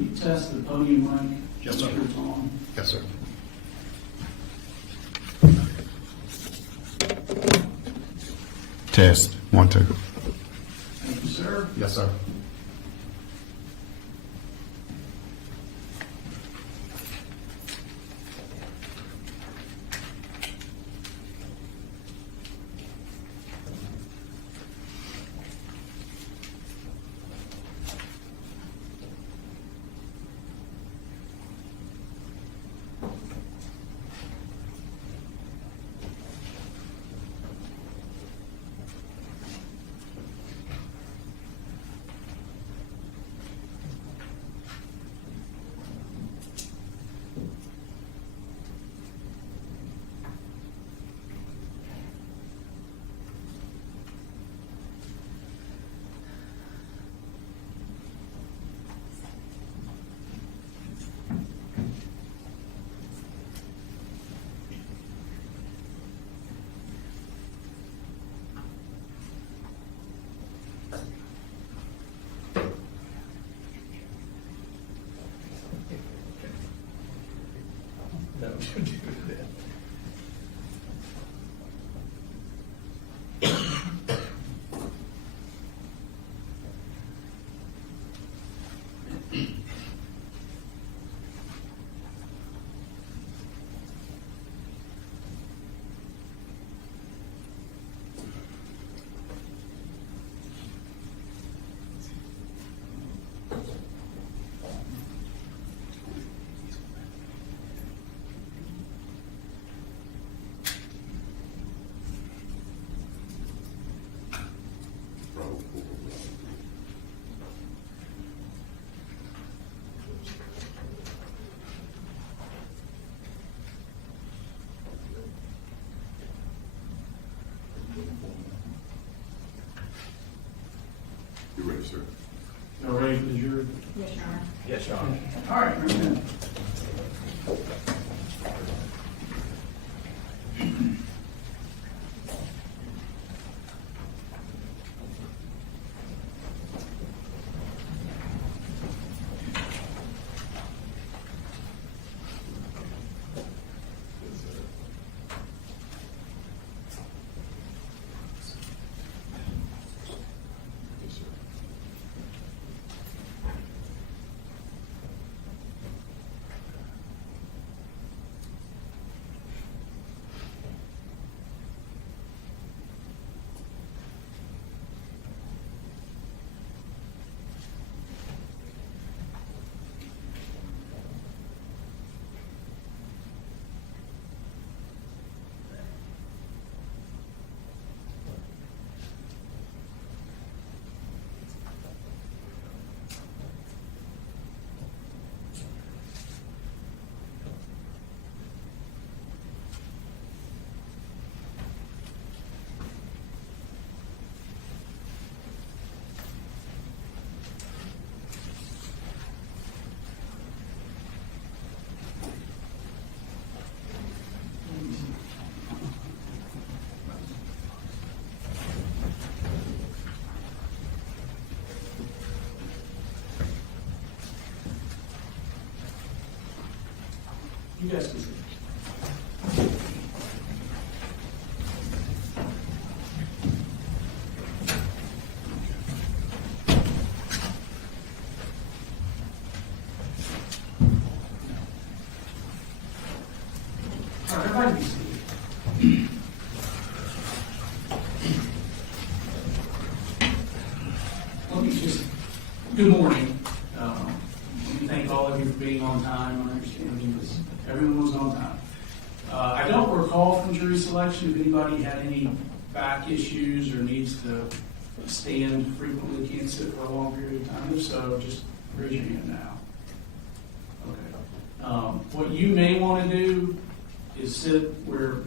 you test the podium mic? Yes, sir. Make sure it's on. Yes, sir. Test. 1, 2. Thank you, sir. Yes, sir. No, don't do that. You ready, sir? All right, is your, Yes, Your Honor. Yes, Your Honor. all right, very good. Yes, sir. You guys can see. All right, everybody be seated. Let me just, good morning. Let me thank all of you for being on time. I understand everyone was on time. I don't recall from jury selection if anybody had any back issues or needs to stand frequently, can't sit for a long period of time. If so, just raise your hand now. Okay. What you may want to do is sit where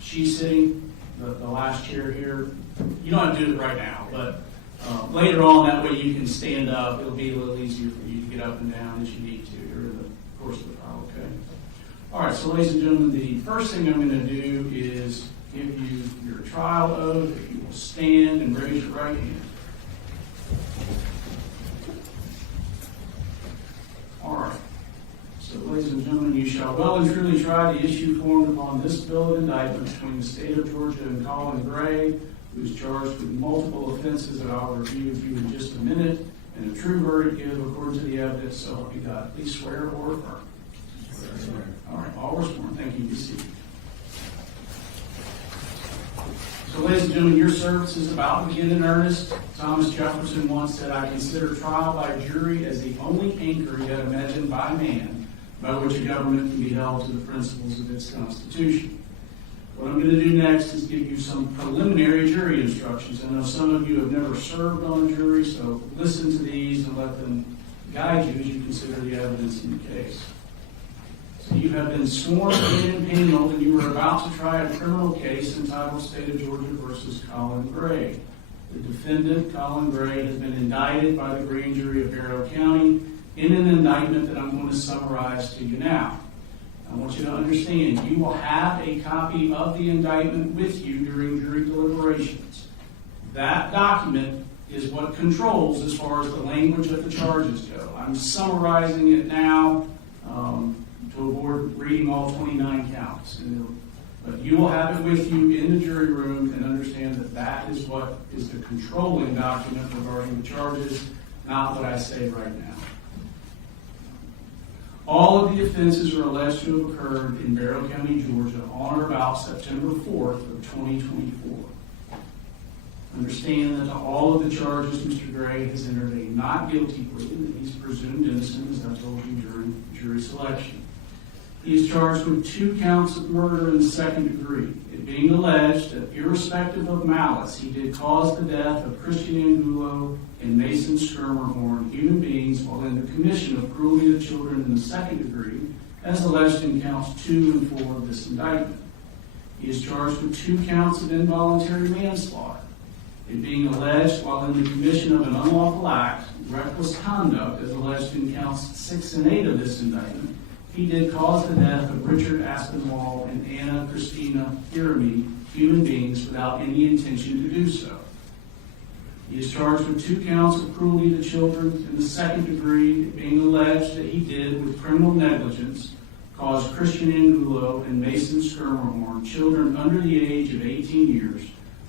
she's sitting, the last chair here. You don't have to do it right now, but later on, that way you can stand up. It'll be a little easier for you to get up and down as you need to during the course of the trial, okay? All right, so ladies and gentlemen, the first thing I'm going to do is give you your trial oath. If you will stand and raise your right hand. shall well and truly try the issue formed upon this bill of indictment between the state of Georgia and Colin Gray, who is charged with multiple offenses that I'll review with you in just a minute, and a true verdict give according to the evidence, so help you God. Please swear or affirm. Swear. All right, all were sworn. Thank you. Be seated. So, ladies and gentlemen, your service is about to begin in earnest. Thomas Jefferson once said, "I consider trial by jury as the only anchor yet imagined by man by which a government can be held to the principles of its Constitution." What I'm going to do next is give you some preliminary jury instructions. I know some of you have never served on a jury, so listen to these and let them guide you as you consider the evidence in the case. So you have been sworn in and paneled, and you are about to try a criminal case entitled State of Georgia versus Colin Gray. The defendant, Colin Gray, has been indicted by the grand jury of Barrow County in an indictment that I'm going to summarize to you now. I want you to understand, you will have a copy of the indictment with you during jury deliberations. That document is what controls as far as the language of the charges go. I'm summarizing it now to avoid reading all 29 counts. But you will have it with you in the jury room and understand that that is what is the controlling document regarding the charges, not what I say right now. All of the offenses are alleged to have occurred in Barrow County, Georgia on or about September 4th of 2024. Understand that to all of the charges, Mr. Gray has entered a not guilty plea and that he's presumed innocent, as I told you during jury selection. He is charged with 2 counts of murder in the second degree, it being alleged that irrespective of malice, he did cause the death of Christian Angulo and Mason Skirmerhorn, human beings, while in the commission of cruelty to children in the second degree, as alleged in counts 2 and 4 of this indictment. He is charged with 2 counts of involuntary manslaughter, it being alleged while in the commission of an unlawful act, reckless conduct, as alleged in counts 6 and 8 of this indictment, he did cause the death of Richard Aspinwall and Anna Christina Jeremy, human beings, without any intention to do so. He is charged with 2 counts of cruelty to children in the second degree, being alleged that he did, with criminal negligence, cause Christian Angulo and Mason Skirmerhorn, children under the age of 18 years,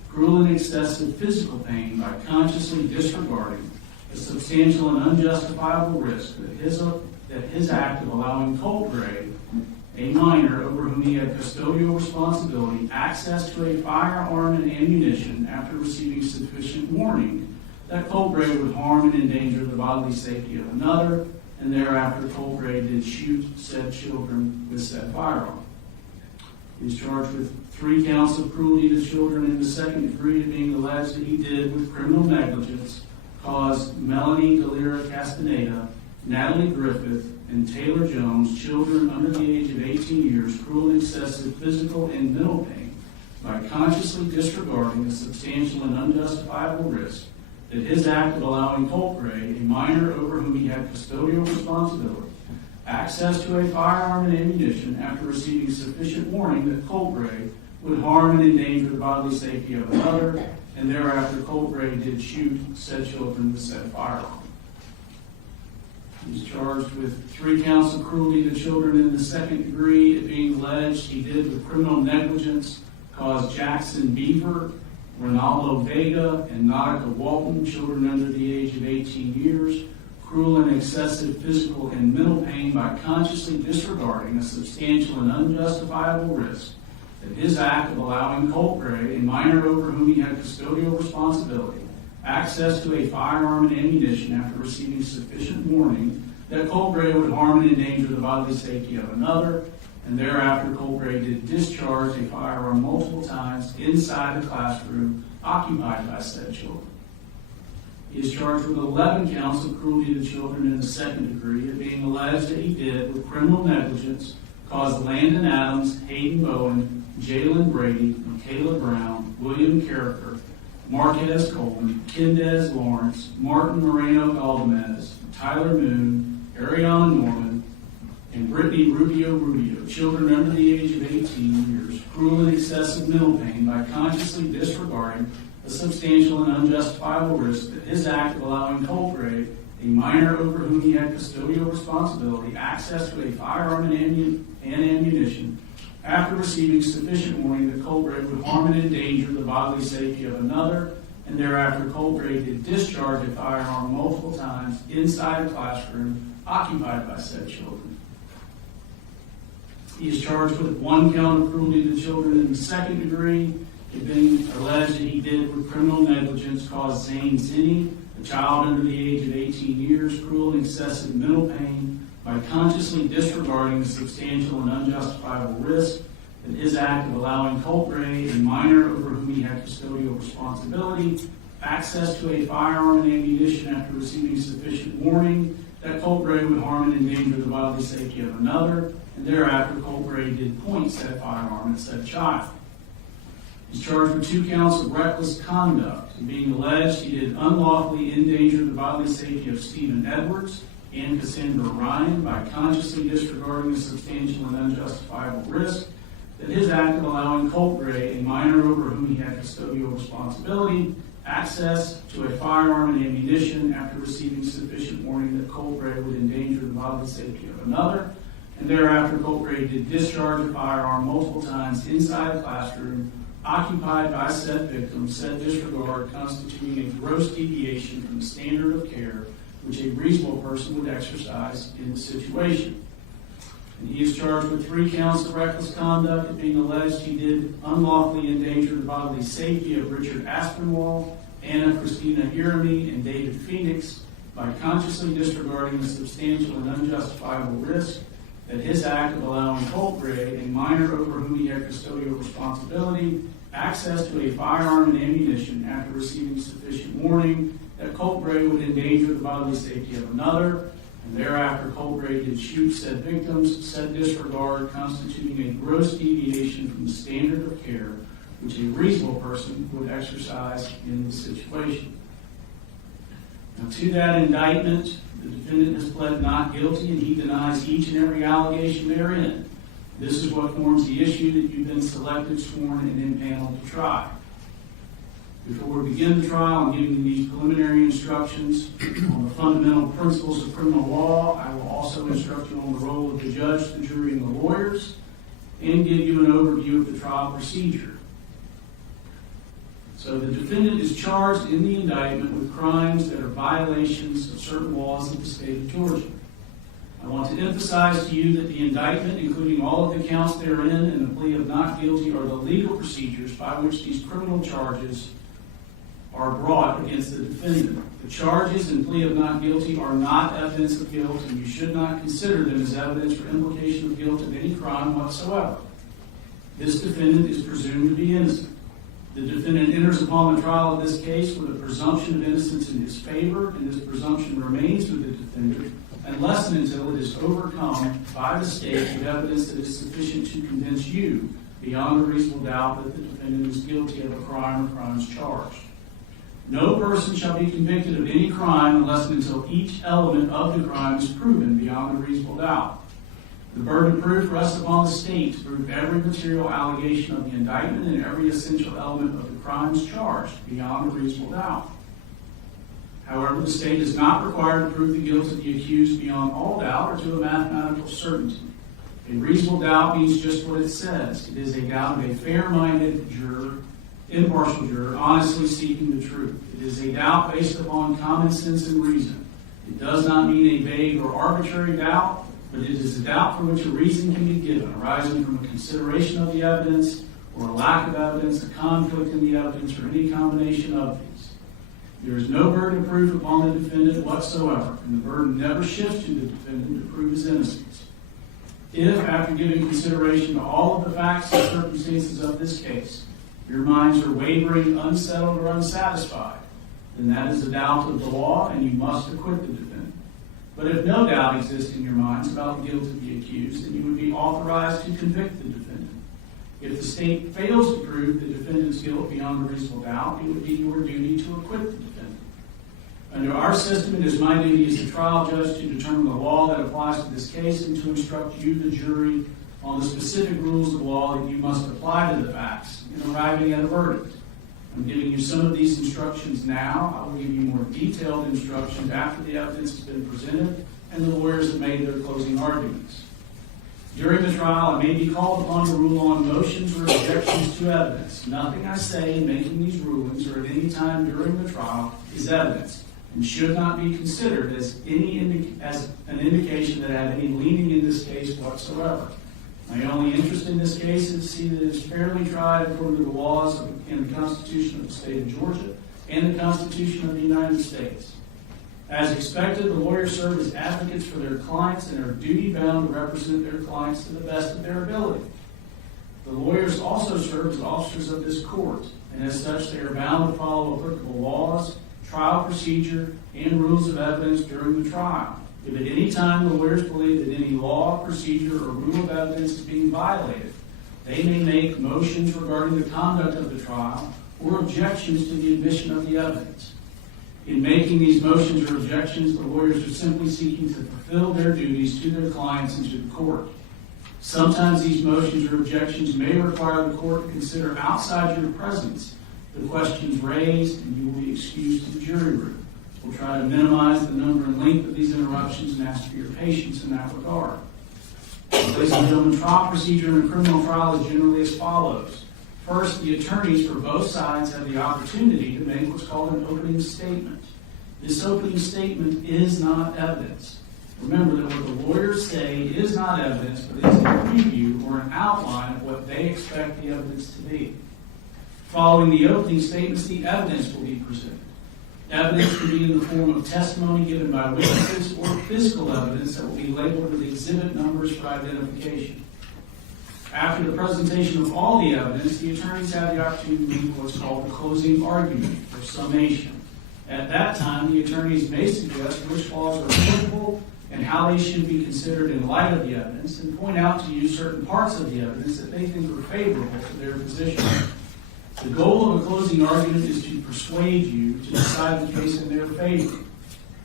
cruel and excessive physical pain by consciously disregarding a substantial and unjustifiable risk that his act of allowing Colt Gray, a minor over whom he had custodial responsibility, access to a firearm and ammunition after receiving sufficient warning that Colt Gray would harm and endanger the bodily safety of another, and thereafter Colt Gray did shoot said children with said firearm. He is charged with 3 counts of cruelty to children in the second degree, being alleged that he did, with criminal negligence, cause Melanie Galera Castaneda, Natalie Griffith, and Taylor Jones, children under the age of 18 years, cruel and excessive physical and mental pain by consciously disregarding a substantial and unjustifiable risk that his act of allowing Colt Gray, a minor over whom he had custodial responsibility, access to a firearm and ammunition after receiving sufficient warning that Colt Gray would harm and endanger the bodily safety of another, and thereafter Colt Gray did shoot said children with said firearm. He's charged with 3 counts of cruelty to children in the second degree, it being alleged he did, with criminal negligence, cause Jackson Beaver, Ronaldo Vega, and Nautica Walton, children under the age of 18 years, cruel and excessive physical and mental pain by consciously disregarding a substantial and unjustifiable risk that his act of allowing Colt Gray, a minor over whom he had custodial responsibility, access to a firearm and ammunition after receiving sufficient warning that Colt Gray would harm and endanger the bodily safety of another, and thereafter Colt Gray did discharge a firearm multiple times inside the classroom occupied by said children. He is charged with 11 counts of cruelty to children in the second degree, it being alleged that he did, with criminal negligence, cause Landon Adams, Hayden Bowen, Jalen Brady, Michaela Brown, William Carricker, Marquez Coleman, Kendez Lawrence, Martin Moreno Galdamez, Tyler Moon, Ariana Norman, and Brittany Rubio, children under the age of 18 years, cruel and excessive mental pain by consciously disregarding a substantial and unjustifiable risk that his act of allowing Colt Gray, a minor over whom he had custodial responsibility, access to a firearm and ammunition after receiving sufficient warning that Colin Gray would harm and endanger the bodily safety of another, and thereafter Colin Gray did discharge a firearm multiple times inside a classroom occupied by said children. He is charged with one count of cruelty to children in the second degree. It being alleged that he did with criminal negligence cause Zane Zinni, a child under the age of 18 years, cruel and excessive mental pain by consciously disregarding the substantial and unjustifiable risk that his act of allowing Colin Gray, a minor over whom he had custodial responsibility, access to a firearm and ammunition after receiving sufficient warning that Colin Gray would harm and endanger the bodily safety of another, and thereafter Colin Gray did point said firearm at said child. He's charged with 2 counts of reckless conduct, being alleged he did unlawfully endanger the bodily safety of Stephen Edwards and Cassandra Ryan by consciously disregarding the substantial and unjustifiable risk that his act of allowing Colin Gray, a minor over whom he had custodial responsibility, access to a firearm and ammunition after receiving sufficient warning that Colin Gray would endanger the bodily safety of another, and thereafter Colin Gray did discharge a firearm multiple times inside a classroom occupied by said victim, said disregard constituting a gross deviation from the standard of care which a reasonable person would exercise in the situation. And he is charged with 3 counts of reckless conduct, being alleged he did unlawfully endanger the bodily safety of Richard Aspinwall, Anna Christina Hirami, and David Phoenix by consciously disregarding the substantial and unjustifiable risk that his act of allowing Colin Gray, a minor over whom he had custodial responsibility, access to a firearm and ammunition after receiving sufficient warning that Colin Gray would endanger the bodily safety of another, and thereafter Colin Gray did shoot said victims, said disregard constituting a gross deviation from the standard of care which a reasonable person would exercise in the situation. Now, to that indictment, the defendant has pled not guilty, and he denies each and every allegation therein. This is what forms the issue that you've been selected, sworn, and impaneled to try. Before we begin the trial, I'm giving you these preliminary instructions on the fundamental principles of criminal law. I will also instruct you on the role of the judge, the jury, and the lawyers, and give you an overview of the trial procedure. So the defendant is charged in the indictment with crimes that are violations of certain laws of the state of Georgia. I want to emphasize to you that the indictment, including all of the counts therein, and the plea of not guilty are the legal procedures by which these criminal charges are brought against the defendant. The charges and plea of not guilty are not evidence of guilt, and you should not consider them as evidence for implication of guilt of any crime whatsoever. This defendant is presumed to be innocent. The defendant enters upon the trial of this case with a presumption of innocence in his favor, and this presumption remains with the defendant unless and until it is overcome by the state with evidence that is sufficient to convince you beyond a reasonable doubt that the defendant is guilty of a crime or crimes charged. No person shall be convicted of any crime unless and until each element of the crime is proven beyond a reasonable doubt. The burden of proof rests upon the state to prove every material allegation of the indictment and every essential element of the crimes charged beyond a reasonable doubt. However, the state is not required to prove the guilt of the accused beyond all doubt or to a mathematical certainty. A reasonable doubt means just what it says. It is a doubt of a fair-minded juror, impartial juror, honestly seeking the truth. It is a doubt based upon common sense and reason. It does not mean a vague or arbitrary doubt, but it is a doubt for which a reason can be given, arising from a consideration of the evidence or a lack of evidence, a conflict in the evidence, or any combination of these. There is no burden of proof upon the defendant whatsoever, and the burden never shifts to the defendant to prove his innocence. If, after giving consideration to all of the facts and circumstances of this case, your minds are wavering, unsettled, or unsatisfied, then that is a doubt of the law, and you must acquit the defendant. But if no doubt exists in your minds about the guilt of the accused, then you would be authorized to convict the defendant. If the state fails to prove the defendant's guilt beyond a reasonable doubt, it would be your duty to acquit the defendant. Under our system, it is my duty as the trial judge to determine the law that applies to this case and to instruct you, the jury, on the specific rules of law that you must apply to the facts in arriving at a verdict. I'm giving you some of these instructions now. I will give you more detailed instructions after the evidence has been presented and the lawyers have made their closing arguments. During the trial, I may be called upon to rule on motions or objections to evidence. Nothing I say in making these rulings or at any time during the trial is evidence and should not be considered as an indication that I have any leaning in this case whatsoever. My only interest in this case is to see that it is fairly tried according to the laws and the Constitution of the State of Georgia and the Constitution of the United States. As expected, the lawyers serve as advocates for their clients and are duty-bound to represent their clients to the best of their ability. The lawyers also serve as officers of this court, and as such, they are bound to follow applicable laws, trial procedure, and rules of evidence during the trial. If at any time the lawyers believe that any law, procedure, or rule of evidence is being violated, they may make motions regarding the conduct of the trial or objections to the admission of the evidence. In making these motions or objections, the lawyers are simply seeking to fulfill their duties to their clients and to the court. Sometimes these motions or objections may require the court to consider outside your presence the questions raised, and you will be excused to the jury room. We'll try to minimize the number and length of these interruptions and ask for your patience in that regard. Ladies and gentlemen, trial procedure in a criminal trial is generally as follows. First, the attorneys for both sides have the opportunity to make what's called an opening statement. This opening statement is not evidence. Remember that what the lawyers say is not evidence, but it is a preview or an outline of what they expect the evidence to be. Following the opening statements, the evidence will be presented. Evidence can be in the form of testimony given by witnesses or physical evidence that will be labeled with exhibit numbers for identification. After the presentation of all the evidence, the attorneys have the opportunity to make what's called the closing argument or summation. At that time, the attorneys may suggest which laws are applicable and how they should be considered in light of the evidence, and point out to you certain parts of the evidence that they think are favorable to their position. The goal of a closing argument is to persuade you to decide the case in their favor.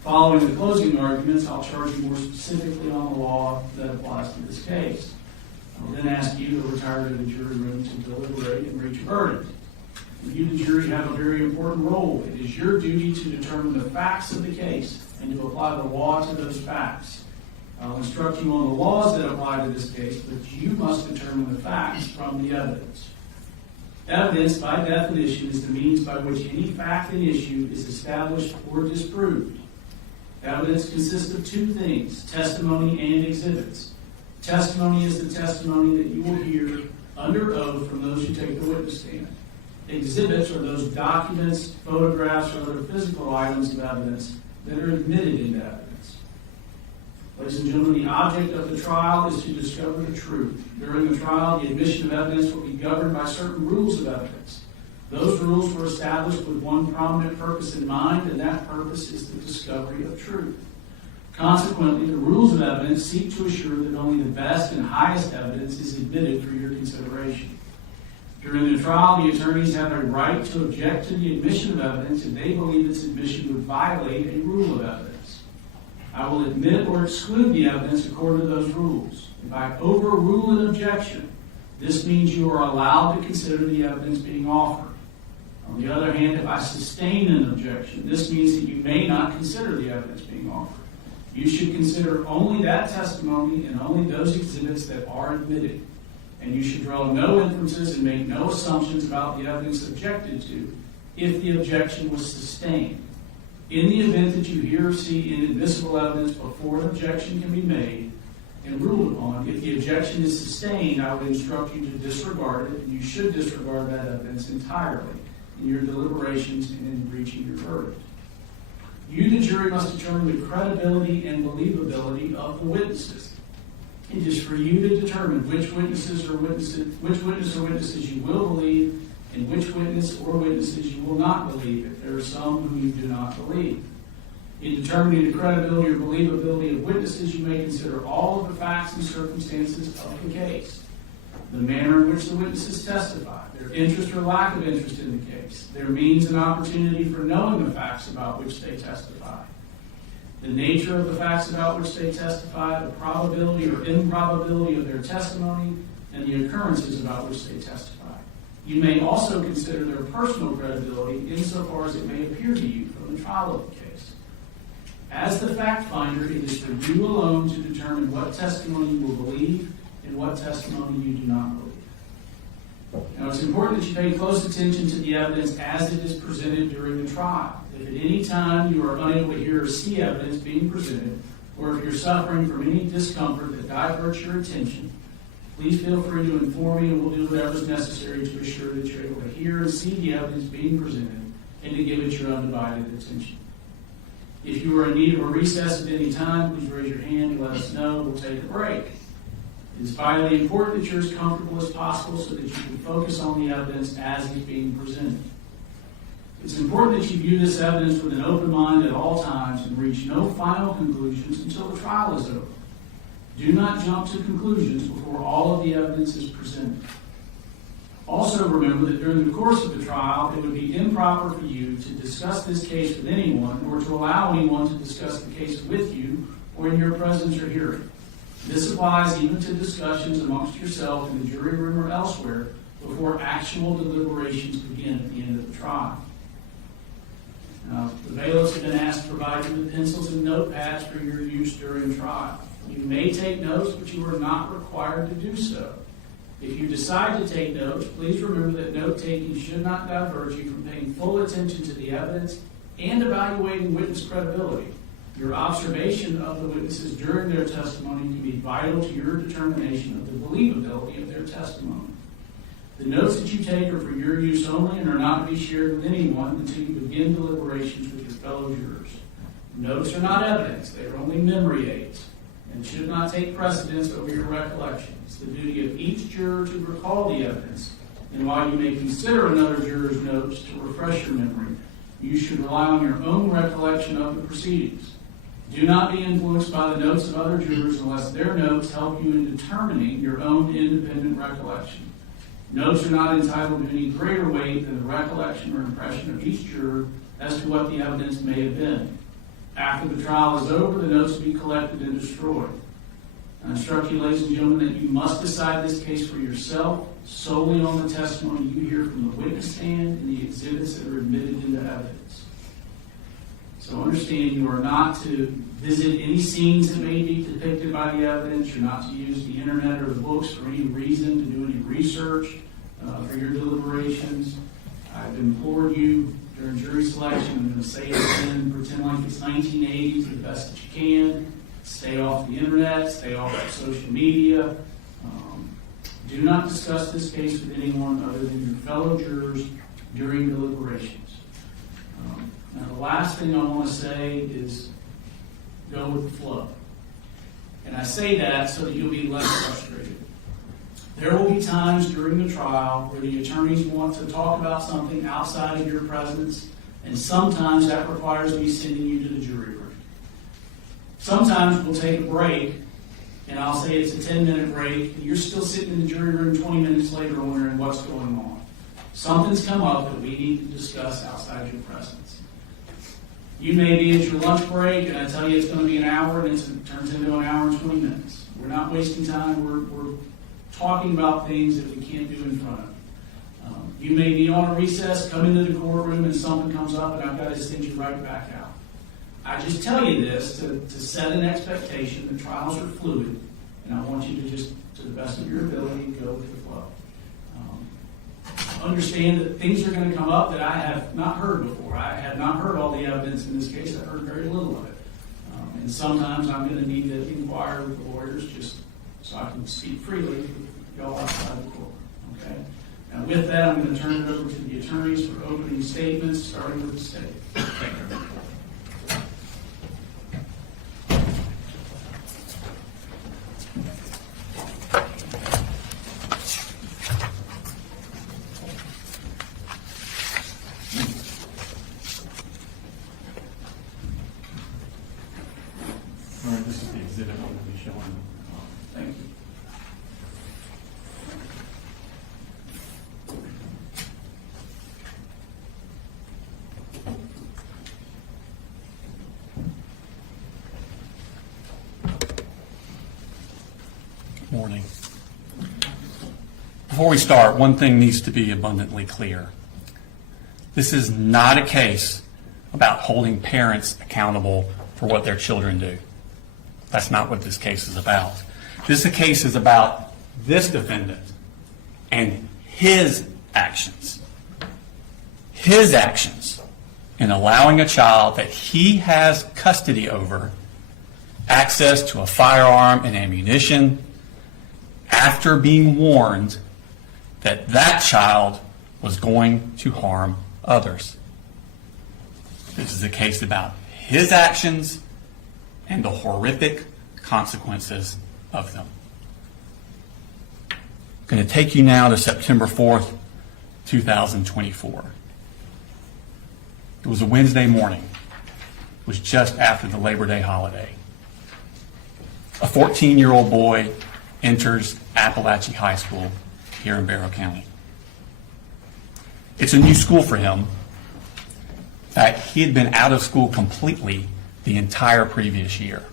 Following the closing arguments, I'll charge you more specifically on the law that applies to this case. I'll then ask you to retire to the jury room to deliberate and reach a verdict. You, the jury, have a very important role. It is your duty to determine the facts of the case and to apply the law to those facts. I'll instruct you on the laws that apply to this case, but you must determine the facts from the evidence. Evidence, by definition, is the means by which any fact and issue is established or disproved. Evidence consists of two things, testimony and exhibits. Testimony is the testimony that you will hear under oath from those who take the witness stand. Exhibits are those documents, photographs, or other physical items of evidence that are admitted into evidence. Ladies and gentlemen, the object of the trial is to discover the truth. During the trial, the admission of evidence will be governed by certain rules of evidence. Those rules were established with one prominent purpose in mind, and that purpose is the discovery of truth. Consequently, the rules of evidence seek to assure that only the best and highest evidence is admitted for your consideration. During the trial, the attorneys have a right to object to the admission of evidence if they believe its admission would violate a rule of evidence. I will admit or exclude the evidence according to those rules. If I overrule an objection, this means you are allowed to consider the evidence being offered. On the other hand, if I sustain an objection, this means that you may not consider the evidence being offered. You should consider only that testimony and only those exhibits that are admitted. And you should draw no inferences and make no assumptions about the evidence objected to if the objection was sustained. In the event that you hear or see inadmissible evidence before an objection can be made and ruled upon, if the objection is sustained, I would instruct you to disregard it, and you should disregard that evidence entirely in your deliberations and in reaching your verdict. You, the jury, must determine the credibility and believability of the witnesses. It is for you to determine which witness or witnesses you will believe and which witness or witnesses you will not believe if there are some whom you do not believe. In determining the credibility or believability of witnesses, you may consider all of the facts and circumstances of the case, the manner in which the witnesses testify, their interest or lack of interest in the case, their means and opportunity for knowing the facts about which they testify, the nature of the facts about which they testify, the probability or improbability of their testimony, and the occurrences about which they testify. You may also consider their personal credibility insofar as it may appear to you from the trial of the case. As the fact finder, it is for you alone to determine what testimony you will believe and what testimony you do not believe. Now, it's important that you pay close attention to the evidence as it is presented during the trial. If at any time you are unable to hear or see evidence being presented, or if you're suffering from any discomfort that diverts your attention, please feel free to inform me and we'll do whatever is necessary to assure that you're able to hear and see the evidence being presented and to give it your undivided attention. If you are in need of a recess at any time, please raise your hand and let us know. We'll take a break. It is vitally important that you're as comfortable as possible so that you can focus on the evidence as it's being presented. It's important that you view this evidence with an open mind at all times and reach no final conclusions until the trial is over. Do not jump to conclusions before all of the evidence is presented. Also remember that during the course of the trial, it would be improper for you to discuss this case with anyone or to allow anyone to discuss the case with you or in your presence or hearing. This applies even to discussions amongst yourself in the jury room or elsewhere before actual deliberations begin at the end of the trial. Now, the bailiffs have been asked to provide you with pencils and notepads for your use during trial. You may take notes, but you are not required to do so. If you decide to take notes, please remember that note-taking should not divert you from paying full attention to the evidence and evaluating witness credibility. Your observation of the witnesses during their testimony can be vital to your determination of the believability of their testimony. The notes that you take are for your use only and are not to be shared with anyone until you begin deliberations with your fellow jurors. Notes are not evidence. They are only memory aids and should not take precedence over your recollection. It's the duty of each juror to recall the evidence, and while you may consider another juror's notes to refresh your memory, you should rely on your own recollection of the proceedings. Do not be influenced by the notes of other jurors unless their notes help you in determining your own independent recollection. Notes are not entitled to any greater weight than the recollection or impression of each juror as to what the evidence may have been. After the trial is over, the notes will be collected and destroyed. I instruct you, ladies and gentlemen, that you must decide this case for yourself solely on the testimony you hear from the witness stand and the exhibits that are admitted into evidence. So understand you are not to visit any scenes that may be depicted by the evidence. You're not to use the internet or the books for any reason, to do any research for your deliberations. I've implored you during jury selection, I'm going to say it again, pretend like it's 1980 to the best that you can. Stay off the internet, stay off of social media. Do not discuss this case with anyone other than your fellow jurors during deliberations. Now, the last thing I want to say is go with the flow. And I say that so that you'll be less frustrated. There will be times during the trial where the attorneys want to talk about something outside of your presence, and sometimes that requires me sending you to the jury room. Sometimes we'll take a break, and I'll say it's a 10-minute break, and you're still sitting in the jury room 20 minutes later wondering what's going on. Something's come up that we need to discuss outside your presence. You may be at your lunch break, and I tell you it's going to be an hour, and it turns into an hour and 20 minutes. We're not wasting time. We're talking about things that we can't do in front of you. You may be on a recess, come into the courtroom, and something comes up, and I've got to send you right back out. I just tell you this to set an expectation that trials are fluid, and I want you to just, to the best of your ability, go with the flow. Understand that things are going to come up that I have not heard before. I have not heard all the evidence in this case. I've heard very little of it. And sometimes I'm going to need to inquire with the lawyers just so I can speak freely with y'all outside the court. Okay? Now with that, I'm going to turn it over to the attorneys for opening statements, starting with the state. Thank you. All right, this is the exhibit that will be showing. Thank you. Morning. Before we start, one thing needs to be abundantly clear. This is not a case about holding parents accountable for what their children do. That's not what this case is about. This case is about this defendant and his actions. His actions in allowing a child that he has custody over access to a firearm and ammunition after being warned that that child was going to harm others. This is a case about his actions and the horrific consequences of them. I'm going to take you now to September 4th, 2024. It was a Wednesday morning. It was just after the Labor Day holiday. A 14-year-old boy enters Apalachee High School here in Barrow County. It's a new school for him. In fact, he had been out of school completely the entire previous year.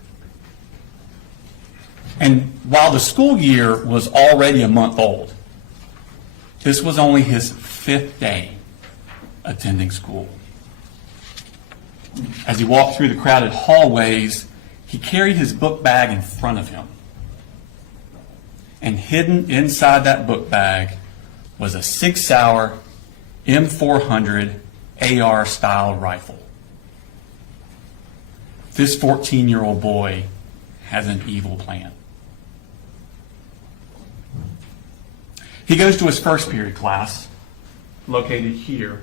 And while the school year was already a month old, this was only his 5th day attending school. As he walked through the crowded hallways, he carried his book bag in front of him. And hidden inside that book bag was a 6-hour M400 AR-style rifle. This 14-year-old boy has an evil plan. He goes to his first period class, located here.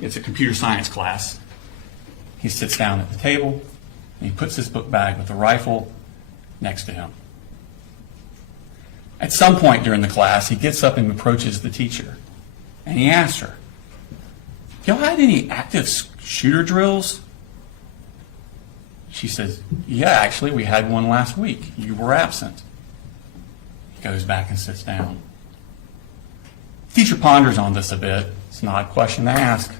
It's a computer science class. He sits down at the table, and he puts his book bag with the rifle next to him. At some point during the class, he gets up and approaches the teacher, and he asks her, "Y'all had any active shooter drills?" She says, "Yeah, actually, we had one last week. You were absent." He goes back and sits down. The teacher ponders on this a bit. It's an odd question to ask.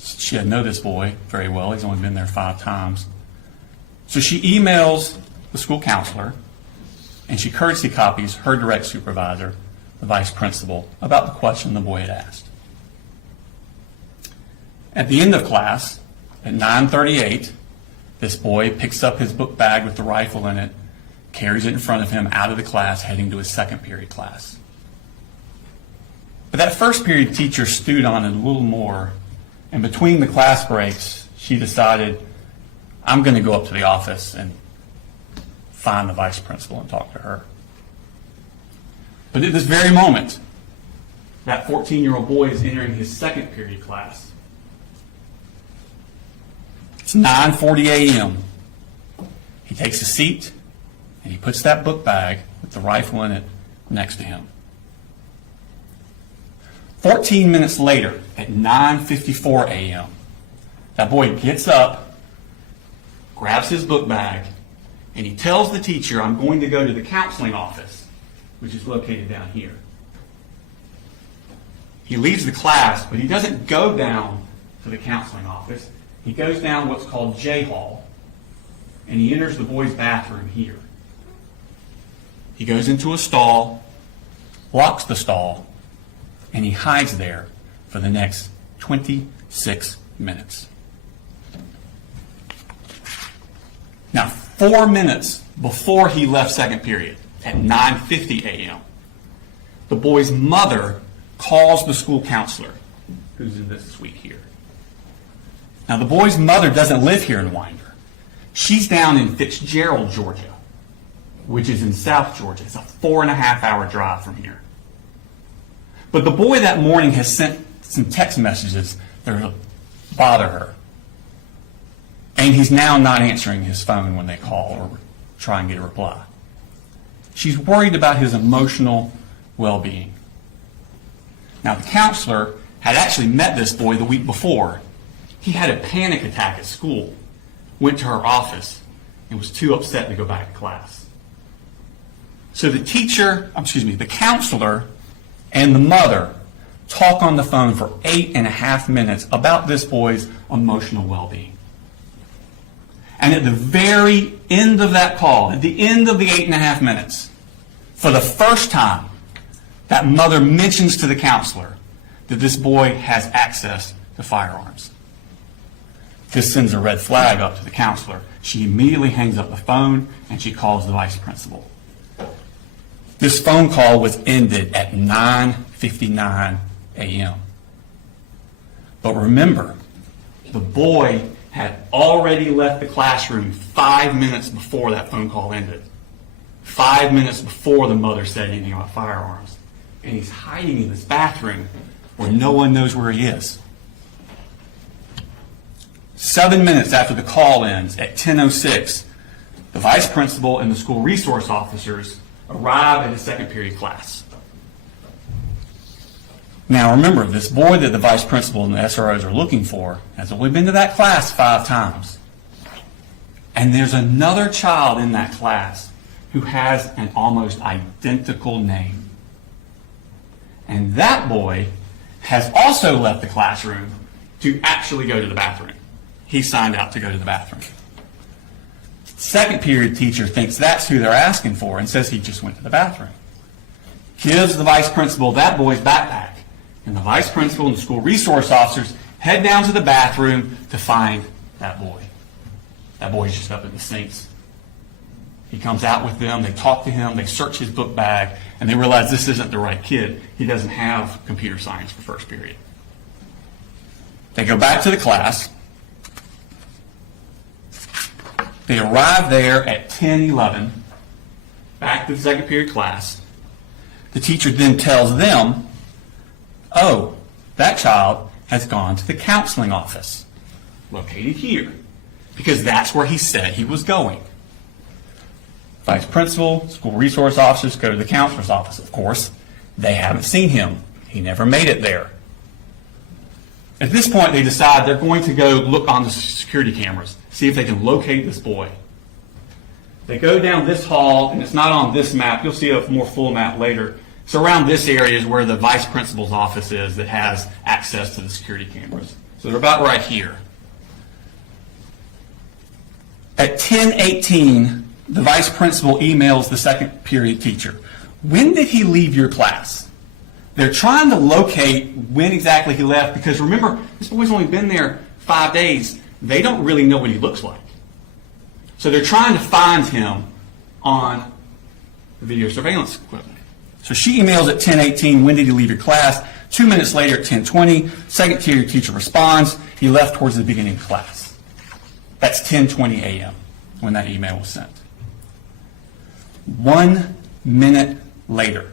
She doesn't know this boy very well. He's only been there 5 times. So she emails the school counselor, and she courtesy copies her direct supervisor, the vice principal, about the question the boy had asked. At the end of class, at 9:38, this boy picks up his book bag with the rifle in it, carries it in front of him out of the class, heading to his second period class. But that first period teacher stewed on it a little more, and between the class breaks, she decided, I'm going to go up to the office and find the vice principal and talk to her. But at this very moment, that 14-year-old boy is entering his second period class. It's 9:40 a.m. He takes a seat, and he puts that book bag with the rifle in it next to him. 14 minutes later, at 9:54 a.m., that boy gets up, grabs his book bag, and he tells the teacher, I'm going to go to the counseling office, which is located down here. He leaves the class, but he doesn't go down to the counseling office. He goes down what's called J Hall, and he enters the boys' bathroom here. He goes into a stall, locks the stall, and he hides there for the next 26 minutes. Now, 4 minutes before he left second period, at 9:50 a.m., the boy's mother calls the school counselor, who's in this suite here. Now, the boy's mother doesn't live here in Winder. She's down in Fitzgerald, Georgia, which is in South Georgia. It's a 4.5-hour drive from here. But the boy that morning has sent some text messages that will bother her. And he's now not answering his phone when they call or try and get a reply. She's worried about his emotional well-being. Now, the counselor had actually met this boy the week before. He had a panic attack at school, went to her office, and was too upset to go back to class. So the counselor and the mother talk on the phone for 8.5 minutes about this boy's emotional well-being. And at the very end of that call, at the end of the 8.5 minutes, For the first time, that mother mentions to the counselor that this boy has access to firearms. This sends a red flag up to the counselor. She immediately hangs up the phone and she calls the vice principal. This phone call was ended at 9:59 a.m. But remember, the boy had already left the classroom 5 minutes before that phone call ended. 5 minutes before the mother said anything about firearms. And he's hiding in this bathroom where no one knows where he is. 7 minutes after the call ends, at 10:06, the vice principal and the school resource officers arrive at his second period class. Now remember, this boy that the vice principal and the SROs are looking for has only been to that class 5 times. And there's another child in that class who has an almost identical name. And that boy has also left the classroom to actually go to the bathroom. He signed out to go to the bathroom. Second period teacher thinks that's who they're asking for and says he just went to the bathroom. Gives the vice principal that boy's backpack. And the vice principal and the school resource officers head down to the bathroom to find that boy. That boy's just up in the sinks. He comes out with them, they talk to him, they search his book bag, and they realize this isn't the right kid. He doesn't have computer science for first period. They go back to the class. They arrive there at 10:11, back to the second period class. The teacher then tells them, oh, that child has gone to the counseling office, located here, because that's where he said he was going. Vice principal, school resource officers go to the counselor's office. Of course, they haven't seen him. He never made it there. At this point, they decide they're going to go look on the security cameras, see if they can locate this boy. They go down this hall, and it's not on this map. You'll see a more full map later. So around this area is where the vice principal's office is that has access to the security cameras. So they're about right here. At 10:18, the vice principal emails the second period teacher. When did he leave your class? They're trying to locate when exactly he left because remember, this boy's only been there 5 days. They don't really know what he looks like. So they're trying to find him on the video surveillance equipment. So she emails at 10:18, when did he leave your class? 2 minutes later at 10:20, second period teacher responds, he left towards the beginning of class. That's 10:20 a.m. when that email was sent. 1 minute later,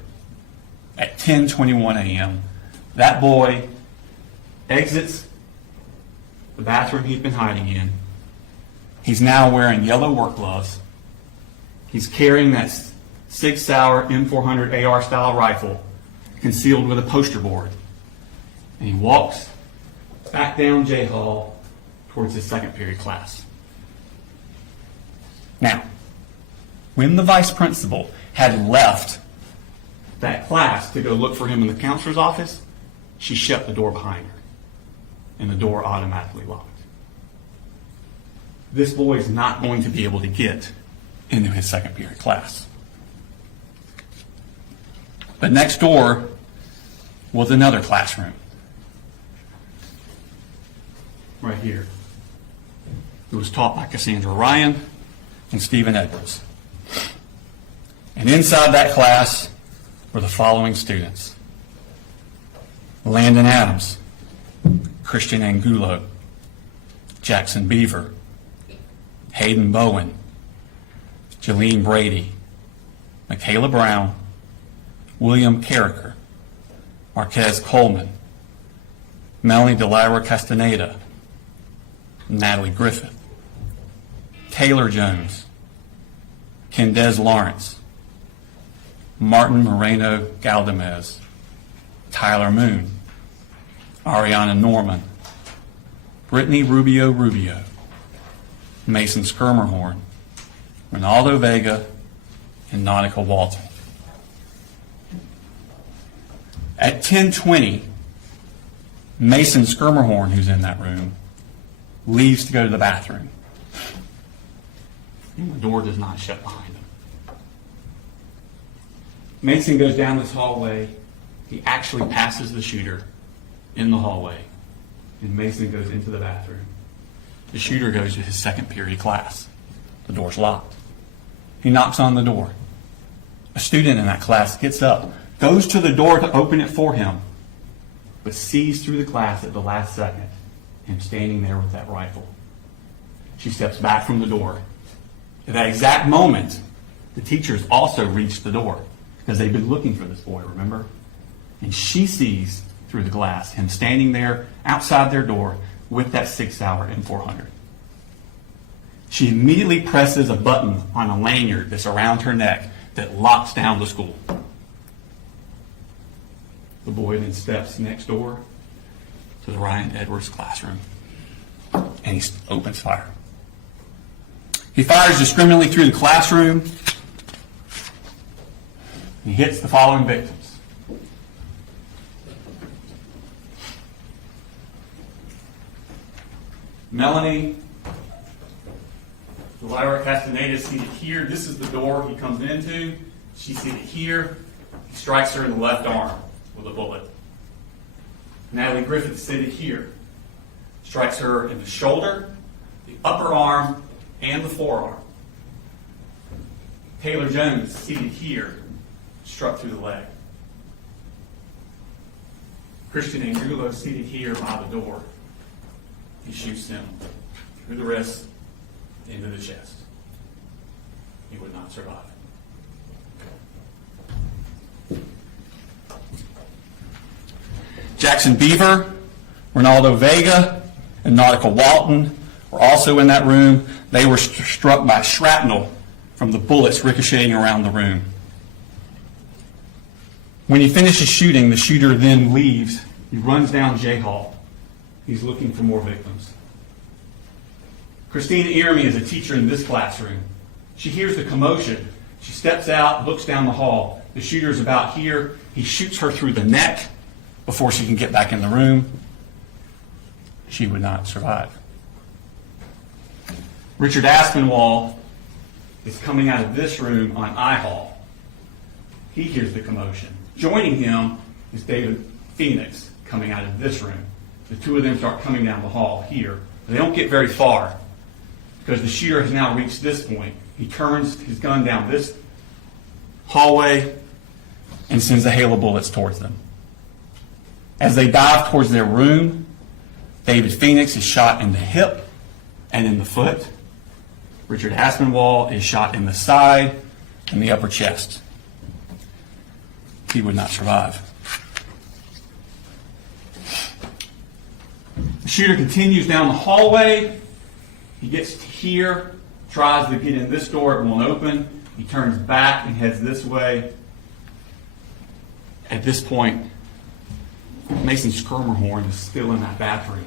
at 10:21 a.m., that boy exits the bathroom he'd been hiding in. He's now wearing yellow work gloves. He's carrying that Sig Sauer M400 AR style rifle concealed with a poster board. And he walks back down J Hall towards his second period class. Now, when the vice principal had left that class to go look for him in the counselor's office, she shut the door behind her, and the door automatically locked. This boy is not going to be able to get into his second period class. But next door was another classroom, right here. It was taught by Cassandra Ryan and Stephen Edwards. And inside that class were the following students: Landon Adams, Christian Angulo, Jackson Beaver, Hayden Bowen, Jalene Brady, Michaela Brown, William Carricker, Marquez Coleman, Melanie Delira Castaneda, Natalie Griffith, Taylor Jones, Kendez Lawrence, Martin Moreno Galdamez, Tyler Moon, Ariana Norman, Brittany Rubio, Mason Skirmerhorn, Ronaldo Vega, and Nautica Walton. At 10:20, Mason Skirmerhorn, who's in that room, leaves to go to the bathroom. And the door does not shut behind him. Mason goes down this hallway. He actually passes the shooter in the hallway, and Mason goes into the bathroom. The shooter goes to his second period class. The door's locked. He knocks on the door. A student in that class gets up, goes to the door to open it for him, but sees through the glass at the last second him standing there with that rifle. She steps back from the door. At that exact moment, the teachers also reach the door because they've been looking for this boy, remember? And she sees through the glass him standing there outside their door with that 6-hour M400. She immediately presses a button on a lanyard that's around her neck that locks down the school. The boy then steps next door to the Ryan Edwards classroom, and he opens fire. He fires discriminately through the classroom. He hits the following victims. Melanie Lyra Castaneda seated here. This is the door he comes into. She's seated here. He strikes her in the left arm with a bullet. Natalie Griffith seated here. Strikes her in the shoulder, the upper arm, and the forearm. Taylor Jones seated here. Struck through the leg. Christian Angulo seated here by the door. He shoots him through the wrist, into the chest. He would not survive. Jackson Beaver, Ronaldo Vega, and Nautica Walton were also in that room. They were struck by shrapnel from the bullets ricocheting around the room. When he finishes shooting, the shooter then leaves. He runs down J Hall. He's looking for more victims. Christina Iermy is a teacher in this classroom. She hears the commotion. She steps out, looks down the hall. The shooter's about here. He shoots her through the neck before she can get back in the room. She would not survive. Richard Aspinwall is coming out of this room on I Hall. He hears the commotion. Joining him is David Phoenix coming out of this room. The two of them start coming down the hall here. They don't get very far because the shooter has now reached this point. He turns his gun down this hallway and sends a hail of bullets towards them. As they dive towards their room, David Phoenix is shot in the hip and in the foot. Richard Aspinwall is shot in the side and the upper chest. He would not survive. The shooter continues down the hallway. He gets to here, tries to get in this door, it won't open. He turns back and heads this way. At this point, Mason Skirmerhorn is still in that bathroom.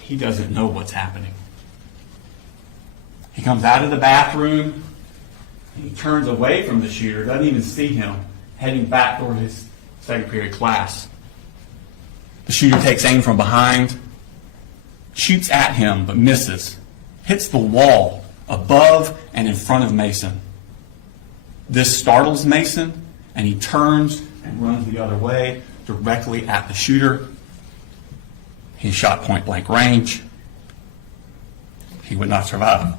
He doesn't know what's happening. He comes out of the bathroom, and he turns away from the shooter, doesn't even see him, heading back toward his second period class. The shooter takes aim from behind, shoots at him but misses, hits the wall above and in front of Mason. This startles Mason, and he turns and runs the other way directly at the shooter. He's shot point blank range. He would not survive.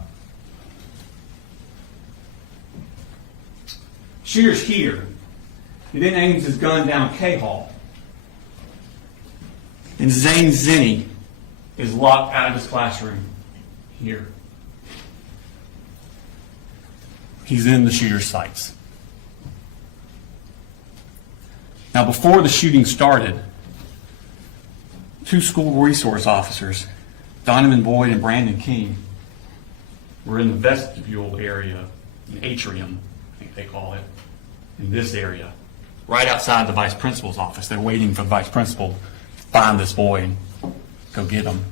Shooter's here. He then aims his gun down K Hall. And Zane Zinni is locked out of his classroom here. He's in the shooter's sights. Now, before the shooting started, two school resource officers, Donovan Boyd and Brandon King, were in the vestibule area, the atrium, I think they call it, in this area, right outside the vice principal's office. They're waiting for the vice principal to find this boy and go get him.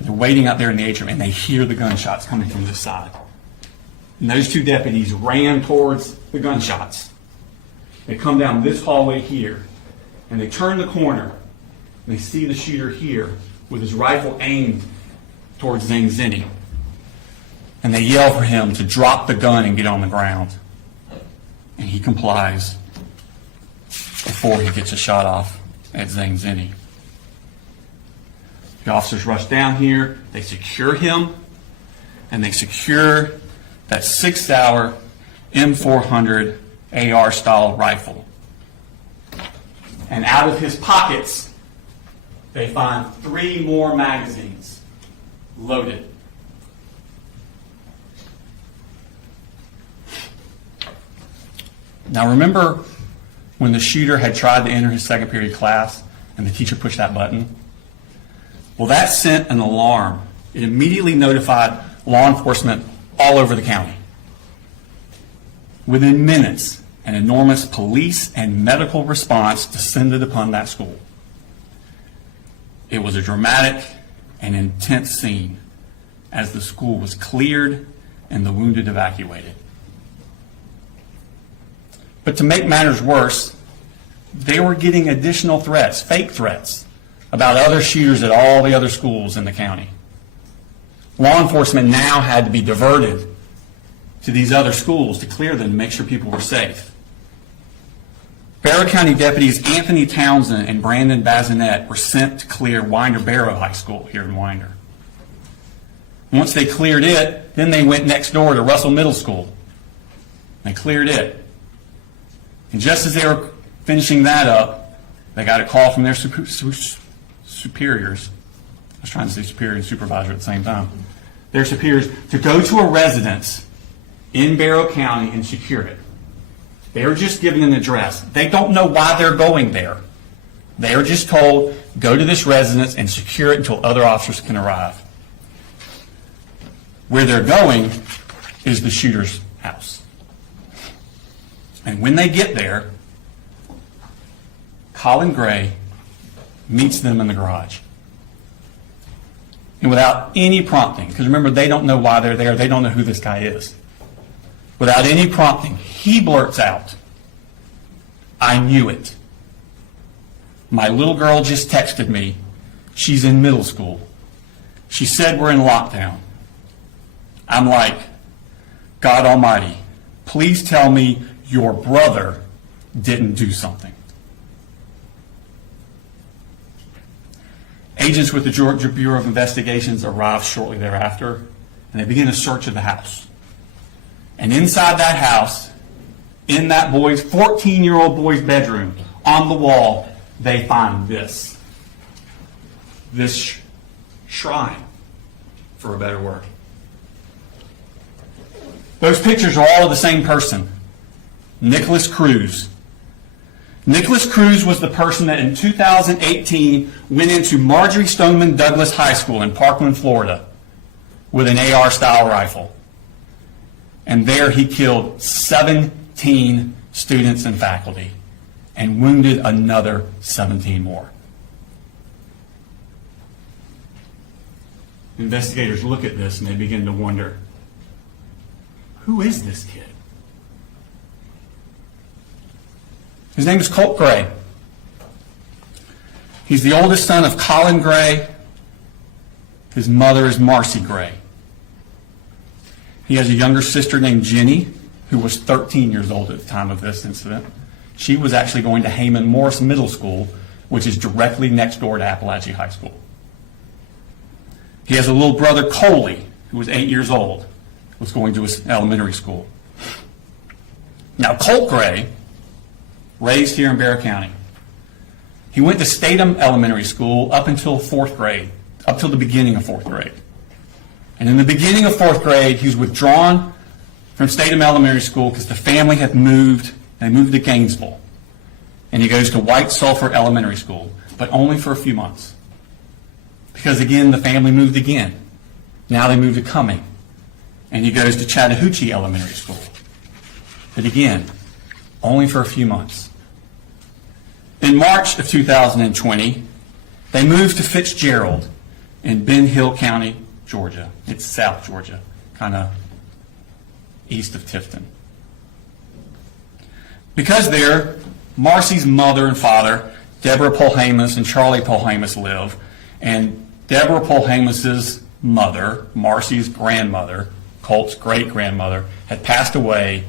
They're waiting out there in the atrium, and they hear the gunshots coming from this side. And those two deputies ran towards the gunshots. They come down this hallway here, and they turn the corner, and they see the shooter here with his rifle aimed towards Zane Zinni. And they yell for him to drop the gun and get on the ground. and he complies before he gets a shot off at Zane Zinni. The officers rush down here, they secure him, and they secure that 6-hour M400 AR-style rifle. And out of his pockets, they find 3 more magazines loaded. Now remember when the shooter had tried to enter his second period class and the teacher pushed that button? Well, that sent an alarm. It immediately notified law enforcement all over the county. Within minutes, an enormous police and medical response descended upon that school. It was a dramatic and intense scene as the school was cleared and the wounded evacuated. But to make matters worse, they were getting additional threats, fake threats, about other shooters at all the other schools in the county. Law enforcement now had to be diverted to these other schools to clear them to make sure people were safe. Barrow County deputies Anthony Townsend and Brandon Bazinet were sent to clear Winder-Barrow High School here in Winder. Once they cleared it, then they went next door to Russell Middle School. They cleared it. And just as they were finishing that up, they got a call from their superiors. I was trying to say superior and supervisor at the same time. Their superiors to go to a residence in Barrow County and secure it. They were just given an address. They don't know why they're going there. They are just told, go to this residence and secure it until other officers can arrive. Where they're going is the shooter's house. And when they get there, Colin Gray meets them in the garage. And without any prompting, because remember, they don't know why they're there, they don't know who this guy is. Without any prompting, he blurts out, "I knew it. My little girl just texted me. She's in middle school. She said we're in lockdown." I'm like, God Almighty, please tell me your brother didn't do something. Agents with the Georgia Bureau of Investigations arrived shortly thereafter, and they begin a search of the house. And inside that house, in that 14-year-old boy's bedroom, on the wall, they find this shrine, for a better word. Those pictures are all of the same person, Nicholas Cruz. Nicholas Cruz was the person that in 2018 went into Marjorie Stoneman Douglas High School in Parkland, Florida, with an AR-style rifle. And there he killed 17 students and faculty and wounded another 17 more. Investigators look at this and they begin to wonder, who is this kid? His name is Colin Gray. He's the oldest son of Colin Gray. His mother is Marcy Gray. He has a younger sister named Jenny, who was 13 years old at the time of this incident. She was actually going to Heyman Morris Middle School, which is directly next door to Apalachee High School. He has a little brother, Coley, who was 8 years old, was going to his elementary school. Now, Colt Gray, raised here in Barrow County, he went to Statham Elementary School up until fourth grade, up till the beginning of fourth grade. And in the beginning of fourth grade, he was withdrawn from Statham Elementary School because the family had moved, they moved to Gainesville. And he goes to White Sulphur Elementary School, but only for a few months. Because again, the family moved again. Now they moved to Cumming. And he goes to Chattahoochee Elementary School. But again, only for a few months. In March of 2020, they moved to Fitzgerald in Ben Hill County, Georgia. It's South Georgia, kind of east of Tifton. Because there, Marcy's mother and father, Deborah Polhamus and Charlie Polhamus, live, and Deborah Polhamus's mother, Marcy's grandmother, Colt's great-grandmother, had passed away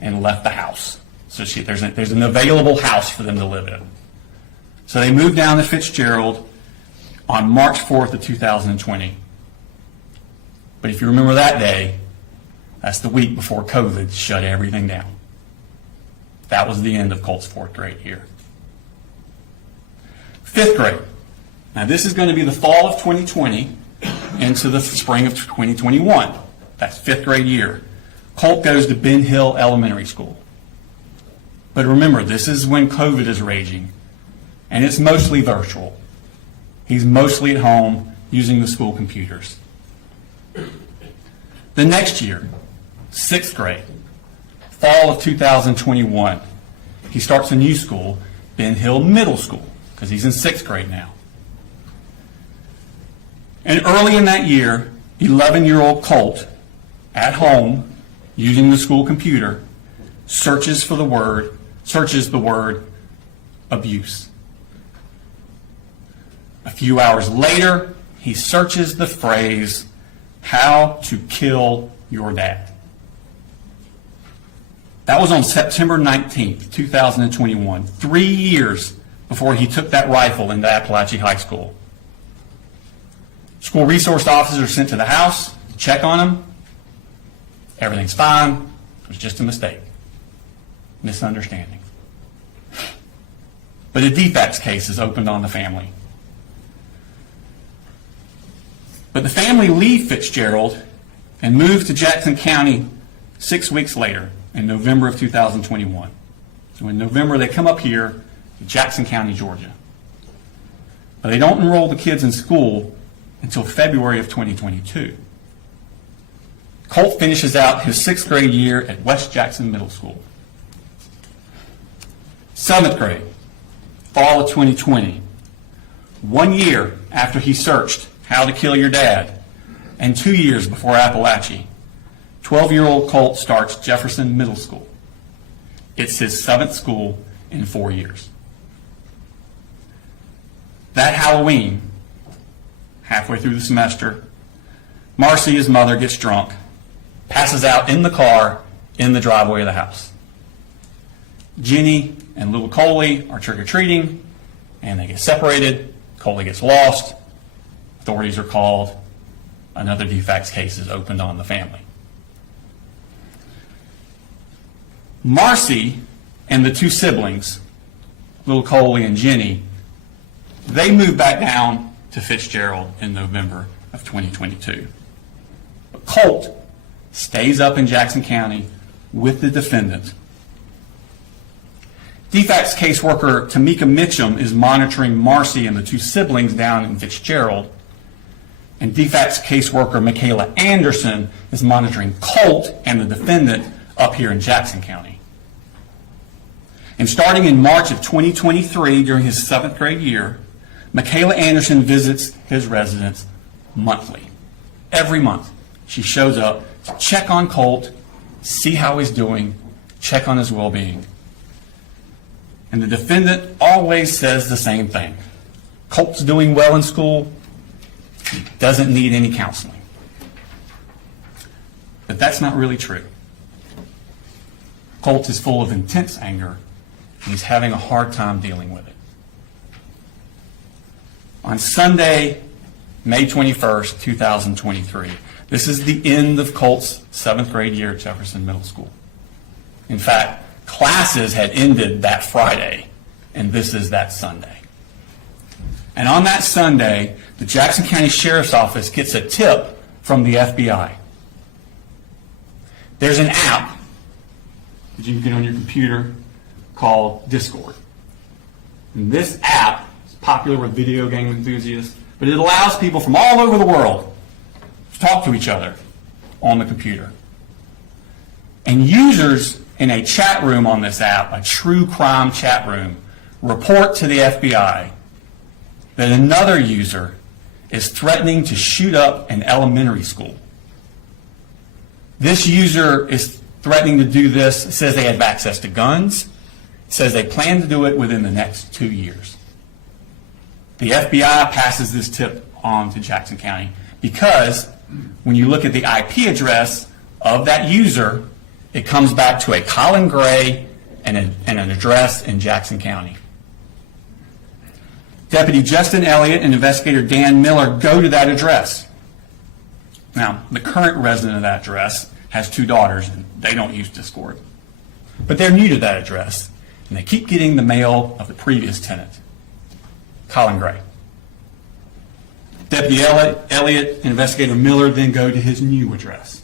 and left the house So there's an available house for them to live in. So they moved down to Fitzgerald on March 4th of 2020. But if you remember that day, that's the week before COVID shut everything down. That was the end of Colt's 4th grade year. 5th grade. Now this is going to be the fall of 2020 into the spring of 2021. That's 5th grade year. Colt goes to Ben Hill Elementary School. But remember, this is when COVID is raging, and it's mostly virtual. He's mostly at home using the school computers. The next year, 6th grade, fall of 2021, he starts a new school, Ben Hill Middle School, because he's in 6th grade now. And early in that year, 11-year-old Colt, at home, using the school computer, searches the word abuse. A few hours later, he searches the phrase, how to kill your dad. That was on September 19th, 2021, 3 years before he took that rifle into Apalachee High School. School resource officers are sent to the house to check on him. Everything's fine. It was just a mistake. Misunderstanding. But a defects case is opened on the family. But the family leave Fitzgerald and move to Jackson County 6 weeks later in November of 2021. So in November, they come up here to Jackson County, Georgia. But they don't enroll the kids in school until February of 2022. Colt finishes out his 6th grade year at West Jackson Middle School. 7th grade, fall of 2020. 1 year after he searched How to Kill Your Dad, and 2 years before Apalachee, 12-year-old Colt starts Jefferson Middle School. It's his 7th school in 4 years. That Halloween, halfway through the semester, Marcy, his mother, gets drunk, passes out in the car in the driveway of the house. Jenny and little Coley are trick-or-treating, and they get separated. Coley gets lost. Authorities are called. Another defects case is opened on the family. Marcy and the 2 siblings, little Coley and Jenny, they move back down to Fitzgerald in November of 2022. But Colt stays up in Jackson County with the defendant. Defects caseworker Tamika Mitchum is monitoring Marcy and the 2 siblings down in Fitzgerald, and defects caseworker Michaela Anderson is monitoring Colt and the defendant up here in Jackson County. And starting in March of 2023, during his 7th grade year, Michaela Anderson visits his residence monthly. Every month, she shows up to check on Colt, see how he's doing, check on his well-being. And the defendant always says the same thing. Colt's doing well in school. He doesn't need any counseling. But that's not really true. Colt is full of intense anger, and he's having a hard time dealing with it. On Sunday, May 21st, 2023, this is the end of Colt's 7th grade year at Jefferson Middle School. In fact, classes had ended that Friday, and this is that Sunday. And on that Sunday, the Jackson County Sheriff's Office gets a tip from the FBI. There's an app that you can get on your computer called Discord. And this app is popular with video game enthusiasts, but it allows people from all over the world to talk to each other on the computer. And users in a chat room on this app, a true crime chat room, report to the FBI that another user is threatening to shoot up an elementary school. This user is threatening to do this, says they have access to guns, says they plan to do it within the next 2 years. The FBI passes this tip on to Jackson County because when you look at the IP address of that user, it comes back to a Colin Gray and an address in Jackson County. Deputy Justin Elliott and investigator Dan Miller go to that address. Now, the current resident of that address has 2 daughters, and they don't use Discord. But they're new to that address, and they keep getting the mail of the previous tenant, Colin Gray. Deputy Elliott and investigator Miller then go to his new address.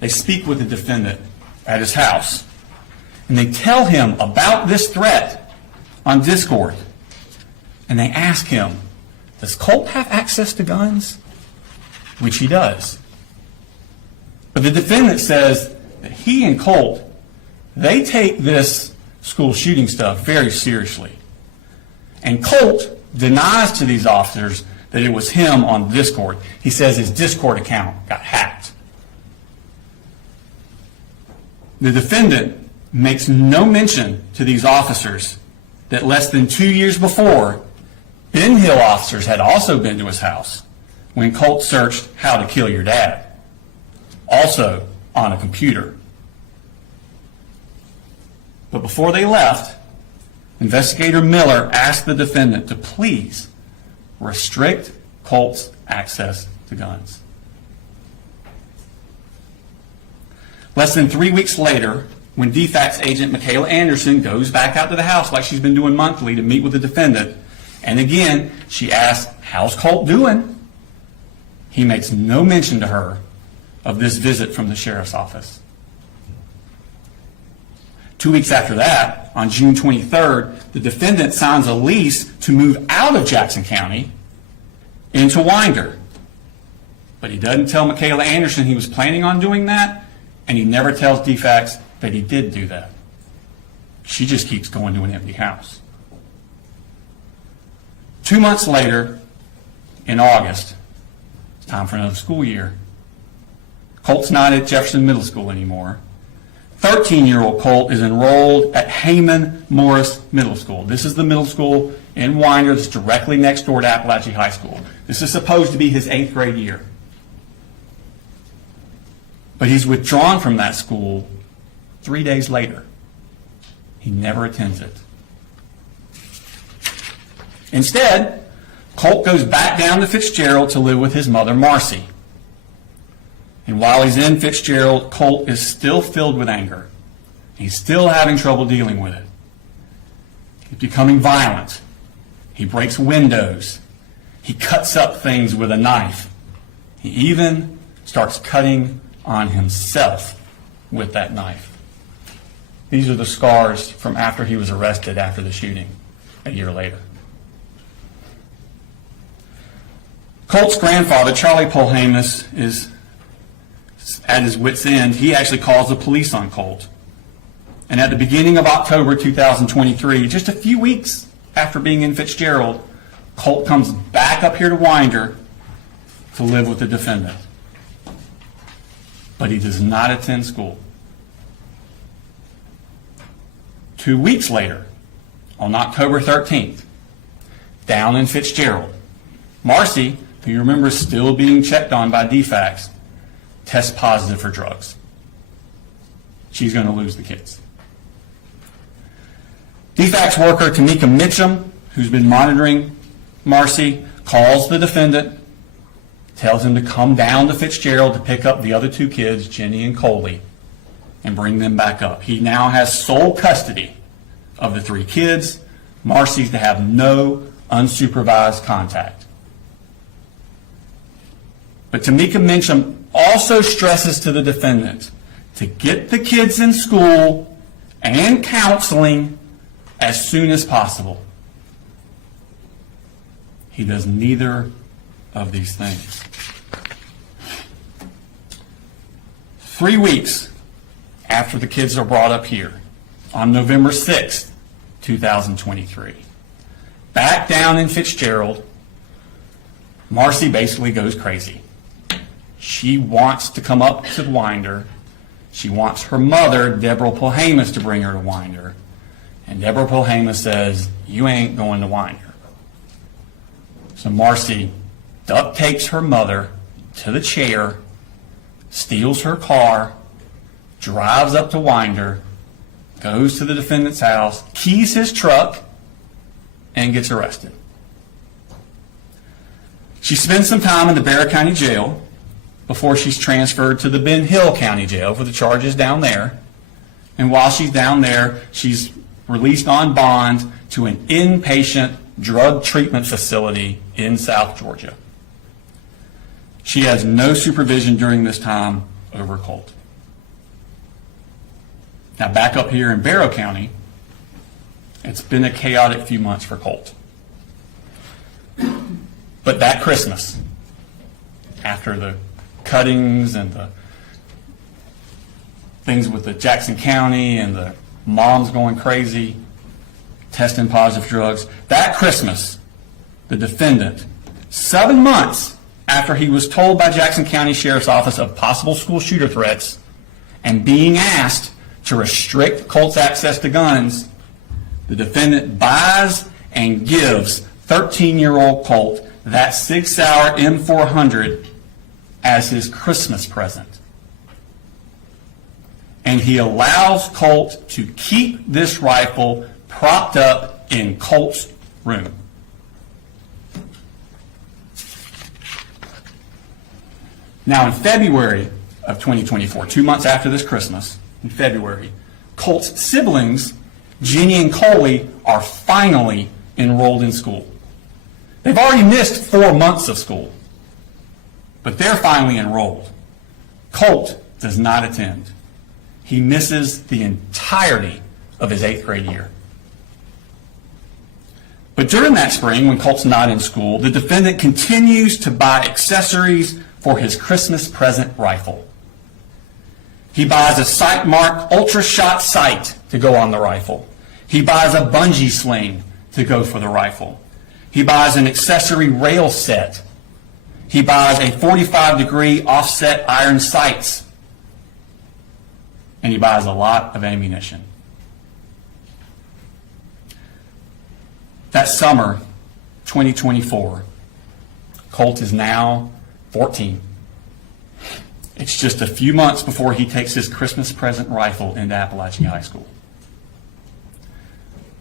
They speak with the defendant at his house, and they tell him about this threat on Discord. And they ask him, does Colt have access to guns? Which he does. But the defendant says that he and Colt, they take this school shooting stuff very seriously. And Colt denies to these officers that it was him on Discord. He says his Discord account got hacked. The defendant makes no mention to these officers that less than 2 years before, Ben Hill officers had also been to his house when Colt searched how to kill your dad, also on a computer. But before they left, investigator Miller asked the defendant to please restrict Colt's access to guns. Less than 3 weeks later, when DFACS agent Michaela Anderson goes back out to the house like she's been doing monthly to meet with the defendant, and again, she asks, how's Colt doing? He makes no mention to her of this visit from the sheriff's office. 2 weeks after that, on June 23rd, the defendant signs a lease to move out of Jackson County into Winder. But he doesn't tell Michaela Anderson he was planning on doing that, and he never tells DFACS that he did do that. She just keeps going to an empty house. 2 months later, in August, it's time for another school year. Colt's not at Jefferson Middle School anymore. 13-year-old Colt is enrolled at Heyman Morris Middle School. This is the middle school in Winder that's directly next door to Apalachee High School. This is supposed to be his 8th grade year. But he's withdrawn from that school 3 days later. He never attends it. Instead, Colt goes back down to Fitzgerald to live with his mother, Marcy. And while he's in Fitzgerald, Colt is still filled with anger. He's still having trouble dealing with it. He's becoming violent. He breaks windows. He cuts up things with a knife. He even starts cutting on himself with that knife. These are the scars from after he was arrested after the shooting a year later. Colt's grandfather, Charlie Polhamus, is at his wit's end. He actually calls the police on Colt. And at the beginning of October 2023, just a few weeks after being in Fitzgerald, Colt comes back up here to Winder to live with the defendant. But he does not attend school. 2 weeks later, on October 13th, down in Fitzgerald, Marcy, who you remember is still being checked on by DFACS, tests positive for drugs. She's going to lose the kids. DFACS worker Tamika Mitchum, who's been monitoring Marcy, calls the defendant, tells him to come down to Fitzgerald to pick up the other 2 kids, Jenny and Coley, and bring them back up. He now has sole custody of the 3 kids. Marcy's to have no unsupervised contact. But Tamika Mitchum also stresses to the defendant to get the kids in school and counseling as soon as possible. He does neither of these things. 3 weeks after the kids are brought up here, on November 6th, 2023, back down in Fitzgerald, Marcy basically goes crazy. She wants to come up to Winder. She wants her mother, Deborah Polhamus, to bring her to Winder. And Deborah Polhamus says, you ain't going to Winder. So Marcy duct tapes her mother to the chair, steals her car, drives up to Winder, goes to the defendant's house, keys his truck, and gets arrested. She spends some time in the Barrow County Jail before she's transferred to the Ben Hill County Jail for the charges down there. And while she's down there, she's released on bond to an inpatient drug treatment facility in South Georgia. She has no supervision during this time over Colt. Now back up here in Barrow County, it's been a chaotic few months for Colt. But that Christmas, after the cuttings and the things with the Jackson County and the moms going crazy, testing positive drugs, that Christmas, the defendant, 7 months after he was told by Jackson County Sheriff's Office of possible school shooter threats and being asked to restrict Colt's access to guns, the defendant buys and gives 13-year-old Colt that 6 Sauer M400 as his Christmas present. And he allows Colt to keep this rifle propped up in Colt's room. Now in February of 2024, 2 months after this Christmas, in February, Colt's siblings, Jenny and Coley, are finally enrolled in school. They've already missed 4 months of school, but they're finally enrolled. Colt does not attend. He misses the entirety of his 8th grade year. But during that spring, when Colt's not in school, the defendant continues to buy accessories for his Christmas present rifle. He buys a sight-marked ultra-shot sight to go on the rifle. He buys a bungee sling to go for the rifle. He buys an accessory rail set. He buys a 45-degree offset iron sights. And he buys a lot of ammunition. That summer, 2024, Colt is now 14. It's just a few months before he takes his Christmas present rifle into Apalachee High School.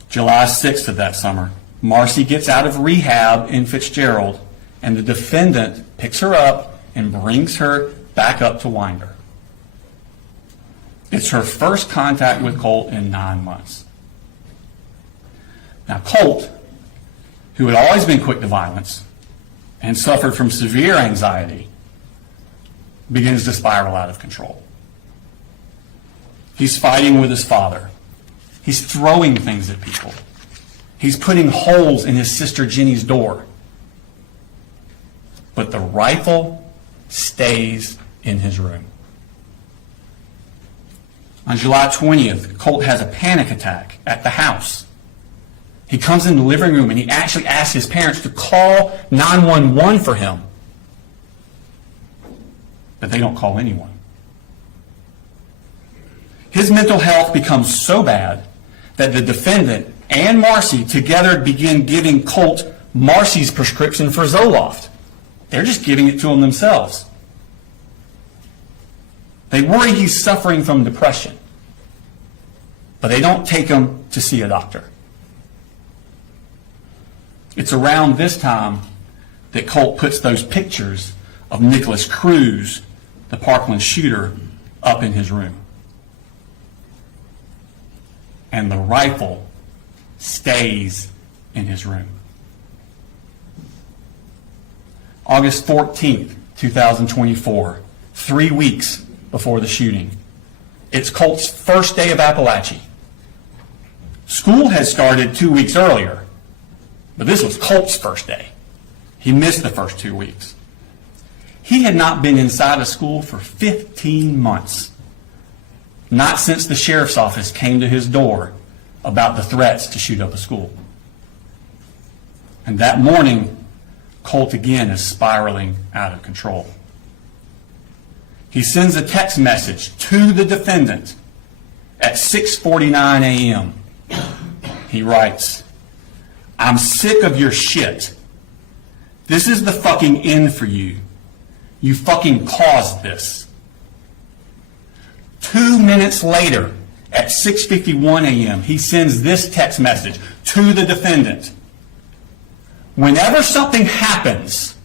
July 6th of that summer, Marcy gets out of rehab in Fitzgerald, and the defendant picks her up and brings her back up to Winder. It's her first contact with Colt in 9 months. Now Colt, who had always been quick to violence and suffered from severe anxiety, begins to spiral out of control. He's fighting with his father. He's throwing things at people. He's putting holes in his sister Jenny's door. But the rifle stays in his room. On July 20th, Colt has a panic attack at the house. He comes in the living room and he actually asks his parents to call 911 for him. But they don't call anyone. His mental health becomes so bad that the defendant and Marcy together begin giving Colt Marcy's prescription for Zoloft. They're just giving it to him themselves. They worry he's suffering from depression, but they don't take him to see a doctor. It's around this time that Colt puts those pictures of Nicholas Cruz, the Parkland shooter, up in his room. And the rifle stays in his room. August 14th, 2024, 3 weeks before the shooting. It's Colt's first day of Apalachee. School had started 2 weeks earlier, but this was Colt's first day. He missed the first 2 weeks. He had not been inside of school for 15 months. Not since the sheriff's office came to his door about the threats to shoot up a school. And that morning, Colt again is spiraling out of control. He sends a text message to the defendant at 6:49 a.m. He writes, "I'm sick of your shit. This is the fucking end for you. You fucking caused this." 2 minutes later, at at 6:51 a.m., he sends this text message to the defendant. Whenever something happens,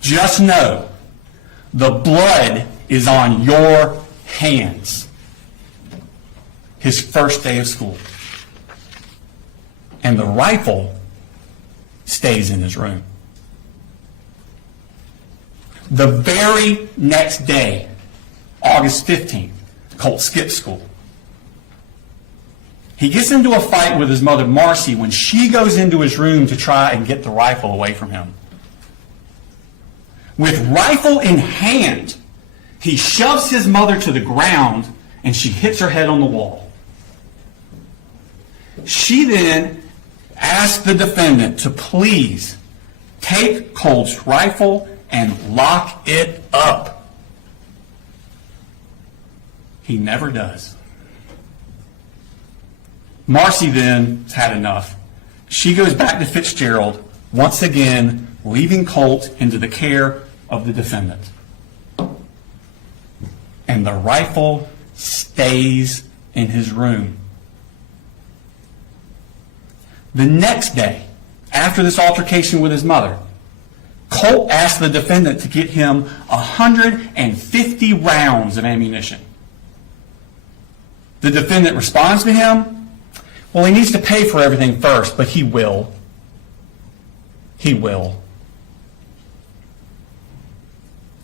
just know the blood is on your hands. His first day of school. And the rifle stays in his room. The very next day, August 15th, Colt skips school. He gets into a fight with his mother, Marcy, when she goes into his room to try and get the rifle away from him. With rifle in hand, he shoves his mother to the ground and she hits her head on the wall. She then asks the defendant to please take Colt's rifle and lock it up. He never does. Marcy then has had enough. She goes back to Fitzgerald, once again leaving Colt into the care of the defendant. And the rifle stays in his room. The next day, after this altercation with his mother, Colt asked the defendant to get him 150 rounds of ammunition. The defendant responds to him, well, he needs to pay for everything first, but he will. He will.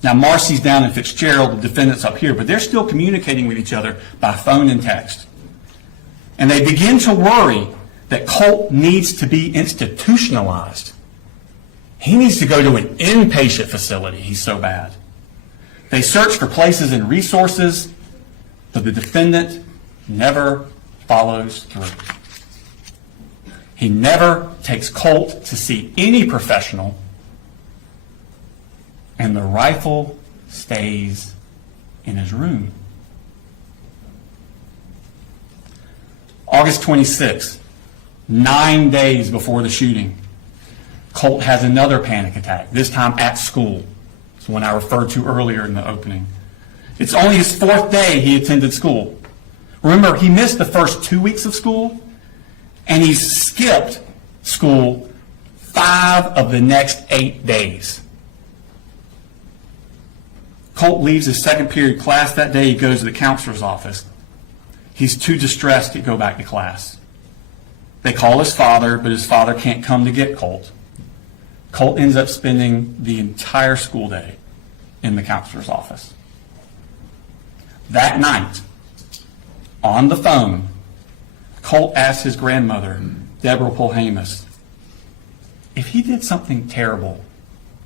Now, Marcy's down in Fitzgerald, the defendant's up here, but they're still communicating with each other by phone and text. And they begin to worry that Colt needs to be institutionalized. He needs to go to an inpatient facility. He's so bad. They search for places and resources, but the defendant never follows through. He never takes Colt to see any professional, and the rifle stays in his room. August 26th, 9 days before the shooting, Colt has another panic attack, this time at school. It's the one I referred to earlier in the opening. It's only his fourth day he attended school. Remember, he missed the first 2 weeks of school, and he skipped school 5 of the next 8 days. Colt leaves his second period class that day. He goes to the counselor's office. He's too distressed to go back to class. They call his father, but his father can't come to get Colt. Colt ends up spending the entire school day in the counselor's office. That night, on the phone, Colt asks his grandmother, Deborah Polhamus, if he did something terrible,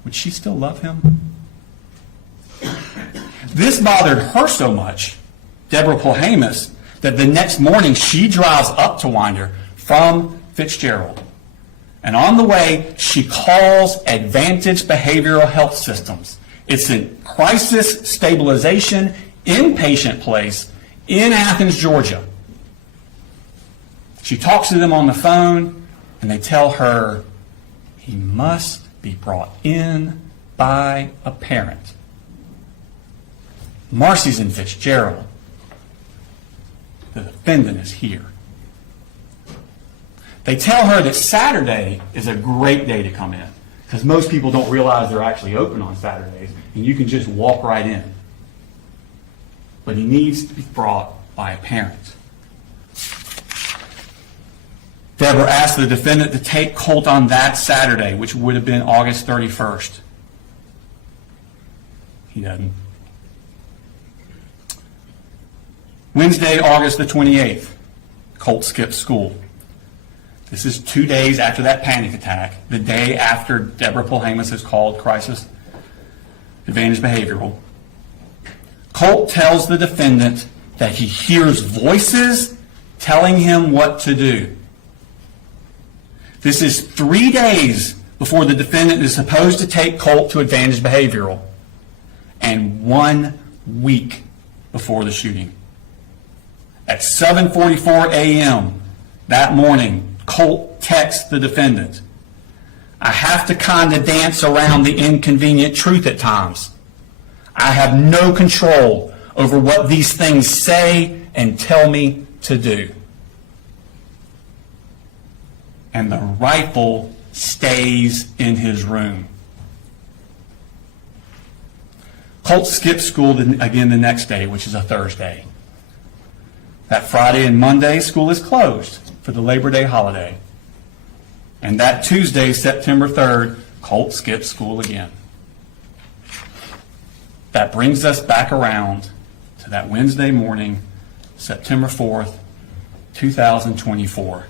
would she still love him? This bothered her so much, Deborah Polhamus, that the next morning she drives up to Winder from Fitzgerald. And on the way, she calls Advantage Behavioral Health Systems. It's a crisis stabilization inpatient place in Athens, Georgia. She talks to them on the phone, and they tell her he must be brought in by a parent. Marcy's in Fitzgerald. The defendant is here. They tell her that Saturday is a great day to come in because most people don't realize they're actually open on Saturdays, and you can just walk right in. But he needs to be brought by a parent. Deborah asked the defendant to take Colt on that Saturday, which would have been August 31st. He doesn't. Wednesday, August the 28th, Colt skips school. This is 2 days after that panic attack, the day after Deborah Polhamus is called crisis advantage behavioral. Colt tells the defendant that he hears voices telling him what to do. This is 3 days before the defendant is supposed to take Colt to advantage behavioral, and 1 week before the shooting. At 7:44 a.m. that morning, Colt texts the defendant, I have to kind of dance around the inconvenient truth at times. I have no control over what these things say and tell me to do. And the rifle stays in his room. Colt skipped school again the next day, which is a Thursday. That Friday and Monday, school is closed for the Labor Day holiday. And that Tuesday, September 3rd, Colt skipped school again. That brings us back around to that Wednesday morning, September 4th, 2024.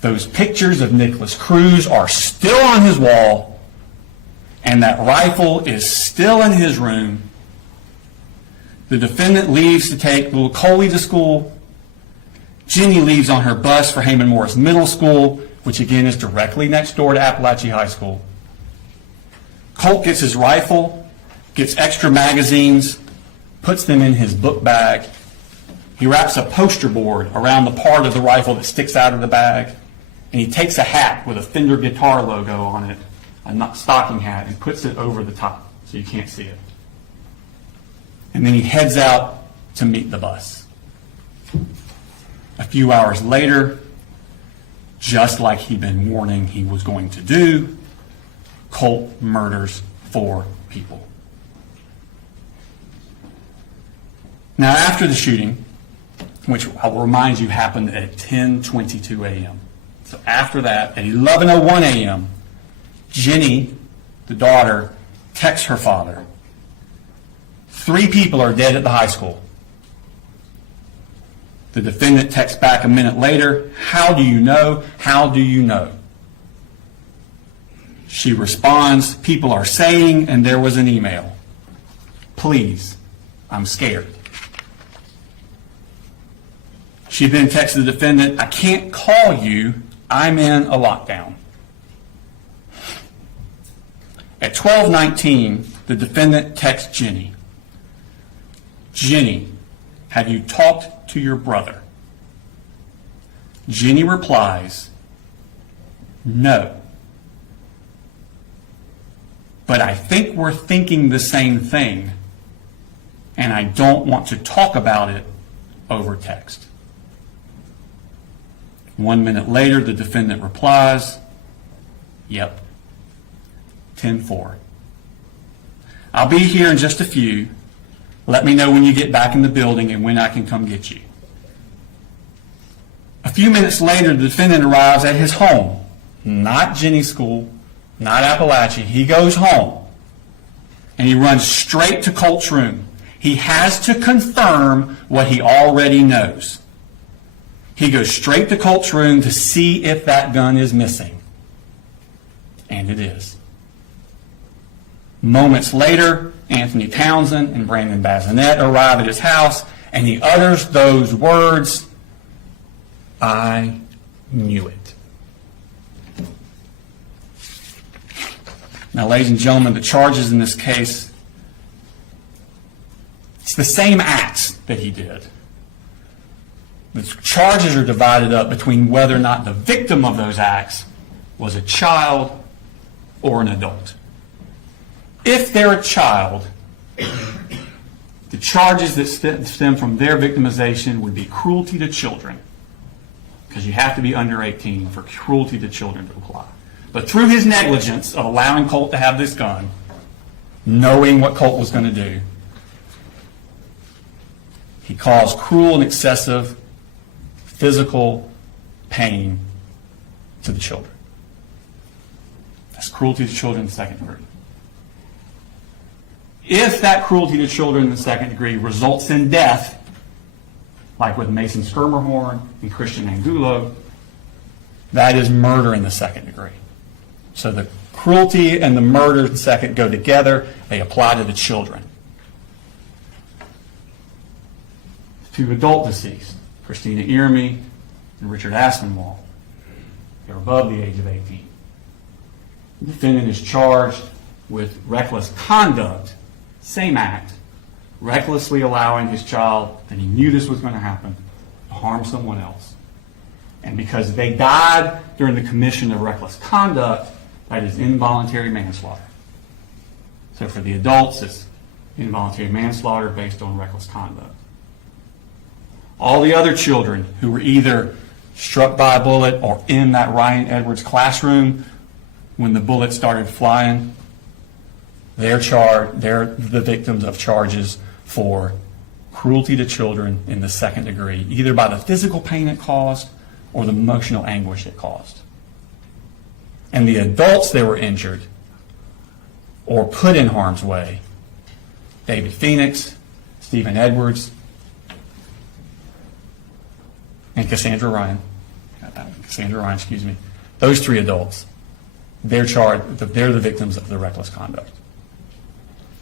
Those pictures of Nicholas Cruz are still on his wall, and that rifle is still in his room. The defendant leaves to take little Coley to school. Jenny leaves on her bus for Heyman Morris Middle School, which again is directly next door to Apalachee High School. Colt gets his rifle, gets extra magazines, puts them in his book bag. He wraps a poster board around the part of the rifle that sticks out of the bag, and he takes a hat with a Fender guitar logo on it, a stocking hat, and puts it over the top so you can't see it. And then he heads out to meet the bus. A few hours later, just like he'd been warning he was going to do, Colt murders 4 people. Now, after the shooting, which I will remind you happened at 10:22 a.m., so after that, at 11:01 a.m., Jenny, the daughter, texts her father, 3 people are dead at the high school. The defendant texts back a minute later, how do you know? How do you know? She responds, people are saying, and there was an email. Please, I'm scared. She then texts the defendant, I can't call you, I'm in a lockdown. At 12:19, the defendant texts Jenny, Jenny, have you talked to your brother? Jenny replies, no. But I think we're thinking the same thing, and I don't want to talk about it over text. 1 minute later, the defendant replies, yep, 10-4. I'll be here in just a few. Let me know when you get back in the building and when I can come get you. A few minutes later, the defendant arrives at his home, not Jenny's school, not Apalachee. He goes home, and he runs straight to Colt's room. He has to confirm what he already knows. He goes straight to Colt's room to see if that gun is missing. And it is. Moments later, Anthony Townsend and Brandon Bazinet arrive at his house, and he utters those words, I knew it. Now, ladies and gentlemen, the charges in this case, it's the same acts that he did. The charges are divided up between whether or not the victim of those acts was a child or an adult. If they're a child, the charges that stem from their victimization would be cruelty to children, because you have to be under 18 for cruelty to children to apply. But through his negligence of allowing Colt to have this gun, knowing what Colt was going to do, he caused cruel and excessive physical pain to the children. That's cruelty to children in the second degree. If that cruelty to children in the second degree results in death, like with Mason Skirmerhorn and Christian Angulo, that is murder in the second degree. So the cruelty and the murder in the second go together. They apply to the children. To adult deceased, Christina Irmy and Richard Aspinwall, they're above the age of 18. The defendant is charged with reckless conduct, same act, recklessly allowing his child, that he knew this was going to happen, to harm someone else. And because they died during the commission of reckless conduct, that is involuntary manslaughter. So for the adults, it's involuntary manslaughter based on reckless conduct. All the other children who were either struck by a bullet or in that Ryan Edwards classroom when the bullet started flying, they're the victims of charges for cruelty to children in the second degree, either by the physical pain it caused or the emotional anguish it caused. And the adults that were injured or put in harm's way, David Phoenix, Stephen Edwards, and Cassandra Ryan, those three adults, they're the victims of the reckless conduct.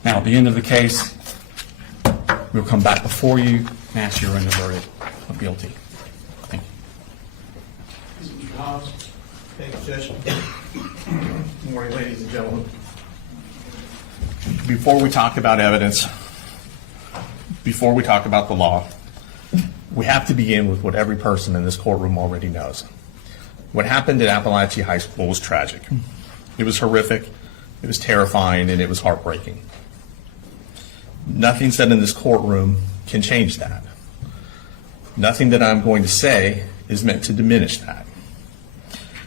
Now, at the end of the case, we'll come back before you and ask you to render the verdict of guilty. Thank you. Mr. Hobbs? Thank you, Judge. Good morning, ladies and gentlemen. Before we talk about evidence, before we talk about the law, we have to begin with what every person in this courtroom already knows. What happened at Apalachee High School was tragic. It was horrific, it was terrifying, and it was heartbreaking. Nothing said in this courtroom can change that. Nothing that I'm going to say is meant to diminish that.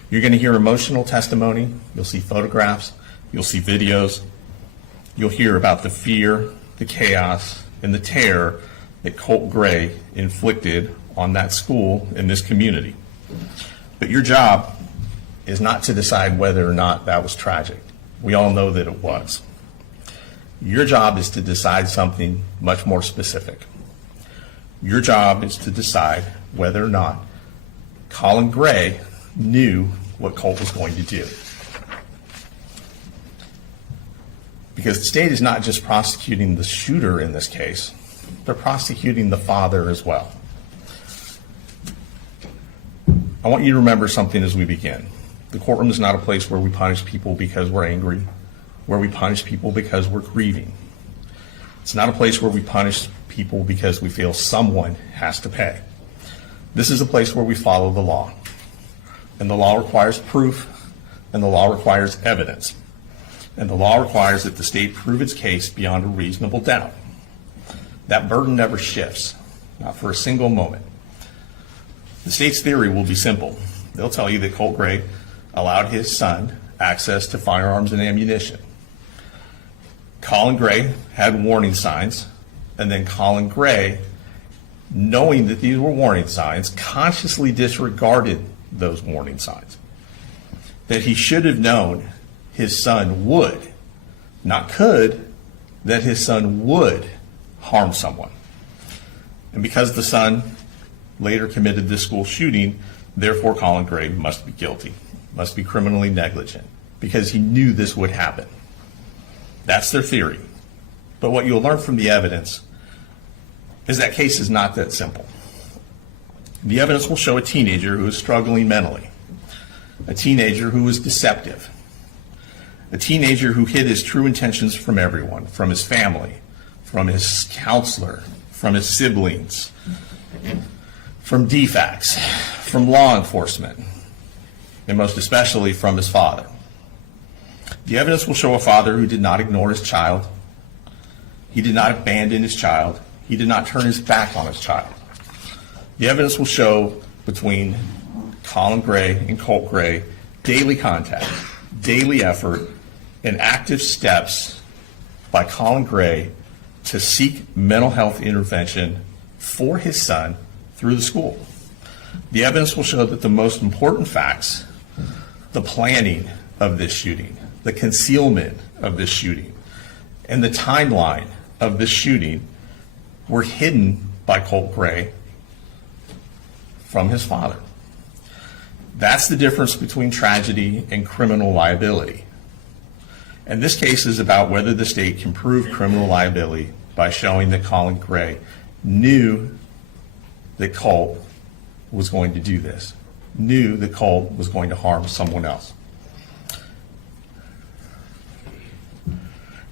You're going to hear emotional testimony, you'll see photographs, you'll see videos, you'll hear about the fear, the chaos, and the terror that Colin Gray inflicted on that school and this community. But your job is not to decide whether or not that was tragic. We all know that it was. Your job is to decide something much more specific. Your job is to decide whether or not Colin Gray knew what Colt was going to do. Because the state is not just prosecuting the shooter in this case, they're prosecuting the father as well. I want you to remember something as we begin. The courtroom is not a place where we punish people because we're angry, where we punish people because we're grieving. It's not a place where we punish people because we feel someone has to pay. This is a place where we follow the law. And the law requires proof, and the law requires evidence. And the law requires that the state prove its case beyond a reasonable doubt. That burden never shifts, not for a single moment. The state's theory will be simple. They'll tell you that Colin Gray allowed his son access to firearms and ammunition. Colin Gray had warning signs, and then Colin Gray, knowing that these were warning signs, consciously disregarded those warning signs. That he should have known his son would, not could, that his son would harm someone. And because the son later committed this school shooting, therefore Colin Gray must be guilty, must be criminally negligent, because he knew this would happen. That's their theory. But what you'll learn from the evidence is that case is not that simple. The evidence will show a teenager who is struggling mentally, a teenager who is deceptive, a teenager who hid his true intentions from everyone, from his family, from his counselor, from his siblings, from DFACS, from law enforcement, and most especially from his father. The evidence will show a father who did not ignore his child. He did not abandon his child. He did not turn his back on his child. The evidence will show between Colin Gray and Colin Gray daily contact, daily effort, and active steps by Colin Gray to seek mental health intervention for his son through the school. The evidence will show that the most important facts, the planning of this shooting, the concealment of this shooting, and the timeline of this shooting were hidden by Colin Gray from his father. That's the difference between tragedy and criminal liability. And this case is about whether the state can prove criminal liability by showing that Colin Gray knew that Colt was going to do this, knew that Colt was going to harm someone else.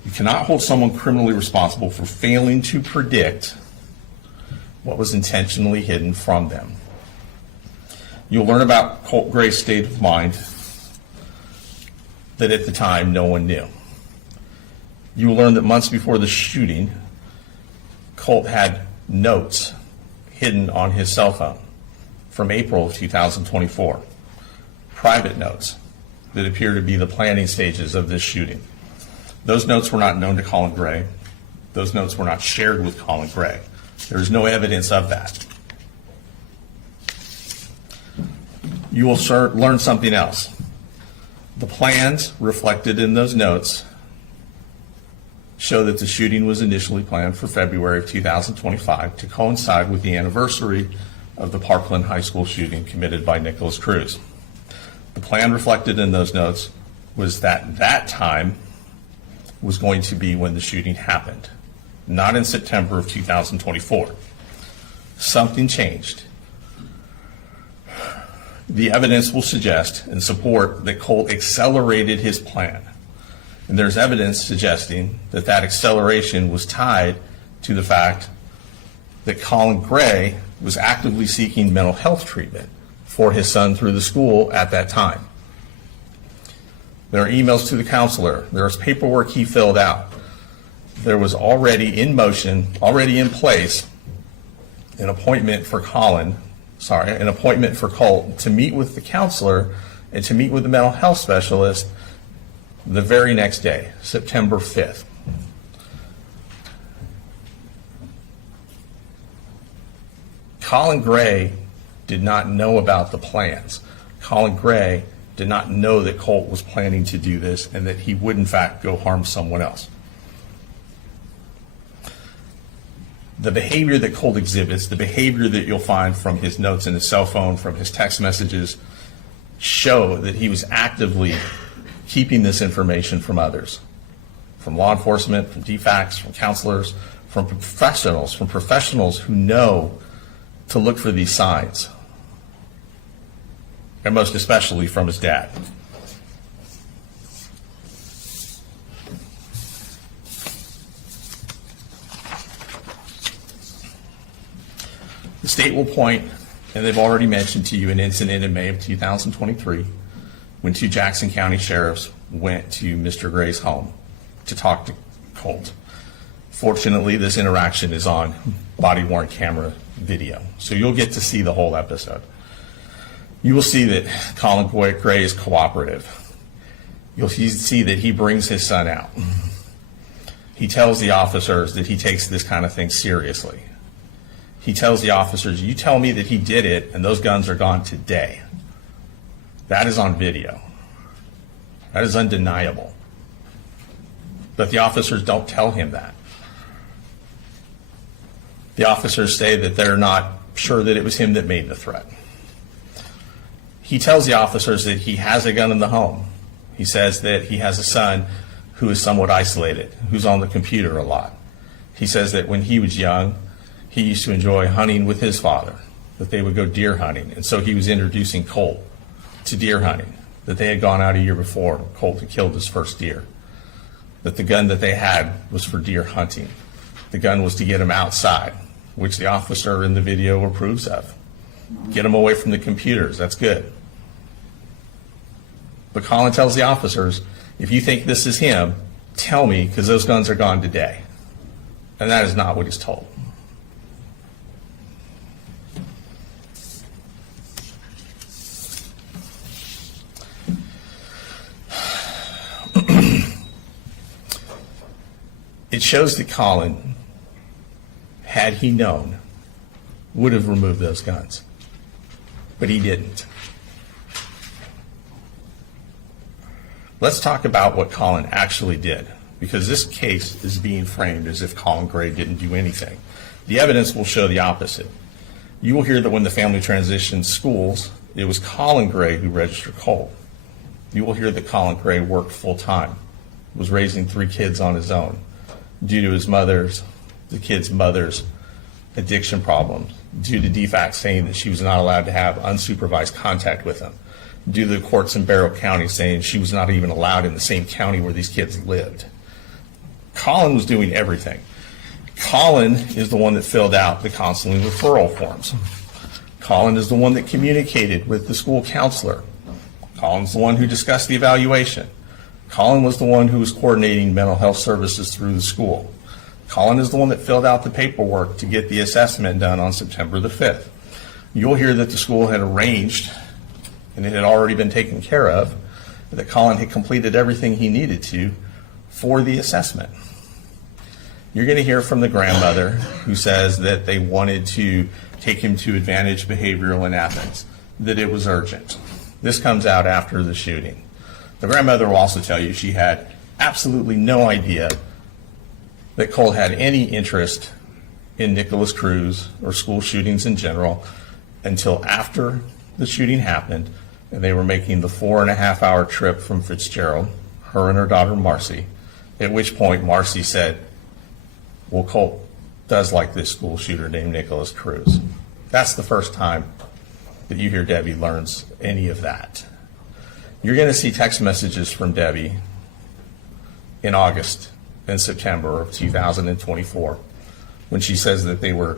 You cannot hold someone criminally responsible for failing to predict what was intentionally hidden from them. You'll learn about Colin Gray's state of mind that at the time no one knew. You will learn that months before the shooting, Colt had notes hidden on his cell phone from April of 2024, private notes that appear to be the planning stages of this shooting. Those notes were not known to Colin Gray. Those notes were not shared with Colin Gray. There is no evidence of that. You will learn something else. The plans reflected in those notes show that the shooting was initially planned for February of 2025 to coincide with the anniversary of the Parkland High School shooting committed by Nicholas Cruz. The plan reflected in those notes was that that time was going to be when the shooting happened, not in September of 2024. Something changed. The evidence will suggest and support that Colt accelerated his plan. And there's evidence suggesting that that acceleration was tied to the fact that Colin Gray was actively seeking mental health treatment for his son through the school at that time. There are emails to the counselor. There was paperwork he filled out. There was already in motion, already in place, an appointment for Colt to meet with the counselor and to meet with the mental health specialist the very next day, September 5th. Colin Gray did not know about the plans. Colin Gray did not know that Colt was planning to do this and that he would in fact go harm someone else. The behavior that Colt exhibits, the behavior that you'll find from his notes in his cell phone, from his text messages, show that he was actively keeping this information from others, from law enforcement, from DFACs, from counselors, from professionals who know to look for these signs, and most especially from his dad. The state will point, and they've already mentioned to you, an incident in May of 2023 when two Jackson County sheriffs went to Mr. Gray's home to talk to Colt. Fortunately, this interaction is on body-worn camera video, so you'll get to see the whole episode. You will see that Colin Gray is cooperative. You'll see that he brings his son out. He tells the officers that he takes this kind of thing seriously. He tells the officers, you tell me that he did it and those guns are gone today. That is on video. That is undeniable. But the officers don't tell him that. The officers say that they're not sure that it was him that made the threat. He tells the officers that he has a gun in the home. He says that he has a son who is somewhat isolated, who's on the computer a lot. He says that when he was young, he used to enjoy hunting with his father, that they would go deer hunting. And so he was introducing Colt to deer hunting, that they had gone out a year before. Colt had killed his first deer, that the gun that they had was for deer hunting. The gun was to get him outside, which the officer in the video approves of. Get him away from the computers, that's good. But Colin tells the officers, if you think this is him, tell me, because those guns are gone today. And that is not what he's told. It shows that Colin, had he known, would have removed those guns. But he didn't. Let's talk about what Colin actually did, because this case is being framed as if Colin Gray didn't do anything. The evidence will show the opposite. You will hear that when the family transitioned schools, it was Colin Gray who registered Colt. You will hear that Colin Gray worked full-time, was raising 3 kids on his own, due to the kids' mother's addiction problems, due to DFACs saying that she was not allowed to have unsupervised contact with him, due to the courts in Barrow County saying she was not even allowed in the same county where these kids lived. Colin was doing everything. Colin is the one that filled out the counseling referral forms. Colin is the one that communicated with the school counselor. Colin's the one who discussed the evaluation. Colin was the one who was coordinating mental health services through the school. Colin is the one that filled out the paperwork to get the assessment done on September the 5th. You'll hear that the school had arranged, and it had already been taken care of, that Colin had completed everything he needed to for the assessment. You're going to hear from the grandmother who says that they wanted to take him to Advantage Behavioral in Athens, that it was urgent. This comes out after the shooting. The grandmother will also tell you she had absolutely no idea that Cole had any interest in Nicholas Cruz or school shootings in general until after the shooting happened and they were making the 4.5-hour trip from Fitzgerald, her and her daughter Marcy, at which point Marcy said, well, Colt does like this school shooter named Nicholas Cruz. That's the first time that you hear Debbie learns any of that. You're going to see text messages from Debbie in August and September of 2024 when she says that they were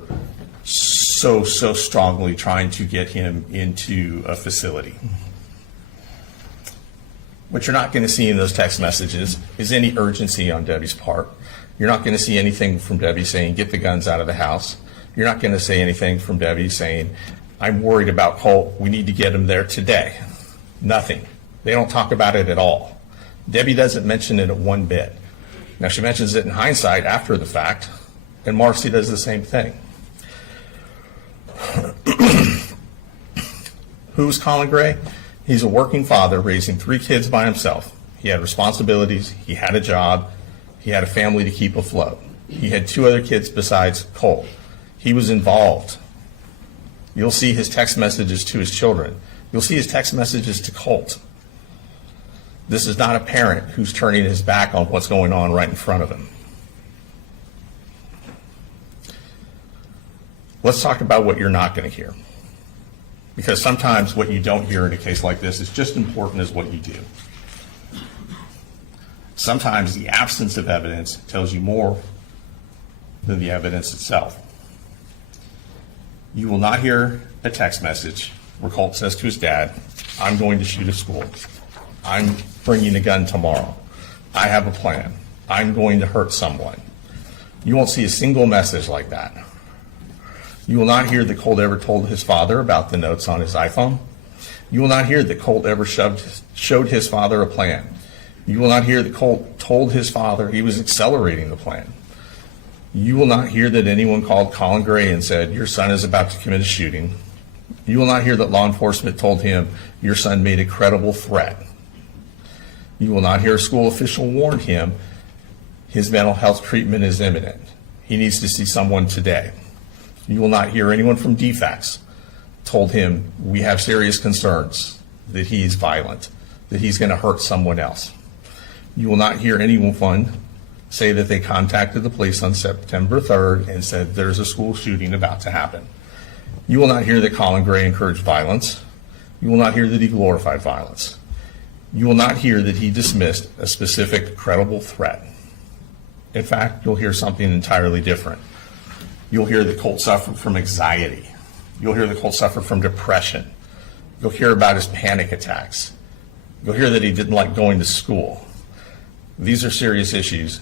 so strongly trying to get him into a facility. What you're not going to see in those text messages is any urgency on Debbie's part. You're not going to see anything from Debbie saying, get the guns out of the house. You're not going to see anything from Debbie saying, I'm worried about Colt. We need to get him there today. Nothing. They don't talk about it at all. Debbie doesn't mention it one bit. Now, she mentions it in hindsight after the fact, and Marcy does the same thing. Who's Colin Gray? He's a working father raising 3 kids by himself. He had responsibilities. He had a job. He had a family to keep afloat. He had 2 other kids besides Colt. He was involved. You'll see his text messages to his children. You'll see his text messages to Colt. This is not a parent who's turning his back on what's going on right in front of him. Let's talk about what you're not going to hear. Because sometimes what you don't hear in a case like this is just important as what you do. Sometimes the absence of evidence tells you more than the evidence itself. You will not hear a text message where Colt says to his dad, I'm going to shoot a school. I'm bringing a gun tomorrow. I have a plan. I'm going to hurt someone. You won't see a single message like that. You will not hear that Colt ever told his father about the notes on his iPhone. You will not hear that Colt ever showed his father a plan. You will not hear that Colt told his father he was accelerating the plan. You will not hear that anyone called Colin Gray and said, your son is about to commit a shooting. You will not hear that law enforcement told him, your son made a credible threat. You will not hear a school official warn him his mental health treatment is imminent. He needs to see someone today. You will not hear anyone from DFACS told him, we have serious concerns that he's violent, that he's going to hurt someone else. You will not hear anyone say that they contacted the police on September 3rd and said there's a school shooting about to happen. You will not hear that Colin Gray encouraged violence. You will not hear that he glorified violence. You will not hear that he dismissed a specific credible threat. In fact, you'll hear something entirely different. You'll hear that Colt suffered from anxiety. You'll hear that Colt suffered from depression. You'll hear about his panic attacks. You'll hear that he didn't like going to school. These are serious issues,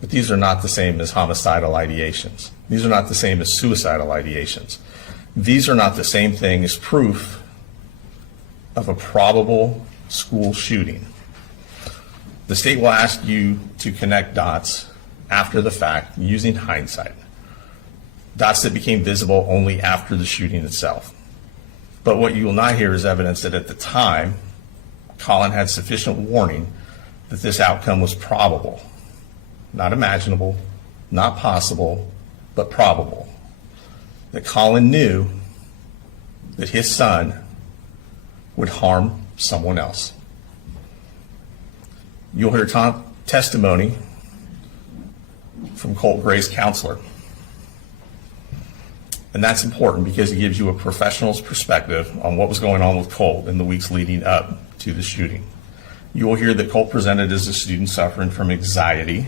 but these are not the same as homicidal ideations. These are not the same as suicidal ideations. These are not the same thing as proof of a probable school shooting. The state will ask you to connect dots after the fact using hindsight. Dots that became visible only after the shooting itself. But what you will not hear is evidence that at the time, Colin had sufficient warning that this outcome was probable. Not imaginable, not possible, but probable. That Colin knew that his son would harm someone else. You'll hear testimony from Colt Gray's counselor. And that's important because it gives you a professional's perspective on what was going on with Colt in the weeks leading up to the shooting. You will hear that Colt presented as a student suffering from anxiety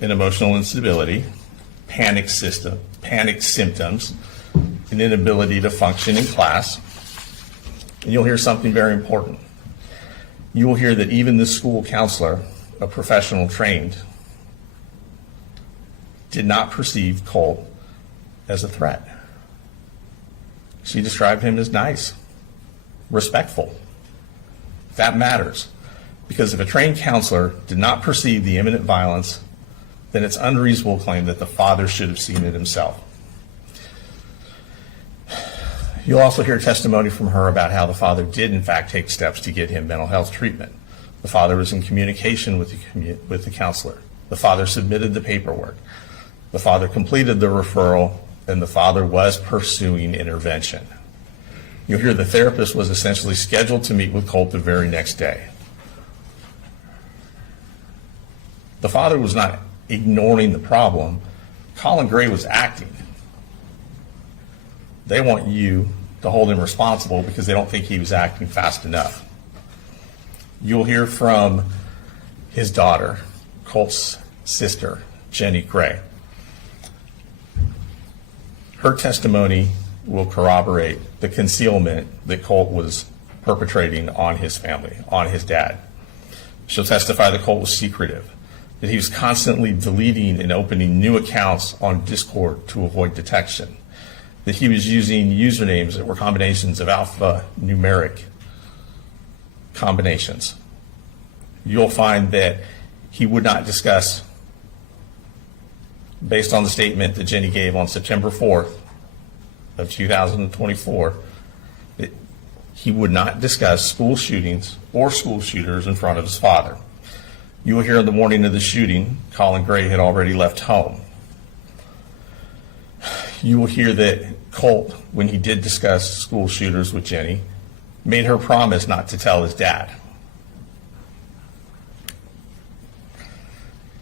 and emotional instability, panic symptoms, an inability to function in class. And you'll hear something very important. You will hear that even the school counselor, a professional trained, did not perceive Colt as a threat. She described him as nice, respectful. That matters, because if a trained counselor did not perceive the imminent violence, then it's unreasonable to claim that the father should have seen it himself. You'll also hear testimony from her about how the father did in fact take steps to get him mental health treatment. The father was in communication with the counselor. The father submitted the paperwork. The father completed the referral, and the father was pursuing intervention. You'll hear the therapist was essentially scheduled to meet with Colt the very next day. The father was not ignoring the problem. Colin Gray was acting. They want you to hold him responsible because they don't think he was acting fast enough. You'll hear from his daughter, Colt's sister, Jenny Gray. Her testimony will corroborate the concealment that Colt was perpetrating on his family, on his dad. She'll testify that Colt was secretive, that he was constantly deleting and opening new accounts on Discord to avoid detection, that he was using usernames that were combinations of alphanumeric combinations. You'll find that he would not discuss, based on the statement that Jenny gave on September 4th of 2024, that he would not discuss school shootings or school shooters in front of his father. You will hear on the morning of the shooting, Colin Gray had already left home. You will hear that Colt, when he did discuss school shooters with Jenny, made her promise not to tell his dad.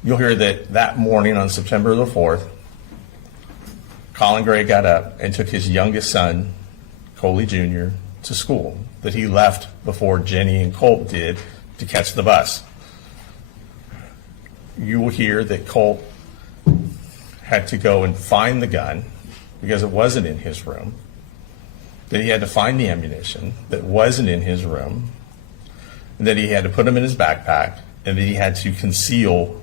You'll hear that morning on September the 4th, Colin Gray got up and took his youngest son, Coley Jr., to school, that he left before Jenny and Colt did to catch the bus. You will hear that Colt had to go and find the gun because it wasn't in his room, that he had to find the ammunition that wasn't in his room, and that he had to put them in his backpack, and that he had to conceal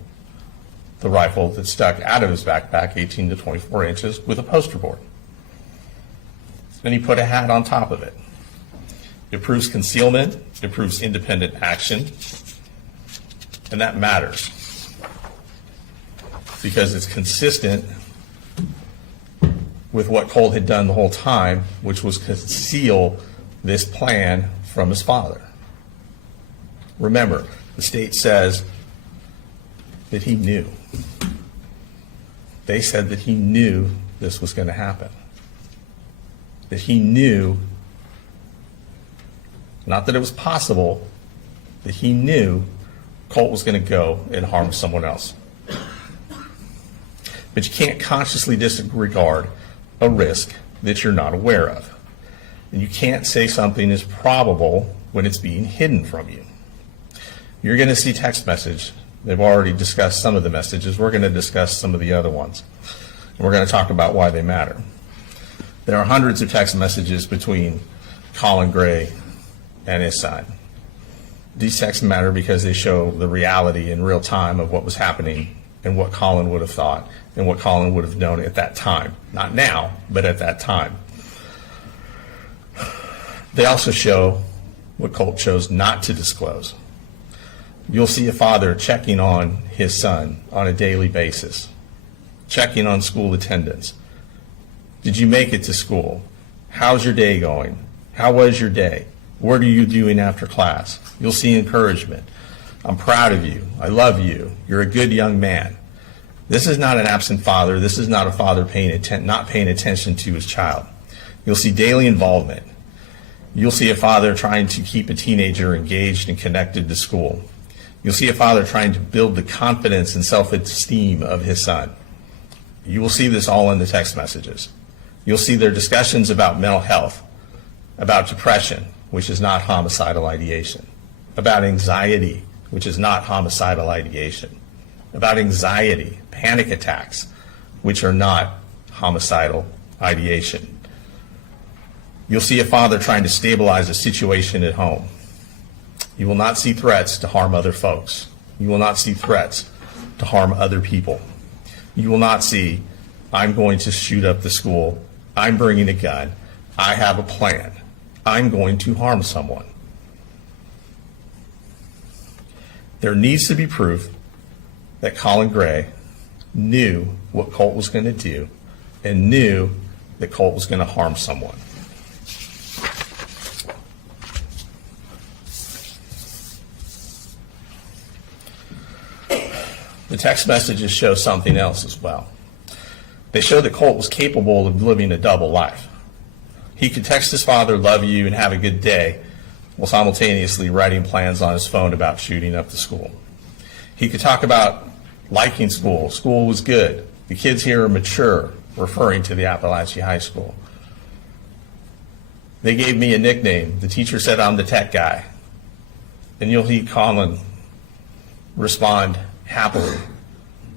the rifle that stuck out of his backpack 18 to 24 inches with a poster board. Then he put a hat on top of it. It proves concealment, it proves independent action, and that matters because it's consistent with what Colt had done the whole time, which was conceal this plan from his father. Remember, the state says that he knew. They said that he knew this was going to happen. That he knew, not that it was possible, that he knew Colt was going to go and harm someone else. But you can't consciously disregard a risk that you're not aware of. And you can't say something is probable when it's being hidden from you. You're going to see text message. They've already discussed some of the messages. We're going to discuss some of the other ones. And we're going to talk about why they matter. There are hundreds of text messages between Colin Gray and his son. These texts matter because they show the reality in real time of what was happening and what Colin would have thought and what Colin would have known at that time. Not now, but at that time. They also show what Colt chose not to disclose. You'll see a father checking on his son on a daily basis, checking on school attendance. Did you make it to school? How's your day going? How was your day? What are you doing after class? You'll see encouragement. I'm proud of you. I love you. You're a good young man. This is not an absent father. This is not a father not paying attention to his child. You'll see daily involvement. You'll see a father trying to keep a teenager engaged and connected to school. You'll see a father trying to build the confidence and self-esteem of his son. You will see this all in the text messages. You'll see their discussions about mental health, about depression, which is not homicidal ideation, about anxiety, which is not homicidal ideation, about anxiety, panic attacks, which are not homicidal ideation. You'll see a father trying to stabilize a situation at home. You will not see threats to harm other folks. You will not see threats to harm other people. You will not see, I'm going to shoot up the school, I'm bringing a gun, I have a plan, I'm going to harm someone. There needs to be proof that Colin Gray knew what Colt was going to do and knew that Colt was going to harm someone. The text messages show something else as well. They show that Colt was capable of living a double life. He could text his father, love you, and have a good day, while simultaneously writing plans on his phone about shooting up the school. He could talk about liking school. School was good. The kids here are mature, referring to the Apalachee High School. They gave me a nickname. The teacher said I'm the tech guy. And you'll hear Colin respond happily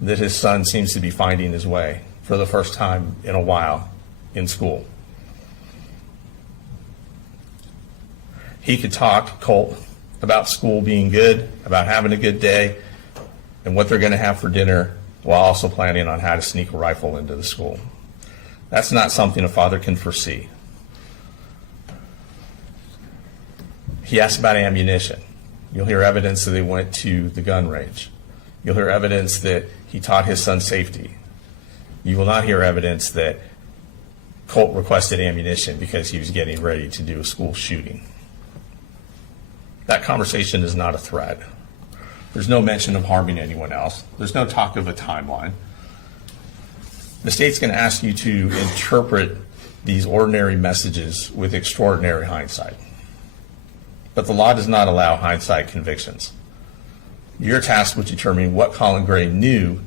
that his son seems to be finding his way for the first time in a while in school. He could talk, Colt, about school being good, about having a good day, and what they're going to have for dinner, while also planning on how to sneak a rifle into the school. That's not something a father can foresee. He asked about ammunition. You'll hear evidence that they went to the gun range. You'll hear evidence that he taught his son safety. You will not hear evidence that Colt requested ammunition because he was getting ready to do a school shooting. That conversation is not a threat. There's no mention of harming anyone else. There's no talk of a timeline. The state's going to ask you to interpret these ordinary messages with extraordinary hindsight. But the law does not allow hindsight convictions. You're tasked with determining what Colin Gray knew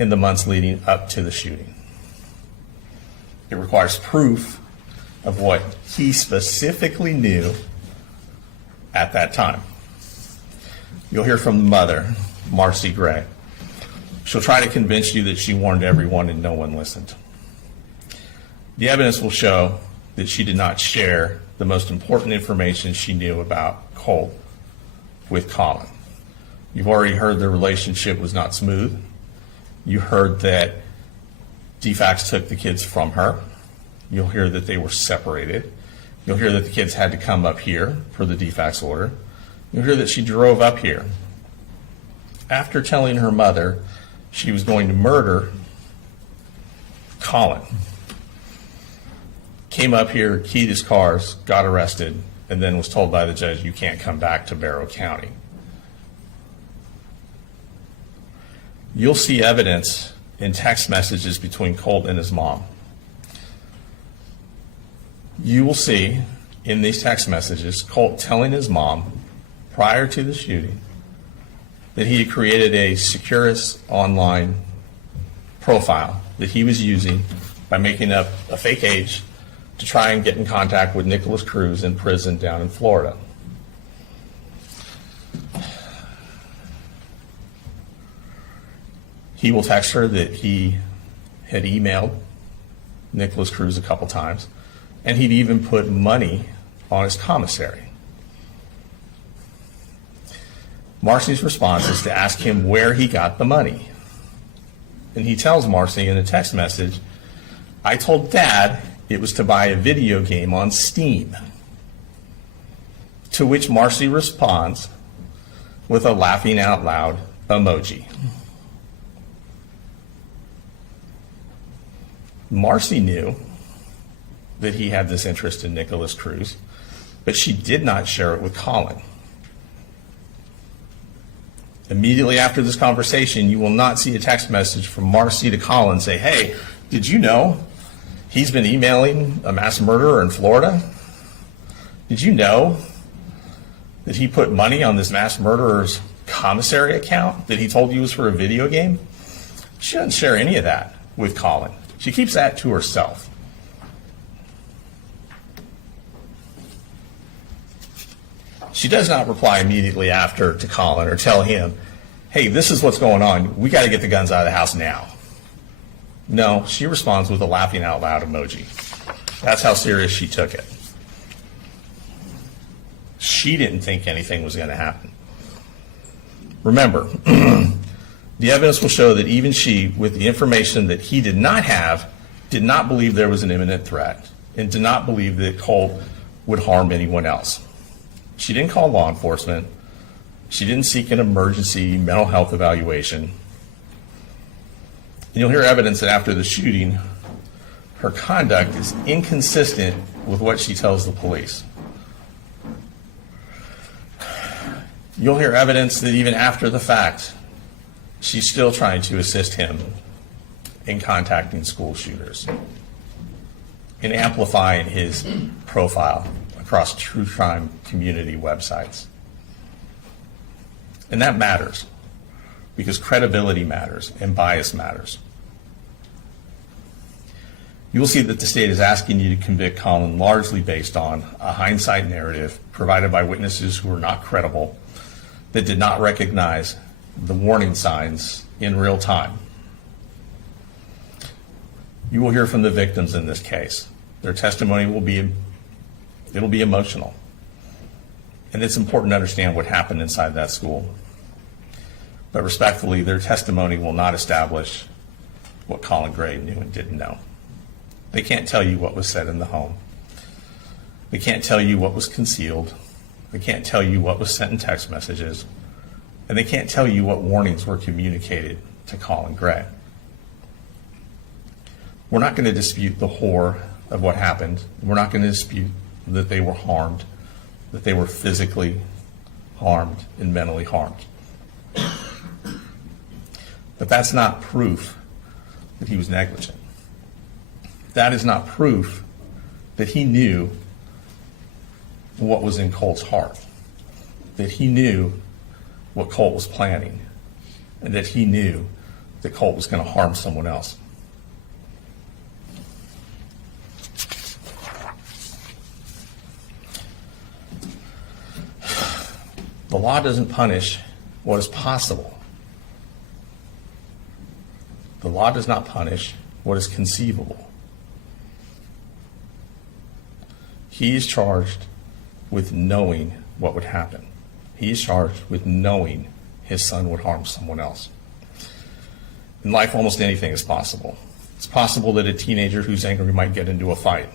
in the months leading up to the shooting. It requires proof of what he specifically knew at that time. You'll hear from the mother, Marcy Gray. She'll try to convince you that she warned everyone and no one listened. The evidence will show that she did not share the most important information she knew about Colt with Colin. You've already heard their relationship was not smooth. You heard that DFACS took the kids from her. You'll hear that they were separated. You'll hear that the kids had to come up here for the DFACS order. You'll hear that she drove up here. After telling her mother she was going to murder Colin, came up here, keyed his cars, got arrested, and then was told by the judge, you can't come back to Barrow County. You'll see evidence in text messages between Colt and his mom. You will see in these text messages Colt telling his mom prior to the shooting that he had created a Securus online profile that he was using by making up a fake age to try and get in contact with Nicholas Cruz in prison down in Florida. He will text her that he had emailed Nicholas Cruz a couple times, and he'd even put money on his commissary. Marcy's response is to ask him where he got the money. And he tells Marcy in a text message, I told Dad it was to buy a video game on Steam. To which Marcy responds with a laughing out loud emoji. Marcy knew that he had this interest in Nicholas Cruz, but she did not share it with Colin. Immediately after this conversation, you will not see a text message from Marcy to Colin say, hey, did you know he's been emailing a mass murderer in Florida? Did you know that he put money on this mass murderer's commissary account that he told you was for a video game? She doesn't share any of that with Colin. She keeps that to herself. She does not reply immediately after to Colin or tell him, hey, this is what's going on. We got to get the guns out of the house now. No, she responds with a laughing out loud emoji. That's how serious she took it. Shh. she didn't think anything was going to happen. Remember, the evidence will show that even she, with the information that he did not have, did not believe there was an imminent threat and did not believe that Colt would harm anyone else. She didn't call law enforcement. She didn't seek an emergency mental health evaluation. And you'll hear evidence that after the shooting, her conduct is inconsistent with what she tells the police. You'll hear evidence that even after the fact, she's still trying to assist him in contacting school shooters, in amplifying his profile across true crime community websites. And that matters, because credibility matters and bias matters. You will see that the state is asking you to convict Colin largely based on a hindsight narrative provided by witnesses who are not credible, that did not recognize the warning signs in real time. You will hear from the victims in this case. Their testimony will be emotional. And it's important to understand what happened inside that school. But respectfully, their testimony will not establish what Colin Gray knew and didn't know. They can't tell you what was said in the home. They can't tell you what was concealed. They can't tell you what was sent in text messages. And they can't tell you what warnings were communicated to Colin Gray. We're not going to dispute the horror of what happened. We're not going to dispute that they were harmed, that they were physically harmed and mentally harmed. But that's not proof that he was negligent. That is not proof that he knew what was in Colt's heart, that he knew what Colt was planning, and that he knew that Colt was going to harm someone else. The law doesn't punish what is possible. The law does not punish what is conceivable. He is charged with knowing what would happen. He is charged with knowing his son would harm someone else. In life, almost anything is possible. It's possible that a teenager who's angry might get into a fight.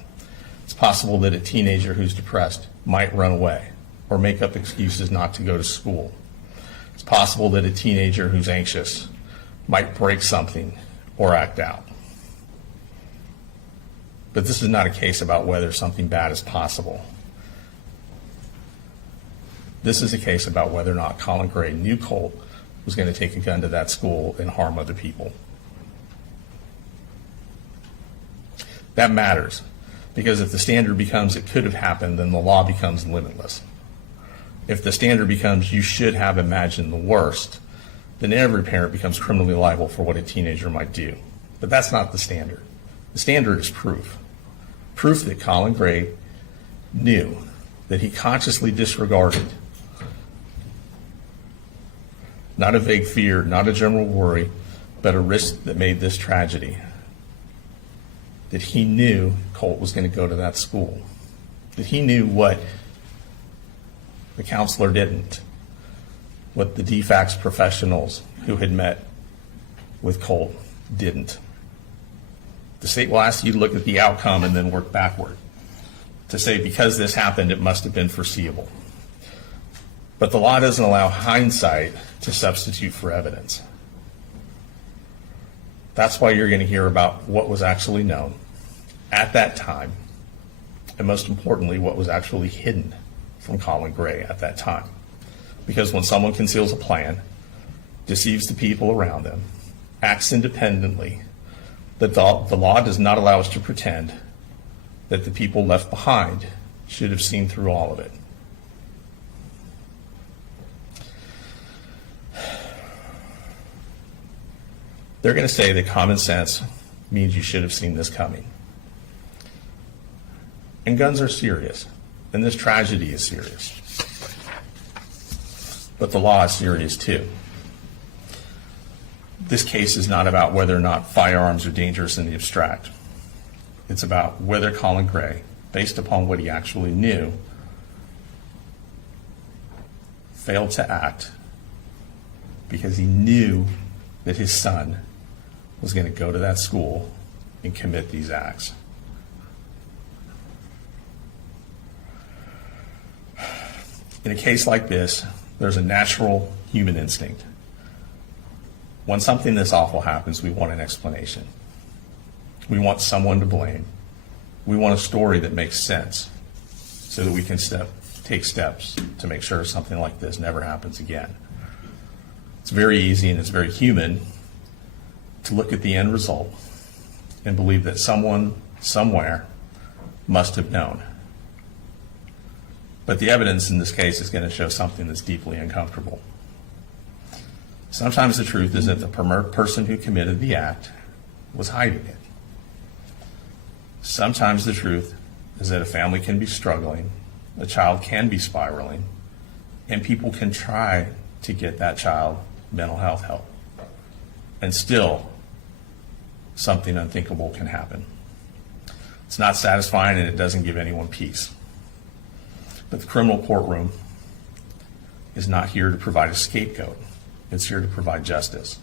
It's possible that a teenager who's depressed might run away or make up excuses not to go to school. It's possible that a teenager who's anxious might break something or act out. But this is not a case about whether something bad is possible. This is a case about whether or not Colin Gray knew Colt was going to take a gun to that school and harm other people. That matters, because if the standard becomes it could have happened, then the law becomes limitless. If the standard becomes you should have imagined the worst, then every parent becomes criminally liable for what a teenager might do. But that's not the standard. The standard is proof. Proof that Colin Gray knew, that he consciously disregarded, not a vague fear, not a general worry, but a risk that made this tragedy. That he knew Colt was going to go to that school. That he knew what the counselor didn't, what the DFACS professionals who had met with Colt didn't. The state will ask you to look at the outcome and then work backward to say because this happened, it must have been foreseeable. But the law doesn't allow hindsight to substitute for evidence. That's why you're going to hear about what was actually known at that time, and most importantly, what was actually hidden from Colin Gray at that time. Because when someone conceals a plan, deceives the people around them, acts independently, the law does not allow us to pretend that the people left behind should have seen through all of it. They're going to say that common sense means you should have seen this coming. And guns are serious, and this tragedy is serious. But the law is serious too. This case is not about whether or not firearms are dangerous in the abstract. It's about whether Colin Gray, based upon what he actually knew, failed to act because he knew that his son was going to go to that school and commit these acts. In a case like this, there's a natural human instinct. When something this awful happens, we want an explanation. We want someone to blame. We want a story that makes sense so that we can take steps to make sure something like this never happens again. It's very easy and it's very human to look at the end result and believe that someone, somewhere, must have known. But the evidence in this case is going to show something that's deeply uncomfortable. Sometimes the truth is that the person who committed the act was hiding it. Sometimes the truth is that a family can be struggling, a child can be spiraling, and people can try to get that child mental health help. And still, something unthinkable can happen. It's not satisfying and it doesn't give anyone peace. But the criminal courtroom is not here to provide a scapegoat. It's here to provide justice.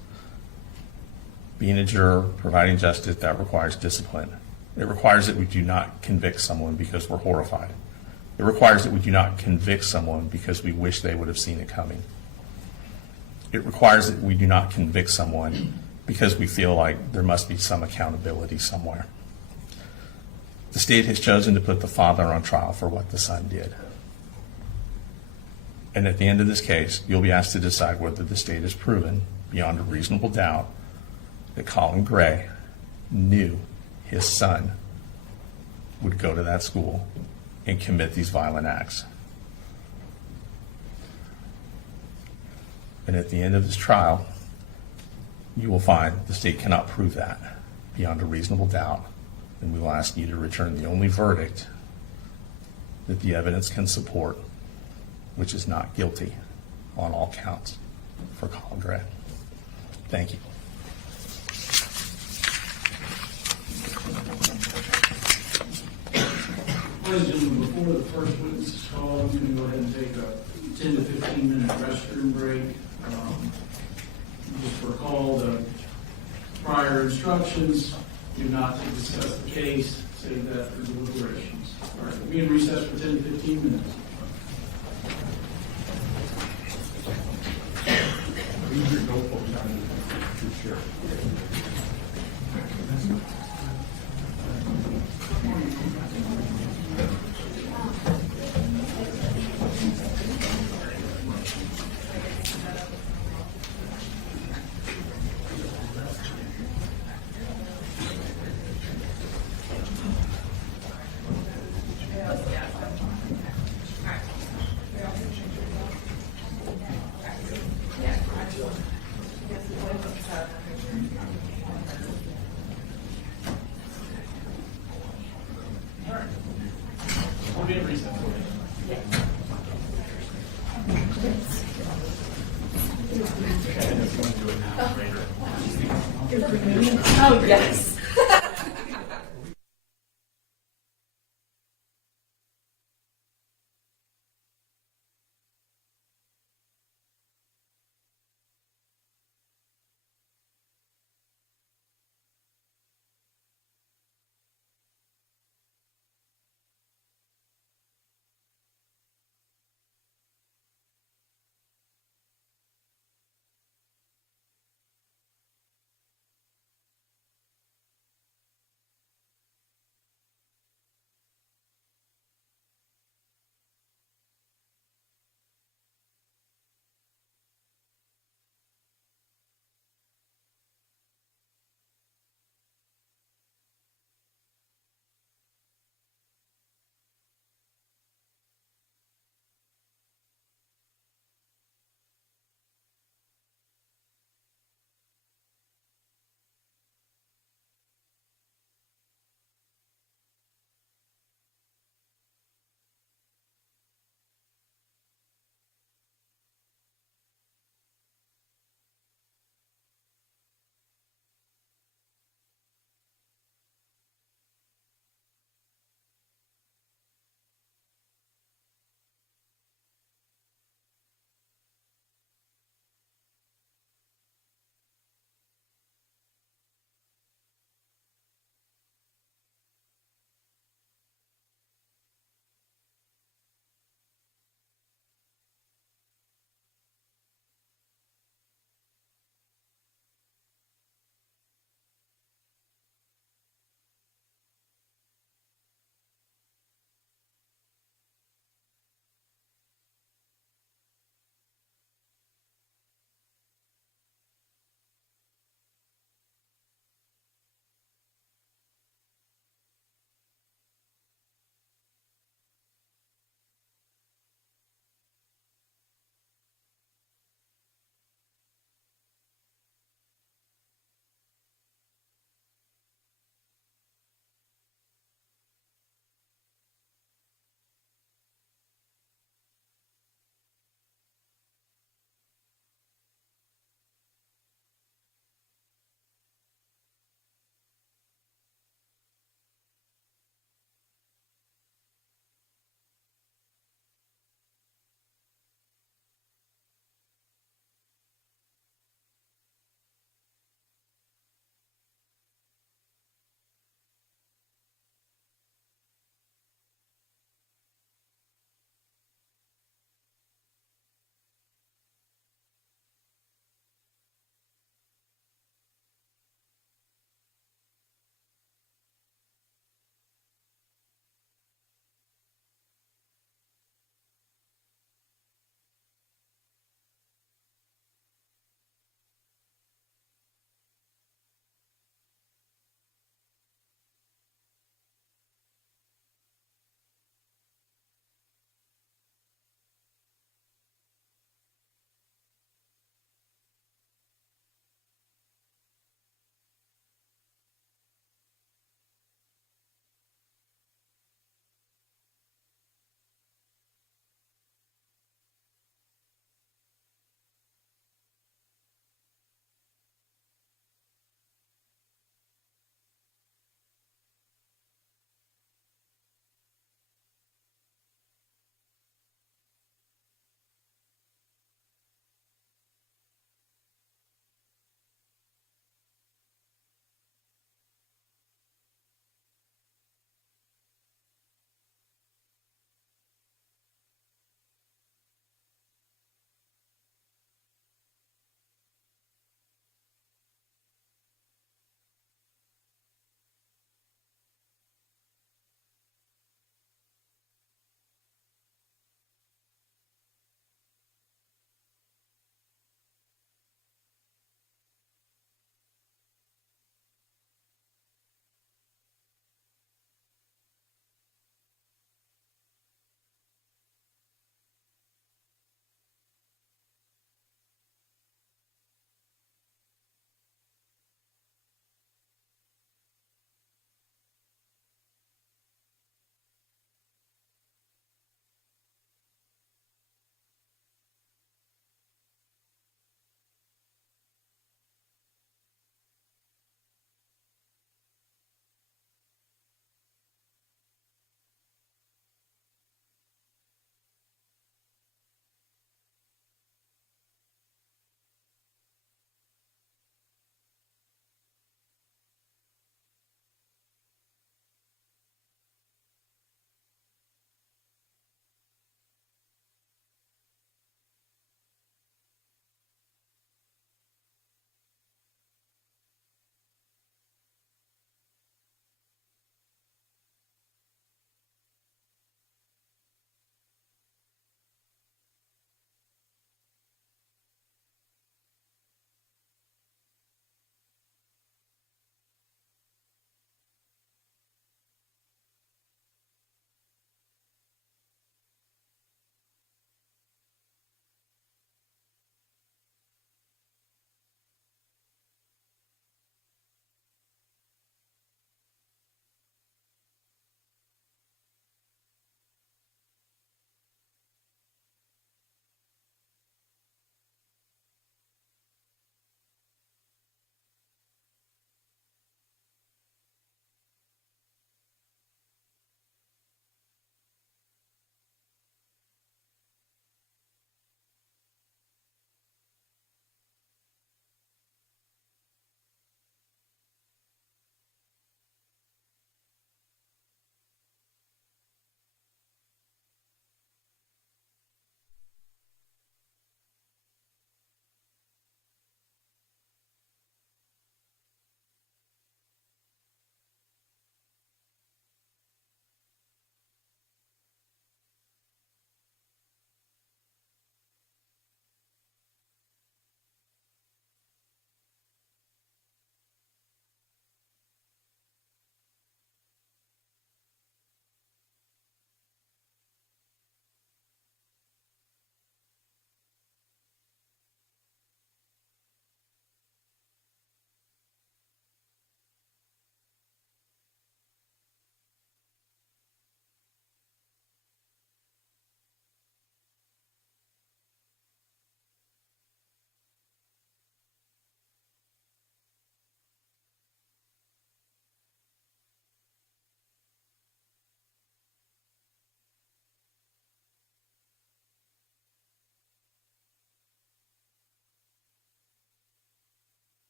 Being a juror, providing justice, that requires discipline. It requires that we do not convict someone because we're horrified. It requires that we do not convict someone because we wish they would have seen it coming. It requires that we do not convict someone because we feel like there must be some accountability somewhere. The state has chosen to put the father on trial for what the son did. And at the end of this case, you'll be asked to decide whether the state has proven, beyond a reasonable doubt, that Colin Gray knew his son would go to that school and commit these violent acts. And at the end of this trial, you will find the state cannot prove that beyond a reasonable doubt, and we will ask you to return the only verdict that the evidence can support, which is not guilty on all counts for Colin Gray. Thank you. Ladies and gentlemen, before the first witness is called, I'm going to go ahead and take a 10 to 15 minute restroom break. Just recall the prior instructions, do not to discuss the case, save that for deliberations. All right, we'll be in recess for 10 to 15 minutes. We'll be in recess. Oh, yes.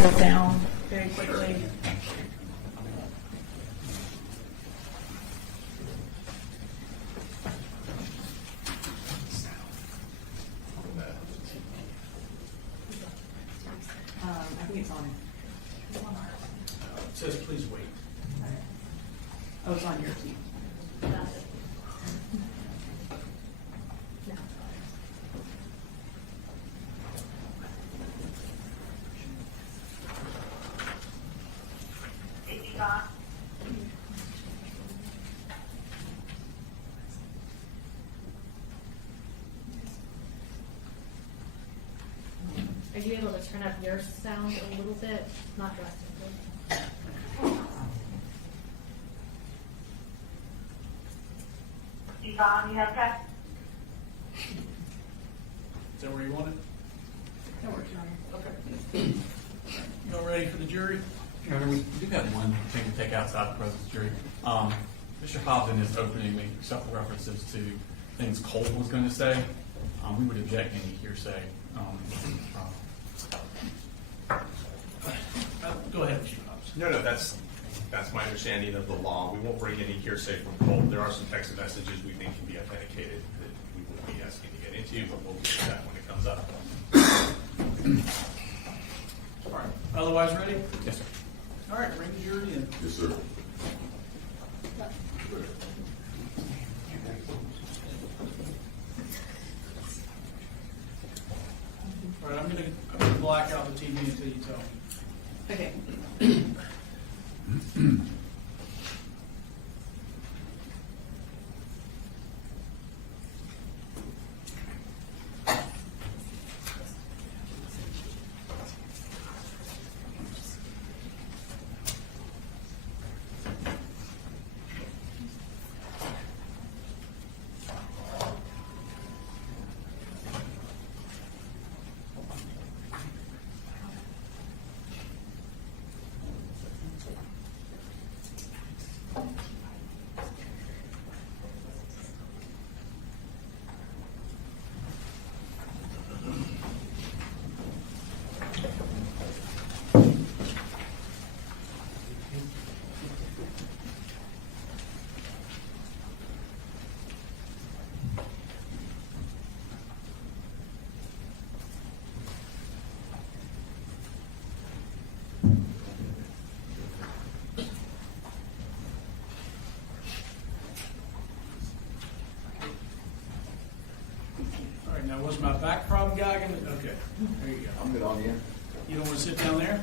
settle down very quickly. I think it's on. It says please wait. Oh, it's on your team. Are you able to turn up your sound a little bit? Not drastically. Yvonne, you have that? Is that where you want it? That works, Your Honor. Okay. You all ready for the jury? Your Honor, we do have one thing to take outside the presence of the jury. Mr. Hobbs in his opening made several references to things Cole was going to say. We would object any hearsay. Go ahead, Mr. Hobbs. No, that's my understanding of the law. We won't bring any hearsay from Cole. There are some text messages we think can be authenticated that we wouldn't be asking to get into, but we'll get to that when it comes up. All right. Otherwise ready? Yes, sir. All right, bring the jury in. Yes, sir. All right, I'm gonna black out the TV until you tell me. Okay. All right, now was my back problem guy gonna, okay, there you go. I'm good on you. You don't wanna sit down there?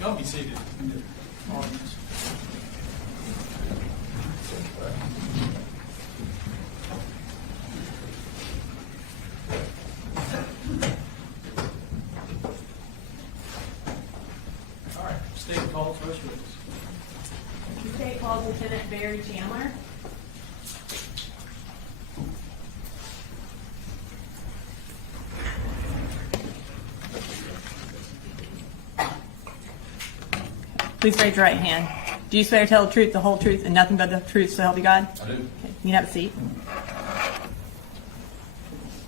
Y'all be seated in the audience. All right, state call first witness. The state calls Lieutenant Barry Chandler. Please raise your right hand. Do you swear to tell the truth, the whole truth, and nothing but the truth, so help you God? I do. Okay, you can have a seat.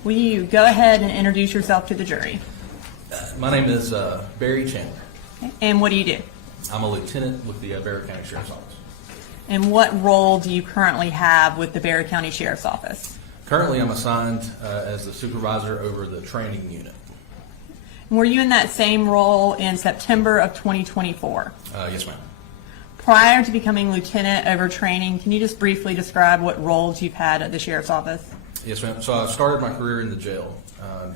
Will you go ahead and introduce yourself to the jury? My name is Barry Chandler. Okay, and what do you do? I'm a lieutenant with the Barrow County Sheriff's Office. And what role do you currently have with the Barrow County Sheriff's Office? Currently, I'm assigned as the supervisor over the training unit. Were you in that same role in September of 2024? Yes, ma'am. Prior to becoming lieutenant over training, can you just briefly describe what roles you've had at the Sheriff's Office? Yes, ma'am. So I started my career in the jail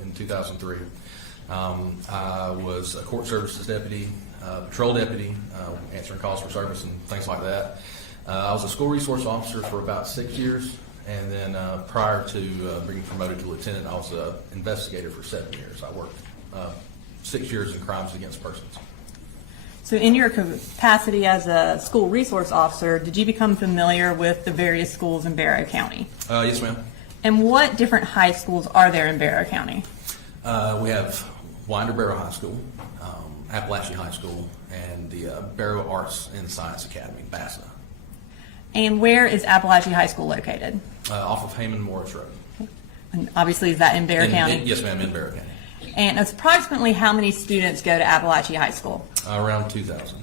in 2003. I was a court services deputy, patrol deputy, answering calls for service and things like that. I was a school resource officer for about 6 years, and then prior to being promoted to lieutenant, I was an investigator for 7 years. I worked 6 years in crimes against persons. So in your capacity as a school resource officer, did you become familiar with the various schools in Barrow County? Yes, ma'am. And what different high schools are there in Barrow County? We have Winder Barrow High School, Apalachee High School, and the Barrow Arts and Science Academy, BASA. And where is Apalachee High School located? Off of Heyman Morris Road. And obviously, is that in Bear County? Yes, ma'am, in Bear County. And approximately how many students go to Apalachee High School? Around 2,000.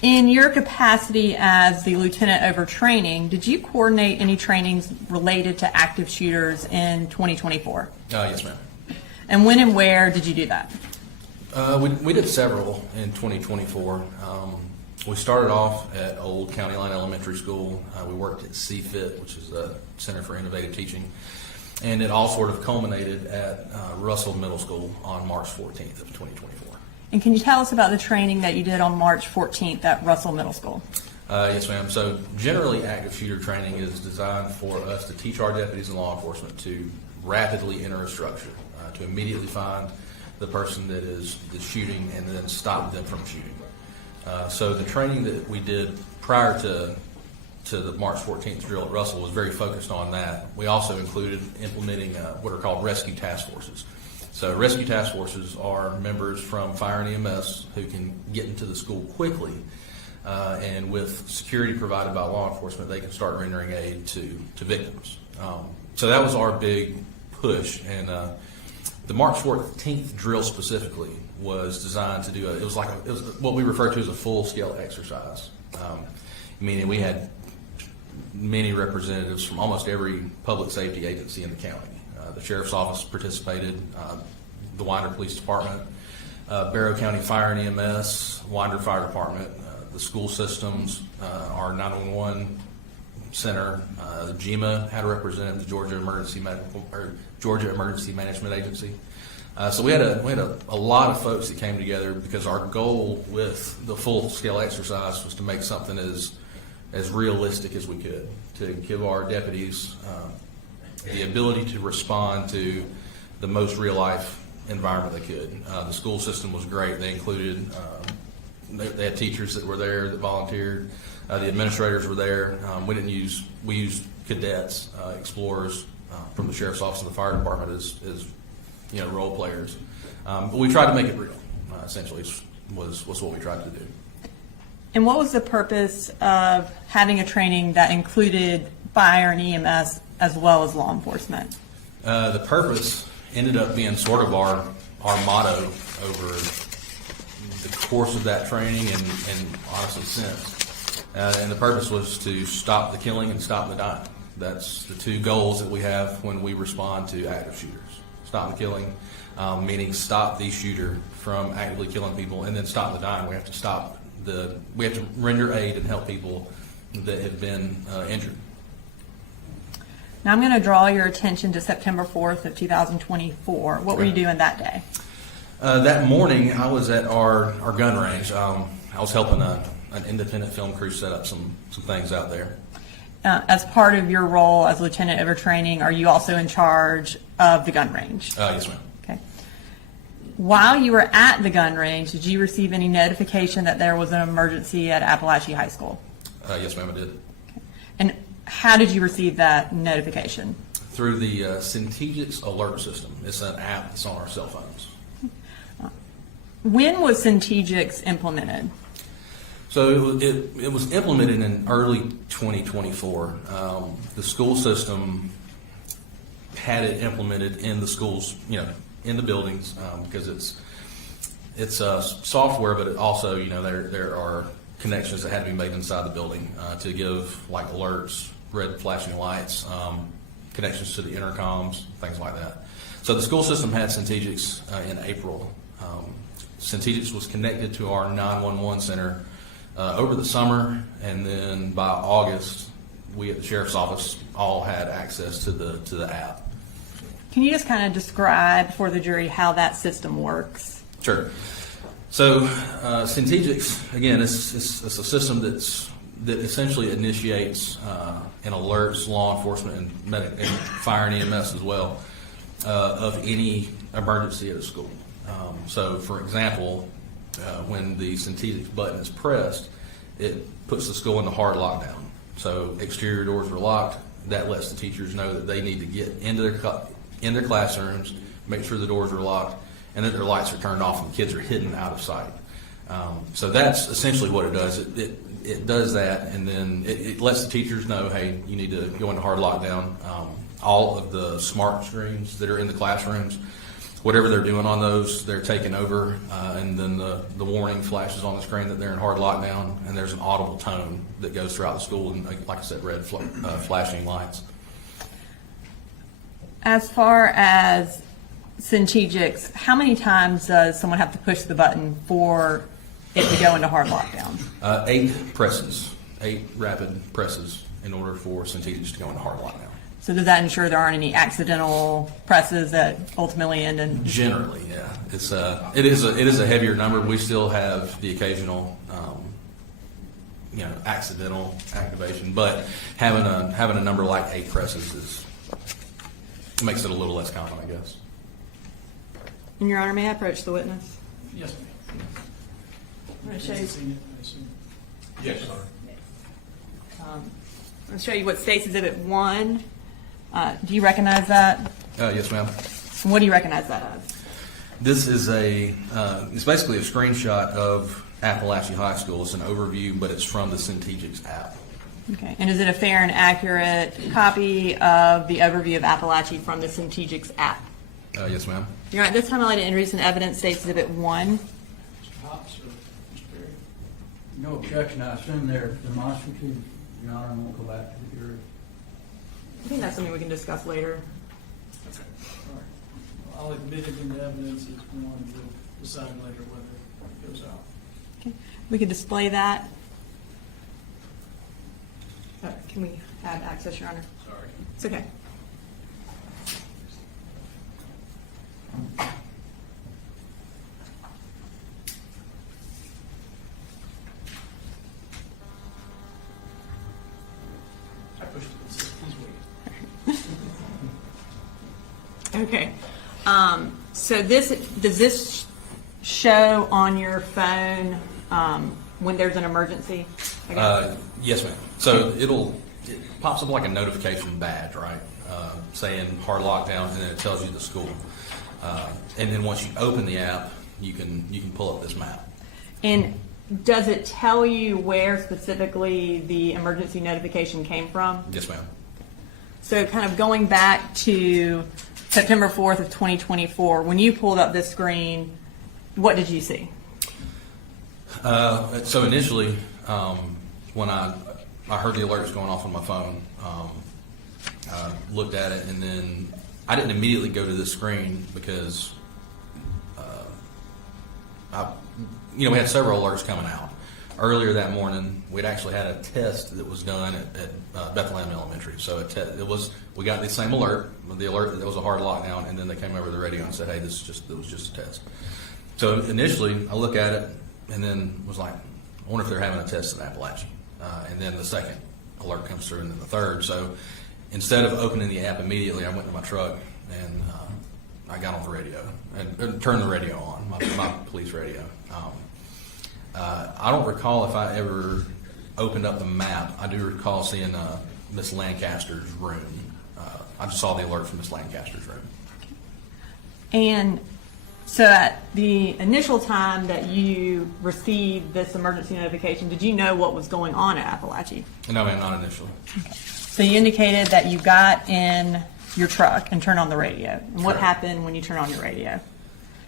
In your capacity as the lieutenant over training, did you coordinate any trainings related to active shooters in 2024? Yes, ma'am. And when and where did you do that? We did several in 2024. We started off at Old County Line Elementary School. We worked at CFIT, which is the Center for Innovative Teaching. And it all sort of culminated at Russell Middle School on March 14th of 2024. And can you tell us about the training that you did on March 14th at Russell Middle School? Yes, ma'am. So generally, active shooter training is designed for us to teach our deputies and law enforcement to rapidly enter a structure, to immediately find the person that is shooting and then stop them from shooting. So the training that we did prior to the March 14th drill at Russell was very focused on that. We also included implementing what are called rescue task forces. So rescue task forces are members from fire and EMS who can get into the school quickly, and with security provided by law enforcement, they can start rendering aid to victims. So that was our big push, and the March 14th drill specifically was designed to do it was what we refer to as a full-scale exercise, meaning we had many representatives from almost every public safety agency in the county. The Sheriff's Office participated, the Winder Police Department, Barrow County Fire and EMS, Winder Fire Department, the school systems, our 911 center, GEMA had a representative, the Georgia Emergency Management Agency. So we had a lot of folks that came together because our goal with the full-scale exercise was to make something as realistic as we could, to give our deputies the ability to respond to the most real-life environment they could. The school system was great. They included, they had teachers that were there that volunteered. The administrators were there. We used cadets, explorers from the Sheriff's Office and the Fire Department as role players. But we tried to make it real, essentially, was what we tried to do. And what was the purpose of having a training that included fire and EMS as well as law enforcement? The purpose ended up being sort of our motto over the course of that training and honestly since. And the purpose was to stop the killing and stop the dying. That's the two goals that we have when we respond to active shooters. Stop the killing, meaning stop the shooter from actively killing people, and then stop the dying. We have to render aid and help people that have been injured. Now I'm going to draw your attention to September 4th of 2024. What were you doing that day? That morning, I was at our gun range. I was helping an independent film crew set up some things out there. As part of your role as lieutenant over training, are you also in charge of the gun range? Yes, ma'am. Okay. While you were at the gun range, did you receive any notification that there was an emergency at Apalachee High School? Yes, ma'am, I did. Okay. And how did you receive that notification? Through the Centegix alert system. It's an app that's on our cell phones. When was Centegix implemented? So it was implemented in early 2024. The school system had it implemented in the schools, in the buildings, because it's software, but it also, there are connections that had to be made inside the building to give like alerts, red flashing lights, connections to the intercoms, things like that. So the school system had Centegix in April. Centegix was connected to our 911 center over the summer, and then by August, we at the Sheriff's Office all had access to the app. Can you just kind of describe for the jury how that system works? Sure. So Centegix, again, it's a system that essentially initiates and alerts law enforcement and fire and EMS as well of any emergency at a school. So, for example, when the Centegix button is pressed, it puts the school into hard lockdown. So exterior doors are locked. That lets the teachers know that they need to get into their classrooms, make sure the doors are locked, and that their lights are turned off and the kids are hidden out of sight. So that's essentially what it does. it does that, and then it lets the teachers know, hey, you need to go into hard lockdown. All of the smart screens that are in the classrooms, whatever they're doing on those, they're taking over, and then the warning flashes on the screen that they're in hard lockdown, and there's an audible tone that goes throughout the school, and like I said, red flashing lights. As far as Centegix, how many times does someone have to push the button for it to go into hard lockdown? 8 presses, 8 rapid presses in order for Centegix to go into hard lockdown. So does that ensure there aren't any accidental presses that ultimately end in? Generally, yeah. It is a heavier number. We still have the occasional, accidental activation, but having a number like 8 presses makes it a little less common, I guess. In Your Honor, may I approach the witness? Yes, ma'am. I'm going to show you. Seen it, I assume. Yes, sir. I'm going to show you what State's Exhibit 1. Do you recognize that? Yes, ma'am. What do you recognize that as? This is it's basically a screenshot of Apalachee High School. It's an overview, but it's from the Centegix app. Okay. And is it a fair and accurate copy of the overview of Apalachee from the Centegix app? Yes, ma'am. You're right. This time I'd like to introduce an evidence, State's Exhibit 1. Mr. Hops or Mr. Perry? No objection, I assume they're demonstrative, Your Honor, and we'll go back to the jury. I think that's something we can discuss later. Okay. All right. Well, I'll admit it into evidence as one to decide later whether it goes out. Okay. We could display that. Can we have access, Your Honor? Sorry. It's okay. I pushed it. He's waiting. Okay. So does this show on your phone when there's an emergency? I guess? Yes, ma'am. So it pops up like a notification badge, right? Saying hard lockdown, and then it tells you the school. And then once you open the app, you can pull up this map. And does it tell you where specifically the emergency notification came from? Yes, ma'am. So kind of going back to September 4th of 2024, when you pulled up this screen, what did you see? So initially, when I heard the alerts going off on my phone, I looked at it, and then I didn't immediately go to this screen because we had several alerts coming out. Earlier that morning, we'd actually had a test that was done at Bethlehem Elementary. So we got the same alert, the alert that there was a hard lockdown, and then they came over the radio and said, "Hey, it was just a test." So initially, I look at it and then was like, "I wonder if they're having a test in Apalachee." And then the second alert comes through, and then the third. So instead of opening the app immediately, I went to my truck and I got on the radio and turned the radio on, my police radio. I don't recall if I ever opened up the map. I do recall seeing Miss Lancaster's room. I just saw the alert from Miss Lancaster's room. And so at the initial time that you received this emergency notification, did you know what was going on at Apalachee? No, ma'am, not initially. So you indicated that you got in your truck and turned on the radio. And what Correct. happened when you turned on your radio?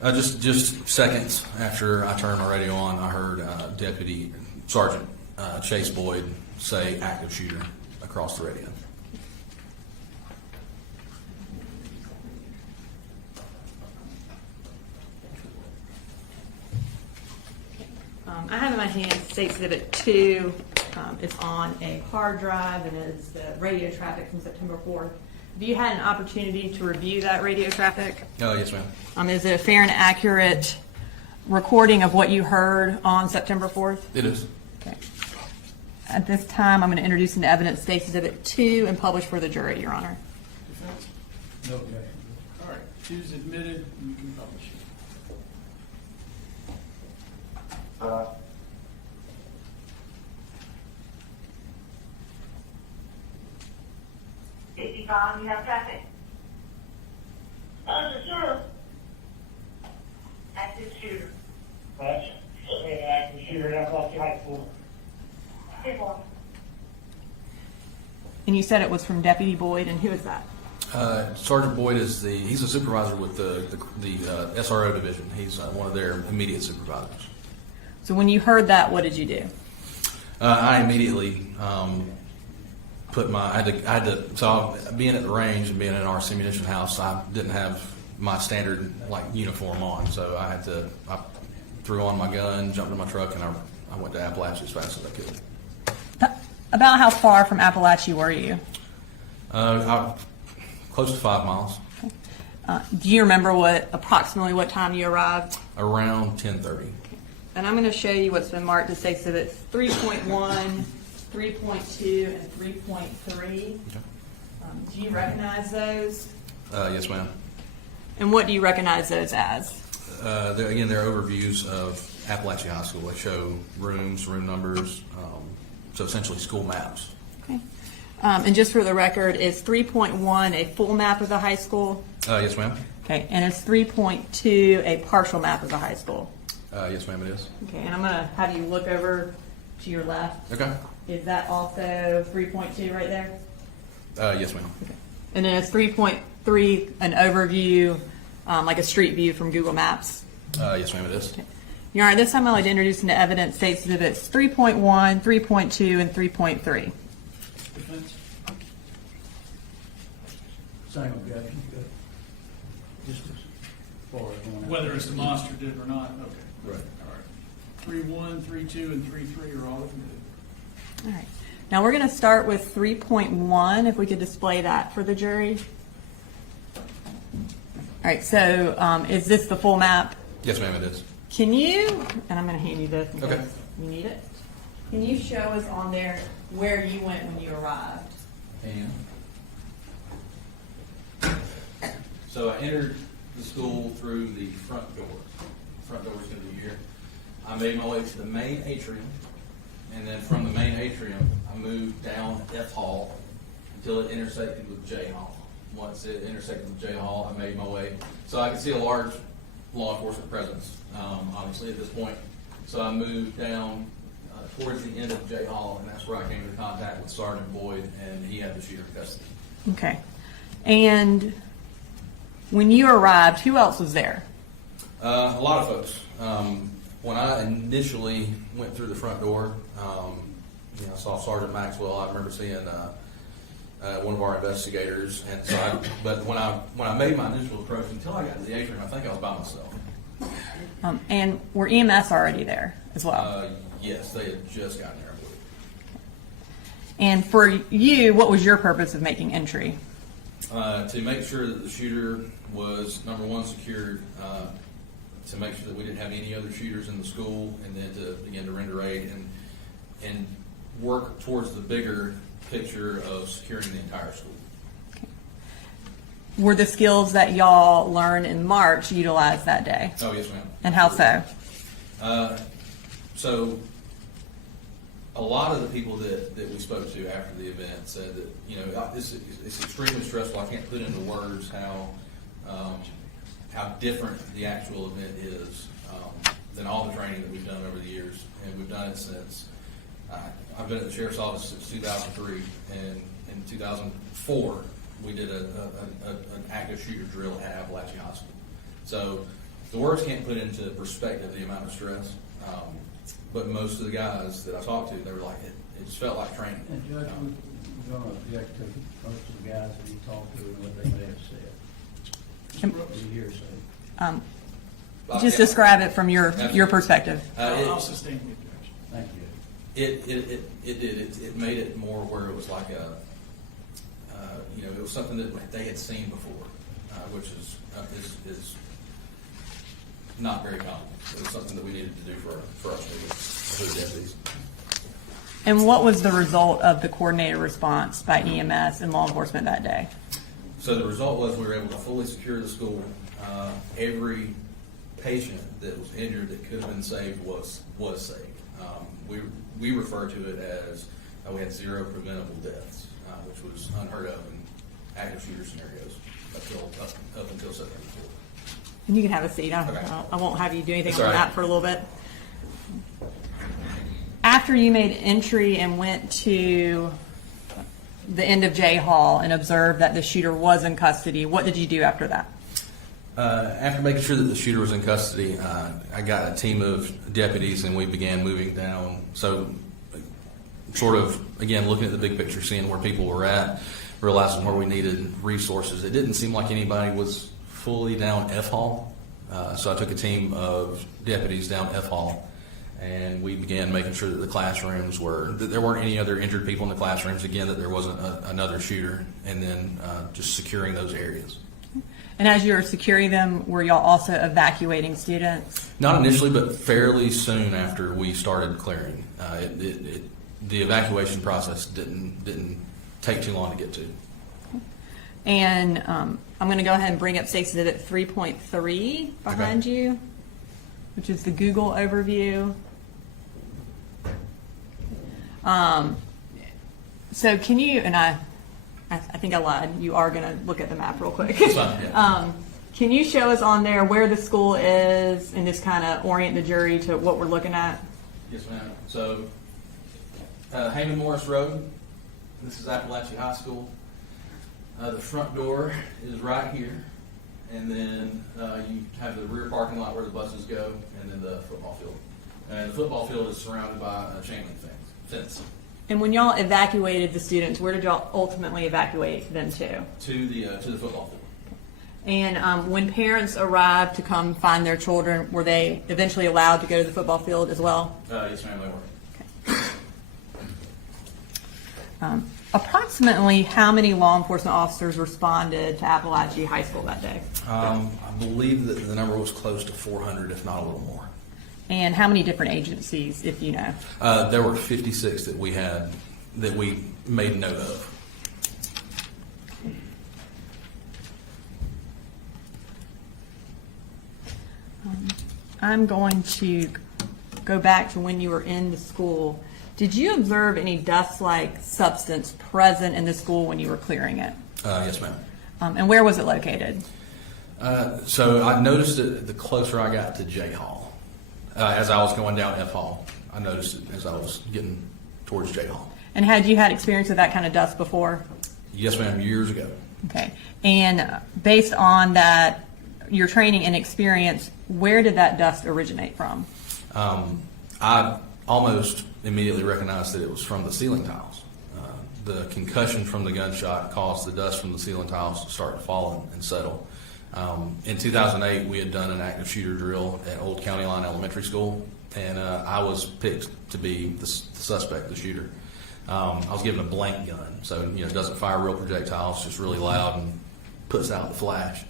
Just seconds after I turned my radio on, I heard Sergeant Chase Boyd say "active shooter" across the radio. I have in my hand State's Exhibit 2. It's on a hard drive and is the radio traffic from September 4th. Have you had an opportunity to review that radio traffic? Yes, ma'am. Is it a fair and accurate recording of what you heard on September 4th? It is. Okay. At this time, I'm going to introduce into evidence State's Exhibit 2 and publish for the jury, Your Honor. Defense? No objection. All right. Two's admitted, and you can publish it. 55, you have traffic. Sure. Active shooter. That's active shooter at Apalachee High School. 10-1. And you said it was from Deputy Boyd, and who is that? Sergeant Boyd he's a supervisor with the SRO division. He's one of their immediate supervisors. So when you heard that, what did you do? I immediately I had to, so being at the range and being in our ammunition house, I didn't have my standard uniform on, so I threw on my gun, jumped in my truck, and I went to Apalachee as fast as I could. About how far from Apalachee were you? Close to 5 miles. Do you remember approximately what time you arrived? Around 10:30. And I'm going to show you what's been marked as exhibits 3.1, 3.2, and 3.3. Do you recognize those? Yes, ma'am. And what do you recognize those as? They're overviews of Apalachee High School. They show rooms, room numbers, so essentially school maps. Okay. And just for the record, is 3.1 a full map of the high school? Yes, ma'am. Okay. And is 3.2 a partial map of the high school? Yes, ma'am, it is. Okay. And I'm going to have you look over to your left. Okay. Is that also 3.2 right there? Yes, ma'am. Okay. And then is 3.3 an overview, like a street view from Google Maps? Yes, ma'am, it is. Okay. Your Honor, this time I'd like to introduce into evidence State's Exhibits 3.1, 3.2, and 3.3. Defense? Same objection, good. Just as far as going out. Whether it's demonstrative or not, okay. Right. All right. 3.1, 3.2, and 3.3 are all good. All right. Now we're going to start with 3.1, if we could display that for the jury. All right, so is this the full map? Yes, ma'am, it is. Can you, and I'm going to hand you this because Okay. you need it. Can you show us on there where you went when you arrived? So I entered the school through the front door. Front door is going to be here. I made my way to the main atrium, and then from the main atrium, I moved down F Hall until it intersected with J Hall. Once it intersected with J Hall, I made my way. So I could see a large law enforcement presence, obviously, at this point. So I moved down towards the end of J Hall, and that's where I came into contact with Sergeant Boyd, and he had the shooter in custody. Okay. And when you arrived, who else was there? A lot of folks. When I initially went through the front door, I saw Sergeant Maxwell. I remember seeing one of our investigators, and so but when I made my initial approach, until I got to the atrium, I think I was by myself. And were EMS already there as well? Yes, they had just gotten there, I believe. And for you, what was your purpose of making entry? To make sure that the shooter was, number one, secured, to make sure that we didn't have any other shooters in the school, and then to begin to render aid and work towards the bigger picture of securing the entire school. Okay. Were the skills that y'all learned in March utilized that day? Oh, yes, ma'am. And how so? So a lot of the people that we spoke to after the event said that, it's extremely stressful. I can't put into words how different the actual event is than all the training that we've done over the years. And we've done it since, I've been at the sheriff's office since 2003, and in 2004, we did an active shooter drill at Apalachee High School. So the words can't put into perspective the amount of stress. But most of the guys that I talked to, they were like, it just felt like training. And Judge, we're going to object to most of the guys that you talked to and what they may have said. The hearsay. Just describe it from your perspective. I'll sustain the objection. Thank you. It did. It made it more where it was like it was something that they had seen before, which is not very common. It was something that we needed to do for us for the deputies. And what was the result of the coordinated response by EMS and law enforcement that day? So the result was we were able to fully secure the school. Every patient that was injured that could have been saved was saved. We refer to it as we had 0 preventable deaths, which was unheard of in active shooter scenarios up until September 4th. And you can have a seat. Okay. I won't have you do anything It's on all right. that for a little bit. after you made entry and went to the end of J Hall and observed that the shooter was in custody, what did you do after that? After making sure that the shooter was in custody, I got a team of deputies and we began moving down. So sort of, again, looking at the big picture, seeing where people were at, realizing where we needed resources. It didn't seem like anybody was fully down F Hall. So I took a team of deputies down F Hall, and we began making sure that the classrooms that there weren't any other injured people in the classrooms, again, that there wasn't another shooter, and then just securing those areas. And as you were securing them, were y'all also evacuating students? Not initially, but fairly soon after we started clearing. The evacuation process didn't take too long to get to. And I'm going to go ahead and bring up State's Exhibit 3.3 behind you, which is the Google overview. So can you, and I think I lied, you are going to look at the map real quick. That's fine, yeah. Can you show us on there where the school is and just kind of orient the jury to what we're looking at? Yes, ma'am. So, Heyman Morris Road, this is Apalachee High School. The front door is right here, and then you have the rear parking lot where the buses go, and then the football field. And the football field is surrounded by a chain link fence. And when y'all evacuated the students, where did y'all ultimately evacuate them to? To the football field. And when parents arrived to come find their children, were they eventually allowed to go to the football field as well? Yes, ma'am, they were. Approximately how many law enforcement officers responded to Apalachee High School that day? I believe that the number was close to 400, if not a little more. And how many different agencies, if you know? There were 56 that we made note of. I'm going to go back to when you were in the school. Did you observe any dust-like substance present in the school when you were clearing it? Yes, ma'am. And where was it located? So I noticed it the closer I got to J Hall. As I was going down F Hall, I noticed it as I was getting towards J Hall. And had you had experience with that kind of dust before? Yes, ma'am, years ago. Okay. And based on that, your training and experience, where did that dust originate from? I almost immediately recognized that it was from the ceiling tiles. The concussion from the gunshot caused the dust from the ceiling tiles to start to fall and settle. In 2008, we had done an active shooter drill at Old County Line Elementary School, and I was picked to be the suspect, the shooter. I was given a blank gun, so it doesn't fire real projectiles, just really loud and puts out the flash.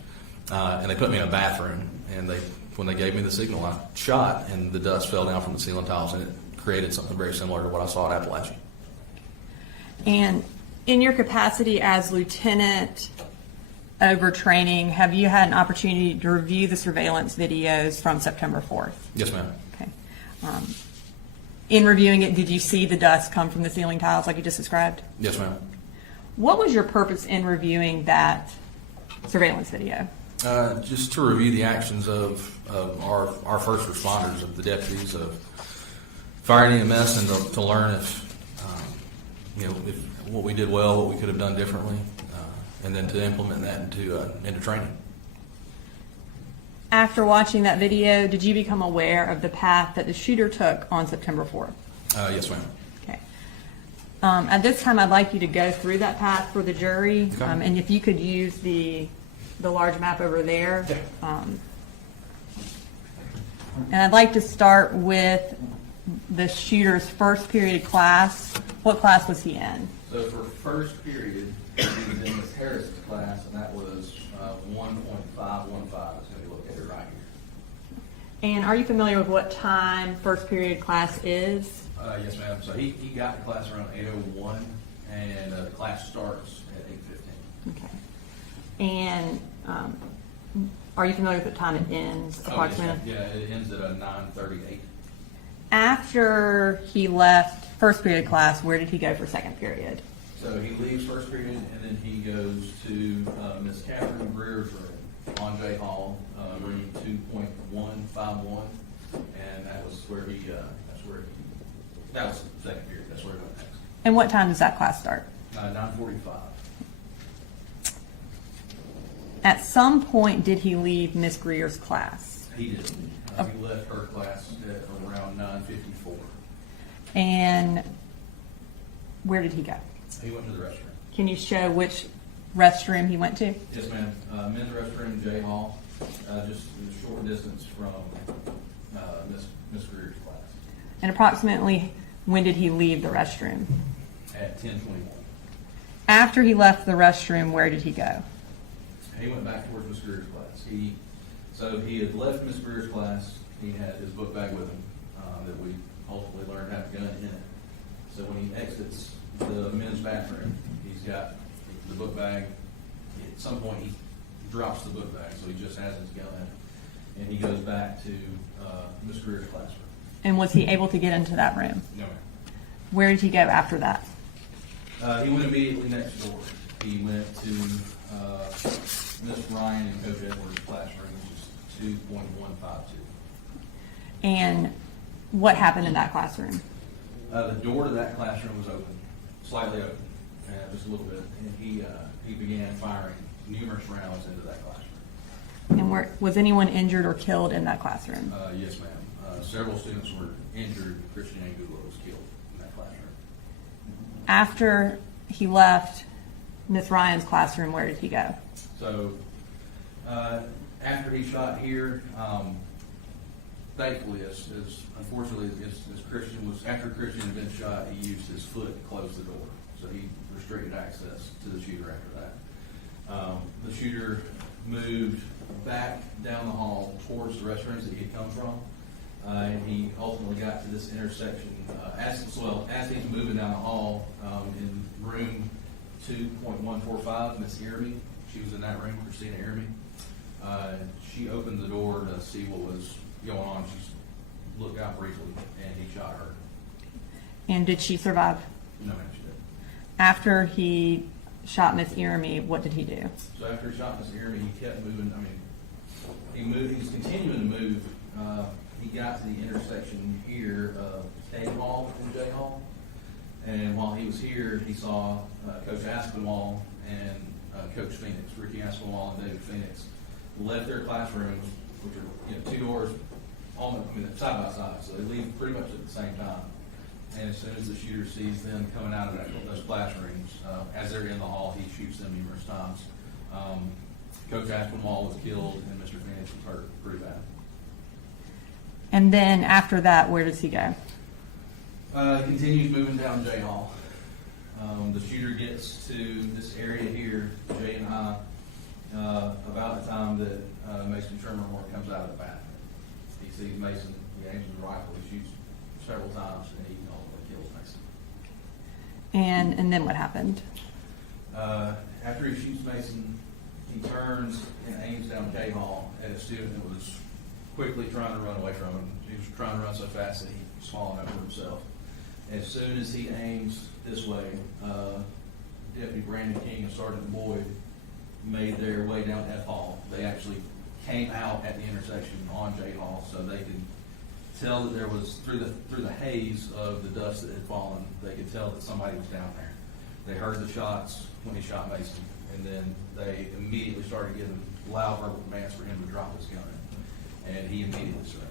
And they put me in a bathroom, and when they gave me the signal, I shot, and the dust fell down from the ceiling tiles, and it created something very similar to what I saw at Apalachee. And in your capacity as lieutenant over training, have you had an opportunity to review the surveillance videos from September 4th? Yes, ma'am. Okay. In reviewing it, did you see the dust come from the ceiling tiles like you just described? Yes, ma'am. What was your purpose in reviewing that surveillance video? Just to review the actions of our first responders, of the deputies, of fire and EMS, and to learn if what we did well, what we could have done differently, and then to implement that into training. After watching that video, did you become aware of the path that the shooter took on September 4th? Yes, ma'am. Okay. At this time, I'd like you to go through that path for the jury, Okay. and if you could use the large map over there. And I'd like to start with the shooter's first period class. What class was he in? So for first period, he was in Miss Harris' class, and that was 1.515. It's going to be located right here. And are you familiar with what time first period class is? Yes, ma'am. So he got to class around 8:01, and the class starts at 8:15. Okay. And are you familiar with what time it ends approximately? Oh, yes, yeah, it ends at 9:38. After he left first period class, where did he go for second period? So he leaves first period, and then he goes to Miss Catherine Greer's room on J Hall, room 2.151, and that was where he That was the second period, that's where it went next. And what time does that class start? 9:45. At some point, did he leave Miss Greer's class? He did. He left her class at around 9:54. And where did he go? He went to the restroom. Can you show which restroom he went to? Yes, ma'am. Men's restroom, J Hall, just a short distance from Miss Greer's class. And approximately when did he leave the restroom? At 10:21. After he left the restroom, where did he go? He went back towards Miss Greer's class. So he had left Miss Greer's class. He had his book bag with him that we ultimately learned had a gun in it. So when he exits the men's bathroom, he's got the book bag. At some point, he drops the book bag, so he just has his gun, and he goes back to Miss Greer's classroom. And was he able to get into that room? No, ma'am. Where did he go after that? He went immediately next door. He went to Miss Ryan and Coach Edwards' classroom, which is 2.152. And what happened in that classroom? The door to that classroom was open, slightly open, just a little bit, and he began firing numerous rounds into that classroom. And was anyone injured or killed in that classroom? Yes, ma'am. Several students were injured. Christian Angula was killed in that classroom. After he left Miss Ryan's classroom, where did he go? So after he shot here, thankfully, as unfortunately as Christian was, after Christian had been shot, he used his foot to close the door. So he restricted access to the shooter after that. The shooter moved back down the hall towards the restrooms that he had come from. And he ultimately got to this intersection as he's moving down the hall in room 2.145, Miss Irby. She was in that room, Christina Irby. She opened the door to see what was going on. She looked out briefly, and he shot her. And did she survive? No, ma'am, she didn't. After he shot Miss Irmy, what did he do? So after he shot Miss Irby, he kept moving. He was continuing to move. He got to the intersection here of K Hall and J Hall. And while he was here, he saw Coach Aspinwall and Coach Phoenix, Ricky Aspinwall and David Phoenix, left their classrooms, which are two doors side by side, so they leave pretty much at the same time. And as soon as the shooter sees them coming out of those classrooms, as they're in the hall, he shoots them numerous times. Coach Aspinwall was killed, and Mr. Phoenix was hurt pretty bad. And then after that, where does he go? He continues moving down J Hall. The shooter gets to this area here, J and I, about the time that Mason Shermerhorn comes out of the bathroom. He sees Mason, he aims his rifle, he shoots several times, and he ultimately kills Mason. And then what happened? After he shoots Mason, he turns and aims down K Hall at a student that was quickly trying to run away from him. He was trying to run so fast that he swallowed up for himself. As soon as he aims this way, Deputy Brandon King and Sergeant Boyd made their way down F Hall. They actually came out at the intersection on J Hall, so they could tell that there was, through the haze of the dust that had fallen, they could tell that somebody was down there. They heard the shots when he shot Mason, and then they immediately started giving loud verbal commands for him to drop his gun, and he immediately surrendered.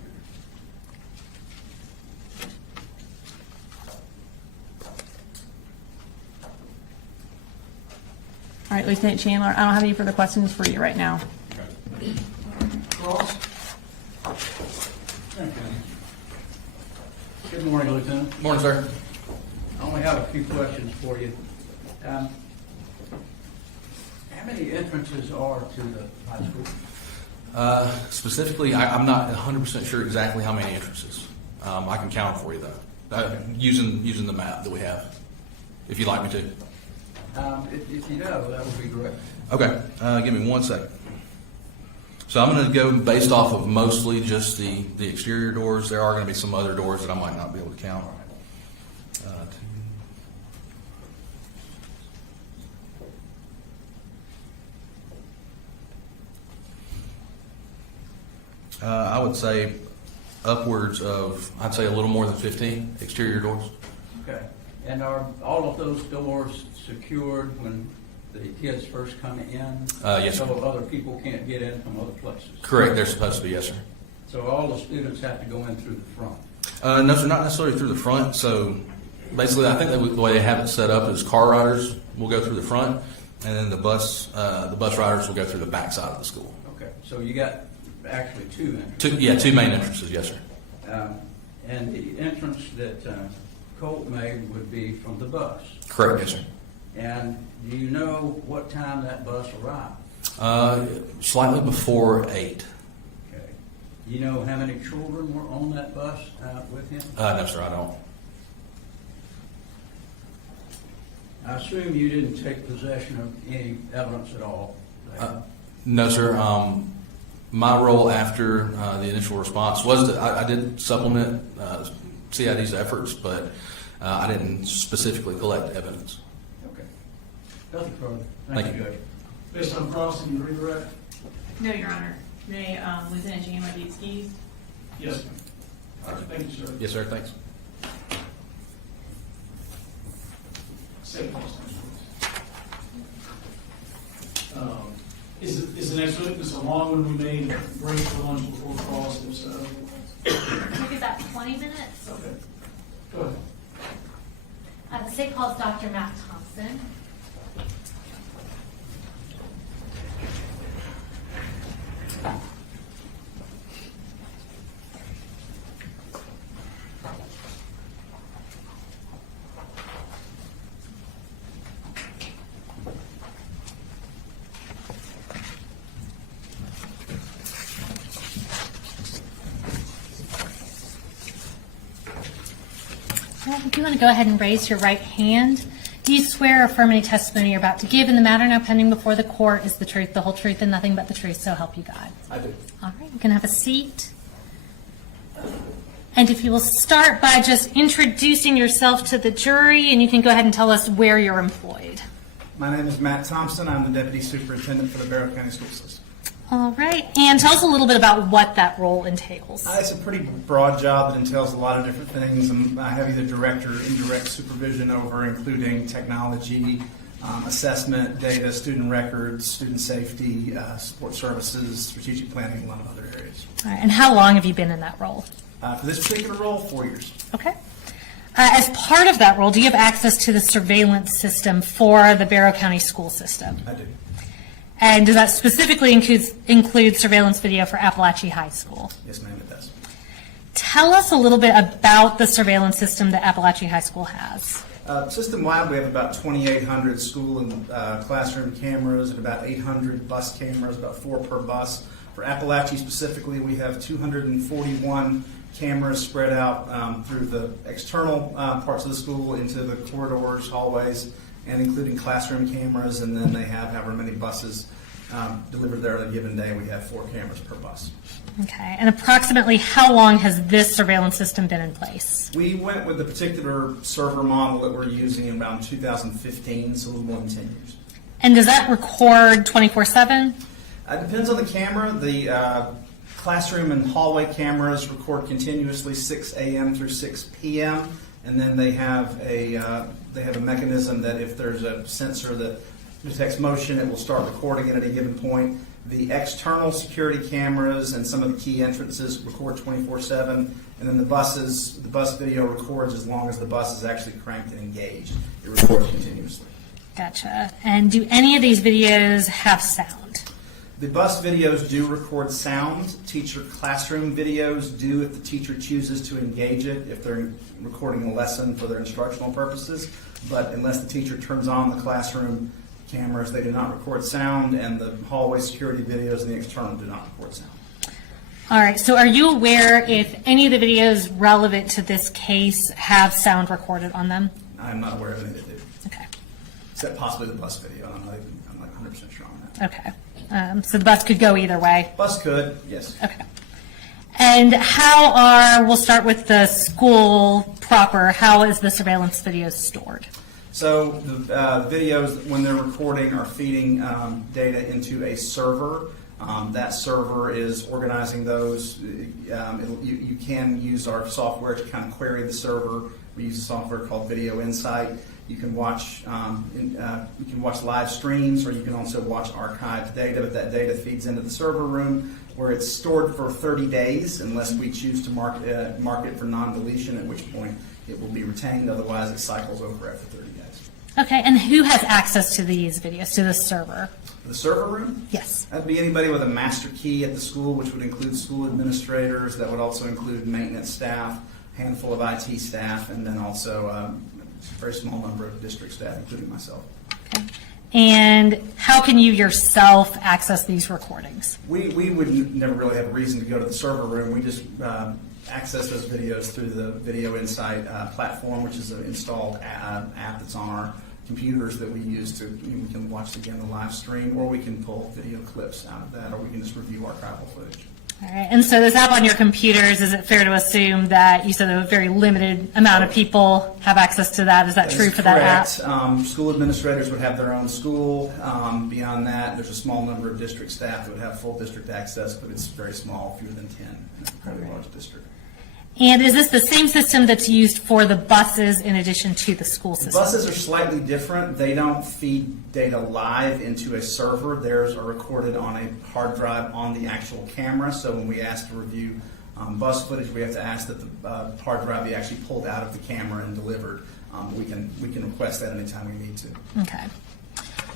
All right, Lieutenant Chandler, I don't have any further questions for you right now. Ross? Thank you. Good morning, Lieutenant. Morning, sir. I only have a few questions for you. How many entrances are to the high school? Specifically, I'm not 100% sure exactly how many entrances. I can count them for you, though, using the map that we have, if you'd like me to. If you know, that would be great. Okay, give me 1 second. So I'm going to go based off of mostly just the exterior doors. There are going to be some other doors that I might not be able to count. I would say upwards of, I'd say, a little more than 15 exterior doors. Okay. And are all of those doors secured when the kids first come in? Yes, sir. So other people can't get in from other places? Correct, they're supposed to be, yes, sir. So all the students have to go in through the front? No, sir, not necessarily through the front. So basically, I think that the way they have it set up is car riders will go through the front, and then the bus riders will go through the back side of the school. Okay, so you got actually two entrances? Two main entrances, yes, sir. And the entrance that Colt made would be from the bus? Correct, yes, sir. And do you know what time that bus arrived? Slightly before 8. Okay. You know how many children were on that bus with him? No, sir, I don't. I assume you didn't take possession of any evidence at all? No, sir. My role after the initial response was that I did supplement CID's efforts, but I didn't specifically collect evidence. Okay. Nothing further. Thank you. Judge. Based on crossing, you agree with that? No, Your Honor. May Lieutenant Jan be excused? Yes, ma'am. All right, thank you, sir. Yes, sir. Thanks. Second question, please. Is the next witness a long one we made break for lunch before cross, if so? Maybe about 20 minutes. Okay. Go ahead. The state calls Dr. Matt Thompson. If you want to go ahead and raise your right hand, do you swear or affirm any testimony you're about to give in the matter now pending before the court is the truth, the whole truth, and nothing but the truth, so help you God? I do. All right, you can have a seat. And if you will start by just introducing yourself to the jury, and you can go ahead and tell us where you're employed. My name is Matt Thompson. I'm the Deputy Superintendent for the Barrow County School System. All right, and tell us a little bit about what that role entails. It's a pretty broad job that entails a lot of different things. I have either direct or indirect supervision over, including technology, assessment, data, student records, student safety, support services, strategic planning, and a lot of other areas. All right, and how long have you been in that role? For this particular role, 4 years. Okay. As part of that role, do you have access to the surveillance system for the Barrow County school system? I do. And does that specifically include surveillance video for Apalachee High School? Yes, ma'am, it does. Tell us a little bit about the surveillance system that Apalachee High School has. System-wide, we have about 2,800 school and classroom cameras and about 800 bus cameras, about 4 per bus. For Apalachee specifically, we have 241 cameras spread out through the external parts of the school into the corridors, hallways, and including classroom cameras, and then they have however many buses delivered there on a given day. We have 4 cameras per bus. Okay, and approximately how long has this surveillance system been in place? We went with the particular server model that we're using in around 2015, so a little more than 10 years. And does that record 24/7? It depends on the camera. The classroom and hallway cameras record continuously 6 a.m. through 6 p.m., and then they have a mechanism that if there's a sensor that detects motion, it will start recording it at a given point. The external security cameras and some of the key entrances record 24/7, and then the bus video records as long as the bus is actually cranked and engaged. It records continuously. Gotcha. And do any of these videos have sound? The bus videos do record sound. Teacher classroom videos do if the teacher chooses to engage it, if they're recording a lesson for their instructional purposes. But unless the teacher turns on the classroom cameras, they do not record sound, and the hallway security videos and the external do not record sound. All right, so are you aware if any of the videos relevant to this case have sound recorded on them? I'm not aware of any that do, Okay. except possibly the bus video. I'm not 100% sure on that. Okay. So the bus could go either way? Bus could, yes. Okay. And we'll start with the school proper, how is the surveillance video stored? So the videos, when they're recording, are feeding data into a server. That server is organizing those. You can use our software to kind of query the server. We use a software called Video Insight. You can watch live streams, or you can also watch archived data. But that data feeds into the server room, where it's stored for 30 days, unless we choose to mark it for non-deletion, at which point it will be retained. Otherwise, it cycles over after 30 days. Okay, and who has access to these videos, to the server? The server room? Yes. That'd be anybody with a master key at the school, which would include school administrators. That would also include maintenance staff, handful of IT staff, and then also a very small number of district staff, including myself. Okay. And how can you yourself access these recordings? We would never really have a reason to go to the server room. We just access those videos through the Video Insight platform, which is an installed app that's on our computers that we use to, we can watch again the live stream, or we can pull video clips out of that, or we can just review archival footage. All right, and so this app on your computers, is it fair to assume that you said a very limited amount of people have access to that? Is that true for that app? Correct. School administrators would have their own school. Beyond that, there's a small number of district staff that would have full district access, but it's very small, fewer than 10 in a fairly large district. And is this the same system that's used for the buses in addition to the school system? Buses are slightly different. They don't feed data live into a server. Theirs are recorded on a hard drive on the actual camera. So when we ask to review bus footage, we have to ask that the hard drive be actually pulled out of the camera and delivered. We can request that anytime we need to. Okay.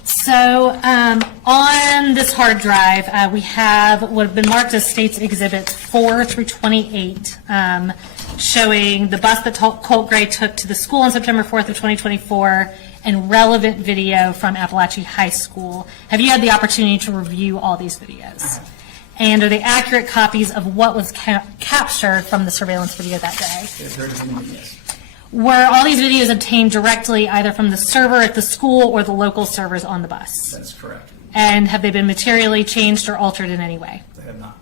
So on this hard drive, we have what have been marked as States Exhibits 4 through 28, showing the bus that Colin Gray took to the school on September 4th of 2024, and relevant video from Apalachee High School. Have you had the opportunity to review all these videos? And are they accurate copies of what was captured from the surveillance video that day? Yes. Were all these videos obtained directly either from the server at the school or the local servers on the bus? That's correct. And have they been materially changed or altered in any way? They have not.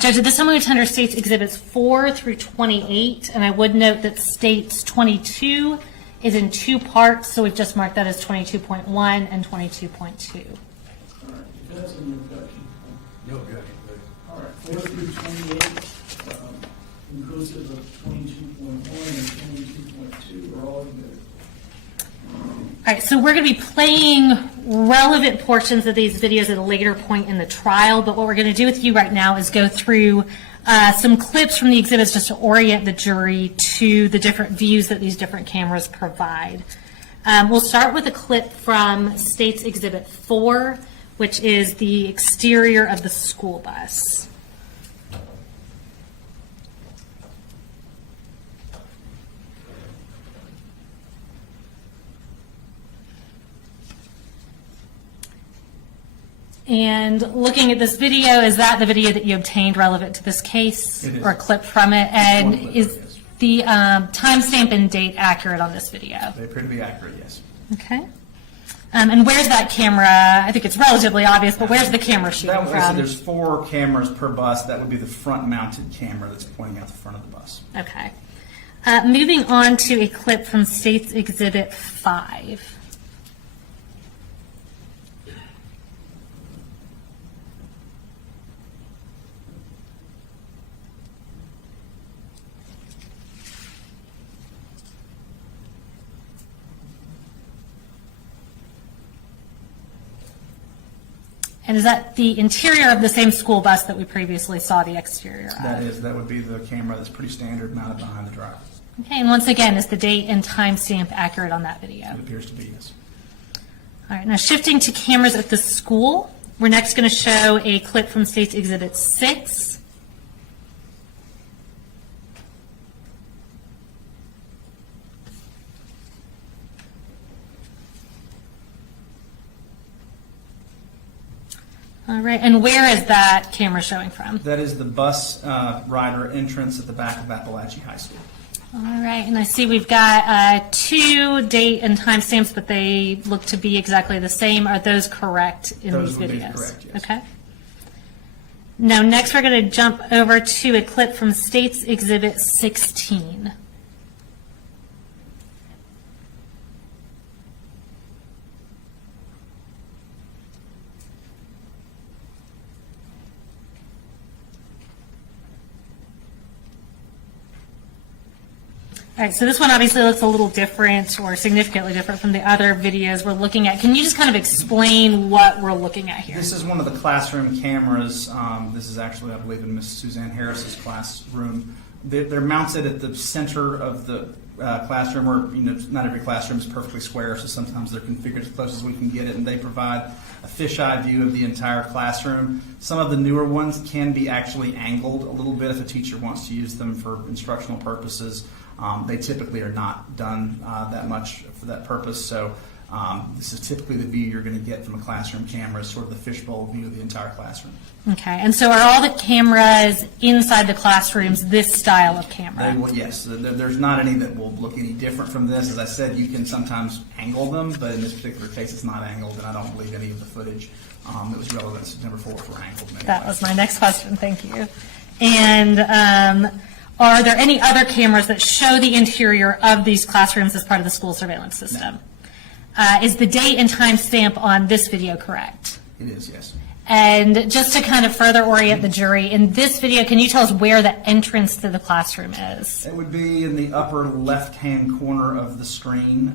Judge, at this time we attend our States Exhibits 4 through 28, and I would note that States 22 is in two parts, so we've just marked that as 22.1 and 22.2. All right, if that's an objection. No objection, All right, 4 through 28, inclusive of 22.1 and 22.2 are all good. All right, so we're going to be playing relevant portions of these videos at a later point in the trial, but what we're going to do with you right now is go through some clips from the exhibits just to orient the jury to the different views that these different cameras provide. We'll start with a clip from States Exhibit 4, which is the exterior of the school bus. And looking at this video, is that the video that you obtained relevant to this case? It is. Or a clip from it? And One clip, is yes. the timestamp and date accurate on this video? They appear to be accurate, yes. Okay. And where's that camera? I think it's relatively obvious, but where's the camera shooting That was, from? there's 4 cameras per bus. That would be the front-mounted camera that's pointing out the front of the bus. Okay. Moving on to a clip from States Exhibit 5. And is that the interior of the same school bus that we previously saw the exterior of? That would be the camera that's pretty standard mounted behind the driver. Okay, and once again, is the date and timestamp accurate on that video? It appears to be, yes. All right, now shifting to cameras at the school, we're next going to show a clip from States Exhibit 6. All right, and where is that camera showing from? That is the bus rider entrance at the back of Apalachee High School. All right, and I see we've got 2 date and timestamps, but they look to be exactly the same. Are those correct in Those these would be videos? correct, yes. Okay. Now, next we're going to jump over to a clip from States Exhibit 16. All right, so this one obviously looks a little different or significantly different from the other videos we're looking at. Can you just kind of explain what we're looking at here? This is one of the classroom cameras. This is actually, I believe, in Miss Suzanne Harris's classroom. They're mounted at the center of the classroom, or not every classroom is perfectly square, so sometimes they're configured as close as we can get it, and they provide a fisheye view of the entire classroom. Some of the newer ones can be actually angled a little bit if a teacher wants to use them for instructional purposes. They typically are not done that much for that purpose, so this is typically the view you're going to get from a classroom camera, sort of the fishbowl view of the entire classroom. Okay, and so are all the cameras inside the classrooms this style of camera? Yes, there's not any that will look any different from this. As I said, you can sometimes angle them, but in this particular case, it's not angled, and I don't believe any of the footage that was relevant September 4th were angled. That was my next question, thank you. And are there any other cameras that show the interior of these classrooms as part of the school surveillance system? No. Is the date and time stamp on this video correct? It is, yes. And just to kind of further orient the jury, in this video, can you tell us where the entrance to the classroom is? It would be in the upper left-hand corner of the screen,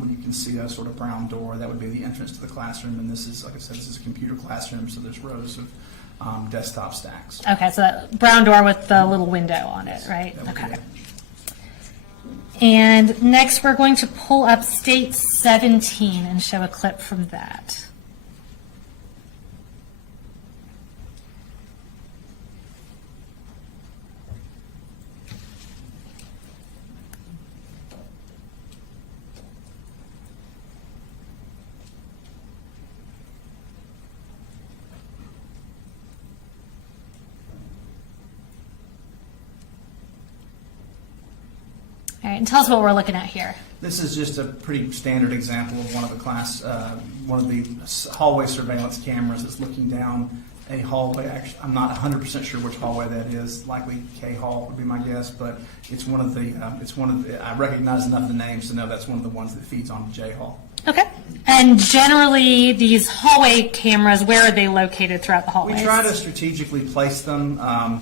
when you can see a sort of brown door. That would be the entrance to the classroom, and this is, like I said, this is a computer classroom, so there's rows of desktop stacks. Okay, so that brown door with the little window on it, right? Okay. And next, we're going to pull up State 17 and show a clip from that. All right, and tell us what we're looking at here. This is just a pretty standard example of one of the hallway surveillance cameras that's looking down a hallway. Actually, I'm not 100% sure which hallway that is. Likely K Hall would be my guess, but it's one of the. I recognize enough of the names to know that's one of the ones that feeds onto J Hall. Okay. And generally, these hallway cameras, where are they located throughout the hallways? We try to strategically place them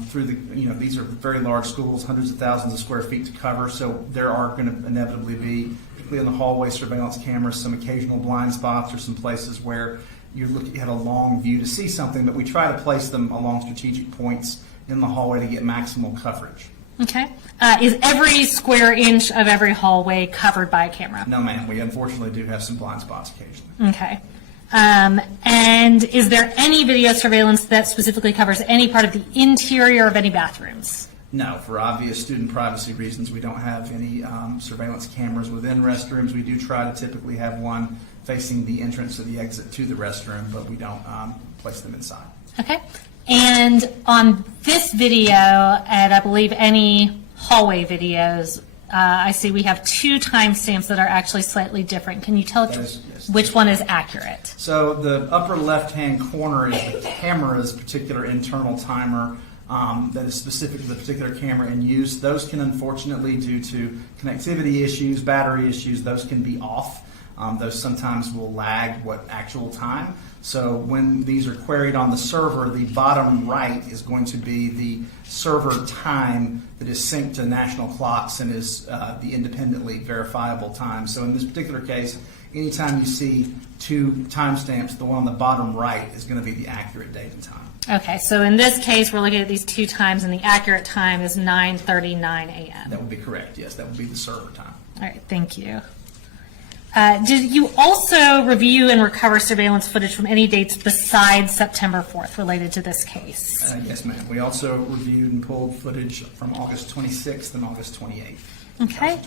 through these are very large schools, hundreds of thousands of square feet to cover, so there are going to inevitably be, particularly in the hallway surveillance cameras, some occasional blind spots or some places where you have a long view to see something, but we try to place them along strategic points in the hallway to get maximal coverage. Okay. Is every square inch of every hallway covered by a camera? No, ma'am. We unfortunately do have some blind spots occasionally. Okay. And is there any video surveillance that specifically covers any part of the interior of any bathrooms? No. For obvious student privacy reasons, we don't have any surveillance cameras within restrooms. We do try to typically have one facing the entrance or the exit to the restroom, but we don't place them inside. Okay. And on this video, and I believe any hallway videos, I see we have two timestamps that are actually slightly different. Can you tell us which one is accurate? So the upper left-hand corner is the camera's particular internal timer that is specific to the particular camera in use. Those can, unfortunately, due to connectivity issues, battery issues, those can be off. Those sometimes will lag what actual time. So when these are queried on the server, the bottom right is going to be the server time that is synced to national clocks and is the independently verifiable time. So in this particular case, anytime you see two timestamps, the one on the bottom right is going to be the accurate date and time. Okay, so in this case, we're looking at these two times, and the accurate time is 9:39 a.m. That would be correct, yes. That would be the server time. All right, thank you. Did you also review and recover surveillance footage from any dates besides September 4th related to this case? Yes, ma'am. We also reviewed and pulled footage from August 26th and August 28th. Okay.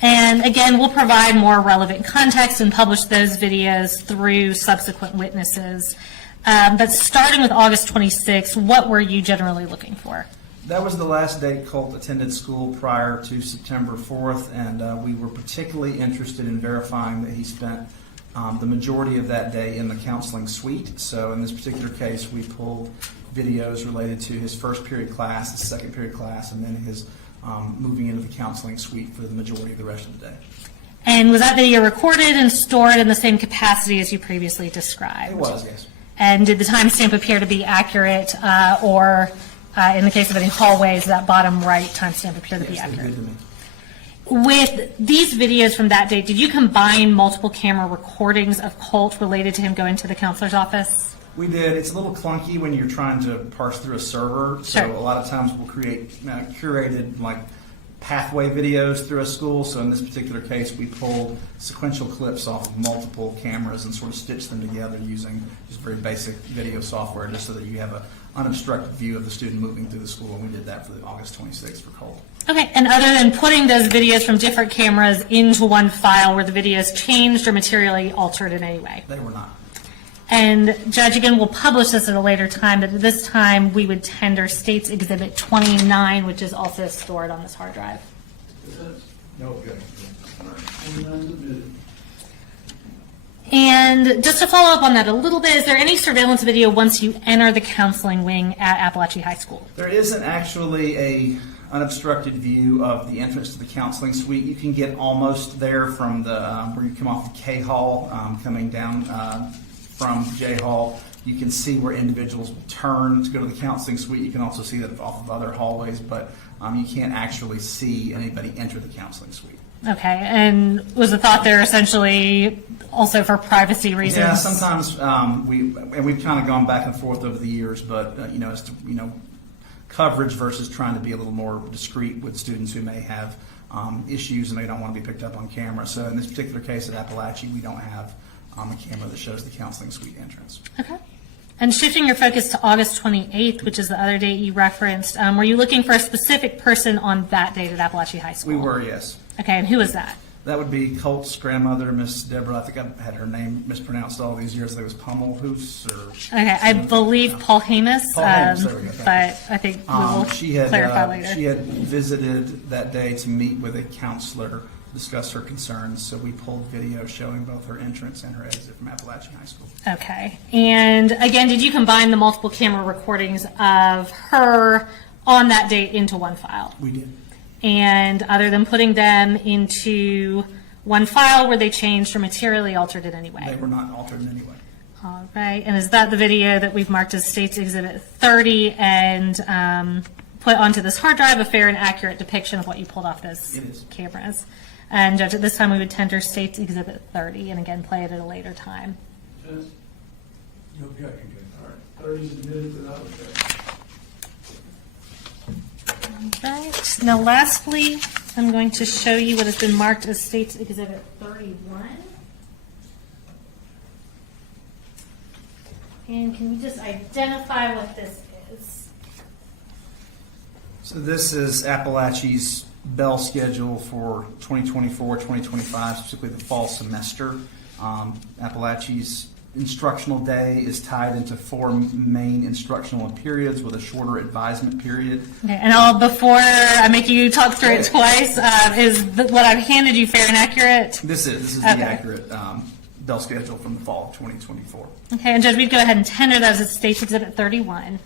And again, we'll provide more relevant context and publish those videos through subsequent witnesses. But starting with August 26th, what were you generally looking for? That was the last date Colt attended school prior to September 4th, and we were particularly interested in verifying that he spent the majority of that day in the counseling suite. So in this particular case, we pulled videos related to his first period class, his second period class, and then his moving into the counseling suite for the majority of the rest of the day. And was that video recorded and stored in the same capacity as you previously described? It was, yes. And did the timestamp appear to be accurate, or in the case of any hallways, that bottom right timestamp appear to be accurate? Yes, they did to me. With these videos from that date, did you combine multiple camera recordings of Colt related to him going to the counselor's office? We did. It's a little clunky when you're trying to parse through a server. So Sure. a lot of times we'll create curated like pathway videos through a school. So in this particular case, we pulled sequential clips off of multiple cameras and sort of stitched them together using just very basic video software, just so that you have an unobstructed view of the student moving through the school. And we did that for the August 26th for Colt. Okay, and other than putting those videos from different cameras into one file, were the videos changed or materially altered in any way? They were not. And Judge, again, we'll publish this at a later time, but at this time, we would tender State's Exhibit 29, which is also stored on this hard drive. No objection. And just to follow up on that a little bit, is there any surveillance video once you enter the counseling wing at Apalachee High School? There isn't actually a unobstructed view of the entrance to the counseling suite. You can get almost there from the where you come off the K Hall, coming down from J Hall. You can see where individuals will turn to go to the counseling suite. You can also see that off of other hallways, but you can't actually see anybody enter the counseling suite. Okay, and was the thought there essentially also for privacy reasons? Yeah, sometimes we've kind of gone back and forth over the years, but as to coverage versus trying to be a little more discreet with students who may have issues and they don't want to be picked up on camera. So in this particular case at Apalachee, we don't have a camera that shows the counseling suite entrance. Okay. And shifting your focus to August 28th, which is the other date you referenced, were you looking for a specific person on that date at Apalachee High School? We were, yes. Okay, and who was that? That would be Colt's grandmother, Miss Deborah. I think I had her name mispronounced all these years. I think it was Pummelhoose or... Okay, I believe Paul Hamus, Paul Hamus, there we go. but I think we will clarify later. She had visited that day to meet with a counselor, discuss her concerns, so we pulled video showing both her entrance and her exit from Apalachee High School. Okay, and again, did you combine the multiple camera recordings of her on that date into one file? We did. And other than putting them into one file, were they changed or materially altered in any way? They were not altered in any way. All right, and is that the video that we've marked as State's Exhibit 30 and put onto this hard drive, a fair and accurate depiction of what you pulled off those It is. cameras? And Judge, at this time we would tender State's Exhibit 30 and again play it at a later time. Yes. No objection, Judge. All right, 30 is admitted without objection. Right. Now, lastly, I'm going to show you what has been marked as State's Exhibit 31. And can you just identify what this is? So this is Apalachee's bell schedule for 2024-2025, specifically the fall semester. Appalachee's instructional day is tied into 4 main instructional periods with a shorter advisement period. Okay, and before I make you talk through it twice, what I've handed you fair and accurate? This is Okay. the accurate bell schedule from the fall of 2024. Okay, and Judge, we'd go ahead and tender that as State's Exhibit 31.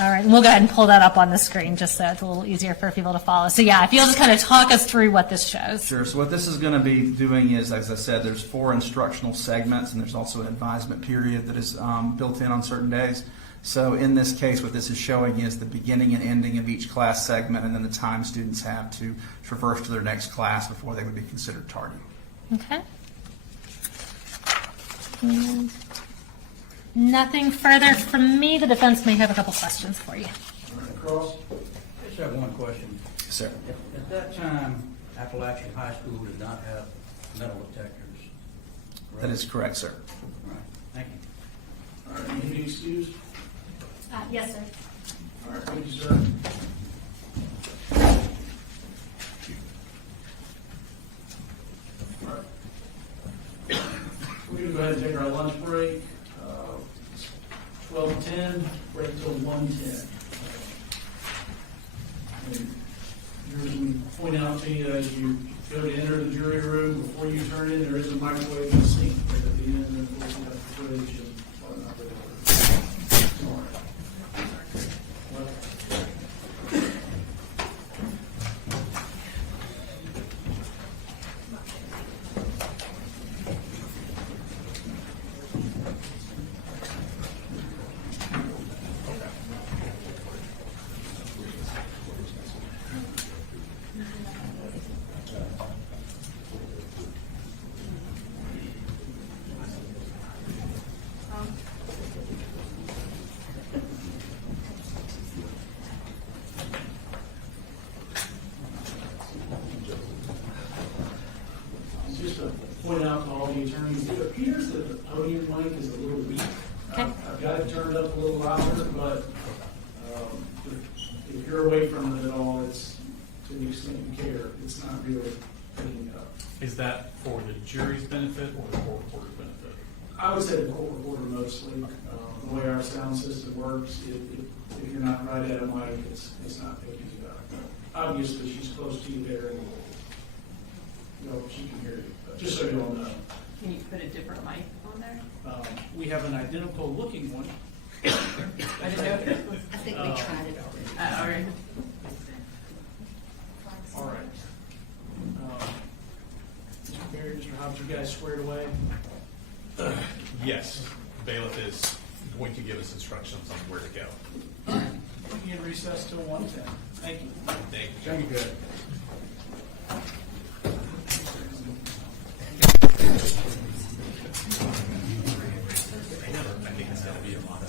All right, and we'll go ahead and pull that up on the screen just so it's a little easier for people to follow. So yeah, if you'll just kind of talk us through what this shows. Sure. So what this is going to be doing is, as I said, there's 4 instructional segments, and there's also an advisement period that is built in on certain days. So in this case, what this is showing is the beginning and ending of each class segment, and then the time students have to traverse to their next class before they would be considered tardy. Okay. And nothing further from me. The defense may have a couple questions for you. Cross. I just have one question. Yes, sir. At that time, Apalachee High School did not have metal detectors. That is correct, sir. Right. Thank you. All right, you be excused. Yes, sir. All right, thank you, sir. All right. We're going to go ahead and take our lunch break. 12:10, break till 1:10. And here's we point out to you as you go to enter the jury room, before you turn in, there is a microwave and sink right at the end, and of course you have the fridge and whatnot. All right. is a little weak. Okay. I've got it turned up a little louder, but if you're away from it at all, it's, to the extent you care, it's not really picking it up. Is that for the jury's benefit or the court reporter's benefit? I would say the court reporter mostly. The way our sound system works, if you're not right at a mic, it's not picking it up. Obviously, she's close to you there, and she can hear you. But just so you all know, Can you put a different mic on there? we have an identical looking one. I didn't know if it was. I think we tried it already. All right. All right. Mr. Barry, Mr. Hobbs, you guys squared away? Yes, bailiff is going to give us instructions on where to go. We can recess till 1:10. Thank you. Thank you. Thank you, good. I think it's gonna be a lot of.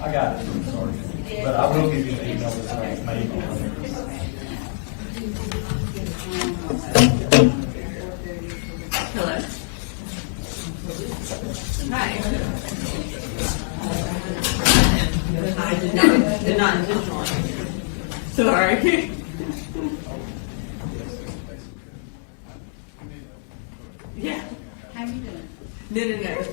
I got it, I'm sorry. But I will give you the email that's made on it. Hello. Hi. I did not intentionally. Sorry. Yeah. How you doing? No.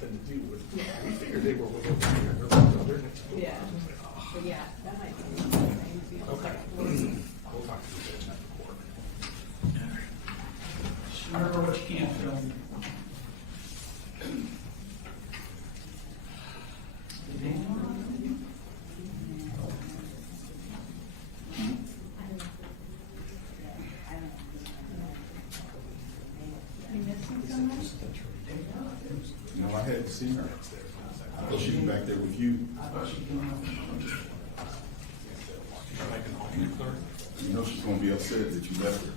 nothing to do with, we figured they were over here, they're next door. Yeah. But yeah, that might be one of the things. You know, Okay. We'll talk to you guys at the court. Just remember what you can't film. No, I hadn't seen her. I thought she was back there with you. You know she's gonna be upset that you left her.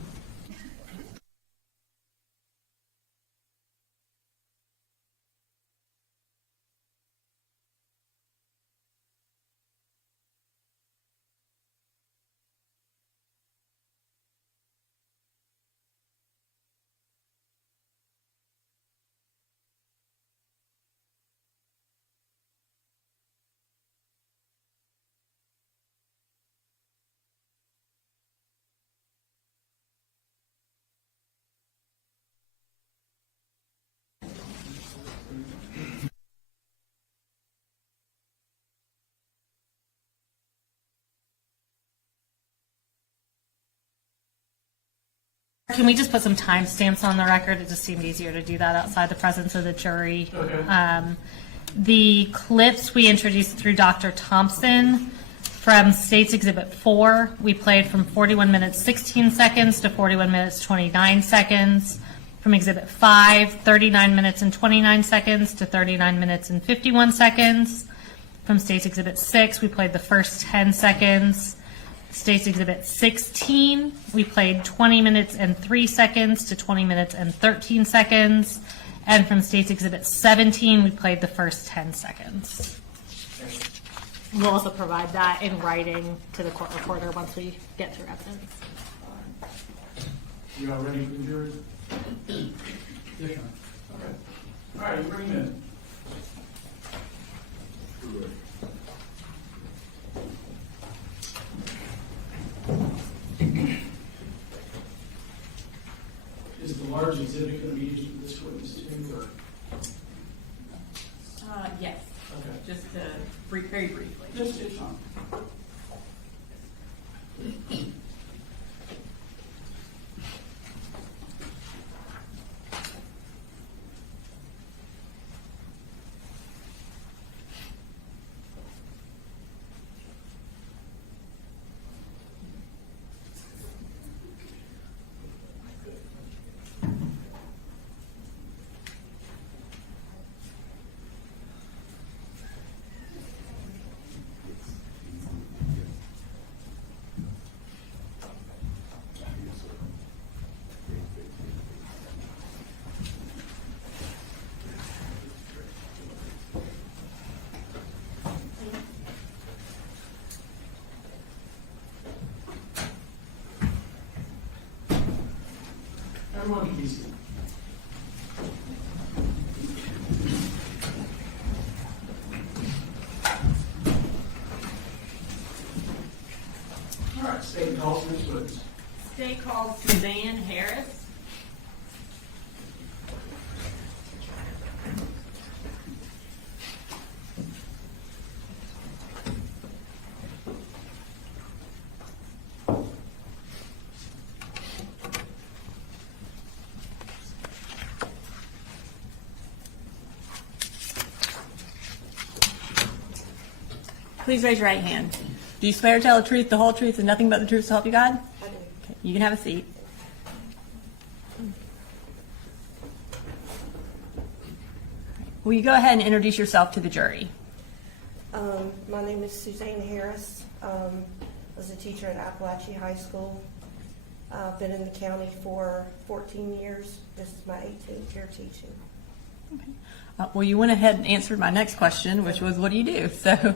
Can we just put some timestamps on the record? It just seemed easier to do that outside the presence of the jury. Okay. The clips we introduced through Dr. Thompson from State's Exhibit 4, we played from 41 minutes 16 seconds to 41 minutes 29 seconds. From Exhibit 5, 39 minutes and 29 seconds to 39 minutes and 51 seconds. From State's Exhibit 6, we played the first 10 seconds. State's Exhibit 16, we played 20 minutes and 3 seconds to 20 minutes and 13 seconds. And from State's Exhibit 17, we played the first 10 seconds. We'll also provide that in writing to the court reporter once we get through evidence. You all ready for the jury? Yes, sir. Okay. All right, you bring them in. Is the large exhibit going to be used for this witness too, or? Yes. Okay. Just to very briefly. Just, it's fine. Everyone can be seated. All right, state calls for this witness. State calls Suzanne Harris. Please raise your right hand. Do you swear to tell the truth, the whole truth, and nothing but the truth so help you God? I do. Okay, you can have a seat. Will you go ahead and introduce yourself to the jury? My name is Suzanne Harris. I was a teacher at Apalachee High School. I've been in the county for 14 years. This is my 18th year teaching. Well, you went ahead and answered my next question, which was, what do you do? So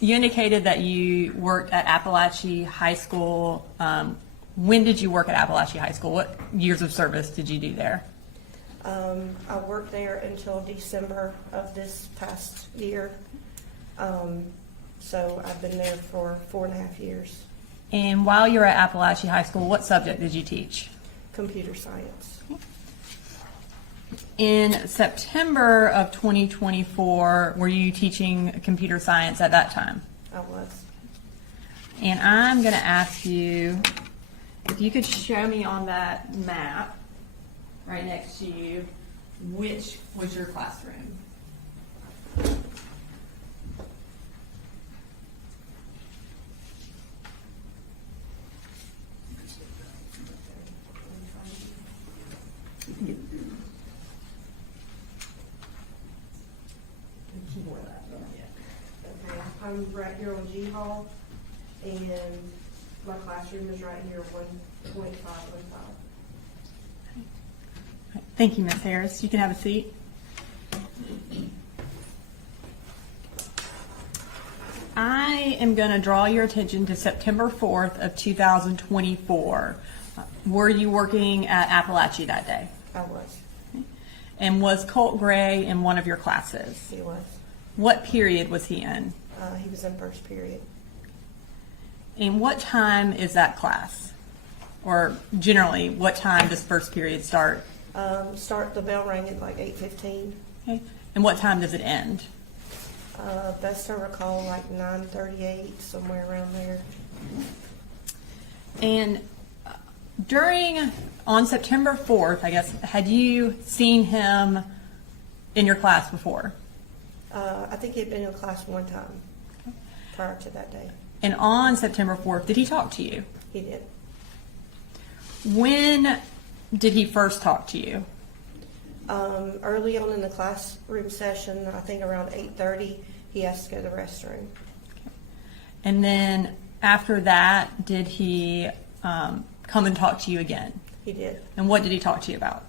you indicated that you worked at Apalachee High School. When did you work at Apalachee High School? What years of service did you do there? I worked there until December of this past year. So I've been there for 4.5 years. And while you were at Apalachee High School, what subject did you teach? Computer science. In September of 2024, were you teaching computer science at that time? I was. And I'm going to ask you if you could show me on that map right next to you which was your classroom. Okay, I'm right here on G Hall, and my classroom is right here, 1.515. Thank you, Ms. Harris. You can have a seat. I am going to draw your attention to September 4th of 2024. Were you working at Apalachee that day? I was. And was Colt Gray in one of your classes? He was. What period was he in? He was in first period. And what time is that class? Or generally, what time does first period start? The bell rang at like 8:15. Okay. And what time does it end? Best I recall, like 9:38, somewhere around there. And on September 4th, I guess, had you seen him in your class before? I think he'd been in class one time prior to that day. And on September 4th, did he talk to you? He did. When did he first talk to you? Early on in the classroom session, I think around 8:30, he asked to go to the restroom. And then after that, did he come and talk to you again? He did. And what did he talk to you about?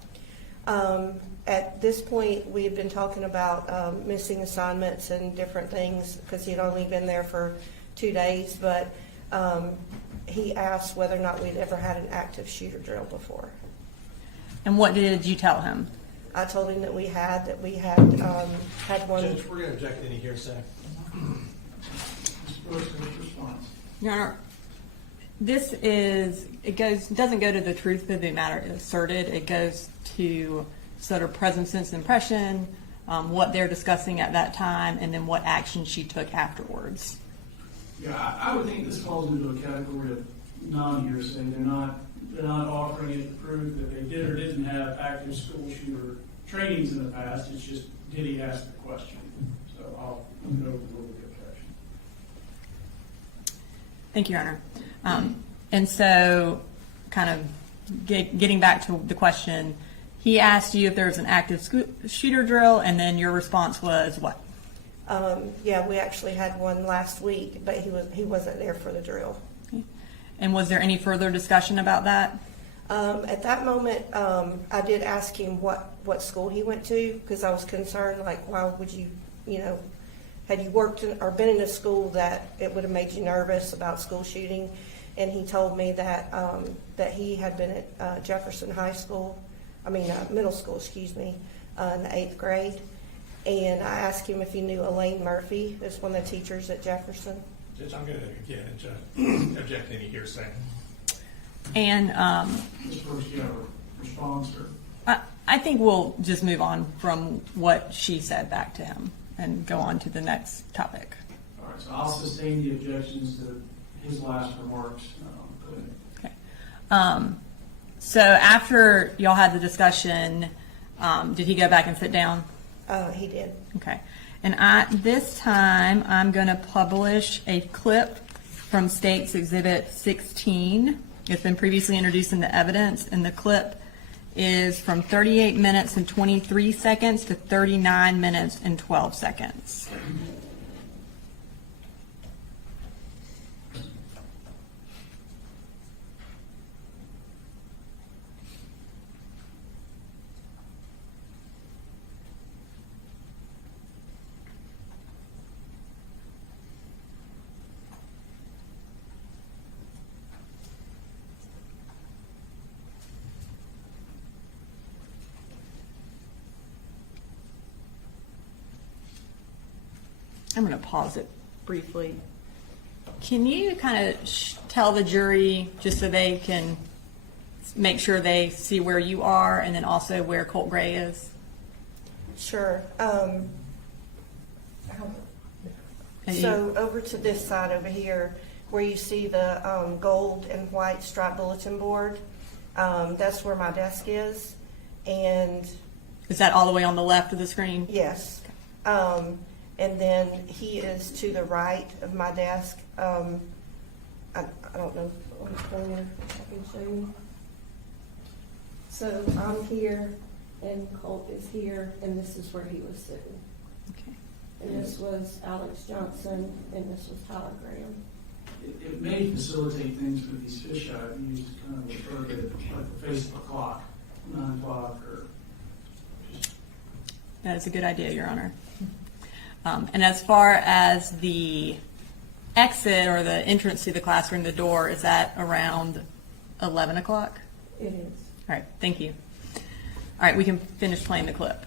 At this point, we had been talking about missing assignments and different things because he'd only been there for 2 days, but he asked whether or not we'd ever had an active shooter drill before. And what did you tell him? I told him that we had had one. Judge, we're going to object any hearsay. Mr. Brooks, what's your response? Your Honor, doesn't go to the truth of the matter asserted. It goes to sort of present sense impression, what they're discussing at that time, and then what action she took afterwards. Yeah, I would think this falls into a category of non-hearsay. They're not offering it to prove that they did or didn't have active school shooter trainings in the past. It's just, did he ask the question? So I'll go with the objection. Thank you, Your Honor. And so, kind of getting back to the question, he asked you if there was an active shooter drill, and then your response was what? Yeah, we actually had one last week, but he wasn't there for the drill. Okay. And was there any further discussion about that? At that moment, I did ask him what school he went to because I was concerned, like, why would you, had you worked or been in a school that it would have made you nervous about school shooting? And he told me that that he had been at Jefferson High School, middle school, excuse me, in the 8th grade. And I asked him if he knew Elaine Murphy, who's one of the teachers at Jefferson. Judge, I'm going to, again, object any hearsay. And Mr. Brooks, you have a response? Or? I think we'll just move on from what she said back to him and go on to the next topic. All right, so I'll sustain the objections to his last remarks. Okay. So after y'all had the discussion, did he go back and sit down? He did. Okay. And this time, I'm going to publish a clip from State's Exhibit 16. It's been previously introduced in the evidence, and the clip is from 38 minutes and 23 seconds to 39 minutes and 12 seconds. I'm going to pause it briefly. Can you kind of tell the jury, just so they can make sure they see where you are and then also where Colt Gray is? Sure. And So over to this side over here, where you see the gold and white striped bulletin board, that's where my desk is. And Is that all the way on the left of the screen? yes, and then he is to the right of my desk. I don't know which corner I can show you. So I'm here, and Colt is here, and this is where he was sitting. Okay. And this was Alex Johnson, and this was Tyler Graham. It may facilitate things with these fisheye views to kind of refer to like the face of a clock, 9 o'clock or That is a good idea, Your Honor. And as far as the exit or the entrance to the classroom, the door, is that around 11 o'clock? It is. All right, thank you. All right, we can finish playing the clip.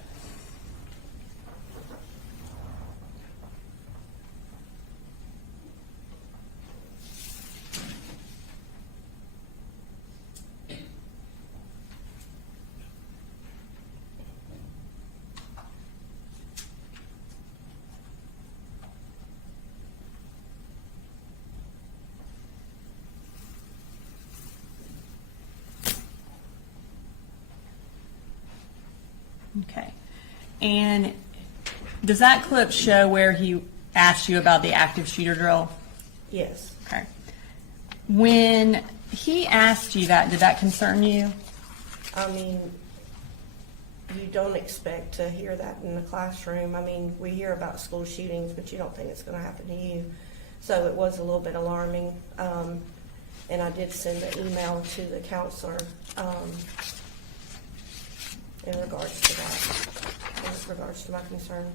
Okay. And does that clip show where he asked you about the active shooter drill? Yes. Okay. When he asked you that, did that concern you? I mean, you don't expect to hear that in the classroom. I mean, we hear about school shootings, but you don't think it's going to happen to you. So it was a little bit alarming. And I did send an email to the counselor in regards to that, in regards to my concern.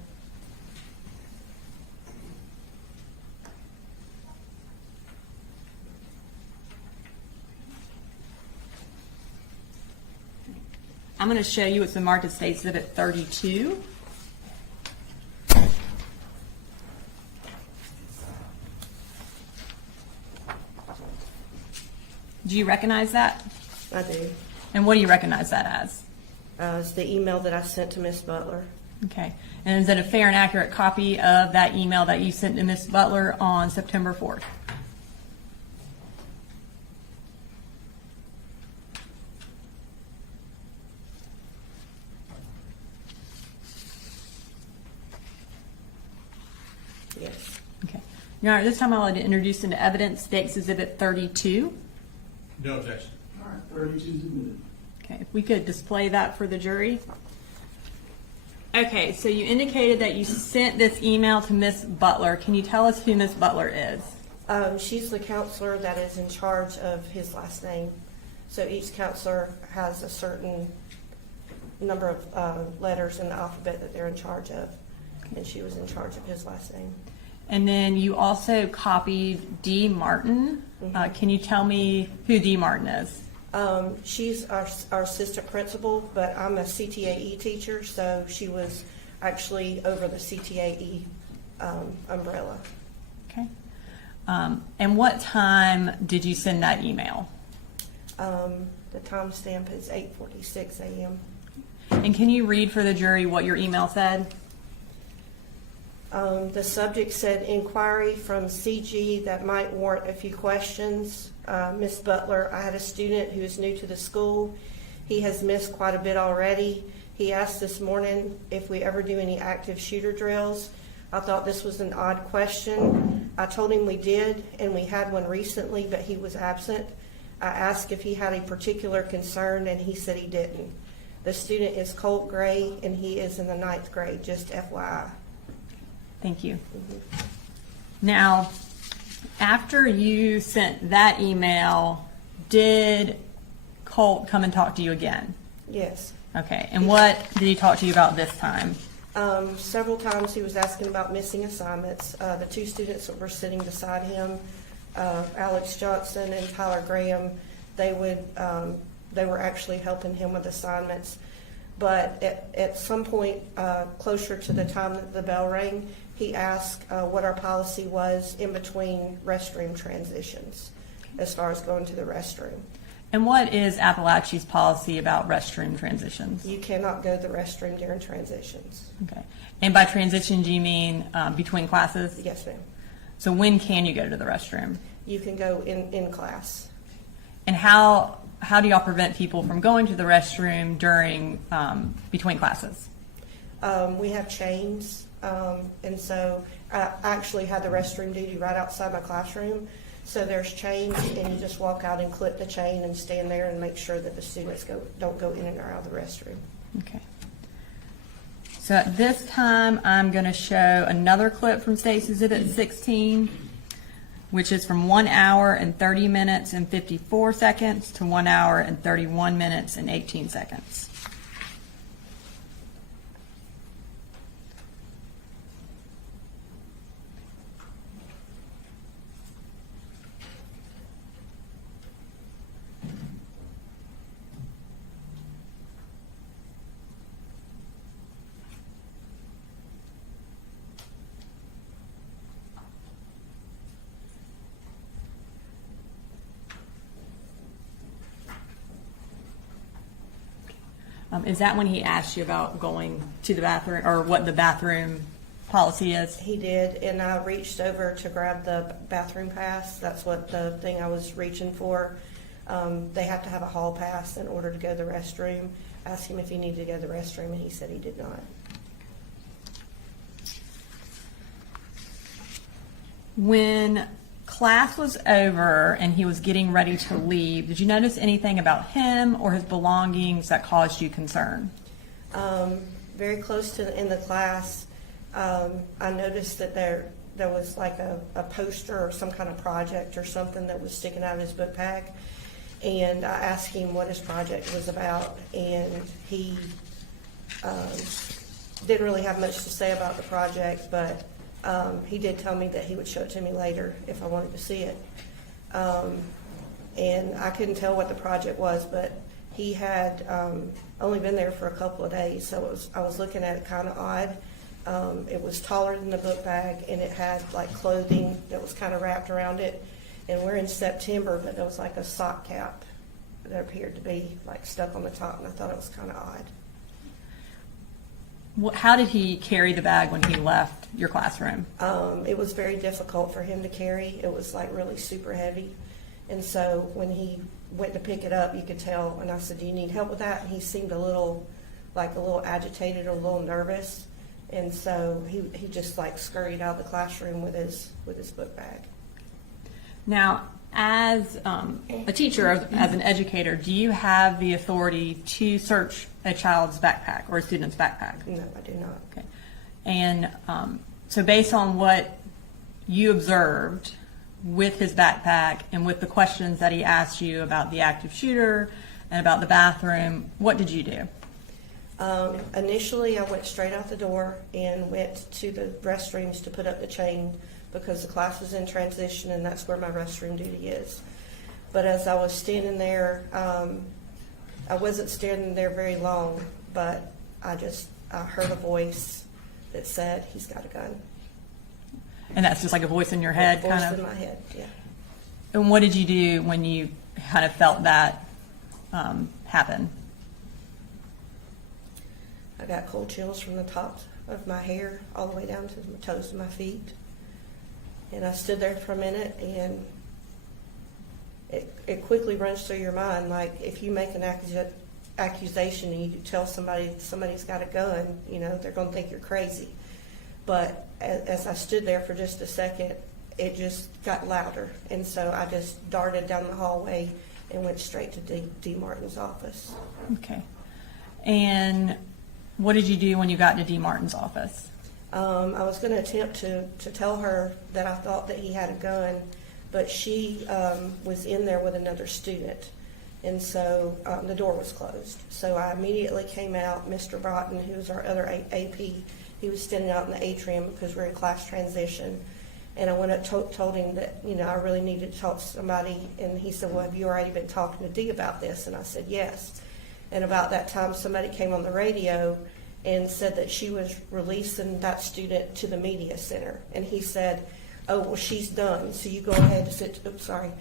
I'm going to show you what's been marked as State Exhibit 32. Do you recognize that? I do. And what do you recognize that as? It's the email that I sent to Miss Butler. Okay. And is it a fair and accurate copy of that email that you sent to Ms. Butler on September 4th? Yes. Okay. Your Honor, this time I'd like to introduce into evidence State Exhibit 32. No objection. all right, 32 is admitted. Okay, if we could display that for the jury. Okay, so you indicated that you sent this email to Miss Butler. Can you tell us who Miss Butler is? She's the counselor that is in charge of his last name. So each counselor has a certain number of letters in the alphabet that they're in charge of. And she was in charge of his last name. And then you also copied D. Martin. Can you tell me who D. Martin is? She's our assistant principal, but I'm a CTAE teacher, so she was actually over the CTAE umbrella. Okay. And what time did you send that email? The timestamp is 8:46 a.m. And can you read for the jury what your email said? The subject said inquiry from CG that might warrant a few questions. Miss Butler, I had a student who is new to the school. He has missed quite a bit already. He asked this morning if we ever do any active shooter drills. I thought this was an odd question. I told him we did, and we had one recently, but he was absent. I asked if he had a particular concern, and he said he didn't. The student is Colin Gray, and he is in the 9th grade, just FYI. Thank you. Now, after you sent that email, did Colt come and talk to you again? Yes. Okay. And what did he talk to you about this time? Several times he was asking about missing assignments. The two students that were sitting beside him, Alex Johnson and Tyler Graham, they were actually helping him with assignments. But at some point closer to the time that the bell rang, he asked what our policy was in between restroom transitions as far as going to the restroom. And what is Apalachee's policy about restroom transitions? You cannot go to the restroom during transitions. Okay. And by transition, do you mean between classes? Yes, ma'am. So when can you go to the restroom? You can go in class. And how do y'all prevent people from going to the restroom during between classes? We have chains, and so I actually had the restroom duty right outside my classroom. So there's chains, and you just walk out and clip the chain and stand there and make sure that the students don't go in and out of the restroom. Okay. So at this time, I'm going to show another clip from State's Exhibit 16, which is from 1 hour and 30 minutes and 54 seconds to 1 hour and 31 minutes and 18 seconds. Is that when he asked you about going to the bathroom, or what the bathroom policy is? He did, and I reached over to grab the bathroom pass. That's what the thing I was reaching for. They have to have a hall pass in order to go to the restroom. I asked him if he needed to go to the restroom, and he said he did not. When class was over and he was getting ready to leave, did you notice anything about him or his belongings that caused you concern? Very close to the end of class, I noticed that there was like a poster or some kind of project or something that was sticking out of his book bag. And I asked him what his project was about, and he didn't really have much to say about the project, but he did tell me that he would show it to me later if I wanted to see it. And I couldn't tell what the project was, but he had only been there for a couple of days, so I was looking at it kind of odd. It was taller than the book bag, and it had like clothing that was kind of wrapped around it. And we're in September, but there was like a sock cap that appeared to be like stuck on the top, and I thought it was kind of odd. How did he carry the bag when he left your classroom? It was very difficult for him to carry. It was like really super heavy. And so when he went to pick it up, you could tell, and I said, "Do you need help with that?" And he seemed a little agitated or a little nervous. And so he just like scurried out of the classroom with his book bag. Now, as a teacher, as an educator, do you have the authority to search a child's backpack or a student's backpack? No, I do not. Okay. And so based on what you observed with his backpack and with the questions that he asked you about the active shooter and about the bathroom, what did you do? Initially, I went straight out the door and went to the restrooms to put up the chain because the class was in transition, and that's where my restroom duty is. But as I was standing there, I wasn't standing there very long, but I heard a voice that said, "He's got a gun." And that's just like a voice in your head, kind of? Voice in my head, yeah. And what did you do when you kind of felt that happen? I got cold chills from the top of my hair all the way down to the toes of my feet. And I stood there for a minute, and it quickly runs through your mind, like if you make an accusation and you tell somebody's got a gun, they're going to think you're crazy. But as I stood there for just a second, it just got louder. And so I just darted down the hallway and went straight to D. Martin's office. Okay. And what did you do when you got to D. Martin's office? I was going to attempt to tell her that I thought that he had a gun, but she was in there with another student, and so the door was closed. So I immediately came out. Mr. Broughton, who was our other AP, he was standing out in the atrium because we're in class transition, and I went up told him that I really needed to talk to somebody, and he said, "Well, have you already been talking to Dee about this?" And I said, "Yes." And about that time, somebody came on the radio and said that she was releasing that student to the media center. And he said, "Oh, well, she's done, so you go ahead and sit." Oops, sorry.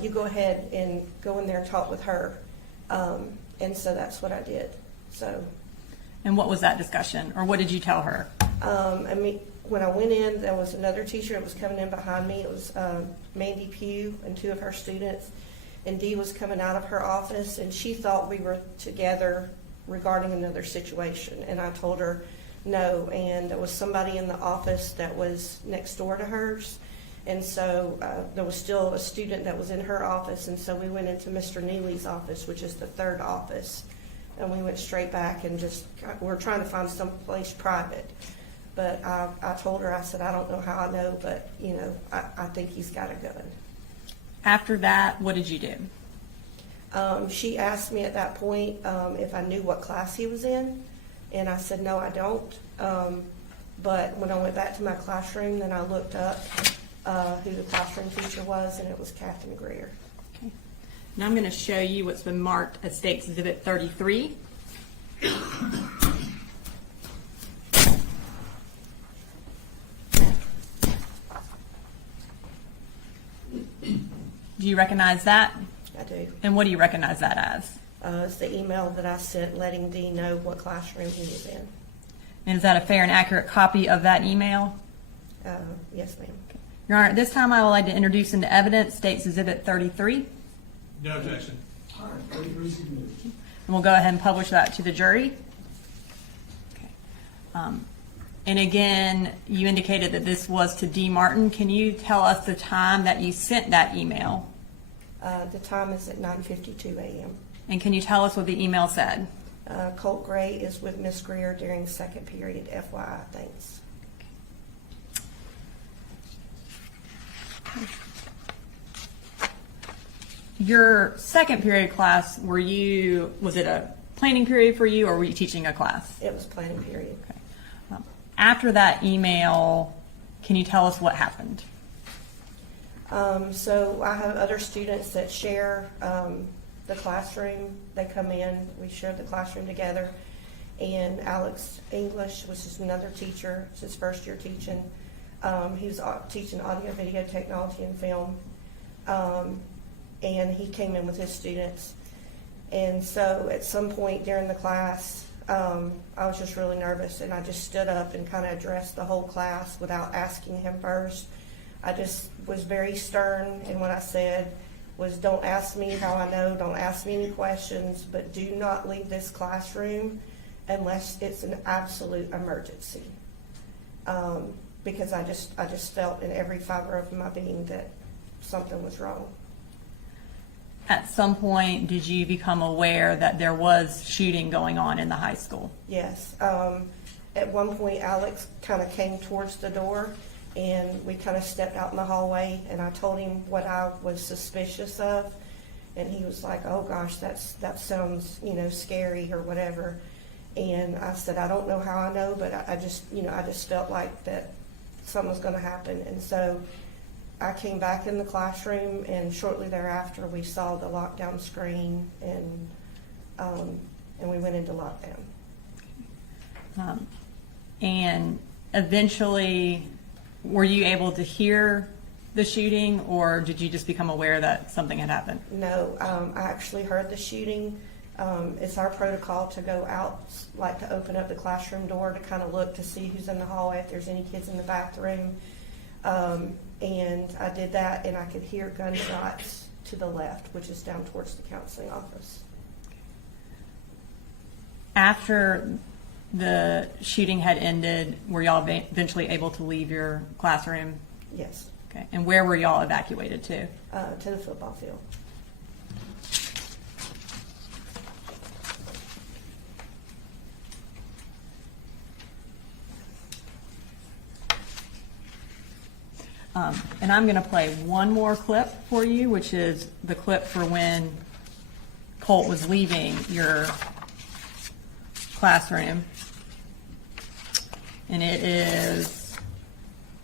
you go ahead and go in there and talk with her. And so that's what I did. So, And what was that discussion, or what did you tell her? I mean, when I went in, there was another teacher that was coming in behind me. It was Mandy Pugh and 2 of her students. And Dee was coming out of her office, and she thought we were together regarding another situation. And I told her no, and there was somebody in the office that was next door to hers. And so there was still a student that was in her office, and so we went into Mr. Neely's office, which is the 3rd office. And we went straight back and we're trying to find some place private. But I told her, I said, I don't know how I know, but, you know, I think he's got a gun. After that, what did you do? She asked me at that point if I knew what class he was in, and I said, no, I don't. But when I went back to my classroom, then I looked up who the classroom teacher was, and it was Captain Greer. Okay. Now I'm going to show you what's been marked as State's Exhibit 33. Do you recognize that? I do. And what do you recognize that as? It's the email that I sent letting Dee know what classroom he was in. And is that a fair and accurate copy of that email? Yes, ma'am. Your Honor, at this time I would like to introduce into evidence State's Exhibit 33. No objection. All right, 33 submitted. And we'll go ahead and publish that to the jury. Okay. And again, you indicated that this was to Dee Martin. Can you tell us the time that you sent that email? The time is at 9:52 a.m. And can you tell us what the email said? Colin Gray is with Miss Greer during 2nd period, FYI, thanks. Your 2nd period class, was it a planning period for you, or were you teaching a class? It was planning period. Okay. After that email, can you tell us what happened? So I have other students that share the classroom. They come in, we share the classroom together. And Alex English, which is another teacher, it's his 1st year teaching. He was teaching audio, video technology, and film. And he came in with his students. And so at some point during the class, I was just really nervous, and I just stood up and kind of addressed the whole class without asking him first. I just was very stern, and what I said was, don't ask me how I know, don't ask me any questions, but do not leave this classroom unless it's an absolute emergency. Because I just felt in every fiber of my being that something was wrong. At some point, did you become aware that there was shooting going on in the high school? Yes. At one point, Alex kind of came towards the door, and we kind of stepped out in the hallway, and I told him what I was suspicious of, and he was like, oh gosh, that sounds, scary or whatever. And I said, I don't know how I know, but I just felt like that something was going to happen. And so I came back in the classroom, and shortly thereafter we saw the lockdown screen, and we went into lockdown. And eventually, were you able to hear the shooting, or did you just become aware that something had happened? No, I actually heard the shooting. It's our protocol to go out, like to open up the classroom door to kind of look to see who's in the hallway, if there's any kids in the bathroom. And I did that, and I could hear gunshots to the left, which is down towards the counseling office. After the shooting had ended, were y'all eventually able to leave your classroom? Yes. Okay. And where were y'all evacuated to? To the football field. And I'm going to play one more clip for you, which is the clip for when Colt was leaving your classroom. And it is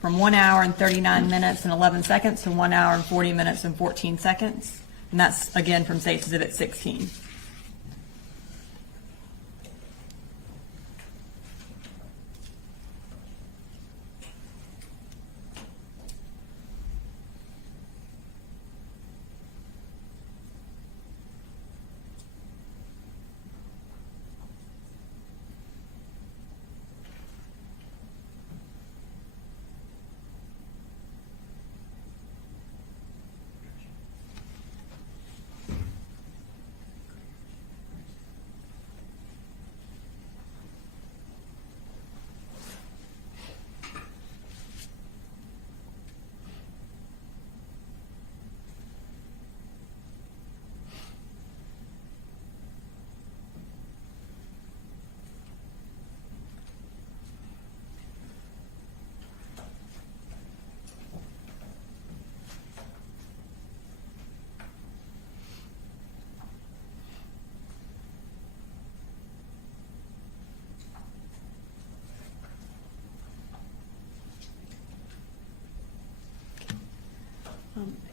from 1 hour and 39 minutes and 11 seconds to 1 hour and 40 minutes and 14 seconds. And that's, again, from State's Exhibit 16.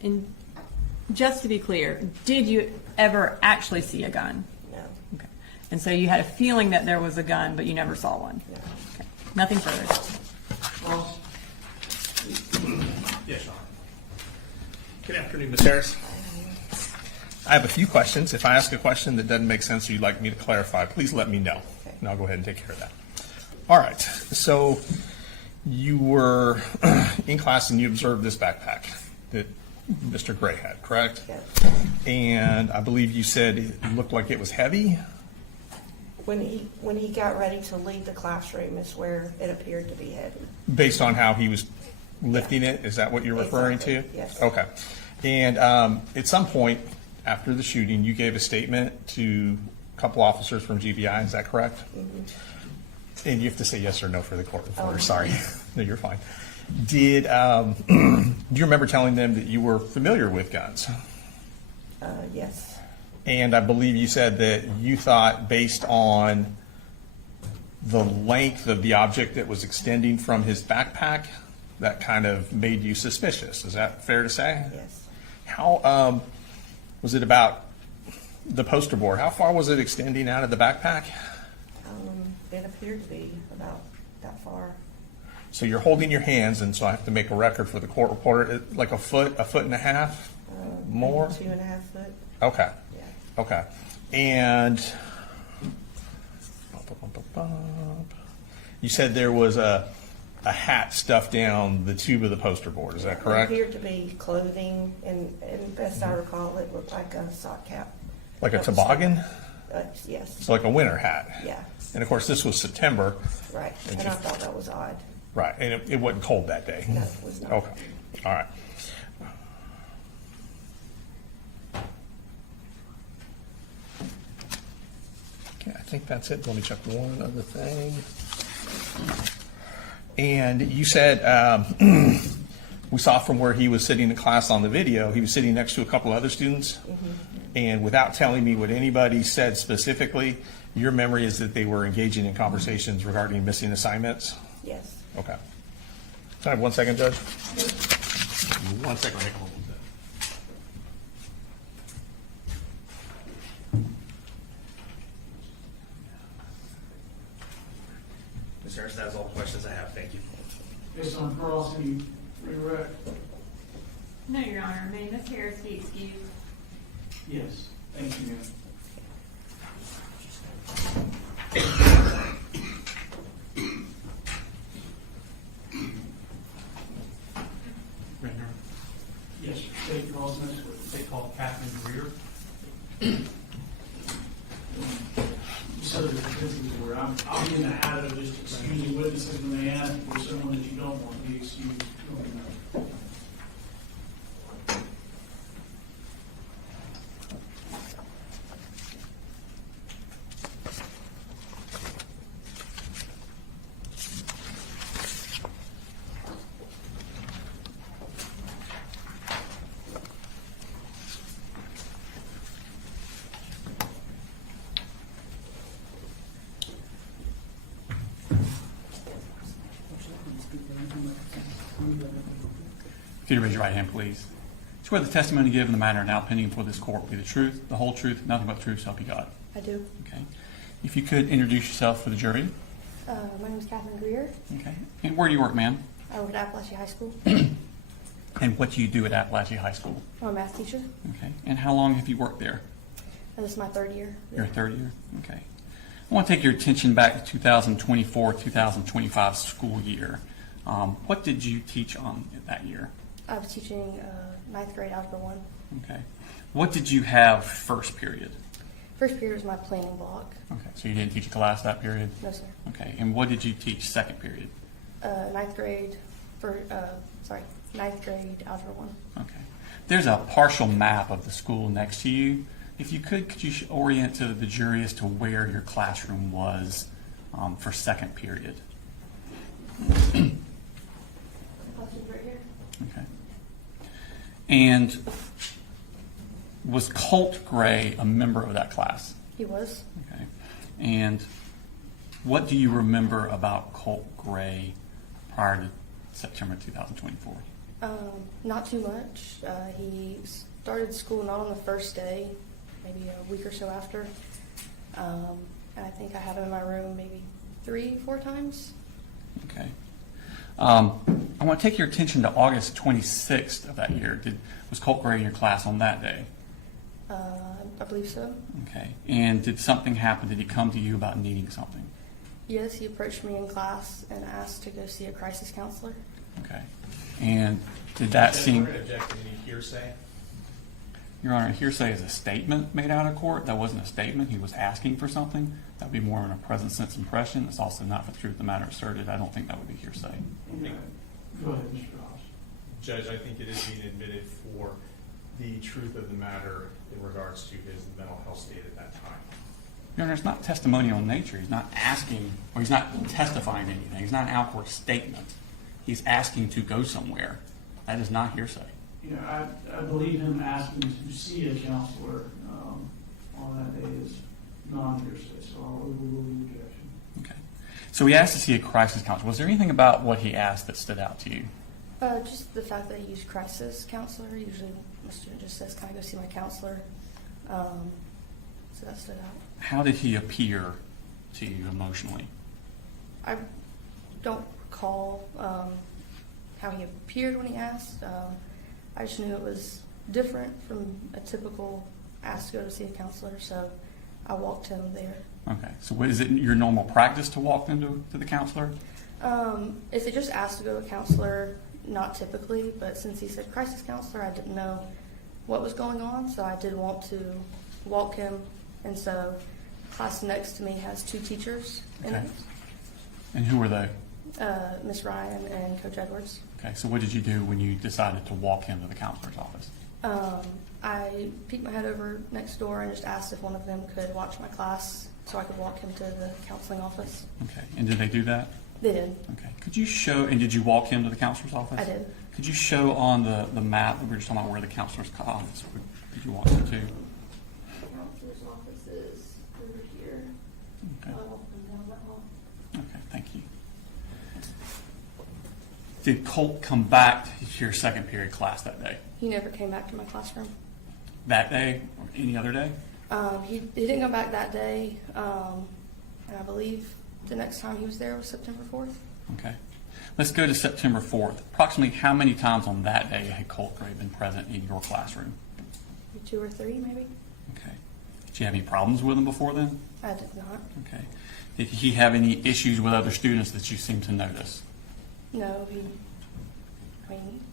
And just to be clear, did you ever actually see a gun? No. Okay. And so you had a feeling that there was a gun, but you never saw one? No. Okay. Nothing further. Ross? Yes, Sean. Good afternoon, Ms. Harris. I have a few questions. If I ask a question that doesn't make sense or you'd like me to clarify, please let me know, and I'll go ahead and take care of that. All right. So you were in class and you observed this backpack that Mr. Gray had, correct? Yes. And I believe you said it looked like it was heavy. When he got ready to leave the classroom is where it appeared to be heavy. Based on how he was lifting it, is that what you're referring to? Exactly, yes. Okay. And at some point after the shooting, you gave a statement to a couple officers from GBI, is that correct? Mm-hmm. And you have to say yes or no for the court reporter, Oh. sorry. No, you're fine. Do you remember telling them that you were familiar with guns? Yes. And I believe you said that you thought based on the length of the object that was extending from his backpack, that kind of made you suspicious. Is that fair to say? Yes. How was it about the poster board? How far was it extending out of the backpack? It appeared to be about that far. So you're holding your hands, and so I have to make a record for the court reporter, like a foot and a half more? 2.5 foot. Okay. Yeah. Okay. And you said there was a hat stuffed down the tube of the poster board. Is that correct? It appeared to be clothing, and best I recall, it looked like a sock cap. Like a toboggan? Yes. So like a winter hat? Yeah. And of course, this was September. Right. And I thought that was odd. Right. And it wasn't cold that day? No, it was not. Okay. All right. Okay, I think that's it. Let me check one other thing. And you said, we saw from where he was sitting in class on the video, he was sitting next to a couple other students. Mm-hmm. And without telling me what anybody said specifically, your memory is that they were engaging in conversations regarding missing assignments? Yes. Okay. Can I have 1 second, Judge? 1 second. Take a little bit. Ms. Harris, that's all the questions I have. Thank you. Based on Carl's, any redirect? No, Your Honor. May Ms. Harris be excused? Yes. Thank you, ma'am. Yes, sir. State Carl's next witness. They call Catherine Greer. You said the principles were, I'll be in the habit of just excusing witnesses when they ask for someone that you don't want to be excused. If you raise your right hand, please. Swear the testimony given in the matter now pending before this court will be the truth, the whole truth, nothing but the truth, so help you God. I do. Okay. If you could introduce yourself for the jury. My name is Catherine Greer. Okay. And where do you work, ma'am? I work at Apalachee High School. And what do you do at Apalachee High School? I'm a math teacher. Okay. And how long have you worked there? This is my third year. Your third year? Okay. I want to take your attention back to 2024-2025 school year. What did you teach on that year? I was teaching 9th grade Algebra 1. Okay. What did you have first period? First period was my planning block. Okay. So you didn't teach a class that period? No, sir. Okay. And what did you teach second period? 9th grade, 9th grade Algebra 1. Okay. There's a partial map of the school next to you. If you could you orient to the jury as to where your classroom was for second period? Classroom's right here. Okay. And was Colt Gray a member of that class? He was. Okay. And what do you remember about Colt Gray prior to September 2024? Not too much. He started school not on the first day, maybe a week or so after. And I think I had him in my room maybe 3-4 times. Okay. I want to take your attention to August 26th of that year. Was Colt Gray in your class on that day? I believe so. Okay. And did something happen? Did he come to you about needing something? Yes, he approached me in class and asked to go see a crisis counselor. Okay. And did that seem... We're going to object to any hearsay. Your Honor, hearsay is a statement made out of court. That wasn't a statement. He was asking for something. That would be more in a present sense impression. It's also not for the truth of the matter asserted. I don't think that would be hearsay. Go ahead, Mr. Ross. Judge, I think it is being admitted for the truth of the matter in regards to his mental health state at that time. Your Honor, it's not testimonial in nature. He's not asking, or he's not testifying to anything. It's not an outward statement. He's asking to go somewhere. That is not hearsay. Yeah, I believe him asking to see a counselor on that day is non-hearsay, so I'll overrule the objection. Okay. So he asked to see a crisis counselor. Was there anything about what he asked that stood out to you? Just the fact that he used crisis counselor. Usually my student just says, can I go see my counselor? So that stood out. How did he appear to you emotionally? I don't recall how he appeared when he asked. I just knew it was different from a typical ask to go to see a counselor, so I walked him there. Okay. So what, is it your normal practice to walk them to the counselor? If they just asked to go to a counselor, not typically, but since he said crisis counselor, I didn't know what was going on, so I did want to walk him. And so class next to me has 2 teachers in it. And who were they? Miss Ryan and Coach Edwards. Okay, so what did you do when you decided to walk him to the counselor's office? I peeked my head over next door and just asked if one of them could watch my class so I could walk him to the counseling office. Okay, and did they do that? They did. Okay, could you show, and did you walk him to the counselor's office? I did. Could you show on the map that we were just talking about where the counselor's office, did you walk him to? The counselor's office is over here. Okay. I'll walk them down that hall. Okay, thank you. Did Colt come back to your second period class that day? He never came back to my classroom. That day or any other day? He didn't come back that day, and I believe the next time he was there was September 4th. Okay. Let's go to September 4th. Approximately how many times on that day had Colt Gray been present in your classroom? 2 or 3, maybe. Okay. Did you have any problems with him before then? I did not. Okay. Did he have any issues with other students that you seem to notice? No,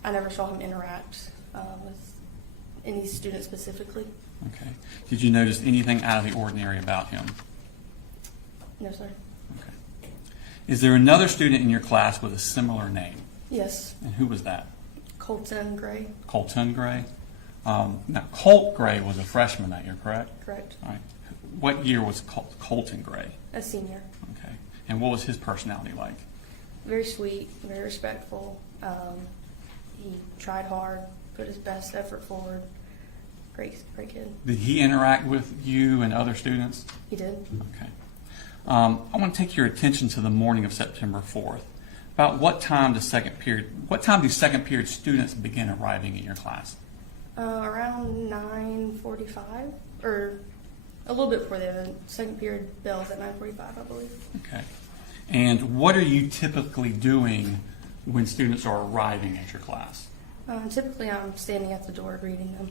I never saw him interact with any student specifically. Okay. Did you notice anything out of the ordinary about him? No, sir. Okay. Is there another student in your class with a similar name? Yes. And who was that? Colton Gray. Colton Gray? Now, Colt Gray was a freshman that year, correct? Correct. All right. What year was Colton Gray? A senior. Okay. And what was his personality like? Very sweet, very respectful. He tried hard, put his best effort forward. Great kid. Did he interact with you and other students? He did. Okay. I want to take your attention to the morning of September 4th. About what time do second period students begin arriving in your class? Around 9:45, or a little bit before the second period bells at 9:45, I believe. Okay. And what are you typically doing when students are arriving at your class? Typically, I'm standing at the door greeting them.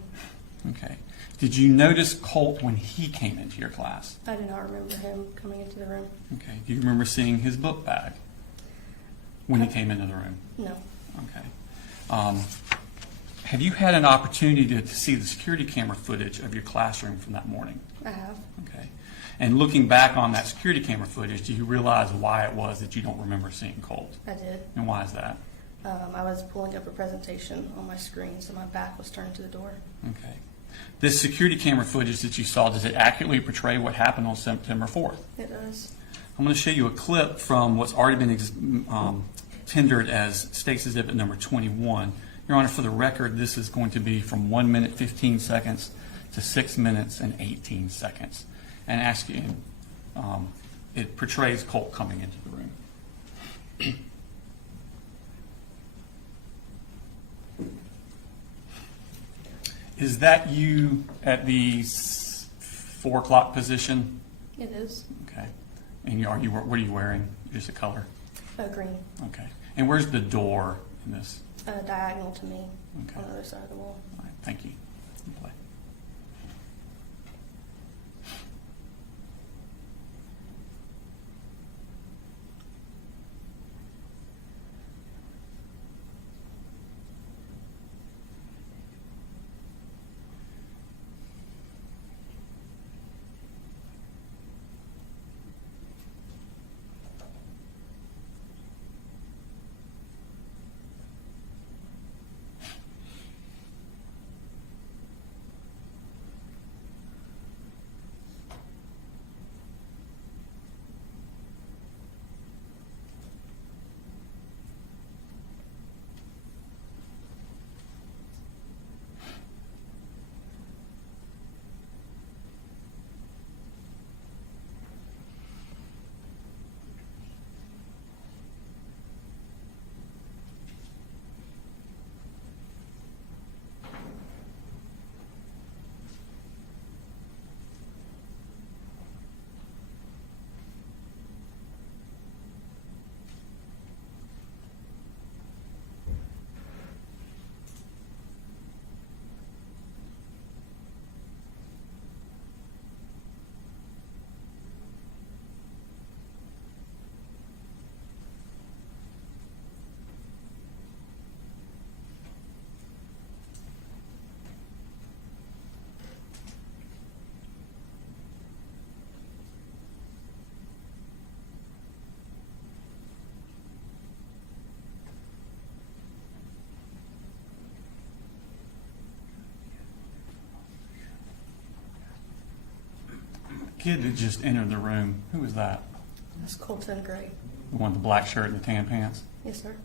Okay. Did you notice Colt when he came into your class? I do not remember him coming into the room. Okay. Do you remember seeing his book bag when he came into the room? No. Okay. Have you had an opportunity to see the security camera footage of your classroom from that morning? I have. Okay. And looking back on that security camera footage, do you realize why it was that you don't remember seeing Colt? I did. And why is that? I was pulling up a presentation on my screen, so my back was turned to the door. Okay. This security camera footage that you saw, does it accurately portray what happened on September 4th? It does. I'm going to show you a clip from what's already been tendered as State's Exhibit number 21. Your Honor, for the record, this is going to be from 1 minute 15 seconds to 6 minutes and 18 seconds. And ask you, it portrays Colt coming into the room. Is that you at the 4 o'clock position? It is Okay. And what are you wearing? Just a color? green, Okay. And where's the door in this? diagonal to me Okay. on the other side of the wall. All right, thank you. You play. Kid that just entered the room, who was that? That's Colin Gray. The one with the black shirt and the tan pants? Yes, sir.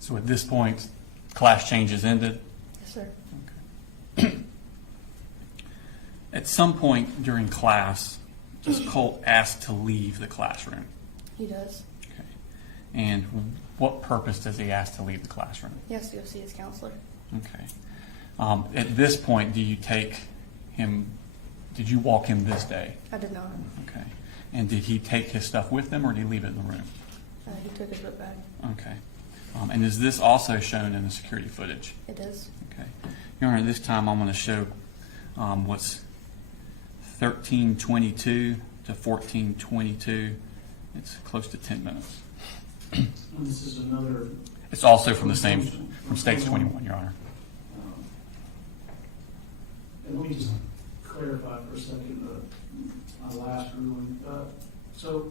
So at this point, class changes ended. Yes, sir. At some point during class, does Colt ask to leave the classroom? He does. Okay. And what purpose does he ask to leave the classroom? He has to go see his counselor. Okay. At this point, do you take him, did you walk him this day? I did not. Okay. And did he take his stuff with him or did he leave it in the room? He took his book bag. Okay. And is this also shown in the security footage? It is. Okay. Your Honor, this time I'm going to show what's 13:22 to 14:22. It's close to 10 minutes. And this is another. It's also from the same, from States 21, Your Honor. And let me just clarify for a second my last ruling. So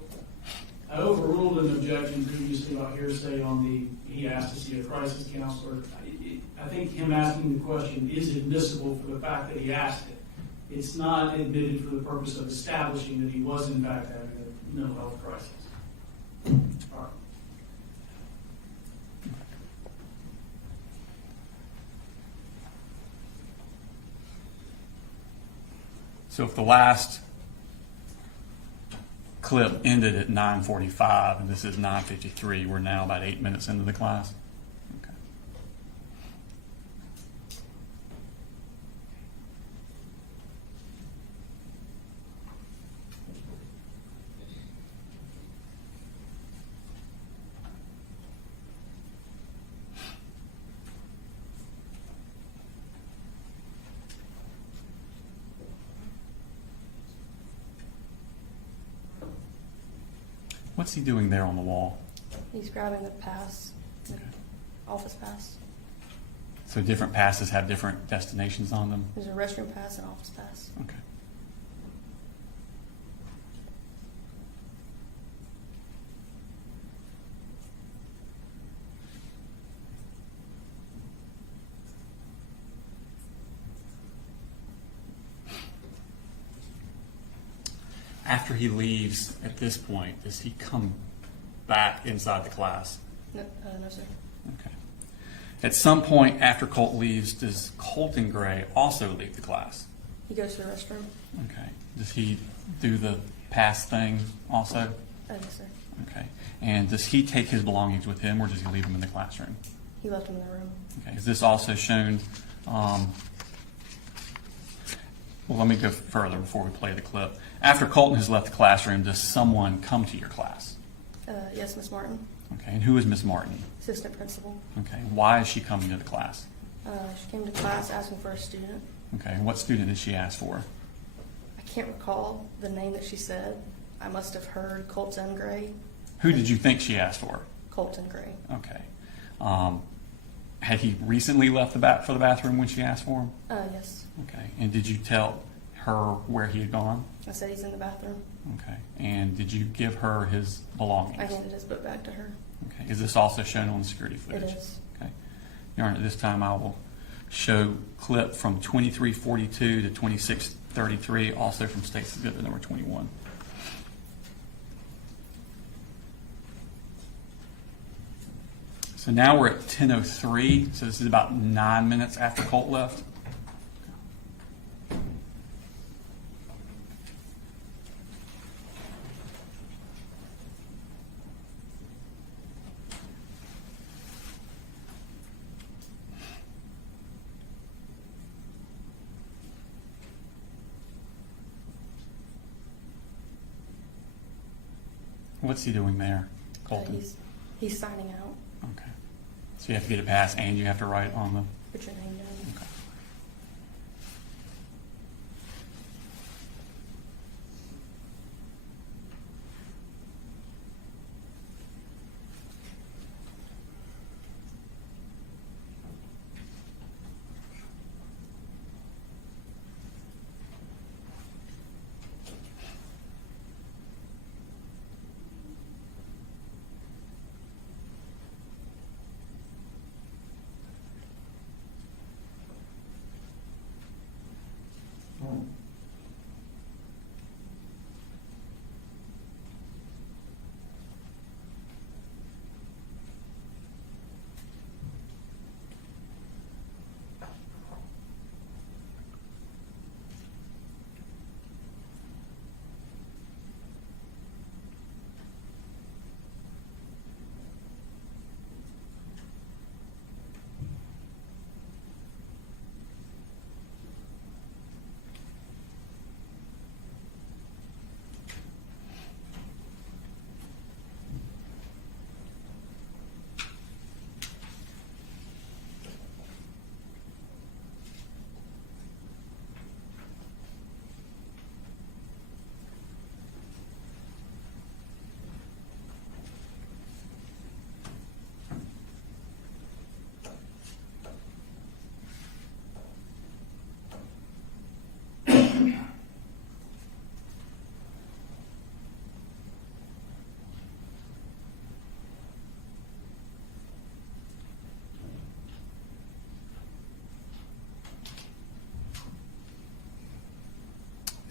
I overruled an objection previously about hearsay on he asked to see a crisis counselor. I think him asking the question is admissible for the fact that he asked it. It's not admitted for the purpose of establishing that he was in fact having a mental health crisis. All right. So if the last clip ended at 9:45 and this is 9:53, we're now about 8 minutes into the class. Okay. What's he doing there on the wall? He's grabbing the pass, the office pass. So different passes have different destinations on them? There's a restroom pass and office pass. Okay. After he leaves at this point, does he come back inside the class? No, no, sir. Okay. At some point after Colt leaves, does Colin Gray also leave the class? He goes to the restroom. Okay. Does he do the pass thing also? Yes, sir. Okay. And does he take his belongings with him or does he leave them in the classroom? He left him in the room. Okay. Is this also shown? Well, let me go further before we play the clip. After Colton has left the classroom, does someone come to your class? Yes, Miss Martin, Okay. And who is Miss Martin? assistant principal. Okay. Why is she coming to the class? She came to class asking for a student. Okay. And what student did she ask for? I can't recall the name that she said. I must have heard Colton Gray. Who did you think she asked for? Colton Gray. Okay. Had he recently left for the bathroom when she asked for him? Yes. Okay. And did you tell her where he had gone? I said he's in the bathroom. Okay. And did you give her his belongings? I handed his book back to her. Okay. Is this also shown on the security footage? It is. Okay. Your Honor, this time I will show clip from 2342 to 2633, also from State's Exhibit number 21. So now we're at 10:03, so this is about 9 minutes after Colt left. What's he doing there, Colton? He's signing out. Okay. So you have to get a pass and you have to write on the... Put your name down. Okay.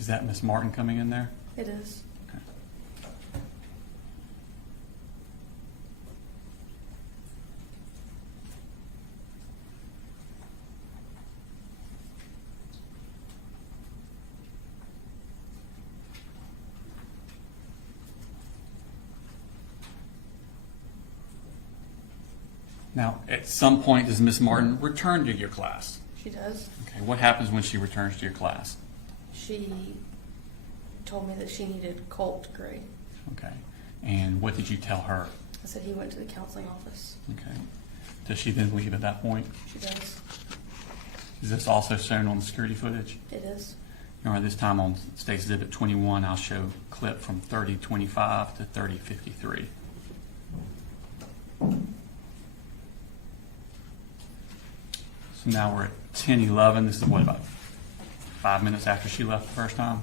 that Miss Martin coming in there? It is. Okay. Now, at some point, does Miss Martin return to your class? She does. Okay. What happens when she returns to your class? She told me that she needed Colt Gray. Okay. And what did you tell her? I said he went to the counseling office. Okay. Does she then leave at that point? She does. Is this also shown on the security footage? It is. All right, this time on State's Exhibit 21, I'll show a clip from 30:25 to 30:53. So now we're at 10:11. This is what, about 5 minutes after she left the first time?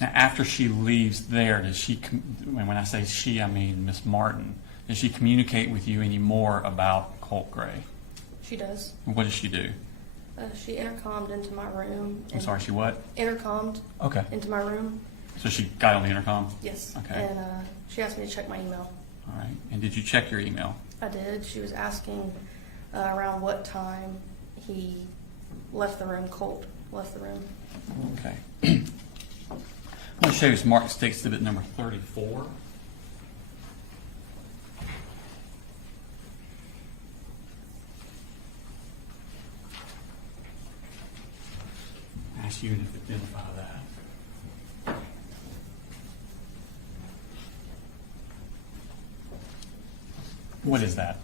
Now, after she leaves there, does she, and when I say she, I mean Miss Martin, does she communicate with you any more about Colt Gray? She does. And what does she do? She intercomed into my room. I'm sorry, she what? Intercomed Okay. into my room. So she got on the intercom? Yes. Okay. And she asked me to check my email. All right. And did you check your email? I did. She was asking around what time he left the room. Colt left the room. Okay. I'm going to show you Smart State Exhibit number 34. Ask you to identify that. What is that?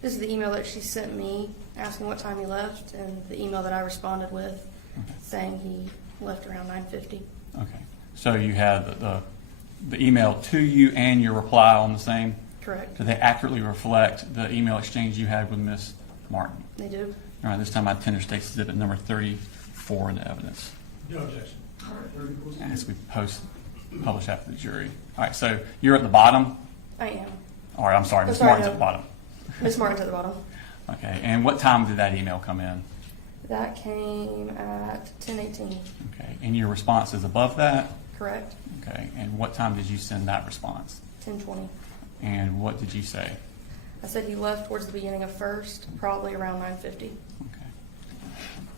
This is the email that she sent me asking what time he left, and the email that I responded with saying he left around 9:50. Okay. So you had the email to you and your reply on the same? Correct. Do they accurately reflect the email exchange you had with Miss Martin? They do. All right, this time I tender State's Exhibit number 34 in the evidence. No objection. All right, 30 goes. As we publish after the jury. All right, so you're at the bottom? I am. All right, I'm sorry, I'm Miss sorry, Martin's no. at the bottom. Miss Martin's at the bottom. Okay, and what time did that email come in? That came at 10:18. Okay, and your response is above that? Correct. Okay, and what time did you send that response? 10:20. And what did you say? I said he left towards the beginning of first, probably around 9:50.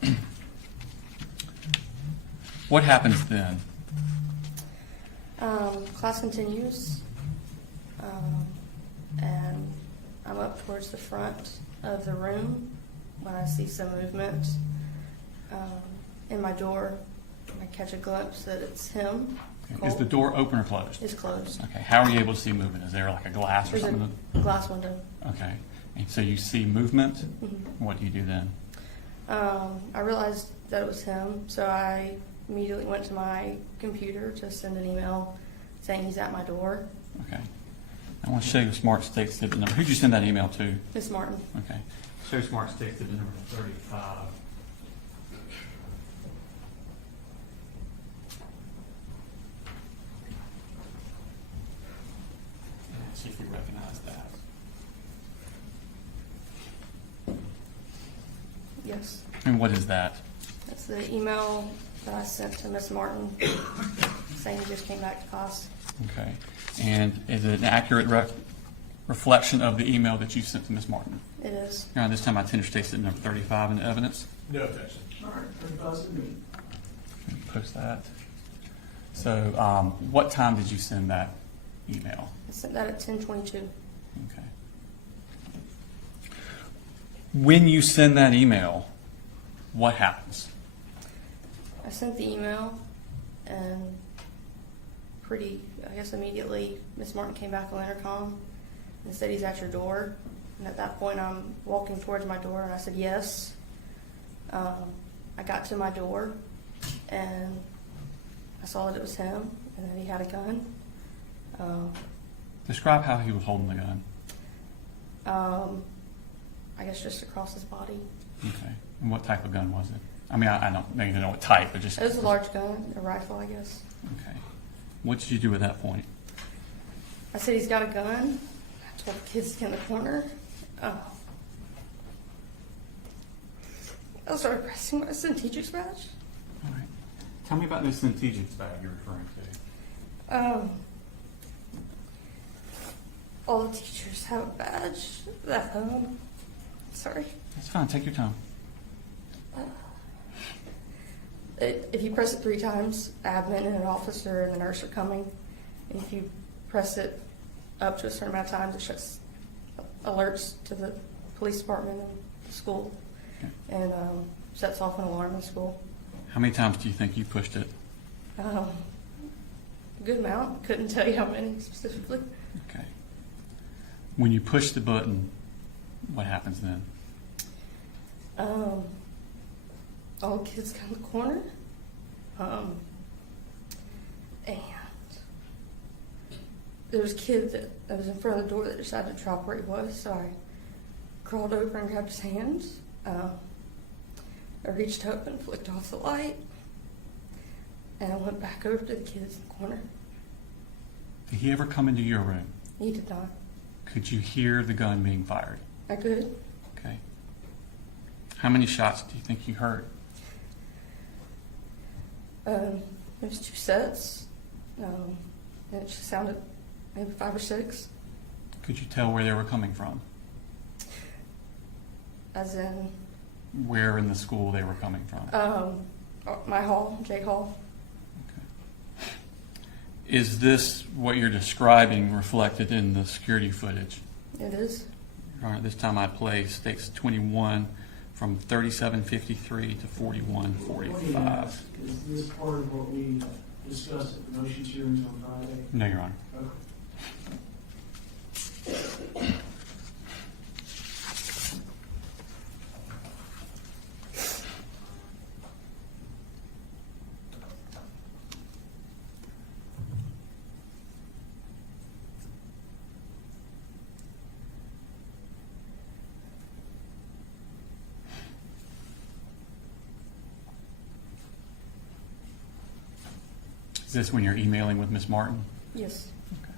Okay. What happens then? Class continues, and I'm up towards the front of the room when I see some movement in my door. I catch a glimpse that it's him. Okay. Is the door open or closed? It's closed. Okay, how are you able to see movement? Is there like a glass or There's something? a glass window. Okay, and so you see movement? Mhm. What do you do then? I realized that it was him, so I immediately went to my computer to send an email saying he's at my door. Okay. I want to show you Smart State Exhibit number. Who'd you send that email to? Miss Martin. Okay. Show Smart State Exhibit number 35. Let's see if you recognize that. Yes. And what is that? That's the email that I sent to Miss Martin saying he just came back to class. Okay. And is it an accurate reflection of the email that you sent to Ms. Martin? It is. Now, this time I tender State Exhibit number 35 in the evidence. No objection. All right, 35 submitted. Post that. So, what time did you send that email? I sent that at 10:22. Okay. When you send that email, what happens? I sent the email, and I guess immediately, Miss Martin came back on the intercom and said he's at your door. And at that point, I'm walking towards my door, and I said yes. I got to my door, and I saw that it was him, and that he had a gun. Describe how he was holding the gun. I guess just across his body. Okay. And what type of gun was it? I mean, I don't even know what type, but just. It was a large gun, a rifle, I guess. Okay. What did you do at that point? I said he's got a gun. I told the kids to get in the corner. I started pressing my Centegix badge. All right. Tell me about this Centegix bag you're referring to. All the teachers have a badge that, sorry. That's fine. Take your time. If you press it 3 times, admin and an officer and the nurse are coming. And if you press it up to a certain amount of times, it shuts alerts to the police department and the school, and sets off an alarm in school. How many times do you think you pushed it? A good amount. Couldn't tell you how many specifically. Okay. When you push the button, what happens then? All the kids come in the corner, and there was a kid that was in front of the door that decided to drop where he was, so I crawled over and grabbed his hands. I reached up and flicked off the light, and I went back over to the kids in the corner. Did he ever come into your room? He did not. Could you hear the gun being fired? I could. Okay. How many shots do you think you heard? It was 2 sets, and it just sounded maybe 5 or 6. Could you tell where they were coming from? As in? Where in the school they were coming from? My hall, Jake Hall. Okay. Is this what you're describing reflected in the security footage? It is. All right, this time I play states 21 from 37:53 to 41:45. Let me ask, is this part of what we discussed at the motions hearings on Friday? No, Your Honor. Okay. Is this when you're emailing with Miss Martin? Yes. Okay.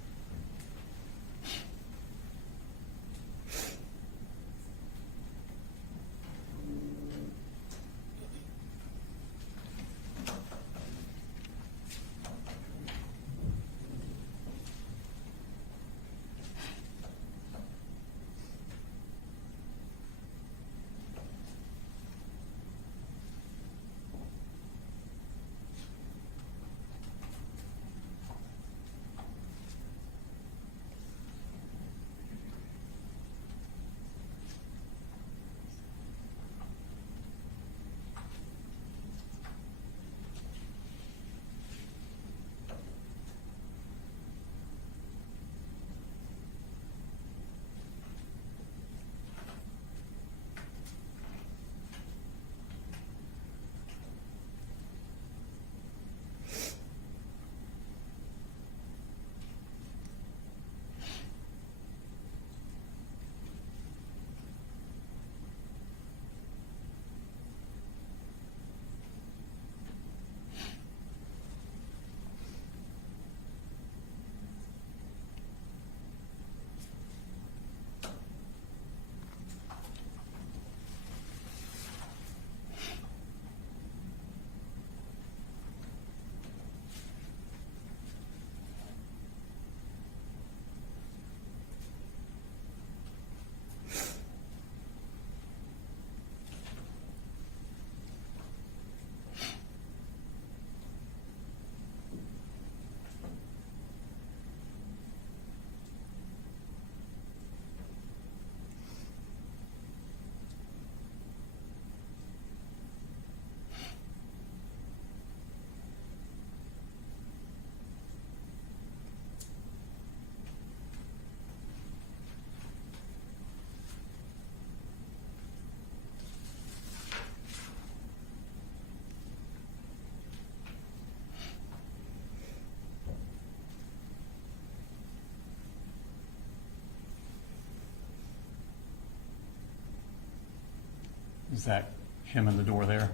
Is that him in the door there?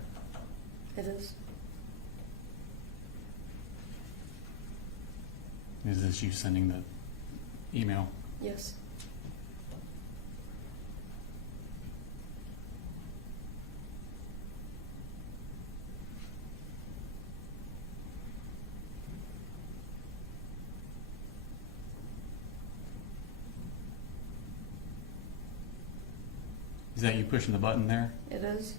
It is. Is this you sending the email? Yes. Is that you pushing the button there? It is.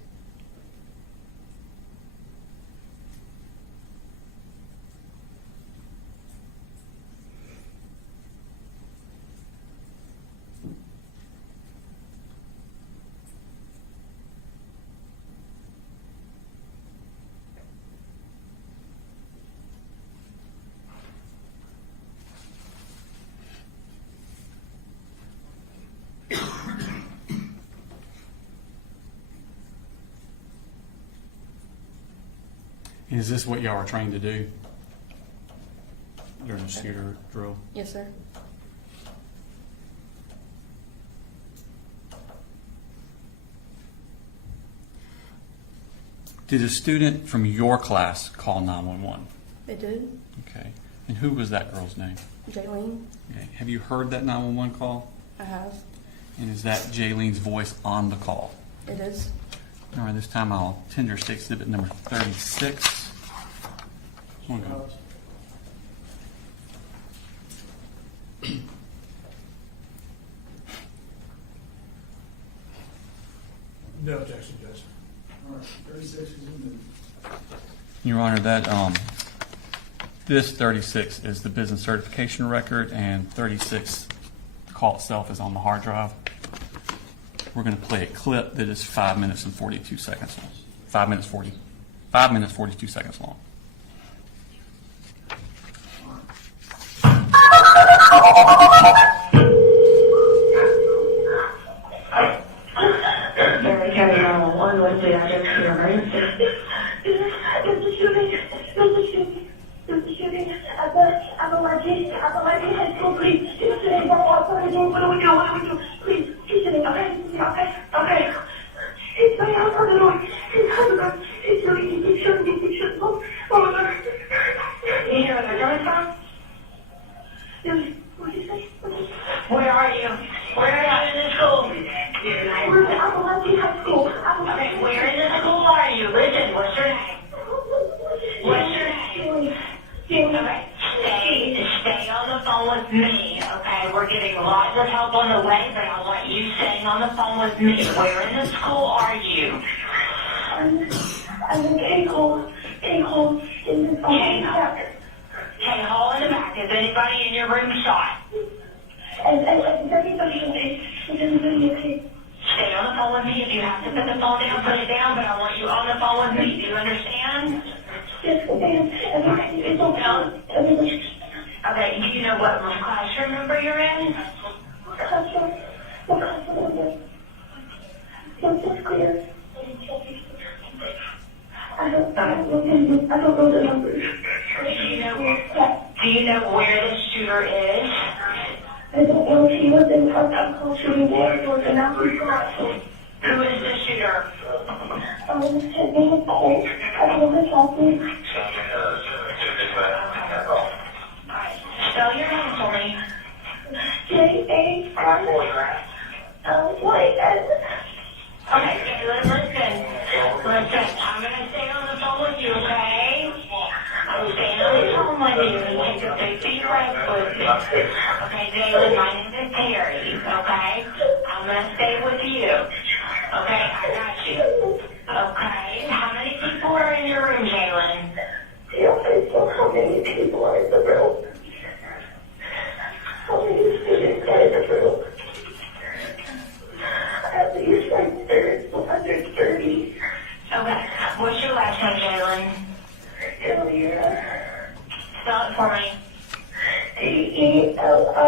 Is this what y'all are trained to do during the shooter drill? Yes, sir. Did a student from your class call 911? They did. Okay. And who was that girl's name? Jaylene. Okay. Have you heard that 911 call? I have. And is that Jaylene's voice on the call? It is. All right, this time I'll tender state exhibit number 36. Come on, go. No objection, Judge. All right, 36 is in Your Honor, that this 36 is the business certification record, and 36, the call itself is on the hard drive. We're going to play a clip that is 5 minutes and 42 seconds long. 5 minutes 42 seconds long. Gary County 911, what's the address to your emergency? There's a shooting. There's a shooting at the Apalachee High School, please. He's sitting outside the door. What do we do? Please, he's sitting, okay? He's sitting outside the door. He's shooting. Oh my God. You hear where they're coming from? What did you say? Where are you? Where are you in the school? We're at Apalachee High School. Okay, where in the school are you? Listen, what's your name? Okay, stay on the phone with me, okay? We're getting lots of help on the way, but I want you staying on the phone with me. Where in the school are you? I'm in K-Hole in the back. K-Hole in the back. Is anybody in your room shot? And everybody okay? Stay on the phone with me. If you have to put the phone down, put it down, but I want you on the phone with me. Do you understand? Yes, ma'am. It's okay. Okay, do you know what classroom number you're in? What classroom number? It's clear. I don't know the numbers. Do you know where the shooter is? I don't know if he was in front of shooting or the numbers. Who is the shooter? His name is Cole. I don't know his last name. Spell your name for me. J-A-R-L-Y-N. Okay, listen. I'm going to stay on the phone with you, okay? I'm staying on the phone with you and take a big deep breath with me. Okay, Jalen, my name is Terry, okay? I'm going to stay with you. Okay, I got you. Okay, how many people are in your room, Jalen? How many people are in the room? How many students are in the room? At least like 130. Okay, what's your last name, Jalen? Elira. Spell it for me. D-E-L-I-R-A.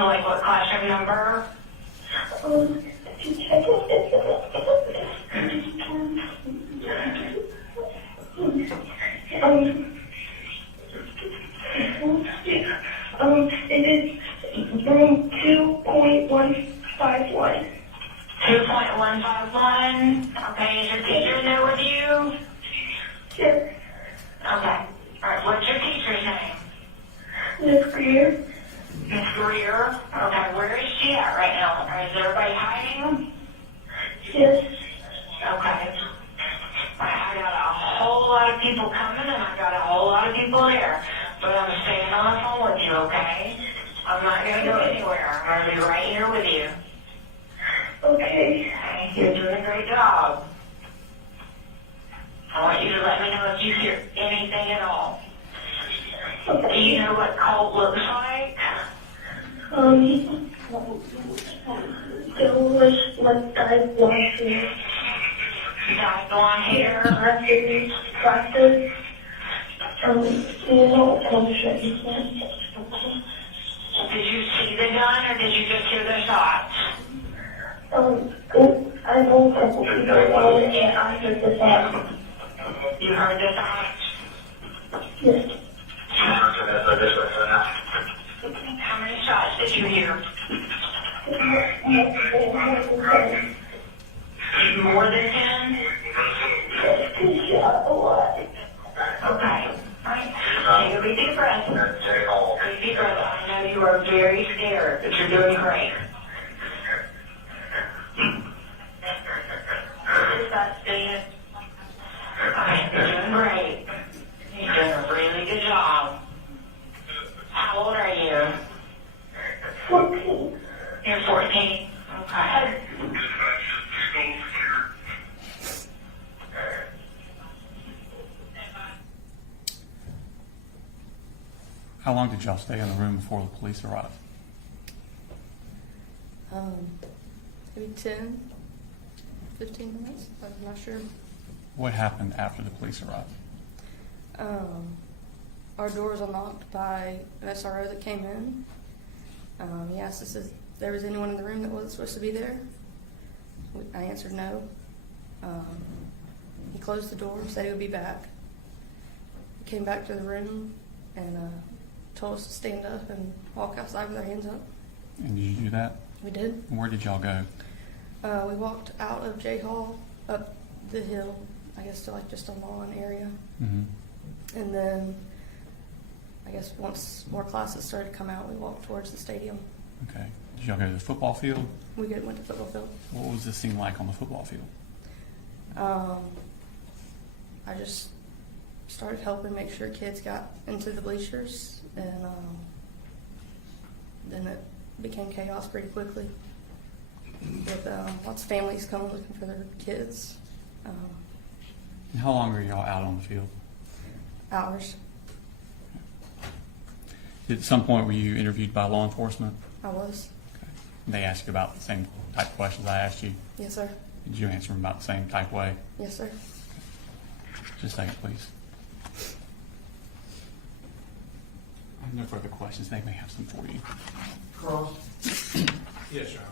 Like what classroom number? It is room 2.151. 2.151. Okay, is your teacher there with you? Yes. Okay. All right, what's your teacher's name? Miss Greer. Miss Greer. Okay, where is she at right now? Is everybody hiding? Yes. Okay. I got a whole lot of people coming and I got a whole lot of people there. But I'm staying on the phone with you, okay? I'm not going to go anywhere. I'm going to be right here with you. Okay. You're doing a great job. I want you to let me know if you hear anything at all. Do you know what Colt looks like? There was like dyed blonde hair. Dyed blonde hair? Practice. Did you see the gun or did you just hear the shots? I know a couple people and I heard the shots. You heard the shots? Yes. How many shots did you hear? More than 10? Okay. Alright. Take a big deep breath. Big deep breath. I know you are very scared, but you're doing great. Stop staying. Alright, you're doing great. You're doing a really good job. How old are you? 14. You're 14? Okay. How long did y'all stay in the room before the police arrived? Maybe 10, 15 minutes. I'm not sure. What happened after the police arrived? Our door was unlocked by an SRO that came in. He asked us if there was anyone in the room that wasn't supposed to be there. I answered no. He closed the door, said he would be back. He came back to the room and told us to stand up and walk outside with our hands up. And did you do that? We did. And where did y'all go? We walked out of J Hall up the hill, I guess to like just a lawn area. Mm-hmm. And then I guess once more classes started to come out, we walked towards the stadium. Okay. Did y'all go to the football field? We went to football field. What was the scene like on the football field? I just started helping make sure kids got into the bleachers, and then it became chaos pretty quickly with lots of families coming looking for their kids. And how long were y'all out on the field? Hours. At some point, were you interviewed by law enforcement? I was. Okay. And they asked you about the same type of questions I asked you? Yes, sir. Did you answer them about the same type way? Yes, sir. Just a second, please. I have no further questions. They may have some for you. Carl? Yes, John.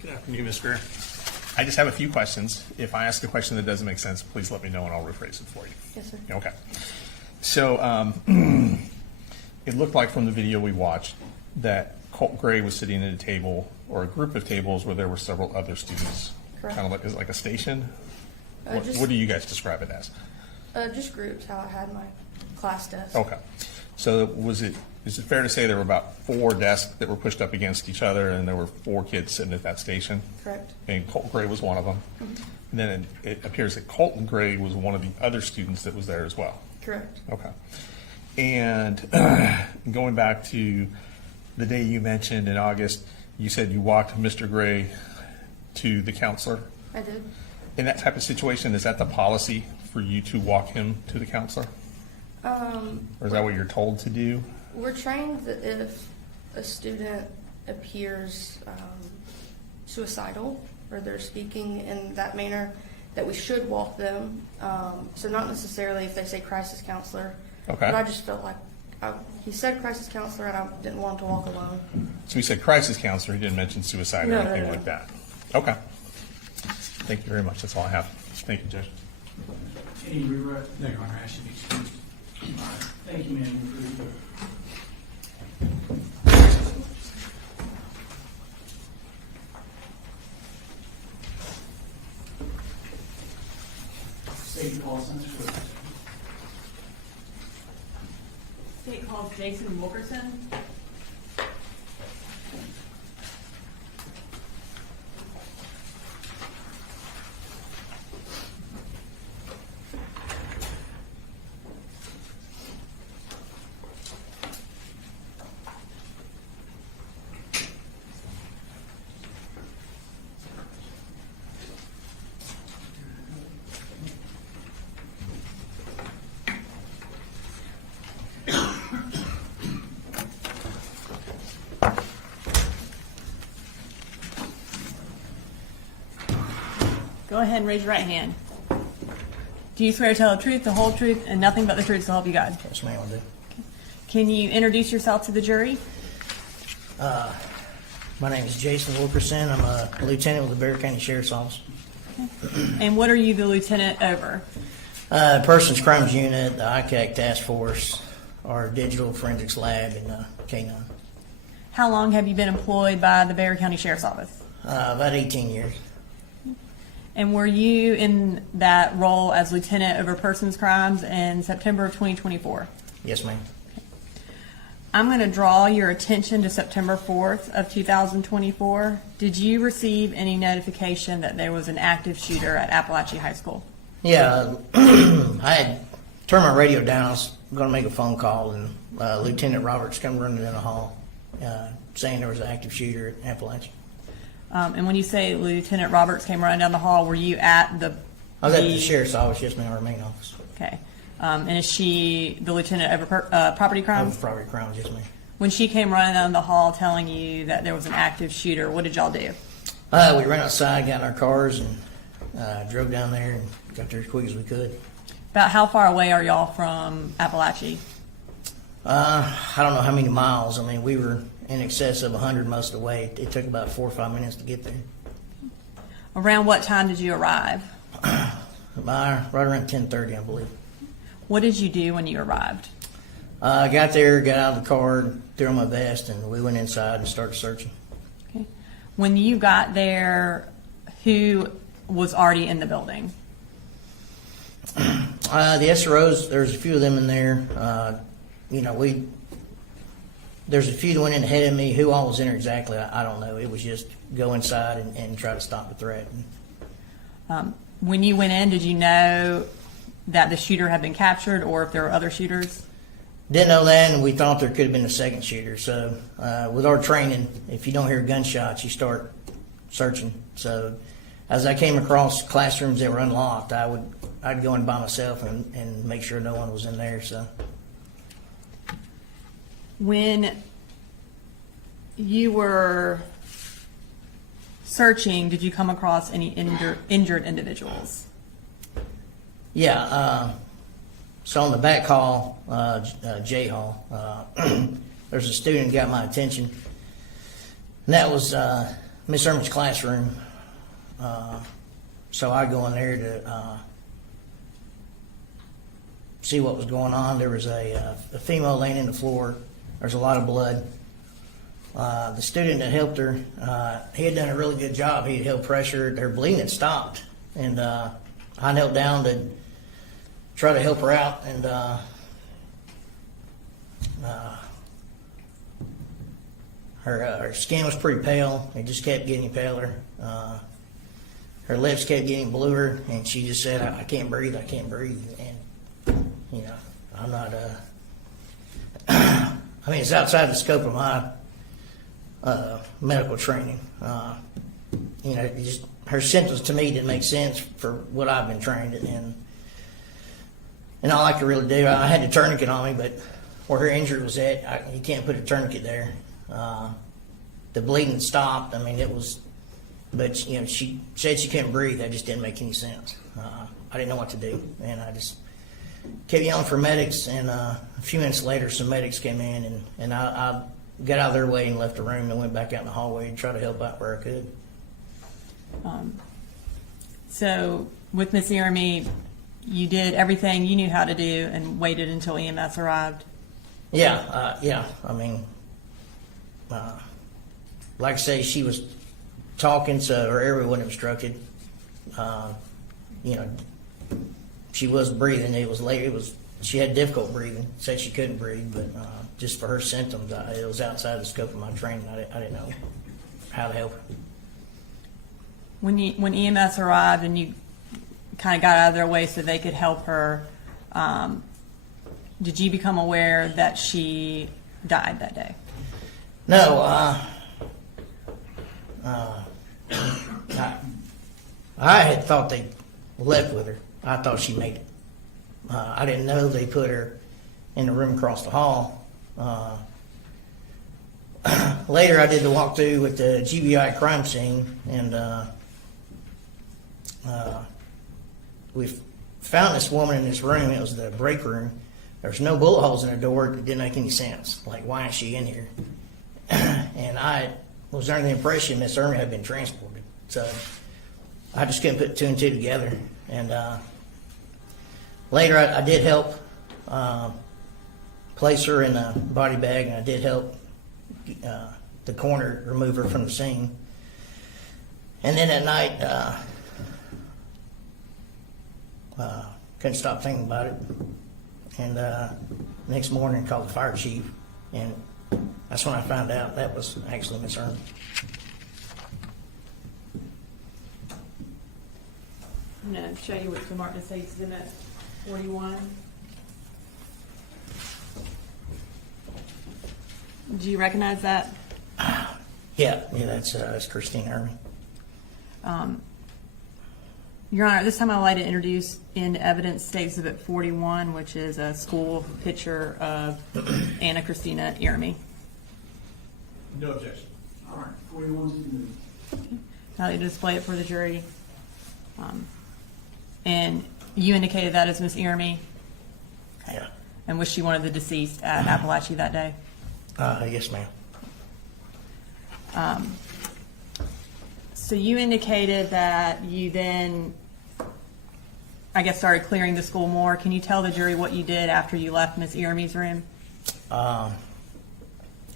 Good afternoon, Ms. Greer. I just have a few questions. If I ask a question that doesn't make sense, please let me know and I'll rephrase it for you. Yes, sir. Okay. So it looked like from the video we watched that Colin Gray was sitting at a table or a group of tables where there were several other students. Correct. Kind of like, is it like a station? What Just- do you guys describe it as? Just groups, how I had my class desk. Okay. So is it fair to say there were about 4 desks that were pushed up against each other and there were 4 kids sitting at that station? Correct. And Colin Gray was one of them. Mhm. And then it appears that Colin Gray was one of the other students that was there as well. Correct. Okay. And going back to the day you mentioned in August, you said you walked Mr. Gray to the counselor. I did. In that type of situation, is that the policy for you to walk him to the counselor? Or is that what you're told to do? We're trained that if a student appears suicidal or they're speaking in that manner, that we should walk them. So not necessarily if they say crisis counselor, Okay. But I just felt like he said crisis counselor, and I didn't want to walk alone. So he said crisis counselor, he didn't mention suicide or No, anything no. like that. Okay. Thank you very much. That's all I have. Thank you, Judge. Any rewrite? No, Your Honor, I should be excused. All right. Thank you, ma'am. State Paulson. State calls Jason Wilkerson. Go ahead and raise your right hand. Do you swear to tell the truth, the whole truth, and nothing but the truth so help you God? Yes, ma'am, I do. Can you introduce yourself to the jury? My name is Jason Wilkerson. I'm a lieutenant with the Bexar County Sheriff's Office. And what are you the lieutenant over? Persons Crimes Unit, the ICAC Task Force, our Digital Forensics Lab, and K9. How long have you been employed by the Bexar County Sheriff's Office? About 18 years. And were you in that role as lieutenant over persons crimes in September of 2024? Yes, ma'am. I'm going to draw your attention to September 4th of 2024. Did you receive any notification that there was an active shooter at Apalachee High School? Yeah, I had turned my radio down. I was going to make a phone call, and Lieutenant Roberts come running in the hall saying there was an active shooter at Apalachee. And when you say Lieutenant Roberts came running down the hall, were you at the... I was at the sheriff's office, yes, ma'am, our main office. Okay. And is she the lieutenant over property crimes? Over property crimes, yes, ma'am. When she came running down the hall telling you that there was an active shooter, what did y'all do? We ran outside, got in our cars, and drove down there and got there as quick as we could. About how far away are y'all from Apalachee? I don't know how many miles. I mean, we were in excess of 100 most of the way. It took about 4 or 5 minutes to get there. Around what time did you arrive? Right around 10:30, I believe. What did you do when you arrived? I got there, got out of the car, threw on my vest, and we went inside and started searching. Okay. When you got there, who was already in the building? The SROs, there's a few of them in there. There's a few that went in ahead of me. Who all was in there exactly, I don't know. It was just go inside and try to stop the threat. When you went in, did you know that the shooter had been captured or if there were other shooters? Didn't know that, and we thought there could have been a second shooter. So with our training, if you don't hear gunshots, you start searching. So as I came across classrooms that were unlocked, I'd go in by myself and make sure no one was in there. So when you were searching, did you come across any injured individuals? yeah, so on the back hall, J hall, there's a student who got my attention, and that was Miss Irma's classroom. So I go in there to see what was going on. There was a female laying in the floor. There's a lot of blood. The student that helped her, he had done a really good job. He had held pressure. Her bleeding had stopped, and I knelt down to try to help her out, and her skin was pretty pale. It just kept getting paler. Her lips kept getting bluer, and she just said, I can't breathe, I can't breathe. And, I'm not, I mean, it's outside the scope of my medical training. Her symptoms to me didn't make sense for what I've been trained in. And all I could really do, I had a tourniquet on me, but where her injury was at, you can't put a tourniquet there. The bleeding stopped. I mean, it was, but she said she couldn't breathe. That just didn't make any sense. I didn't know what to do, and I just kept yelling for medics, and a few minutes later, some medics came in, and I got out of their way and left the room and went back out in the hallway to try to help out where I could. So with Miss Jeremy, you did everything you knew how to do and waited until EMS arrived? Yeah. I mean, like I say, she was talking, so her airway wasn't obstructed. She was breathing. It was late. She had difficult breathing. Said she couldn't breathe, but just for her symptoms, it was outside the scope of my training. I didn't know how to help her. When EMS arrived and you kind of got out of their way so they could help her, did you become aware that she died that day? No. I had thought they left with her. I thought she made it. I didn't know they put her in the room across the hall. Later, I did the walkthrough with the GBI crime scene, and we found this woman in this room. It was the break room. There was no bullet holes in the door. It didn't make any sense. Like, why is she in here? And I was under the impression Miss Irma had been transported. So I just couldn't put two and two together. And later, I did help place her in a body bag, and I did help the coroner remove her from the scene. And then at night, couldn't stop thinking about it. And next morning, called the fire chief, and that's when I found out that was actually Miss Irma. I'm going to show you what the Martin Estates is in at 41. Do you recognize that? Yeah, that's Christine Irma. Your Honor, this time I'd like to introduce in evidence State Exhibit 41, which is a school picture of Anna Christina Jeremy. No objection. All right, 41's in I'd like to display it for the jury. And you indicated that as Miss Jeremy? Yeah. And was she one of the deceased at Apalachee that day? Yes, ma'am. So you indicated that you then, I guess, started clearing the school more. Can you tell the jury what you did after you left Miss Jeremy's room?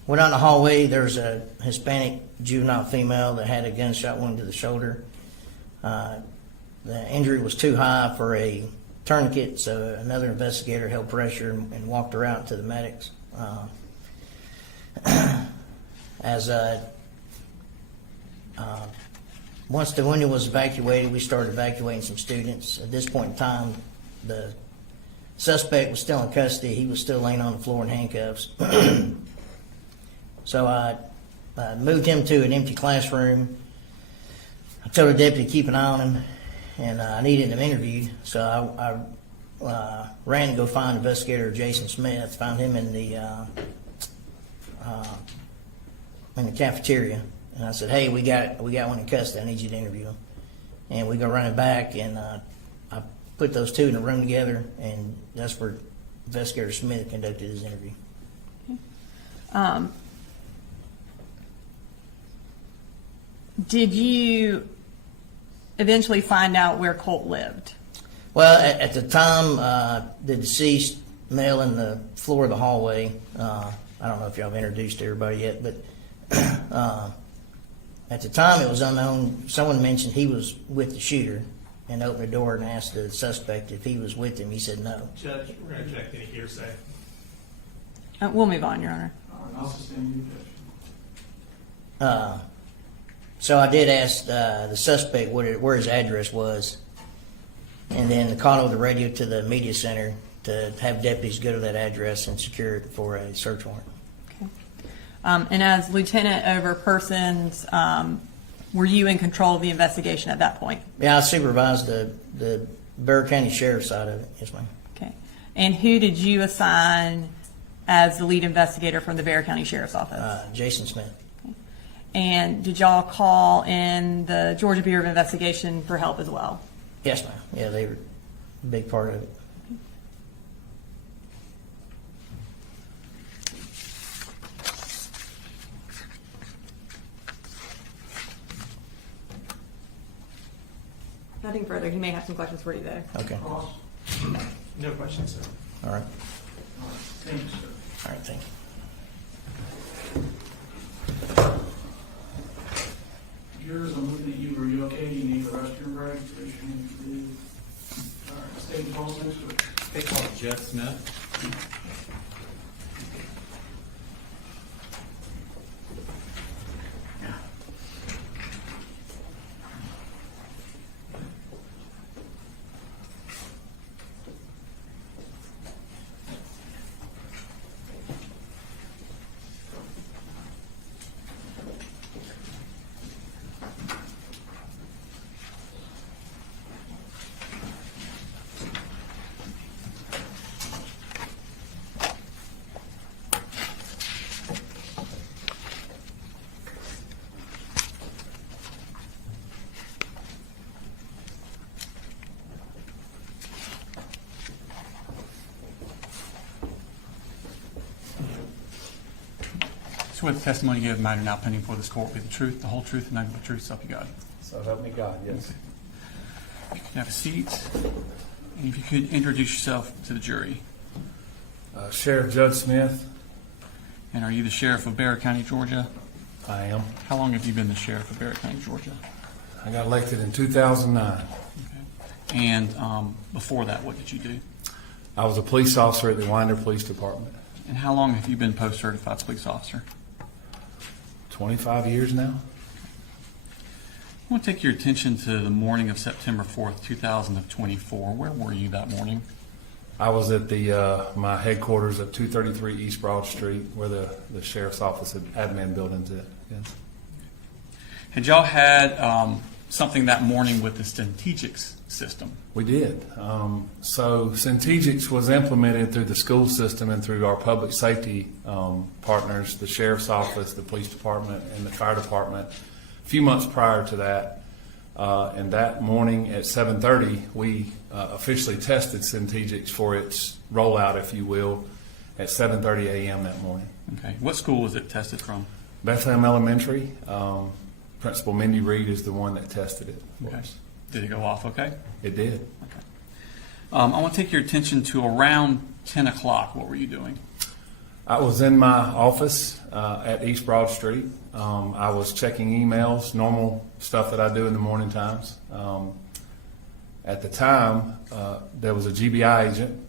Went out in the hallway. There's a Hispanic juvenile female that had a gunshot wound to the shoulder. The injury was too high for a tourniquet, so another investigator held pressure and walked her out to the medics. Once the wounded was evacuated, we started evacuating some students. At this point in time, the suspect was still in custody. He was still laying on the floor in handcuffs. So I moved him to an empty classroom. I told the deputy to keep an eye on him, and I needed him interviewed. So I ran to go find investigator Jason Smith. Found him in the cafeteria. And I said, hey, we got one in custody. I need you to interview him. And we go running back, and I put those two in a room together, and that's where investigator Smith conducted his interview. Did you eventually find out where Colt lived? Well, at the time, the deceased male in the floor of the hallway, I don't know if y'all have introduced everybody yet, but at the time it was unknown. Someone mentioned he was with the shooter and opened the door and asked the suspect if he was with him. He said no. Judge, we're going to check any hearsay. We'll move on, Your Honor. All right, I'll sustain your objection. So I did ask the suspect where his address was, and then called over the radio to the media center to have deputies go to that address and secure it for a search warrant. Okay. And as lieutenant over persons, were you in control of the investigation at that point? Yeah, I supervised the Bexar County Sheriff's side of it. Yes, ma'am. Okay. And who did you assign as the lead investigator from the Bexar County Sheriff's Office? Jason Smith. And did y'all call in the Georgia Bureau of Investigation for help as well? Yes, ma'am. Yeah, they were a big part of it. Nothing further. He may have some questions for you, though. Okay. Ross? No questions, sir. All right. Thank you, sir. All right, thank you. Yours, I'm looking at you. Are you okay? You need a restroom break? Raise your hand if you do. All right, state and calls next week. They call it Jeff Smith. Swear the testimony you give matter now pending before this court be the truth, the whole truth, and nothing but the truth, so help you God. So help me God, yes. You can have a seat, and if you could introduce yourself to the jury. Sheriff Judd Smith, And are you the sheriff of Barrett County, Georgia? I am. How long have you been the sheriff of Barrett County, Georgia? I got elected in 2009. And before that, what did you do? I was a police officer at the Winder Police Department. And how long have you been post-certified police officer? 25 years now. I want to take your attention to the morning of September 4th, 2024. Where were you that morning? I was at the my headquarters at 233 East Broad Street, where the sheriff's office and admin building's at. Yes. Had y'all had something that morning with the Strategics system? We did. So Strategics was implemented through the school system and through our public safety partners, the sheriff's office, the police department, and the fire department. A few months prior to that, and that morning at 7:30, we officially tested Strategics for its rollout, if you will, at 7:30 a.m. that morning. Okay. What school was it tested from? Bethlehem Elementary. Principal Mindy Reed is the one that tested it for Okay. us. Did it go off okay? It did. Okay. I want to take your attention to around 10 o'clock. What were you doing? I was in my office at East Broad Street. I was checking emails, normal stuff that I do in the morning times. At the time, there was a GBI agent,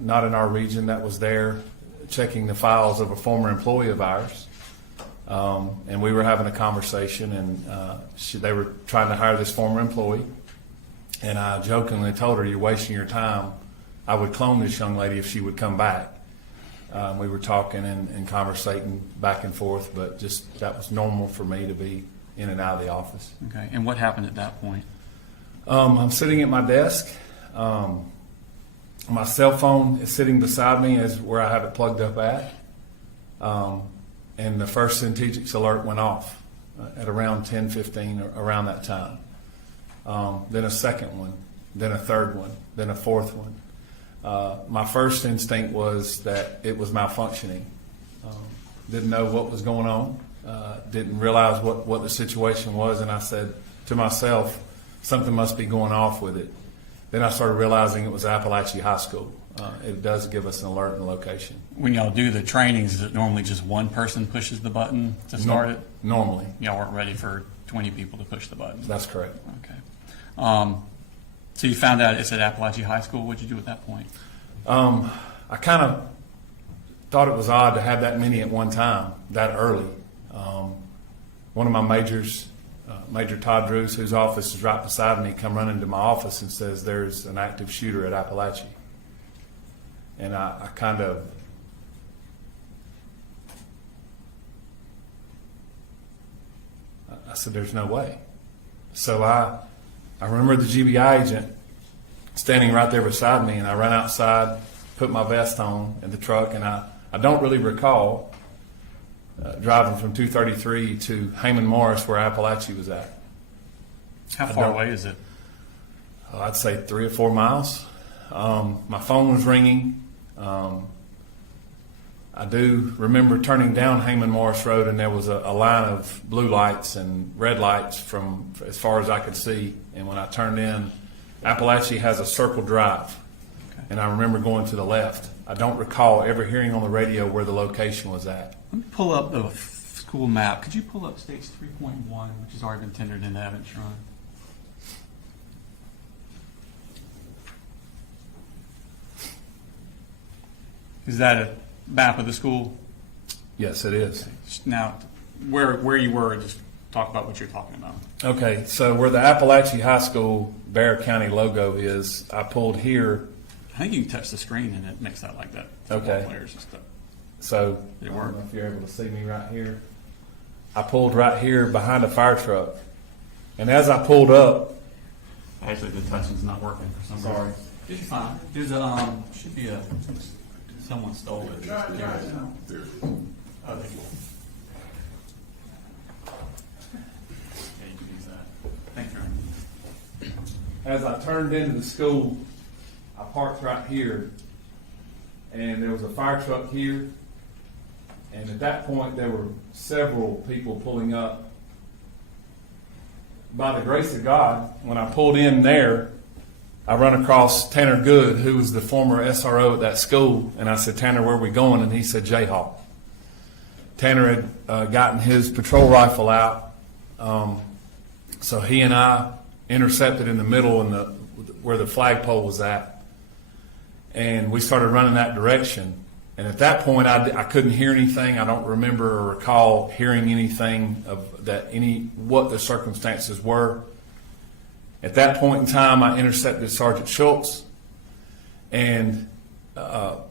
not in our region, that was there checking the files of a former employee of ours. And we were having a conversation, and they were trying to hire this former employee. And I jokingly told her, "You're wasting your time. I would clone this young lady if she would come back." We were talking and conversating back and forth, but just that was normal for me to be in and out of the office. Okay. And what happened at that point? I'm sitting at my desk. My cell phone is sitting beside me as where I have it plugged up at. And the first Strategics alert went off at around 10:15, around that time. Then a second one, then a third one, then a fourth one. My first instinct was that it was malfunctioning. Didn't know what was going on. Didn't realize what the situation was, and I said to myself, something must be going off with it. Then I started realizing it was Apalachee High School. It does give us an alert and location. When y'all do the trainings, is it normally just one person pushes the button to start it? Normally. Y'all weren't ready for 20 people to push the button? That's correct. Okay. So you found out it's at Apalachee High School. What'd you do at that point? I kind of thought it was odd to have that many at one time, that early. One of my majors, Major Todd Drews, whose office is right beside me, come running to my office and says there's an active shooter at Apalachee. And I kind of I said, there's no way. So I remember the GBI agent standing right there beside me, and I ran outside, put my vest on in the truck, and I don't really recall driving from 233 to Heyman Morris, where Apalachee was at. How far away is it? I'd say 3 or 4 miles. My phone was ringing. I do remember turning down Heyman Morris Road, and there was a line of blue lights and red lights from as far as I could see. And when I turned in, Apalachee has a circle drive, and I remember going to the left. I don't recall ever hearing on the radio where the location was at. Let me pull up the school map. Could you pull up States 3.1, which has already been tendered into evidence, Ron? Is that a map of the school? Yes, it is. Now, where you were, just talk about what you're talking about. Okay, so where the Apalachee High School Bear County logo is, I pulled here. I think you can touch the screen and it makes that like that. Okay. Players and stuff. So I don't know if you're able to see me right here. I pulled right here behind a fire truck. And as I pulled up. Actually, the touching's not working for some reason. Sorry. It's fine. There's a, should be a, someone stole it. Try it now. Oh, they will. Yeah, you can use that. Thank you. As I turned into the school, I parked right here, and there was a fire truck here, and at that point there were several people pulling up. By the grace of God, when I pulled in there, I run across Tanner Good, who was the former SRO at that school, and I said, "Tanner, where are we going?" And he said, "Jayhawk." Tanner had gotten his patrol rifle out, so he and I intercepted in the middle where the flagpole was at, and we started running that direction. And at that point, I couldn't hear anything. I don't remember or recall hearing anything of that, what the circumstances were. At that point in time, I intercepted Sergeant Schultz, and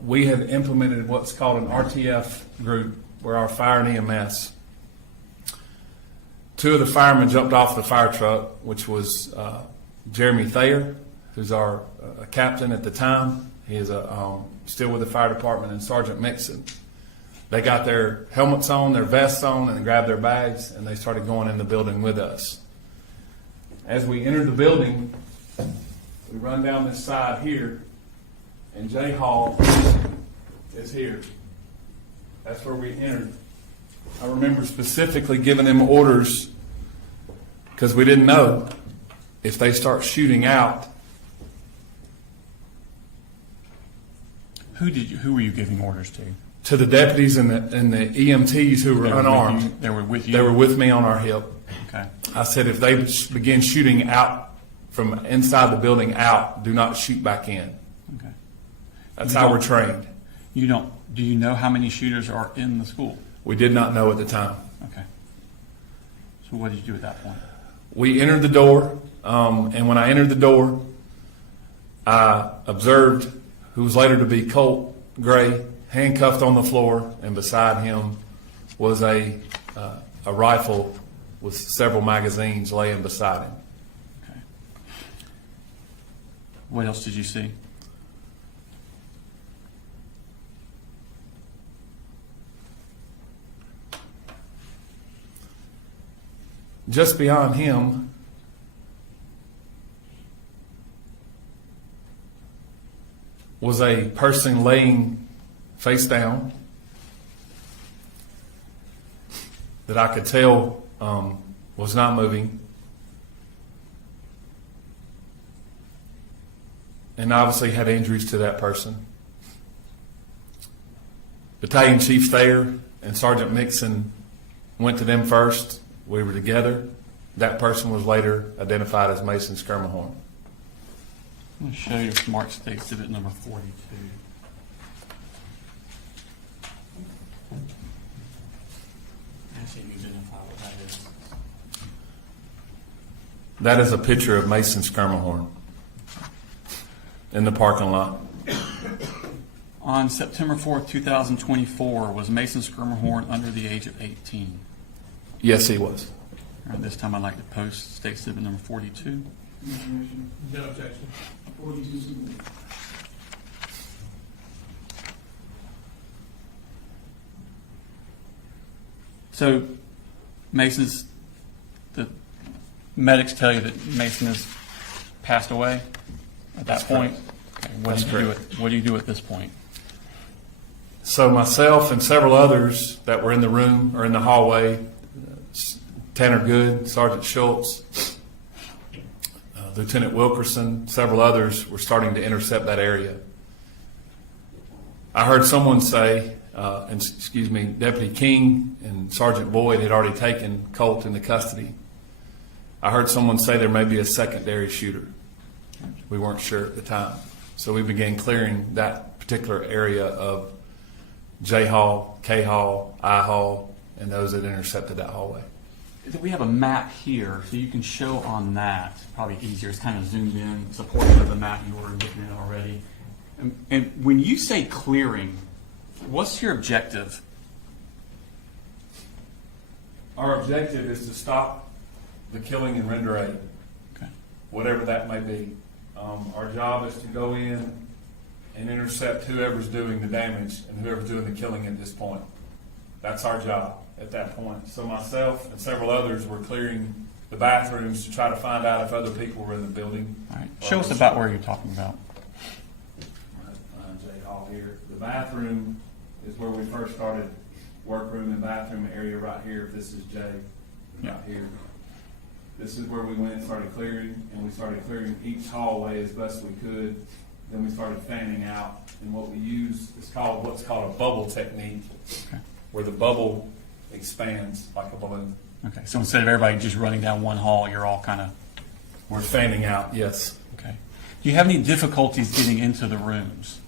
we had implemented what's called an RTF group, where our fire and EMS. Two of the firemen jumped off the fire truck, which was Jeremy Thayer, who's our captain at the time. He is still with the fire department, and Sergeant Mixon. They got their helmets on, their vests on, and grabbed their bags, and they started going in the building with us. As we entered the building, we run down this side here, and Jay Hall is here. That's where we entered. I remember specifically giving them orders because we didn't know if they start shooting out. Who were you giving orders to? To the deputies and the EMTs who were unarmed. They were with you? They were with me on our hip. Okay. I said, if they begin shooting out from inside the building out, do not shoot back in. Okay. That's how we're trained. Do you know how many shooters are in the school? We did not know at the time. Okay. So what did you do at that point? We entered the door, and when I entered the door, I observed who was later to be Colin Gray, handcuffed on the floor, and beside him was a rifle with several magazines laying beside him. Okay. What else did you see? Just beyond him was a person laying face down that I could tell was not moving. And obviously had injuries to that person. Battalion Chief Thayer and Sergeant Mixon went to them first. We were together. That person was later identified as Mason Skirmahorn. I'm going to show you Smart State Exhibit number 42. Actually, you identify what that is. That is a picture of Mason Skirmahorn in the parking lot. On September 4th, 2024, was Mason Skirmahorn under the age of 18? Yes, he was. All right, this time I'd like to post State Exhibit number 42. No objection. 42 submitted. So, the medics tell you that Mason has passed away at that point? Okay, what do you do at this point? So myself and several others that were in the room or in the hallway, Tanner Good, Sergeant Schultz, Lieutenant Wilkerson, several others were starting to intercept that area. I heard someone say, Deputy King and Sergeant Boyd had already taken Colt into custody. I heard someone say there may be a secondary shooter. We weren't sure at the time. So we began clearing that particular area of J Hall, K Hall, I Hall, and those that intercepted that hallway. We have a map here, so you can show on that. Probably easier. It's kind of zoomed in. It's a portion of the map you were looking at already. And when you say clearing, what's your objective? Our objective is to stop the killing and render aid, whatever that may be. Our job is to go in and intercept whoever's doing the damage and whoever's doing the killing at this point. That's our job at that point. So myself and several others were clearing the bathrooms to try to find out if other people were in the building. All right. Show us about where you're talking about. J Hall here. The bathroom is where we first started. Workroom and bathroom area right here. This is J, right here. This is where we went and started clearing, and we started clearing each hallway as best we could. Then we started fanning out, and what we use is what's called a bubble technique, where the bubble expands like a balloon. Okay, so instead of everybody just running down one hall, you're all kind of... We're fanning out, yes. Okay. Do you have any difficulties getting into the rooms?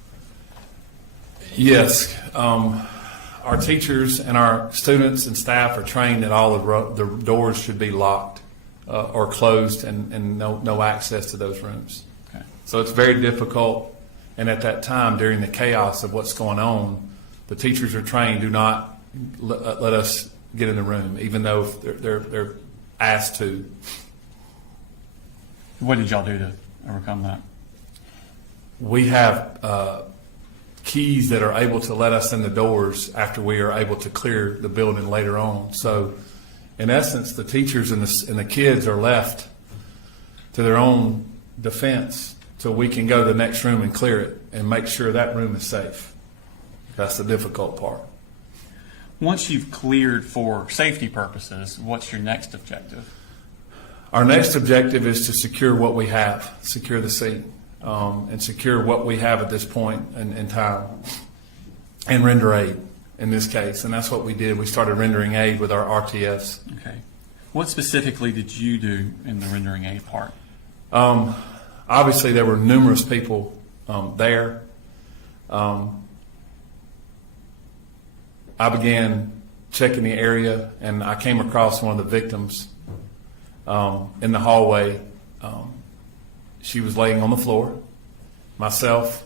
Yes. Our teachers and our students and staff are trained that all the doors should be locked or closed and no access to those rooms. Okay. So it's very difficult. And at that time, during the chaos of what's going on, the teachers are trained, do not let us get in the room, even though they're asked to. What did y'all do to overcome that? We have keys that are able to let us in the doors after we are able to clear the building later on. So, in essence, the teachers and the kids are left to their own defense, so we can go to the next room and clear it and make sure that room is safe. That's the difficult part. Once you've cleared for safety purposes, what's your next objective? Our next objective is to secure what we have, secure the scene, and secure what we have at this point in time, and render aid in this case. And that's what we did. We started rendering aid with our RTFs. Okay. What specifically did you do in the rendering aid part? Obviously, there were numerous people there. I began checking the area, and I came across one of the victims in the hallway. She was laying on the floor. Myself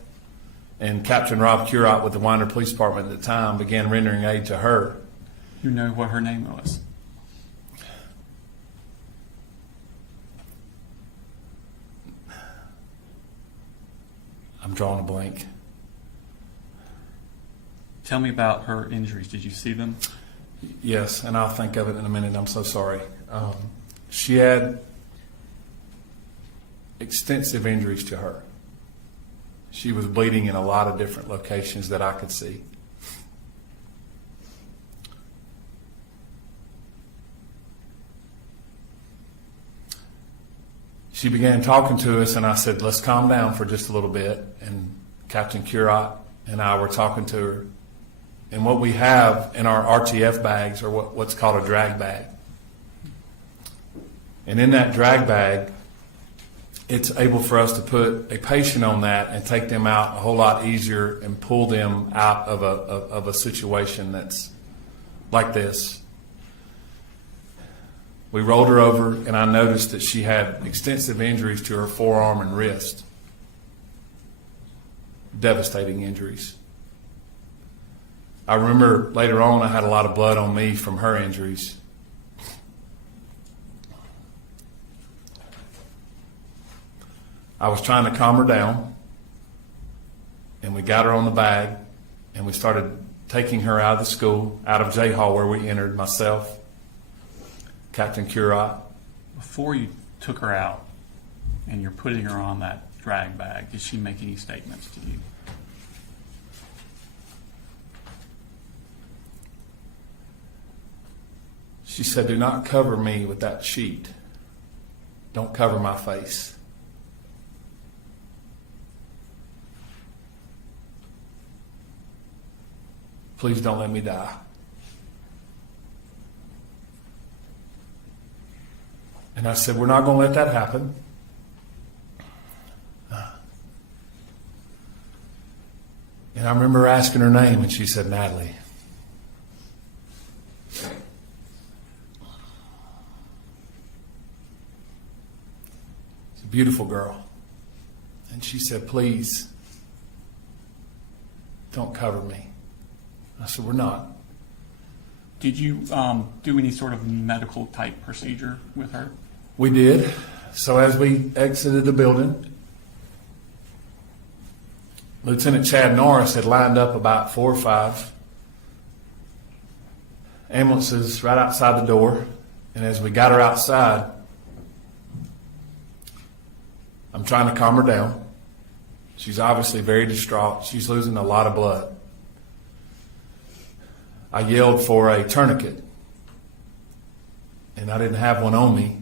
and Captain Rob Curott with the Winder Police Department at the time began rendering aid to her. You know what her name was? I'm drawing a blank. Tell me about her injuries. Did you see them? Yes, and I'll think of it in a minute. I'm so sorry. She had extensive injuries to her. She was bleeding in a lot of different locations that I could see. She began talking to us, and I said, let's calm down for just a little bit. And Captain Curott and I were talking to her. And what we have in our RTF bags are what's called a drag bag. And in that drag bag, it's able for us to put a patient on that and take them out a whole lot easier and pull them out of a situation that's like this. We rolled her over, and I noticed that she had extensive injuries to her forearm and wrist. Devastating injuries. I remember later on I had a lot of blood on me from her injuries. I was trying to calm her down, and we got her on the bag, and we started taking her out of the school, out of J Hall where we entered, myself, Captain Curott. Before you took her out and you're putting her on that drag bag, did she make any statements to you? She said, do not cover me with that sheet. Don't cover my face. Please don't let me die. And I said, we're not going to let that happen. And I remember asking her name, and she said, Natalie. It's a beautiful girl. And she said, please, don't cover me. I said, we're not. Did you do any sort of medical type procedure with her? We did. So as we exited the building, Lieutenant Chad Norris had lined up about 4 or 5 ambulances right outside the door. And as we got her outside, I'm trying to calm her down. She's obviously very distraught. She's losing a lot of blood. I yelled for a tourniquet, and I didn't have one on me.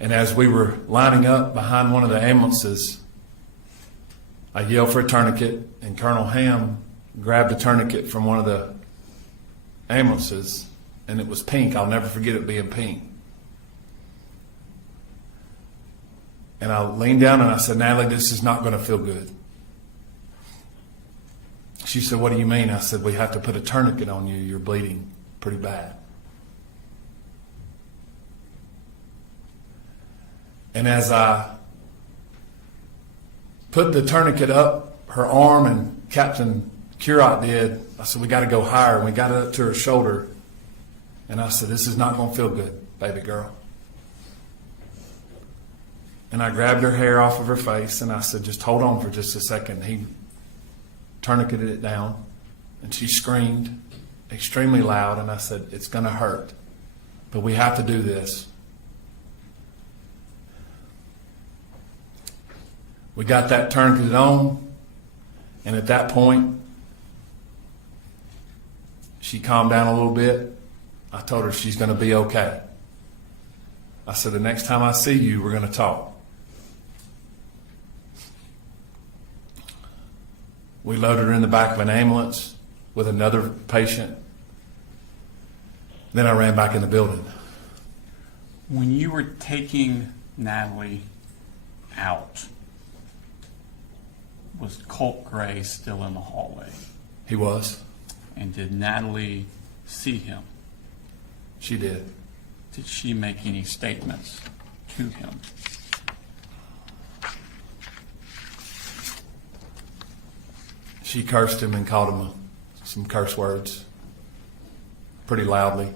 And as we were lining up behind one of the ambulances, I yelled for a tourniquet, and Colonel Ham grabbed a tourniquet from one of the ambulances, and it was pink. I'll never forget it being pink. And I leaned down and I said, Natalie, this is not going to feel good. She said, what do you mean? I said, we have to put a tourniquet on you. You're bleeding pretty bad. And as I put the tourniquet up her arm, and Captain Curot did, I said, we got to go higher. And we got it up to her shoulder. And I said, this is not going to feel good, baby girl. And I grabbed her hair off of her face, and I said, just hold on for just a second. He tourniqueted it down, and she screamed extremely loud, and I said, it's going to hurt, but we have to do this. We got that tourniqueted on, and at that point, she calmed down a little bit. I told her she's going to be okay. I said, the next time I see you, we're going to talk. We loaded her in the back of an ambulance with another patient. Then I ran back in the building. When you were taking Natalie out, was Colin Gray still in the hallway? He was. And did Natalie see him? She did. Did she make any statements to him? She cursed him and called him some curse words pretty loudly.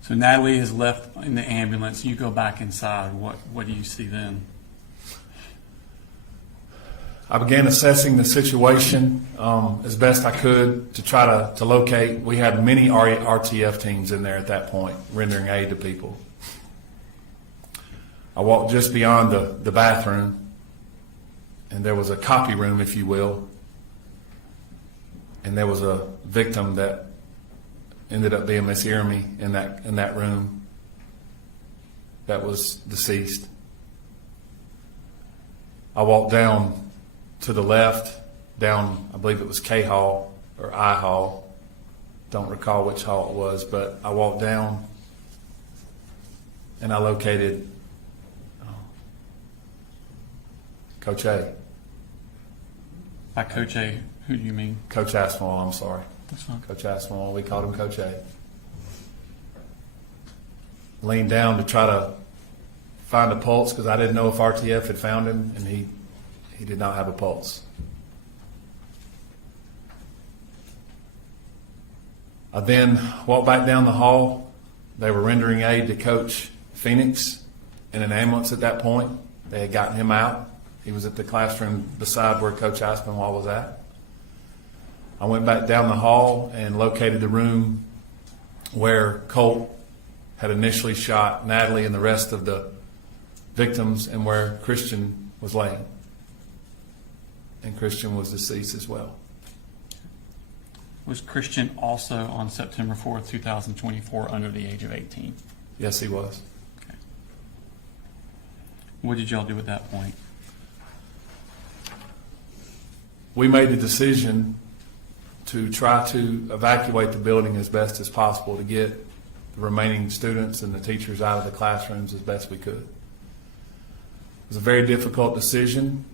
So Natalie is left in the ambulance. You go back inside. What do you see then? I began assessing the situation as best I could to try to locate. We had many RTF teams in there at that point, rendering aid to people. I walked just beyond the bathroom, and there was a copy room, if you will, and there was a victim that ended up being Miss Irmy in that room that was deceased. I walked down to the left, down, I believe it was K Hall or I Hall. Don't recall which hall it was, but I walked down and I located Coach A. By Coach A, who do you mean? Coach Aspinwall, I'm sorry. That's fine. Coach Aspinwall, we called him Coach A. Leaned down to try to find a pulse because I didn't know if RTF had found him, and he did not have a pulse. I then walked back down the hall. They were rendering aid to Coach Phoenix in an ambulance at that point. They had gotten him out. He was at the classroom beside where Coach Aspinwall was at. I went back down the hall and located the room where Colt had initially shot Natalie and the rest of the victims, and where Christian was laying. And Christian was deceased as well. Was Christian also on September 4th, 2024 under the age of 18? Yes, he was. Okay. What did y'all do at that point? We made the decision to try to evacuate the building as best as possible to get the remaining students and the teachers out of the classrooms as best we could. It was a very difficult decision.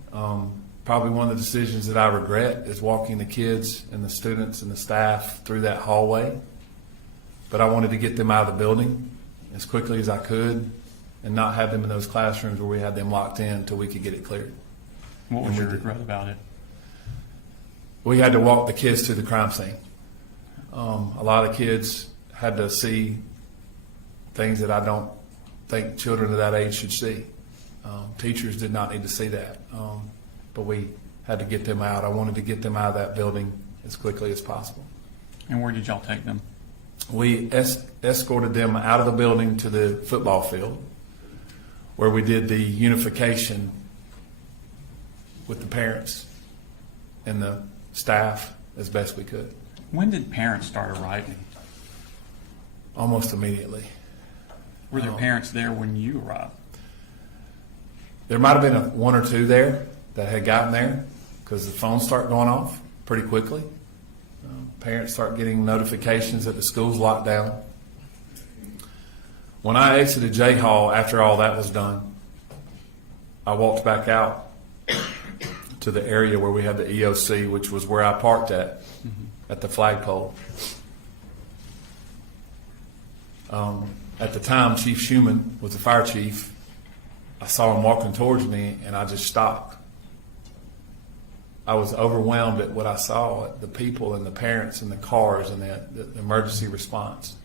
Probably one of the decisions that I regret is walking the kids and the students and the staff through that hallway. But I wanted to get them out of the building as quickly as I could and not have them in those classrooms where we had them locked in until we could get it cleared. What was your regret about it? We had to walk the kids to the crime scene. A lot of kids had to see things that I don't think children of that age should see. Teachers did not need to see that. But we had to get them out. I wanted to get them out of that building as quickly as possible. And where did y'all take them? We escorted them out of the building to the football field, where we did the unification with the parents and the staff as best we could. When did parents start arriving? Almost immediately. Were there parents there when you arrived? There might have been one or two there that had gotten there because the phones start going off pretty quickly. Parents start getting notifications that the school's locked down. When I exited J Hall after all that was done, I walked back out to the area where we had the EOC, which was where I parked at the flagpole. At the time, Chief Schumann was the fire chief. I saw him walking towards me, and I just stopped. I was overwhelmed at what I saw, the people and the parents and the cars and the emergency response.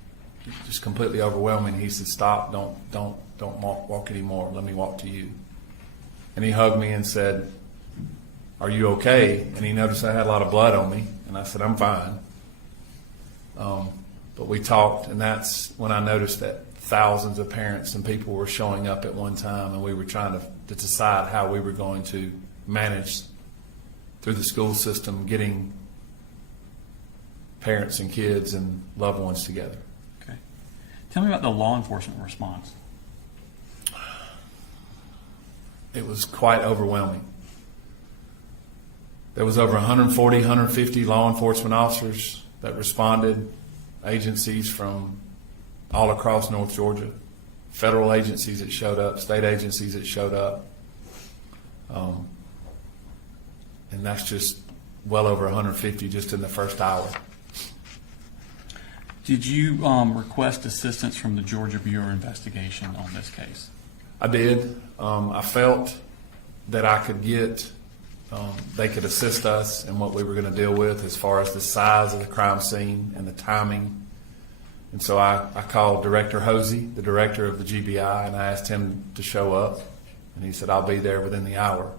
Just completely overwhelming. He said, "Stop! Don't walk anymore. Let me walk to you." And he hugged me and said, "Are you okay?" And he noticed I had a lot of blood on me, and I said, "I'm fine." But we talked, and that's when I noticed that thousands of parents and people were showing up at one time, and we were trying to decide how we were going to manage through the school system getting parents and kids and loved ones together. Okay. Tell me about the law enforcement response. It was quite overwhelming. There was over 140, 150 law enforcement officers that responded, agencies from all across North Georgia, federal agencies that showed up, state agencies that showed up. And that's just well over 150 just in the first hour. Did you request assistance from the Georgia Bureau of Investigation on this case? I did. I felt that I could get, they could assist us in what we were going to deal with as far as the size of the crime scene and the timing. And so I called Director Hosey, the director of the GBI, and I asked him to show up. And he said, "I'll be there within the hour."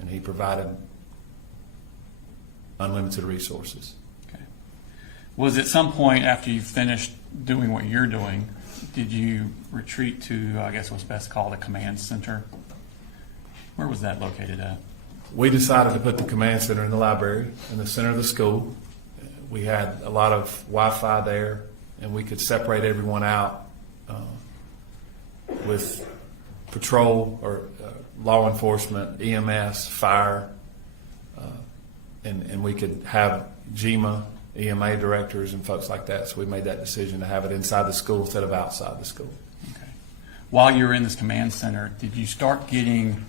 And he provided unlimited resources. Okay. Was at some point after you finished doing what you're doing, did you retreat to, I guess what's best called a command center? Where was that located at? We decided to put the command center in the library, in the center of the school. We had a lot of Wi-Fi there, and we could separate everyone out with patrol or law enforcement, EMS, fire, and we could have GEMA, EMA directors and folks like that. So we made that decision to have it inside the school instead of outside the school. Okay. While you were in this command center, did you start getting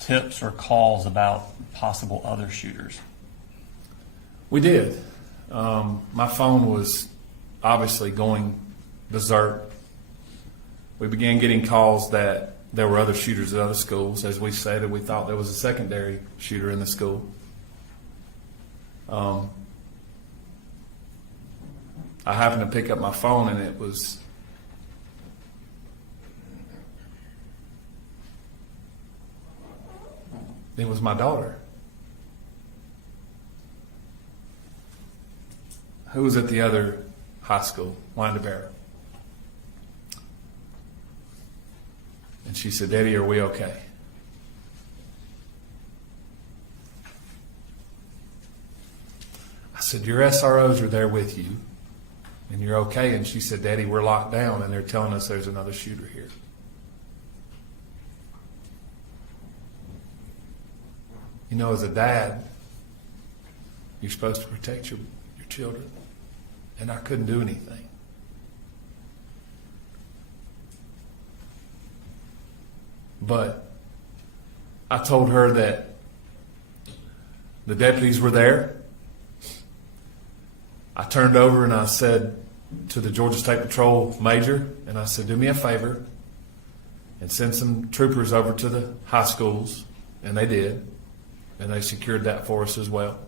tips or calls about possible other shooters? We did. My phone was obviously going berserk. We began getting calls that there were other shooters at other schools. As we stated, we thought there was a secondary shooter in the school. I happened to pick up my phone, and it was my daughter, who was at the other high school, Windabarrow. And she said, "Daddy, are we okay?" I said, your SROs are there with you, and you're okay. And she said, Daddy, we're locked down, and they're telling us there's another shooter here. You know, as a dad, you're supposed to protect your children, and I couldn't do anything. But I told her that the deputies were there. I turned over and I said to the Georgia State Patrol major, and I said, do me a favor and send some troopers over to the high schools. And they did. And they secured that for us as well.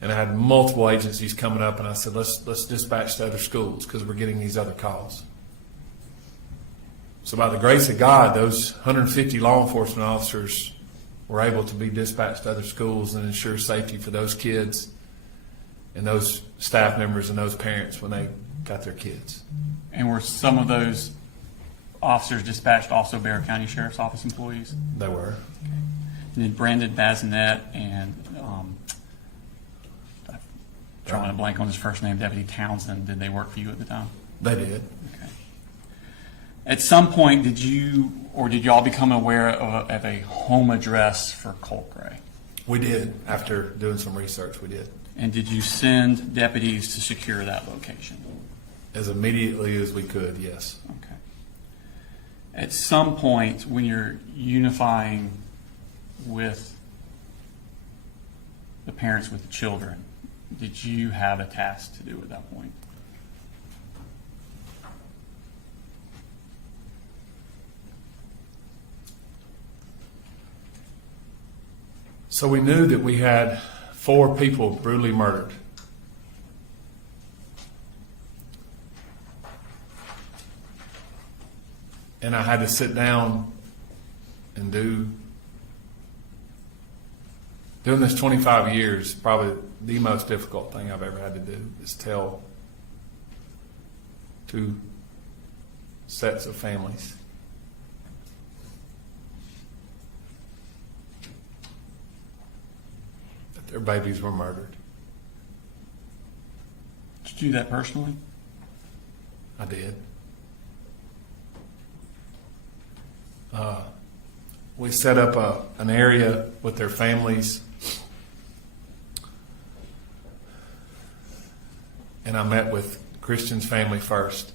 And I had multiple agencies coming up, and I said, let's dispatch to other schools because we're getting these other calls. So by the grace of God, those 150 law enforcement officers were able to be dispatched to other schools and ensure safety for those kids and those staff members and those parents when they got their kids. And were some of those officers dispatched also Bexar County Sheriff's Office employees? They were. Okay. And then Brandon Bazinet and I'm drawing a blank on his first name, Deputy Townsend, did they work for you at the time? They did. Okay. At some point, did y'all become aware of a home address for Colt Gray? We did. After doing some research, we did. And did you send deputies to secure that location? As immediately as we could, yes. Okay. At some point, when you're unifying with the parents with the children, did you have a task to do at that point? So we knew that we had 4 people brutally murdered. And I had to sit down and doing this 25 years, probably the most difficult thing I've ever had to do is tell 2 sets of families that their babies were murdered. Did you do that personally? I did. We set up an area with their families, and I met with Christian's family first.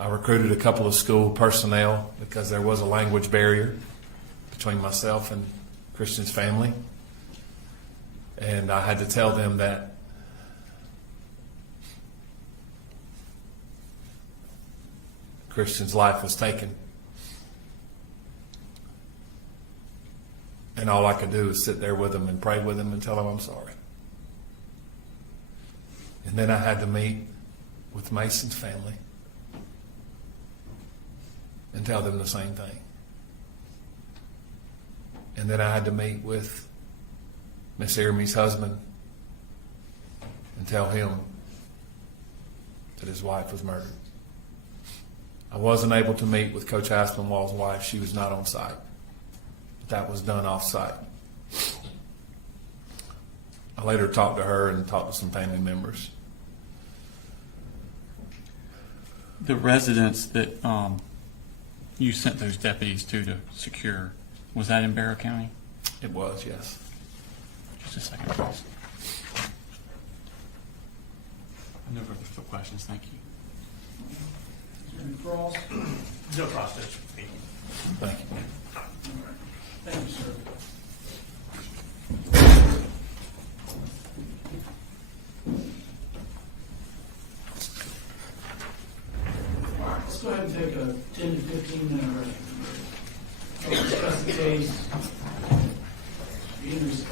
I recruited a couple of school personnel because there was a language barrier between myself and Christian's family, and I had to tell them that Christian's life was taken. And all I could do is sit there with him and pray with him and tell him I'm sorry. And then I had to meet with Mason's family and tell them the same thing. And then I had to meet with Miss Iramy's husband and tell him that his wife was murdered. I wasn't able to meet with Coach Aspinwall's wife. She was not on site. That was done off site. I later talked to her and talked to some family members. The residents that you sent those deputies to secure, was that in Bexar County? It was, yes. Just a second, please. No further questions, thank you. Cross? No cross stitch. Thank you. Thank you, sir. All right, let's go ahead and take a 10 to 15 minute break. We'll discuss the case. Be in recess.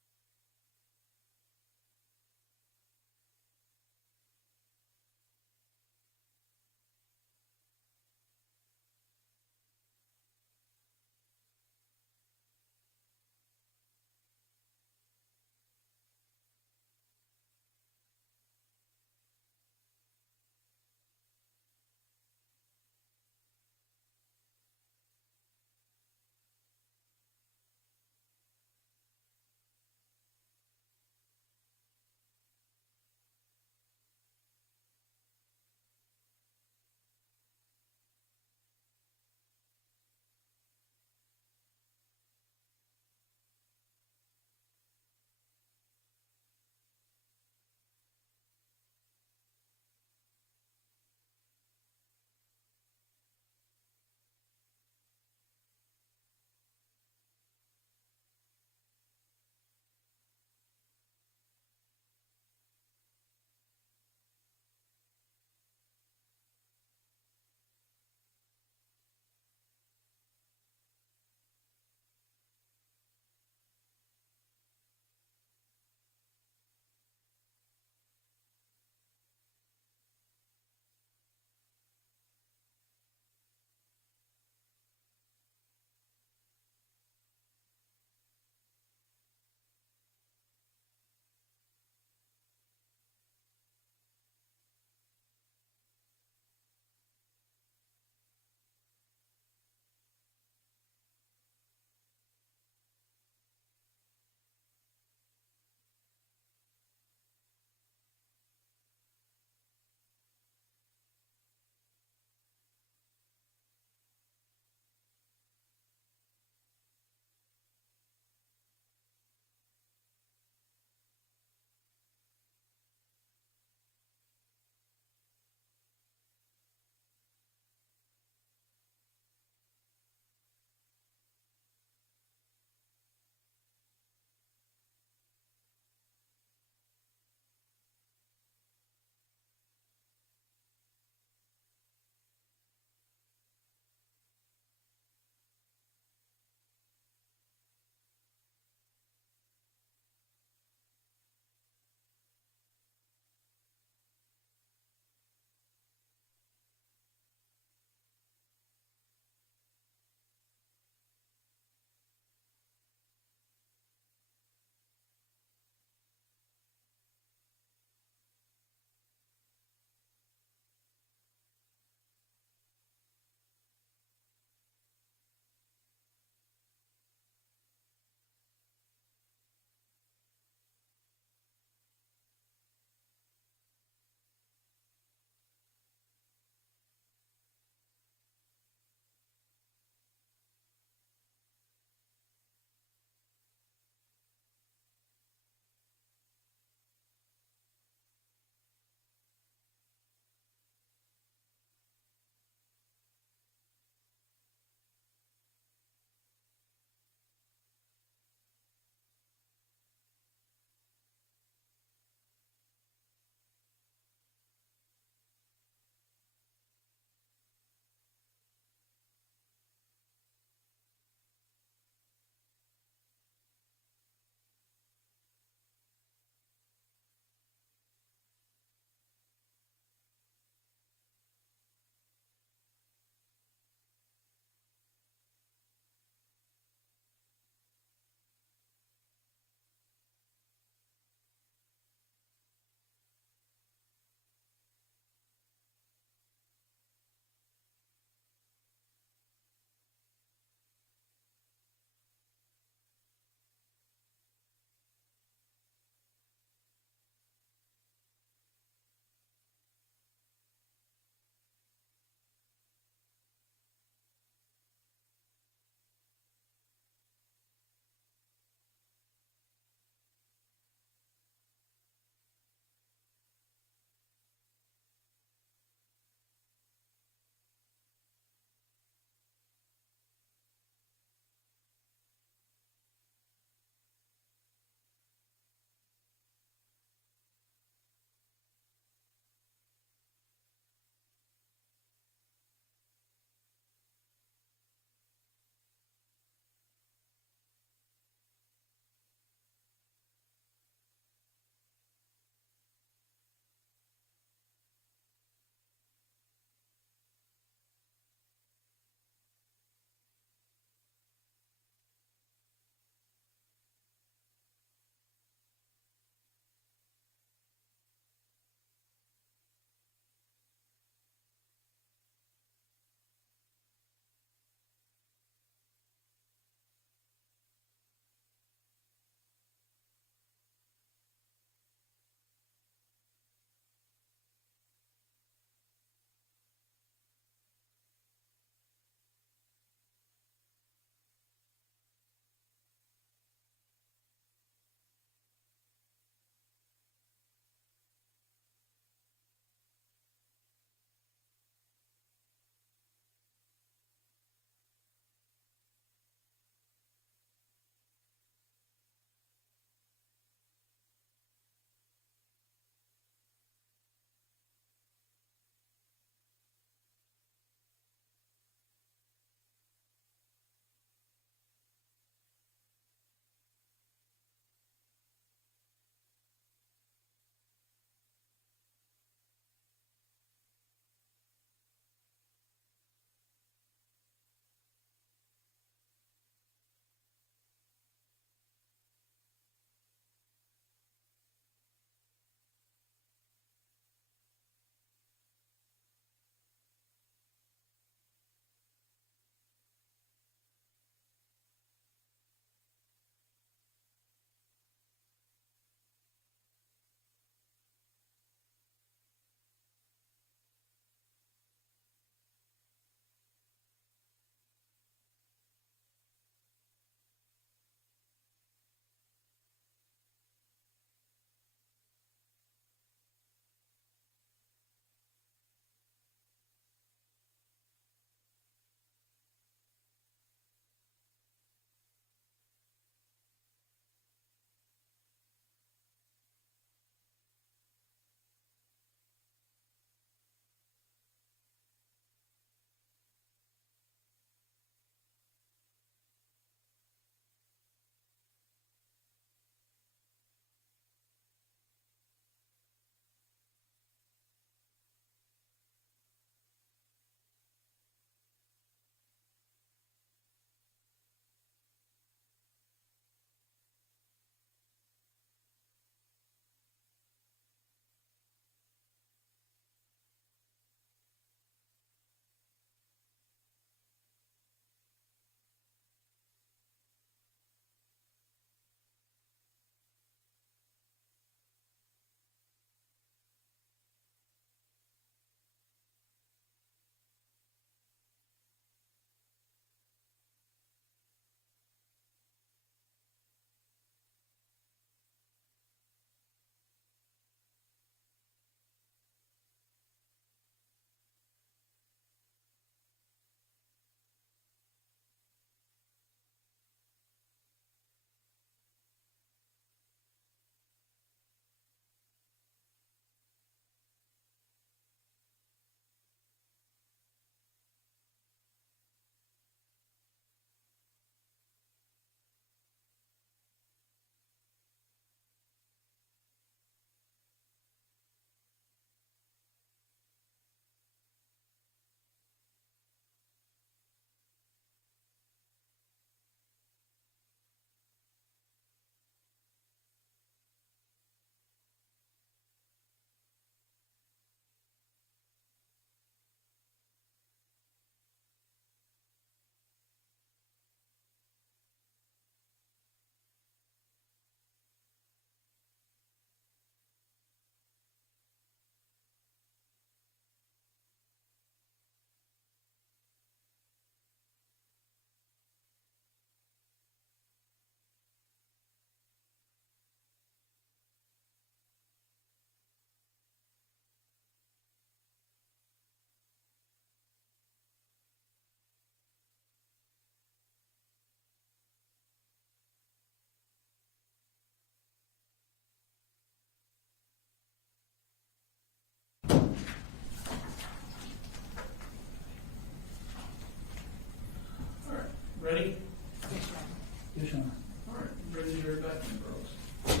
jury back in, Brooks.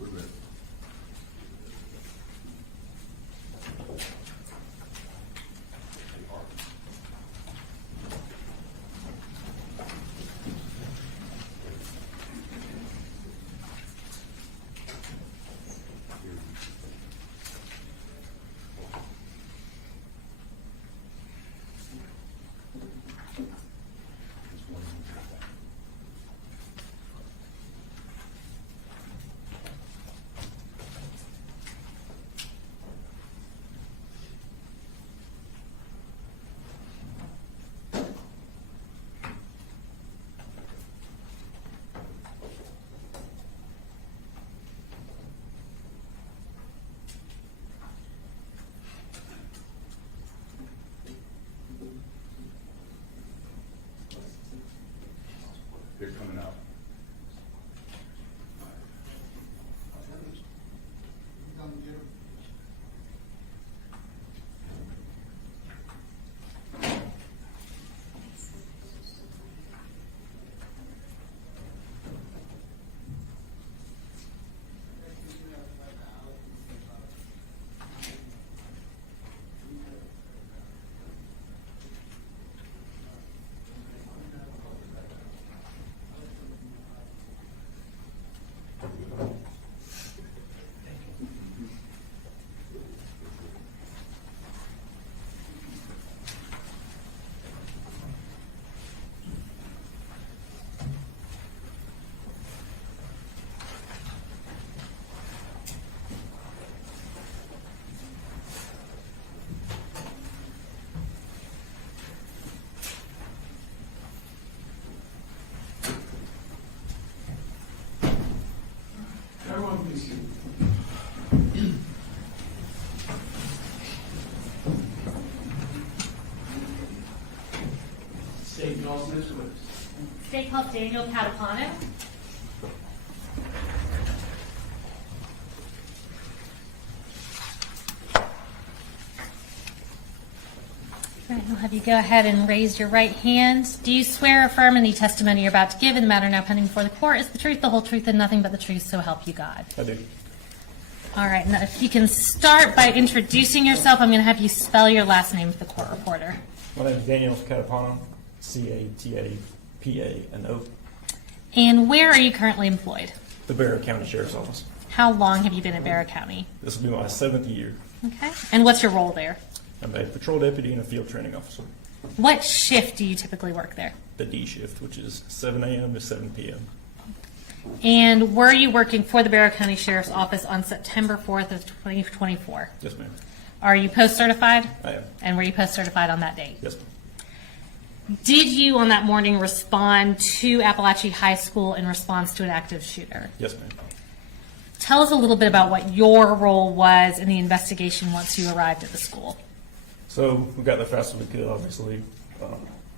We're ready. They're coming out. Everyone please sit. State y'all's next witness. State called Daniel Catapano. Right, I'll have you go ahead and raise your right hand. Do you swear or affirm any testimony you're about to give in the matter now pending before the court is the truth, the whole truth, and nothing but the truth, so help you God? I do. All right, now if you can start by introducing yourself, I'm going to have you spell your last name for the court reporter. My name is Daniel Catapano, C-A-T-A-P-A-N-O, And where are you currently employed? the Barrow County Sheriff's Office. How long have you been at Barrow County? This will be my 7th year. Okay. And what's your role there? I'm a patrol deputy and a field training officer. What shift do you typically work there? The D shift, which is 7 a.m. to 7 p.m. And were you working for the Barrow County Sheriff's Office on September 4th of 2024? Yes, ma'am. Are you post-certified? I am. And were you post-certified on that date? Yes, ma'am. Did you on that morning respond to Apalachee High School in response to an active shooter? Yes, ma'am. Tell us a little bit about what your role was in the investigation once you arrived at the school. So we got there fast as we could, obviously.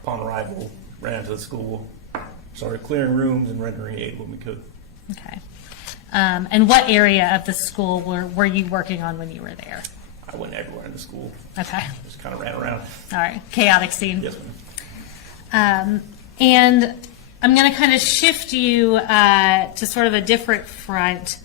Upon arrival, ran to the school, started clearing rooms and rendering aid when we could. Okay. And what area of the school were you working on when you were there? I went everywhere in the school. Okay. Just kind of ran around. All right. Chaotic scene. Yes, ma'am. And I'm going to kind of shift you to sort of a different front.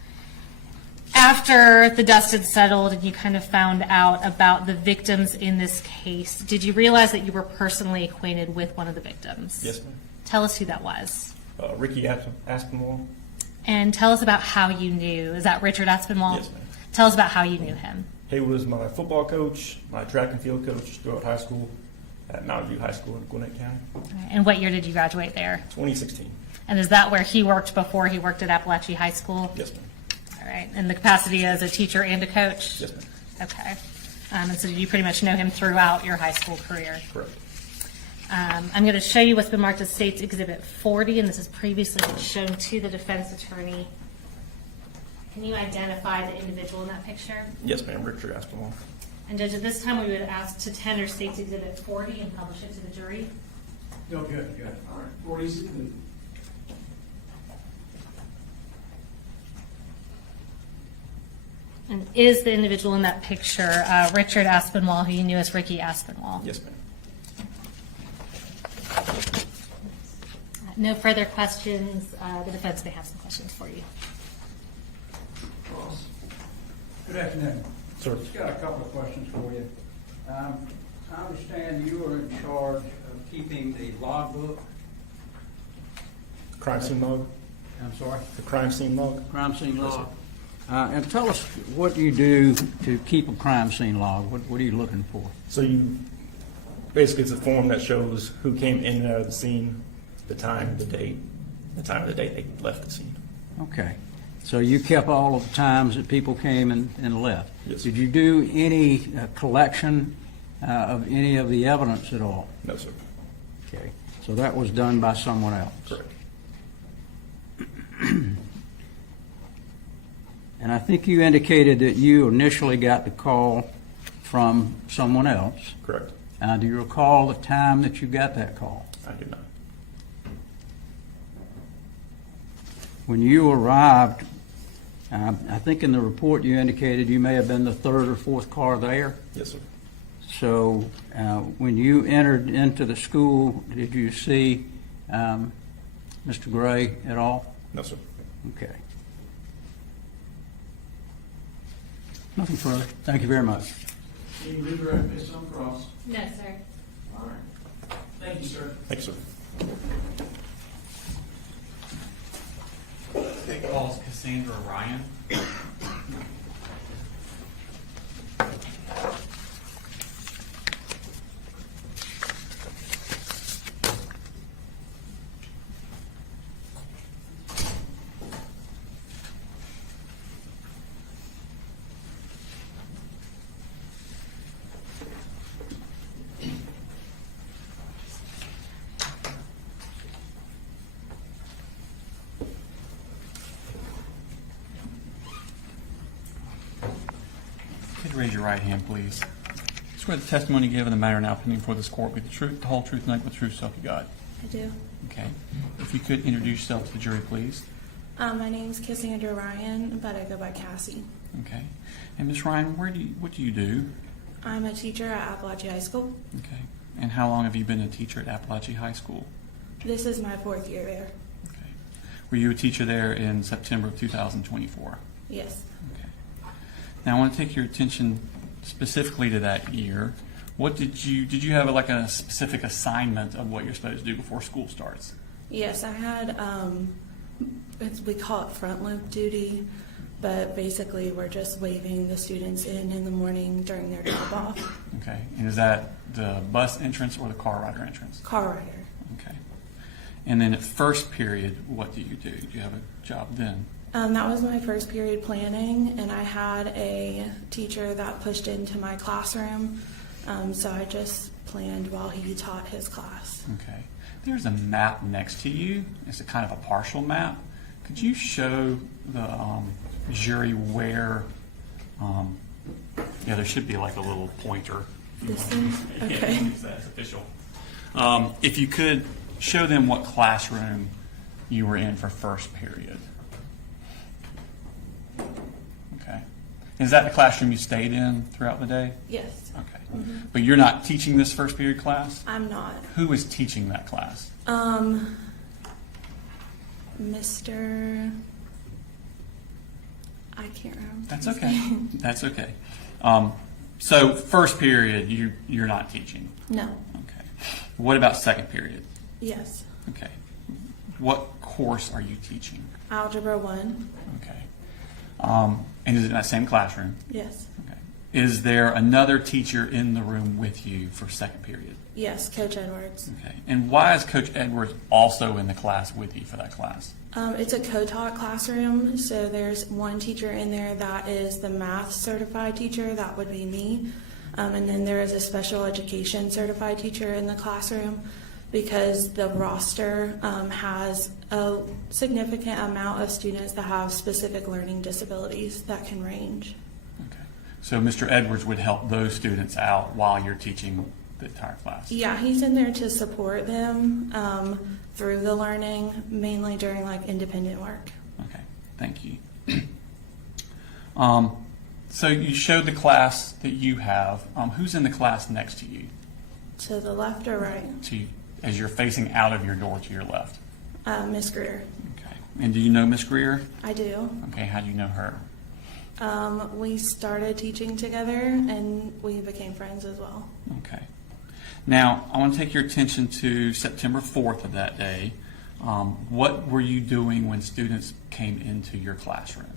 After the dust had settled and you kind of found out about the victims in this case, did you realize that you were personally acquainted with one of the victims? Yes, ma'am. Tell us who that was. Ricky Aspinwall. And tell us about how you knew. Is that Richard Aspinwall? Yes, ma'am. Tell us about how you knew him. He was my football coach, my track and field coach throughout high school at Mountain View High School in Gwinnett County. And what year did you graduate there? 2016. And is that where he worked before he worked at Apalachee High School? Yes, ma'am. All right. And the capacity as a teacher and a coach? Yes, ma'am. Okay. And so did you pretty much know him throughout your high school career? Correct. I'm going to show you what's been marked as State's Exhibit 40, and this has previously been shown to the defense attorney. Can you identify the individual in that picture? Yes, ma'am. Richard Aspinwall. And Judge, at this time, we would ask to tender State's Exhibit 40 and publish it to the jury. Oh, good. All right. 40's good. And is the individual in that picture Richard Aspinwall, who you knew as Ricky Aspinwall? Yes, ma'am. no further questions, the defense may have some questions for you. Good afternoon. Sir. Just got a couple of questions for you. I understand you are in charge of keeping the logbook. Crime scene log? I'm sorry? The crime scene log? Crime scene log. And tell us what you do to keep a crime scene log. What are you looking for? So basically it's a form that shows who came in and out of the scene, the time of the date they left the scene. Okay. So you kept all of the times that people came and left. Yes. Did you do any collection of any of the evidence at all? No, sir. Okay. So that was done by someone else? Correct. And I think you indicated that you initially got the call from someone else. Correct. Do you recall the time that you got that call? I do not. When you arrived, I think in the report you indicated you may have been the third or fourth car there. Yes, sir. So when you entered into the school, did you see Mr. Gray at all? No, sir. Okay. Nothing further. Thank you very much. Can you redirect me some cross? No, sir. All right. Thank you, sir. Thank you, sir. Take calls Cassandra Ryan. Raise your right hand, please. Swear the testimony given in the matter now pending before this court be the truth, the whole truth, and nothing but the truth, so help you God. I do. Okay. If you could introduce yourself to the jury, please. My name's Cassandra Ryan, but I go by Cassie. Okay. And Ms. Ryan, what do you do? I'm a teacher at Apalachee High School. Okay. And how long have you been a teacher at Apalachee High School? This is my 4th year there. Okay. Were you a teacher there in September of 2024? Yes. Now I want to take your attention specifically to that year. What did you have like a specific assignment of what you're supposed to do before school starts? Yes, I had, we call it front loop duty, but basically we're just waving the students in the morning during their drop off. Okay. And is that the bus entrance or the car rider entrance? Car rider. Okay. And then at first period, what do you do? Do you have a job then? That was my first period planning, and I had a teacher that pushed into my classroom, so I just planned while he taught his class. Okay. There's a map next to you. It's a kind of a partial map. Could you show the jury where, there should be like a little pointer. This is? Okay. Yeah, that's official. If you could show them what classroom you were in for first period. Okay. Is that the classroom you stayed in throughout the day? Yes. Okay. Mm-hmm. But you're not teaching this first period class? I'm not. Who is teaching that class? Mr. I can't remember. That's okay. That's okay. So first period, you're not teaching? No. Okay. What about second period? Yes. Okay. What course are you teaching? Algebra 1. Okay. And is it in that same classroom? Yes. Okay. Is there another teacher in the room with you for second period? Yes, Coach Edwards. Okay. And why is Coach Edwards also in the class with you for that class? It's a co-taught classroom, so there's one teacher in there that is the math certified teacher, that would be me, and then there is a special education certified teacher in the classroom because the roster has a significant amount of students that have specific learning disabilities that can range. Okay. So Mr. Edwards would help those students out while you're teaching the entire class? Yeah, he's in there to support them through the learning, mainly during like independent work. Okay, thank you. So you showed the class that you have. Who's in the class next to you? To the left or right? As you're facing out of your door to your left. Miss Greer. Okay. And do you know Miss Greer? I do. Okay, how do you know her? We started teaching together, and we became friends as well. Okay. Now, I want to take your attention to September 4th of that day. What were you doing when students came into your classroom?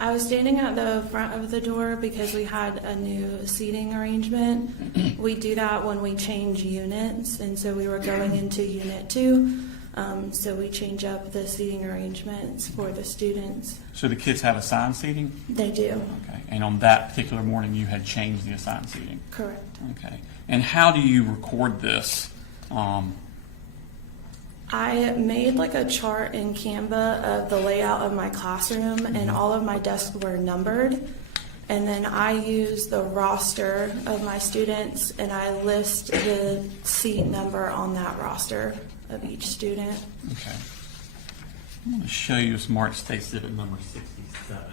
I was standing at the front of the door because we had a new seating arrangement. We do that when we change units, and so we were going into Unit 2. So we change up the seating arrangements for the students. So the kids have assigned seating? They do. Okay. And on that particular morning, you had changed the assigned seating? Correct. Okay. And how do you record this? I made like a chart in Canva of the layout of my classroom, and all of my desks were numbered. And then I use the roster of my students, and I list the seat number on that roster of each student. Okay. I'm going to show you a Smart State Exhibit number 67.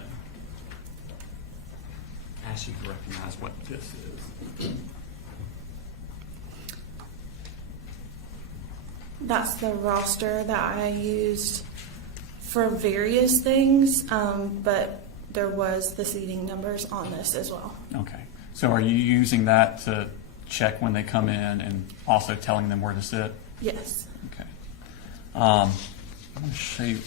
Ask you to recognize what this is. That's the roster that I used for various things, but there was the seating numbers on this as well. Okay. So are you using that to check when they come in and also telling them where to sit? Yes. Okay. I'm going to show you.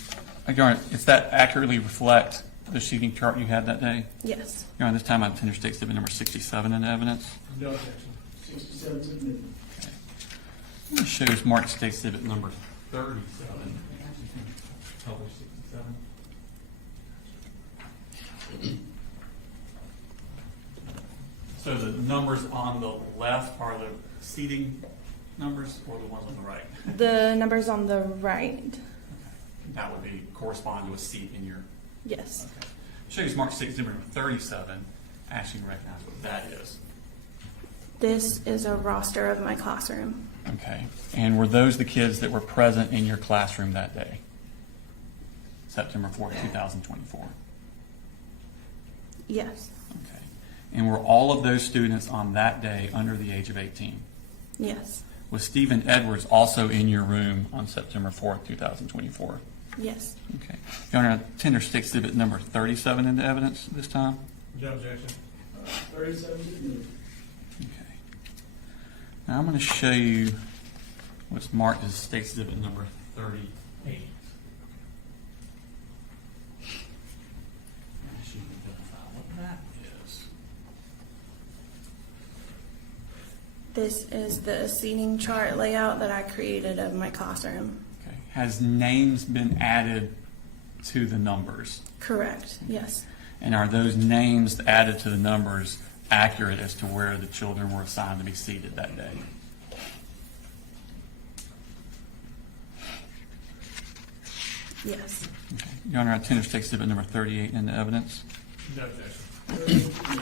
Does that accurately reflect the seating chart you had that day? Yes. Your Honor, this time I'm tender state exhibit number 67 in evidence. No objection. 67 submitted. I'm going to show you Smart State Exhibit number 37. Published 67. So the numbers on the left are the seating numbers, or the ones on the right? The numbers on the right. That would be correspond to a seat in your. Yes. Okay. Show you Smart State Exhibit number 37. Actually recognize what that is. This is a roster of my classroom. Okay. And were those the kids that were present in your classroom that day? September 4th, 2024. Yes. Okay. And were all of those students on that day under the age of 18? Yes. Was Stephen Edwards also in your room on September 4th, 2024? Yes. Okay. Your Honor, tender state exhibit number 37 into evidence this time. No objection. 37 submitted. Okay. Now I'm going to show you what's marked as state exhibit number 38. Actually, identify what that is. This is the seating chart layout that I created of my classroom. Okay. Has names been added to the numbers? Correct. Yes. And are those names added to the numbers accurate as to where the children were assigned to be seated that day? Yes. Okay. Your Honor, I tender state exhibit number 38 into evidence. No objection.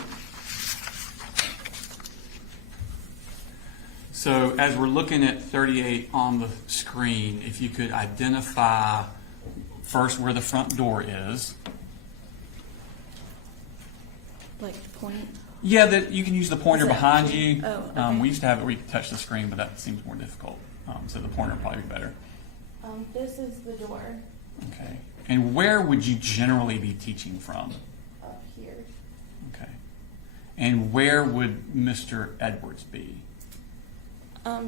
So as we're looking at 38 on the screen, if you could identify first where the front door is. Like the point? Yeah, that you can use the pointer Is that- behind you. Oh, okay. We used to have it where you could touch the screen, but that seems more difficult. So the pointer would probably be better. This is the door Okay. And where would you generally be teaching from? up here. Okay. And where would Mr. Edwards be?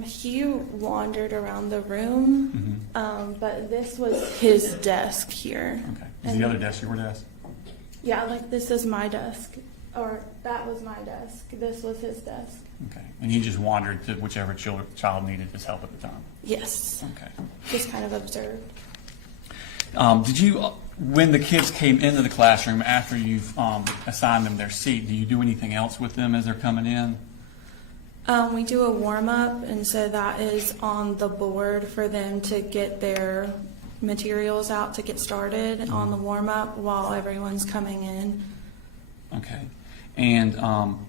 He wandered around the room, but this was his desk here. Okay. Is the other desk your desk? Yeah, like this is my desk, or that was my desk. This was his desk. Okay. And he just wandered to whichever child needed his help at the time? Yes. Okay. Just kind of observed. Did you, when the kids came into the classroom after you've assigned them their seat, do you do anything else with them as they're coming in? We do a warm up, and so that is on the board for them to get their materials out to get started on the warm up while everyone's coming in. Okay. And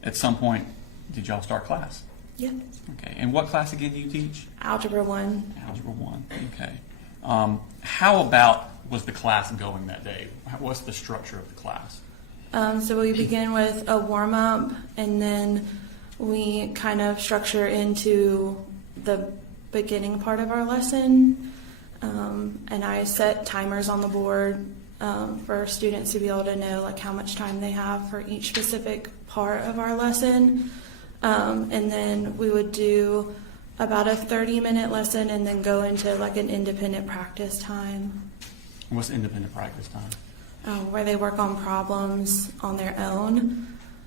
at some point, did y'all start class? Yeah. Okay. And what class again do you teach? Algebra 1. Algebra 1. Okay. How about was the class going that day? What's the structure of the class? So we begin with a warm up, and then we kind of structure into the beginning part of our lesson. and I set timers on the board for students to be able to know like how much time they have for each specific part of our lesson. And then we would do about a 30-minute lesson and then go into like an independent practice time. What's independent practice time? Where they work on problems on their own.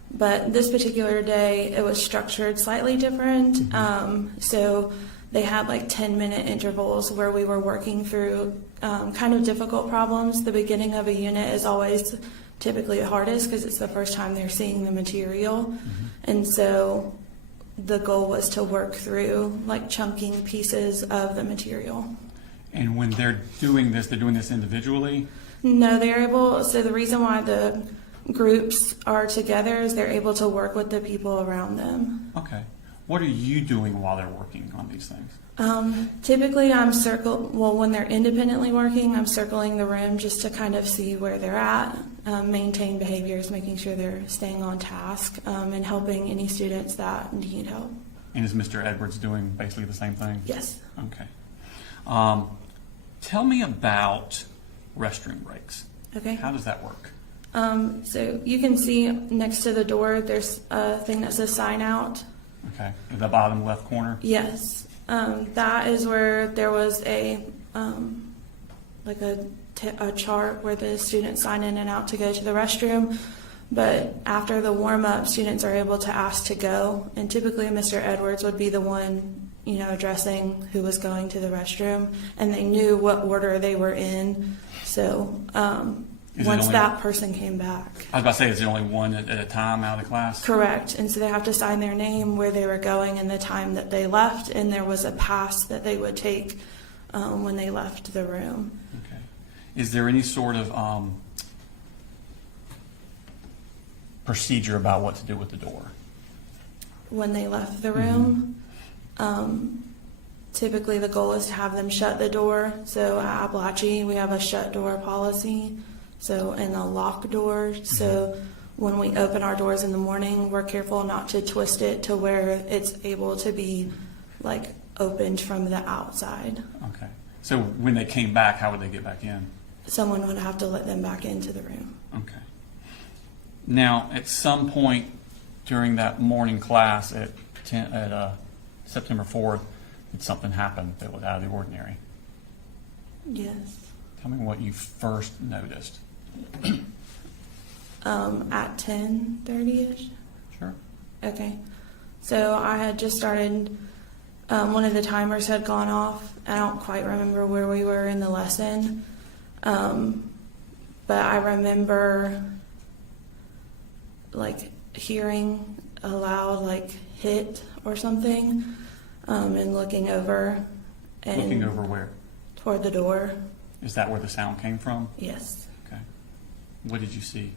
But this particular day, it was structured slightly different. So they had like 10-minute intervals where we were working through kind of difficult problems. The beginning of a unit is always typically the hardest because it's the first time they're seeing the material. And so the goal was to work through like chunking pieces of the material. And when they're doing this individually? No, they're able, so the reason why the groups are together is they're able to work with the people around them. Okay. What are you doing while they're working on these things? Typically when they're independently working, I'm circling the room just to kind of see where they're at, maintain behaviors, making sure they're staying on task, and helping any students that need help. And is Mr. Edwards doing basically the same thing? Yes. Okay. Tell me about restroom breaks. Okay. How does that work? So you can see next to the door, there's a thing that says sign out. Okay. In the bottom left corner? Yes. That is where there was a chart where the students sign in and out to go to the restroom. But after the warm-up, students are able to ask to go. And typically Mr. Edwards would be the one, addressing who was going to the restroom. And they knew what order they were in. So once that person came back. I was about to say, is there only one at a time out of the class? Correct. And so they have to sign their name, where they were going, and the time that they left. And there was a pass that they would take when they left the room. Okay. Is there any sort of procedure about what to do with the door? When they left the room, typically the goal is to have them shut the door. So at Apalachee, we have a shut door policy. So, and a lock door. So when we open our doors in the morning, we're careful not to twist it to where it's able to be like opened from the outside. Okay. So when they came back, how would they get back in? Someone would have to let them back into the room. Okay. Now, at some point during that morning class at September 4th, did something happen that was out of the ordinary? Yes. Tell me what you first noticed. At 10:30ish. Sure. Okay. So I had just started, one of the timers had gone off. I don't quite remember where we were in the lesson. But I remember like hearing a loud hit or something, and looking over. And looking over where? Toward the door. Is that where the sound came from? Yes. Okay. What did you see?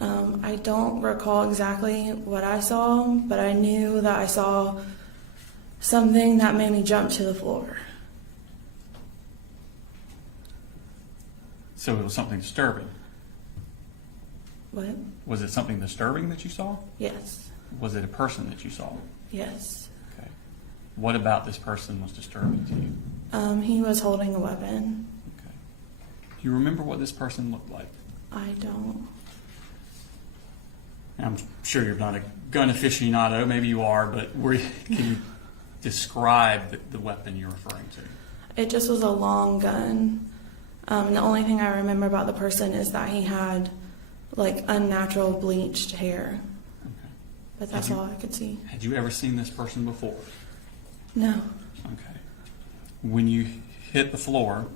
I don't recall exactly what I saw, but I knew that I saw something that made me jump to the floor. So it was something disturbing. What? Was it something disturbing that you saw? Yes. Was it a person that you saw? Yes. Okay. What about this person was disturbing to you? He was holding a weapon. Okay. Do you remember what this person looked like? I don't. I'm sure you're not a gun aficionado. Maybe you are, but can you describe the weapon you're referring to? It just was a long gun. The only thing I remember about the person is that he had unnatural bleached hair. Okay. But that's all I could see. Had you ever seen this person before? No. Okay. When you hit the floor,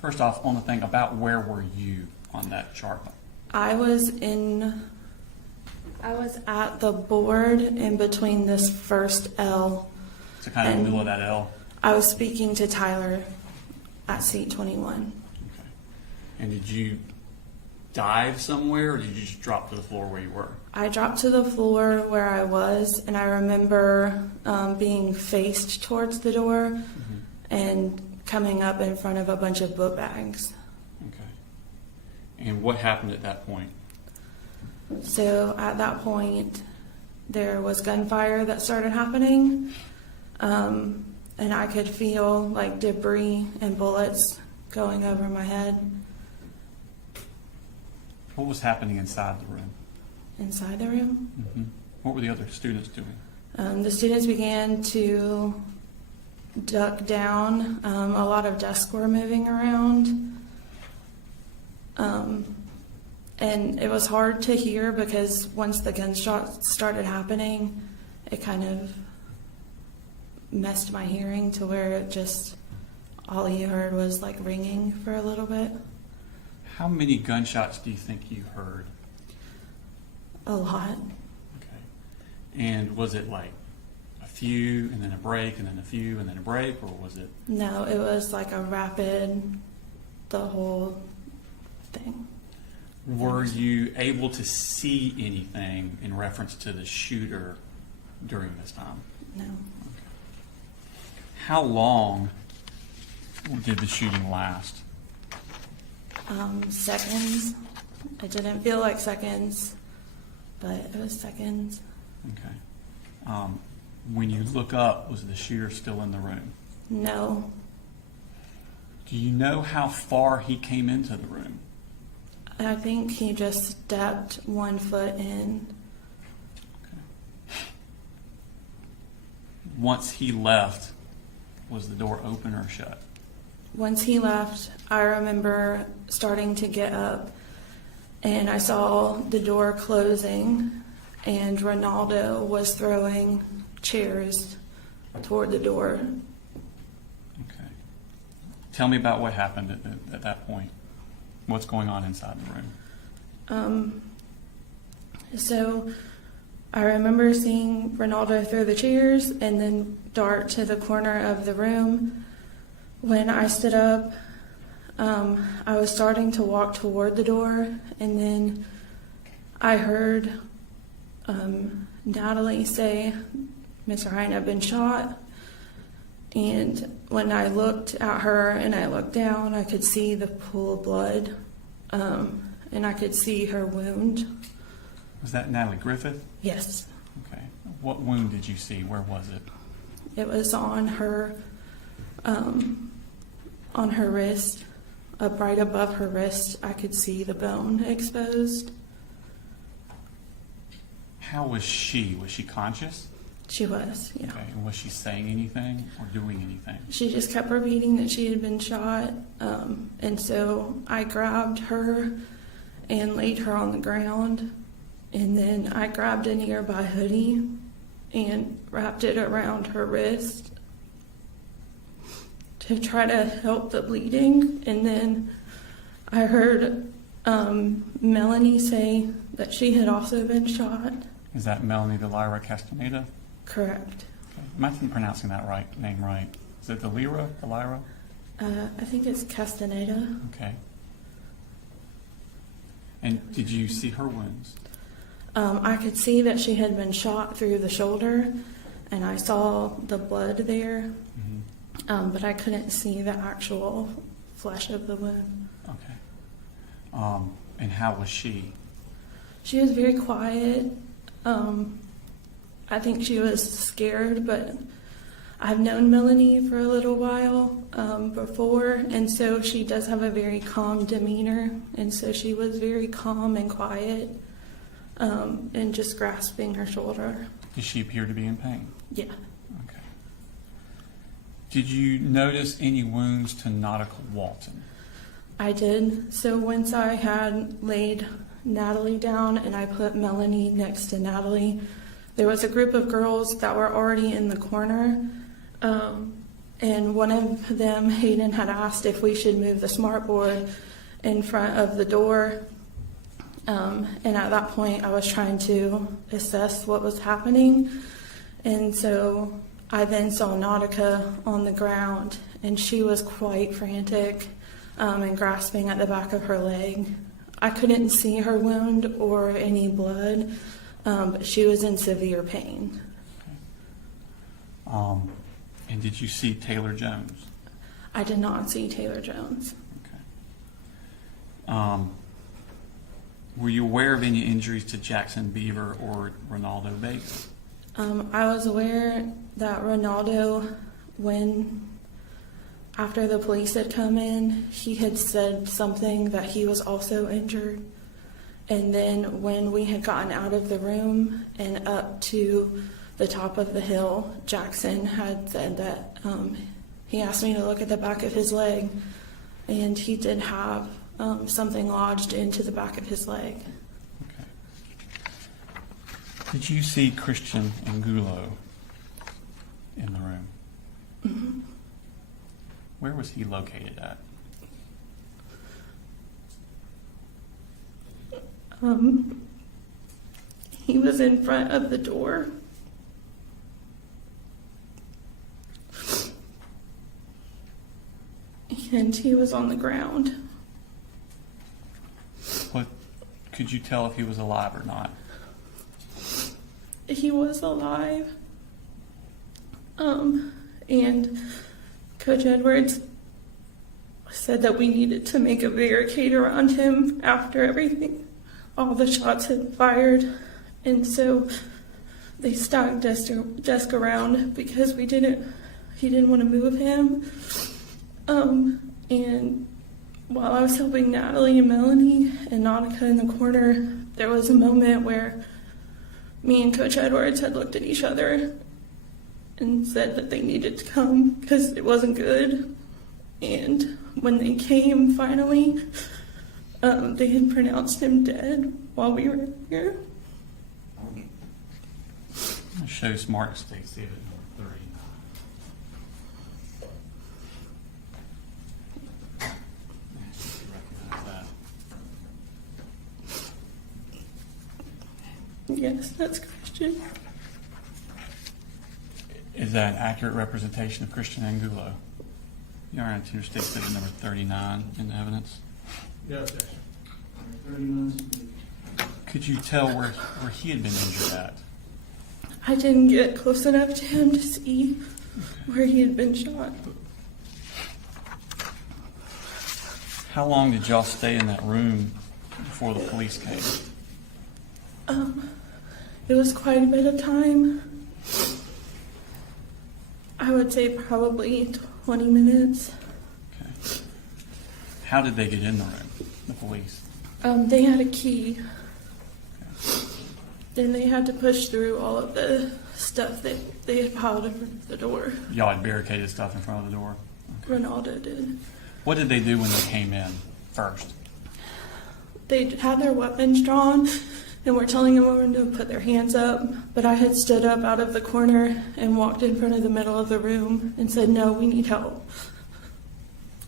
first off, on the thing about where were you on that chart? I was at the board in between this first L. So kind of in the middle of that L? I was speaking to Tyler at seat 21. Okay. And did you dive somewhere, or did you just drop to the floor where you were? I dropped to the floor where I was, and I remember being faced towards the door and coming up in front of a bunch of book bags. Okay. And what happened at that point? So at that point, there was gunfire that started happening. and I could feel like debris and bullets going over my head. What was happening inside the room? Inside the room, What were the other students doing? the students began to duck down. A lot of desks were moving around. And it was hard to hear because once the gunshots started happening, it kind of messed my hearing to where it just, all you heard was like ringing for a little bit. How many gunshots do you think you heard? A lot. And was it like a few and then a break and then a few and then a break, or was it? No, it was like a rapid, the whole thing. Were you able to see anything in reference to the shooter during this time? No. How long did the shooting last? Seconds. It didn't feel like seconds, but it was seconds. Okay. When you look up, was the shooter still in the room? No. Do you know how far he came into the room? I think he just stepped 1 foot in. Once he left, was the door open or shut? Once he left, I remember starting to get up, and I saw the door closing, and Ronaldo was throwing chairs toward the door. Okay. Tell me about what happened at that point. What's going on inside the room? So I remember seeing Ronaldo throw the chairs and then dart to the corner of the room. When I stood up, I was starting to walk toward the door, and then I heard Natalie say, "Mr. Hine, I've been shot." And when I looked at her and I looked down, I could see the pool of blood, and I could see her wound. Was that Natalie Griffith? Yes. Okay. What wound did you see? Where was it? It was on her wrist, up right above her wrist. I could see the bone exposed. How was she? Was she conscious? She was, yeah. Okay. And was she saying anything or doing anything? She just kept repeating that she had been shot, and so I grabbed her and laid her on the ground, and then I grabbed a nearby hoodie and wrapped it around her wrist to try to help the bleeding. And then I heard Melanie say that she had also been shot. Is that Melanie Delira Castaneda? Correct. Okay. Am I pronouncing that name right? Is it Delira? I think it's Castaneda. Okay. And did you see her wounds? I could see that she had been shot through the shoulder, and I saw the blood there, but I couldn't see the actual flesh of the wound. Okay. And how was she? She was very quiet. I think she was scared, but I've known Melanie for a little while before, and so she does have a very calm demeanor, and so she was very calm and quiet, and just grasping her shoulder. Did she appear to be in pain? Yeah. Okay. Did you notice any wounds to Nautica Walton? I did. So once I had laid Natalie down and I put Melanie next to Natalie, there was a group of girls that were already in the corner, and one of them, Hayden, had asked if we should move the smartboard in front of the door, and at that point I was trying to assess what was happening, and so I then saw Nautica on the ground, and she was quite frantic and grasping at the back of her leg. I couldn't see her wound or any blood, but she was in severe pain. And did you see Taylor Jones? I did not see Taylor Jones. Were you aware of any injuries to Jackson Beaver or Ronaldo Vega? I was aware that Ronaldo when, after the police had come in, he had said something that he was also injured. And then when we had gotten out of the room and up to the top of the hill, Jackson had said that he asked me to look at the back of his leg, and he did have something lodged into the back of his leg. Did you see Christian Angulo in the room? Mm-hmm. Where was he located at? He was in front of the door. And he was on the ground. What could you tell if he was alive or not? He was alive. And Coach Edwards said that we needed to make a barricade around him after everything, all the shots had fired. And so they stacked desk around because he didn't want to move him. And while I was helping Natalie and Melanie and Nautica in the corner, there was a moment where me and Coach Edwards had looked at each other and said that they needed to come because it wasn't good. And when they came finally, they had pronounced him dead while we were here. It shows Mark State Exhibit number 39. Recognize that. Yes, that's Christian. Is that an accurate representation of Christian Angulo? You are on Interstate Exhibit number 39 in the evidence. Yes, sir. 39. Could you tell where he had been injured at? I didn't get close enough to him to see where he had been shot. How long did y'all stay in that room before the police came? It was quite a bit of time. I would say probably 20 minutes. Okay. How did they get in the room, the police? They had a key. Then they had to push through all of the stuff that they had piled in front of the door. Y'all had barricaded stuff in front of the door? Ronaldo did. What did they do when they came in first? They had their weapons drawn and were telling them to put their hands up, but I had stood up out of the corner and walked in front of the middle of the room and said, "No, we need help."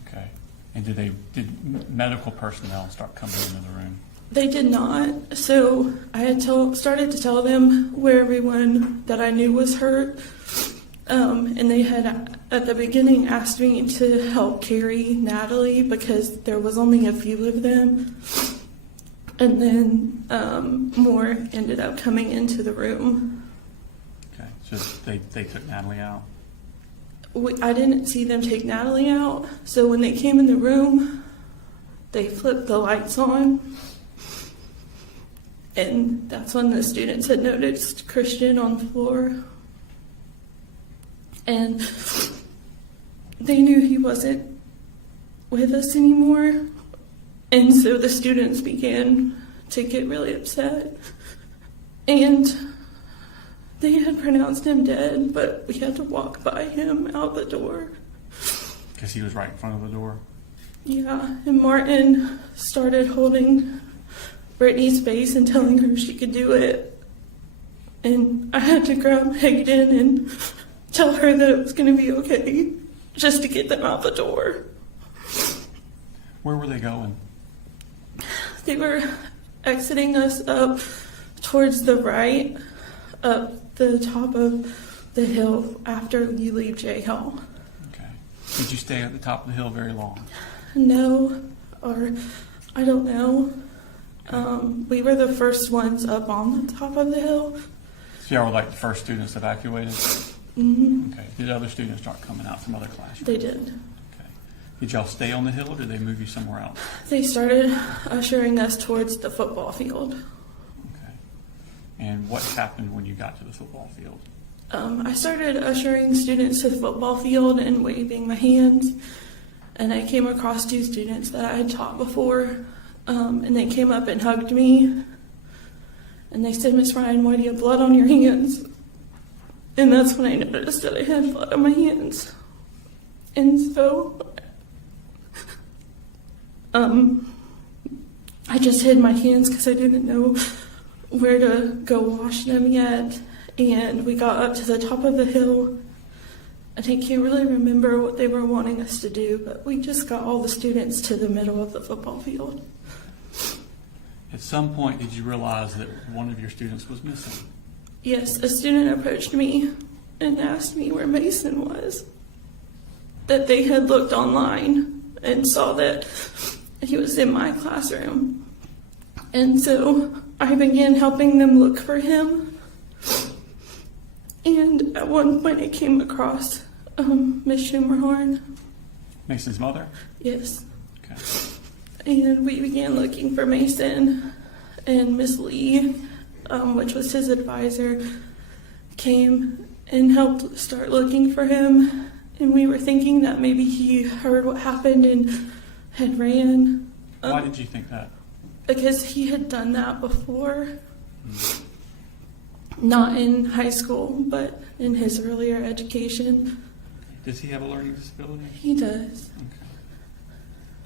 Okay. And did medical personnel start coming into the room? They did not. So I had started to tell them where everyone that I knew was hurt. And they had, at the beginning, asked me to help carry Natalie because there was only a few of them. And then more ended up coming into the room. Okay. So they took Natalie out? I didn't see them take Natalie out. So when they came in the room, they flipped the lights on. And that's when the students had noticed Christian on the floor. And they knew he wasn't with us anymore. And so the students began to get really upset. And they had pronounced him dead, but we had to walk by him out the door. Because he was right in front of the door? Yeah, and Martin started holding Brittany's face and telling her she could do it. And I had to grab Hayden and tell her that it was going to be okay, just to get them out the door. Where were they going? They were exiting us up towards the right, up the top of the hill after you leave J Hall. Okay. Did you stay at the top of the hill very long? No, or I don't know. We were the first ones up on the top of the hill. So y'all were like the first students evacuated? Mm-hmm. Okay. Did other students start coming out from other classrooms? They did. Okay. Did y'all stay on the hill or did they move you somewhere else? They started ushering us towards the football field. Okay. And what happened when you got to the football field? I started ushering students to the football field and waving my hands, and I came across 2 students that I had taught before, and they came up and hugged me, and they said, "Miss Ryan, why do you have blood on your hands?" And that's when I noticed that I had blood on my hands. And so, I just hid my hands because I didn't know where to go wash them yet. And we got up to the top of the hill. I can't really remember what they were wanting us to do, but we just got all the students to the middle of the football field. At some point, did you realize that one of your students was missing? Yes, a student approached me and asked me where Mason was. That they had looked online and saw that he was in my classroom. And so I began helping them look for him. And at one point I came across Miss Schumerhorn. Mason's mother? Yes. Okay. And we began looking for Mason, and Miss Lee, which was his advisor, came and helped start looking for him. And we were thinking that maybe he heard what happened and had ran. Why did you think that? Because he had done that before. Not in high school, but in his earlier education. Does he have a learning disability? He does.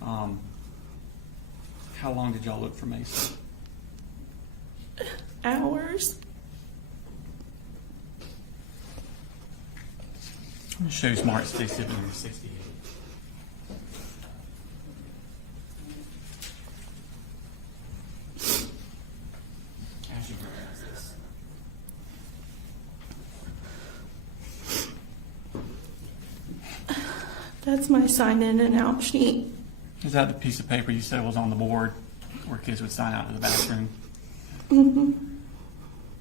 Okay. How long did y'all look for Mason? Hours. I'm going to show you Smart State Exhibit number 68. As you realize this. That's my sign in and out sheet. Is that the piece of paper you said was on the board where kids would sign out to the bathroom? Mm-hmm.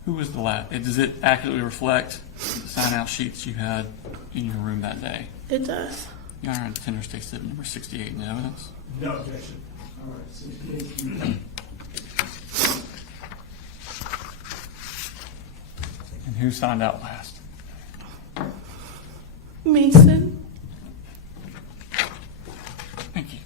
Who was the last? Does it accurately reflect the sign-out sheets you had in your room that day? It does. Your Honor, Tender State Exhibit number 68 in the evidence. No objection. All right, 68. And who signed out last? Mason. Thank you.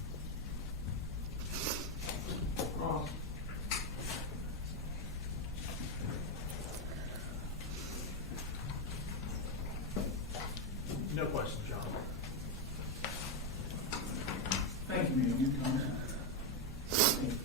No question, John. Thank you, ma'am. You can come in. Thank you.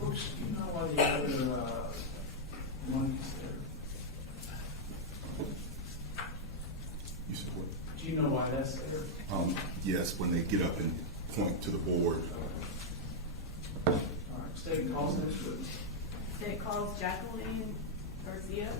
Folks, do you know why the other monkeys there? You said what? Do you know why that's there? Yes, when they get up and point to the board. All right, state calls next witness. State calls Jacqueline Garcia.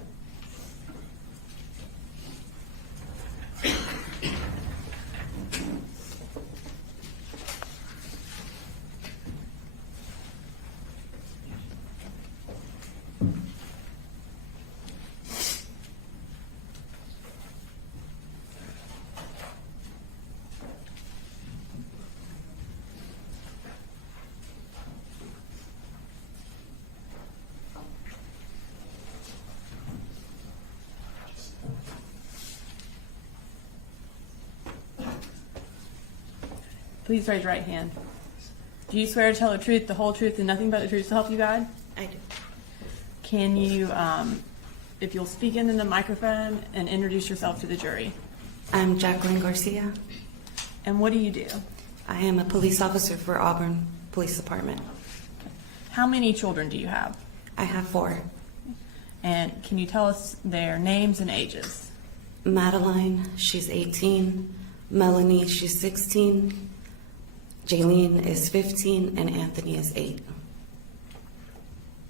Please raise your right hand. Do you swear to tell the truth, the whole truth, and nothing but the truth to help you God? I do. Can you, if you'll speak into the microphone and introduce yourself to the jury? I'm Jacqueline Garcia. And what do you do? I am a police officer for Auburn Police Department. How many children do you have? I have 4. And can you tell us their names and ages? Madeline, she's 18. Melanie, she's 16. Jaylene is 15, and Anthony is 8.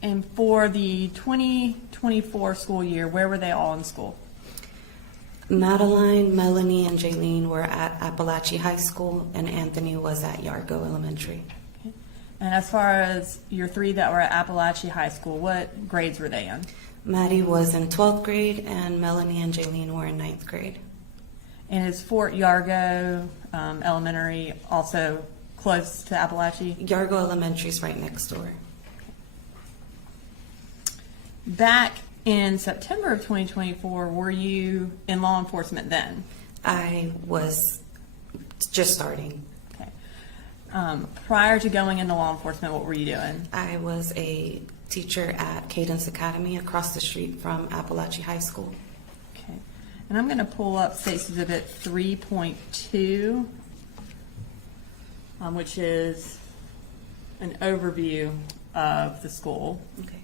And for the 2024 school year, where were they all in school? Madeline, Melanie, and Jaylene were at Apalachee High School, and Anthony was at Yargo Elementary. Okay. And as far as your 3 that were at Apalachee High School, what grades were they in? Maddie was in 12th grade, and Melanie and Jaylene were in 9th grade. And is Fort Yargo Elementary also close to Apalachee? Yargo Elementary is right next door. Back in September of 2024, were you in law enforcement then? I was just starting. Okay. Prior to going into law enforcement, what were you doing? I was a teacher at Cadence Academy across the street from Apalachee High School. Okay. And I'm going to pull up State's Exhibit 3.2, which is an overview of the school. Okay.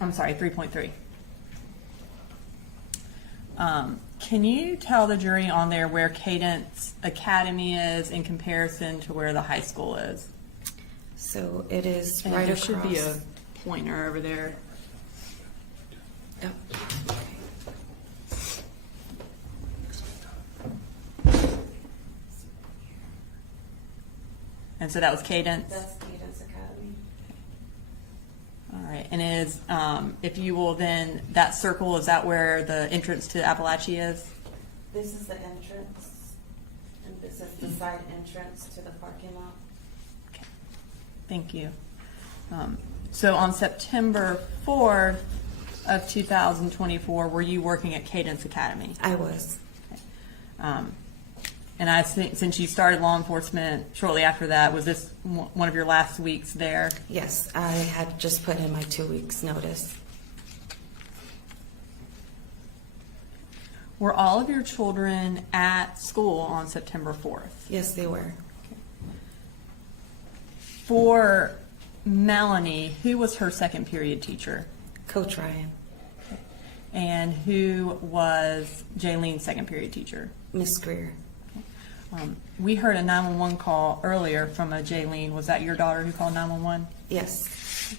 I'm sorry, 3.3. Can you tell the jury on there where Cadence Academy is in comparison to where the high school is? So it is And right there across. should be a pointer over there. Yep. And so that was Cadence? That's Cadence Academy. All right. And is, if you will then, that circle, is that where the entrance to Apalachee is? This is the entrance, and this is the side entrance to the parking lot. Thank you. So on September 4th of 2024, were you working at Cadence Academy? I was. Okay. And I think since you started law enforcement shortly after that, was this one of your last weeks there? Yes, I had just put in my 2 weeks notice. Were all of your children at school on September 4th? Yes, they were. For Melanie, who was her second period teacher? Coach Ryan. And who was Jaylene's second period teacher? Miss Greer. We heard a 911 call earlier from a Jaylene. Was that your daughter who called 911? Yes.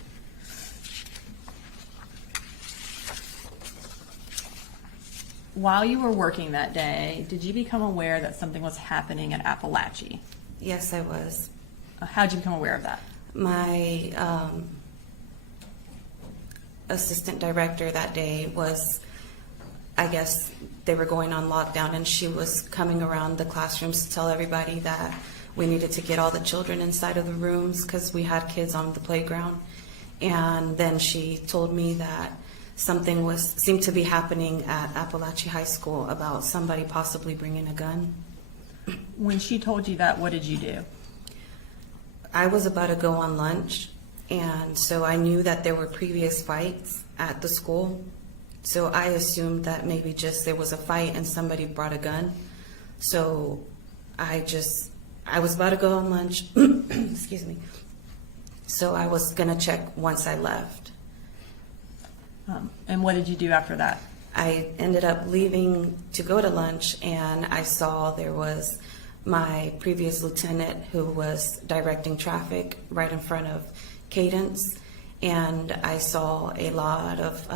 While you were working that day, did you become aware that something was happening at Apalachee? Yes, I was. How did you become aware of that? My assistant director that day was, I guess they were going on lockdown, and she was coming around the classrooms to tell everybody that we needed to get all the children inside of the rooms because we had kids on the playground. And then she told me that something seemed to be happening at Apalachee High School about somebody possibly bringing a gun. When she told you that, what did you do? I was about to go on lunch, and so I knew that there were previous fights at the school. So I assumed that maybe just there was a fight and somebody brought a gun. So I was about to go on lunch, excuse me. So I was gonna check once I left. And what did you do after that? I ended up leaving to go to lunch, and I saw there was my previous lieutenant who was directing traffic right in front of Cadence, and I saw a lot of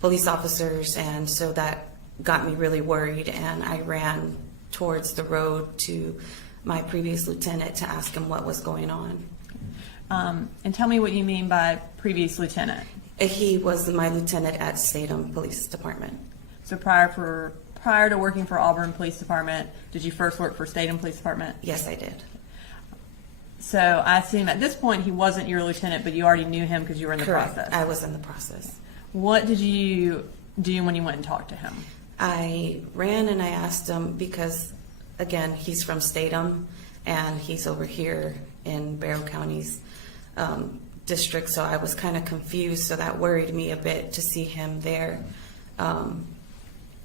police officers, and so that got me really worried, and I ran towards the road to my previous lieutenant to ask him what was going on. And tell me what you mean by previous lieutenant. He was my lieutenant at Statham Police Department. So prior to working for Auburn Police Department, did you first work for Statham Police Department? Yes, I did. So I assume at this point he wasn't your lieutenant, but you already knew him because you were in the Correct. process. I was in the process. What did you do when you went and talked to him? I ran and I asked him because, again, he's from Statham and he's over here in Barrow County's district, so I was kind of confused, so that worried me a bit to see him there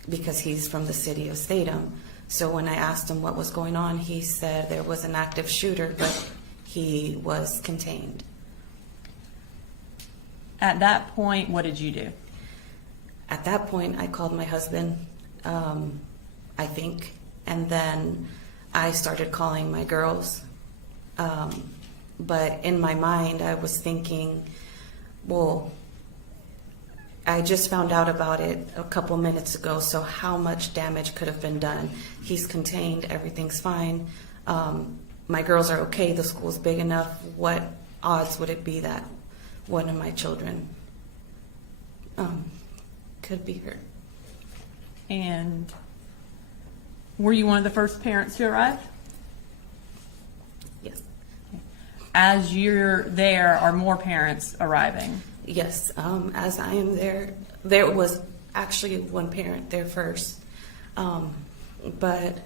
because he's from the city of Statham. So when I asked him what was going on, he said there was an active shooter, but he was contained. At that point, what did you do? At that point, I called my husband, I think, and then I started calling my girls. But in my mind, I was thinking, well, I just found out about it a couple minutes ago, so how much damage could have been done? He's contained, everything's fine. My girls are okay, the school's big enough. What odds would it be that one of my children could be her. And were you one of the first parents to arrive? Yes. As you're there, are more parents arriving? Yes, as I am there, there was actually one parent there first, but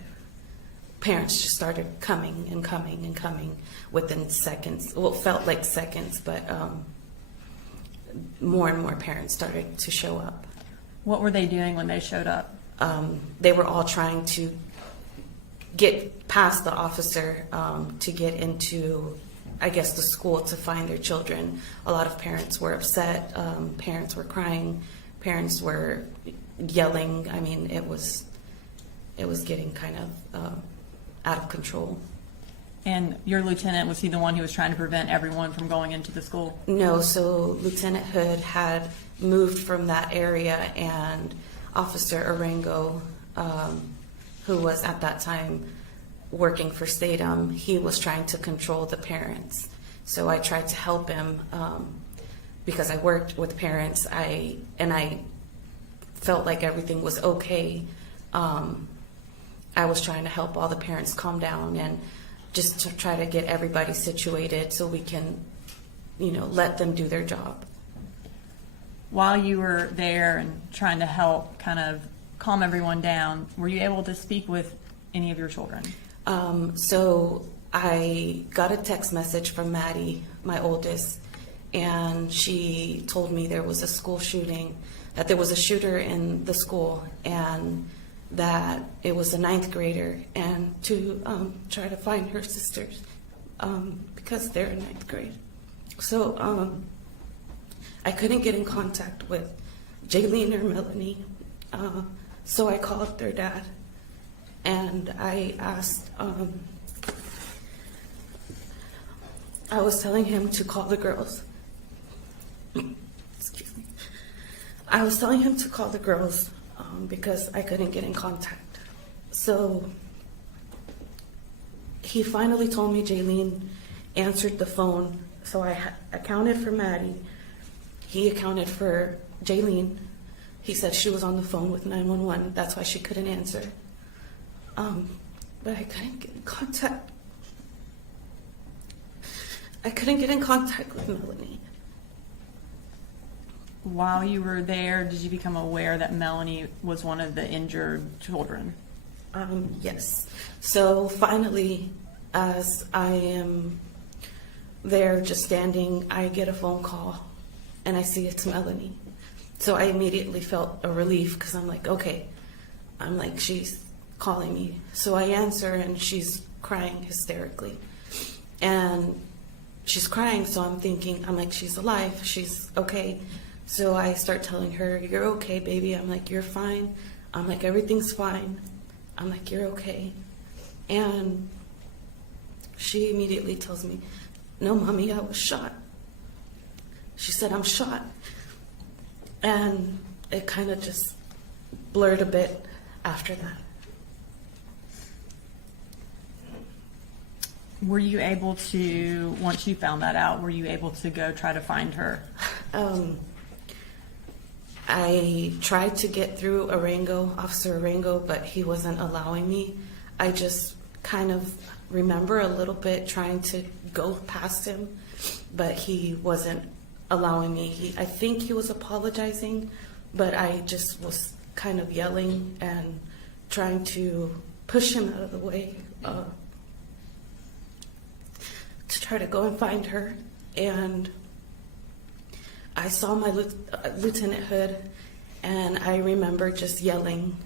parents just started coming and coming and coming within seconds. Well, it felt like seconds, but more and more parents started to show up. What were they doing when they showed up? They were all trying to get past the officer to get into, I guess, the school to find their children. A lot of parents were upset. Parents were crying. Parents were yelling. I mean, it was getting kind of out of control. And your lieutenant, was he the one who was trying to prevent everyone from going into the school? No, so Lieutenant Hood had moved from that area, and Officer Arango, who was at that time working for Statham, he was trying to control the parents. So I tried to help him because I worked with parents. I felt like everything was okay. I was trying to help all the parents calm down and just to try to get everybody situated so we can, let them do their job. While you were there and trying to help kind of calm everyone down, were you able to speak with any of your children? So I got a text message from Maddie, my oldest, and she told me there was a school shooting, that there was a shooter in the school, and that it was a 9th grader, and to try to find her sisters because they're in 9th grade. So I couldn't get in contact with Jaylene or Melanie, so I called their dad, and I asked, I was telling him to call the girls. Excuse me. I was telling him to call the girls because I couldn't get in contact. So he finally told me Jaylene answered the phone. So I accounted for Maddie. He accounted for Jaylene. He said she was on the phone with 911. That's why she couldn't answer. But I couldn't get in contact. I couldn't get in contact with Melanie. While you were there, did you become aware that Melanie was one of the injured children? Yes. So finally, as I am there just standing, I get a phone call and I see it's Melanie. So I immediately felt a relief because I'm like, okay. I'm like, she's calling me. So I answer and she's crying hysterically. And she's crying, so I'm thinking, I'm like, she's alive, she's okay. So I start telling her, you're okay, baby. I'm like, you're fine. I'm like, everything's fine. I'm like, you're okay. And she immediately tells me, no, Mommy, I was shot. She said, I'm shot. And it kind of just blurred a bit after that. Were you able to, once you found that out, were you able to go try to find her? I tried to get through Officer Arango, but he wasn't allowing me. I just kind of remember a little bit trying to go past him, but he wasn't allowing me. I think he was apologizing, but I just was kind of yelling and trying to push him out of the way to try to go and find her. And I saw my Lieutenant Hood, and I remember just yelling.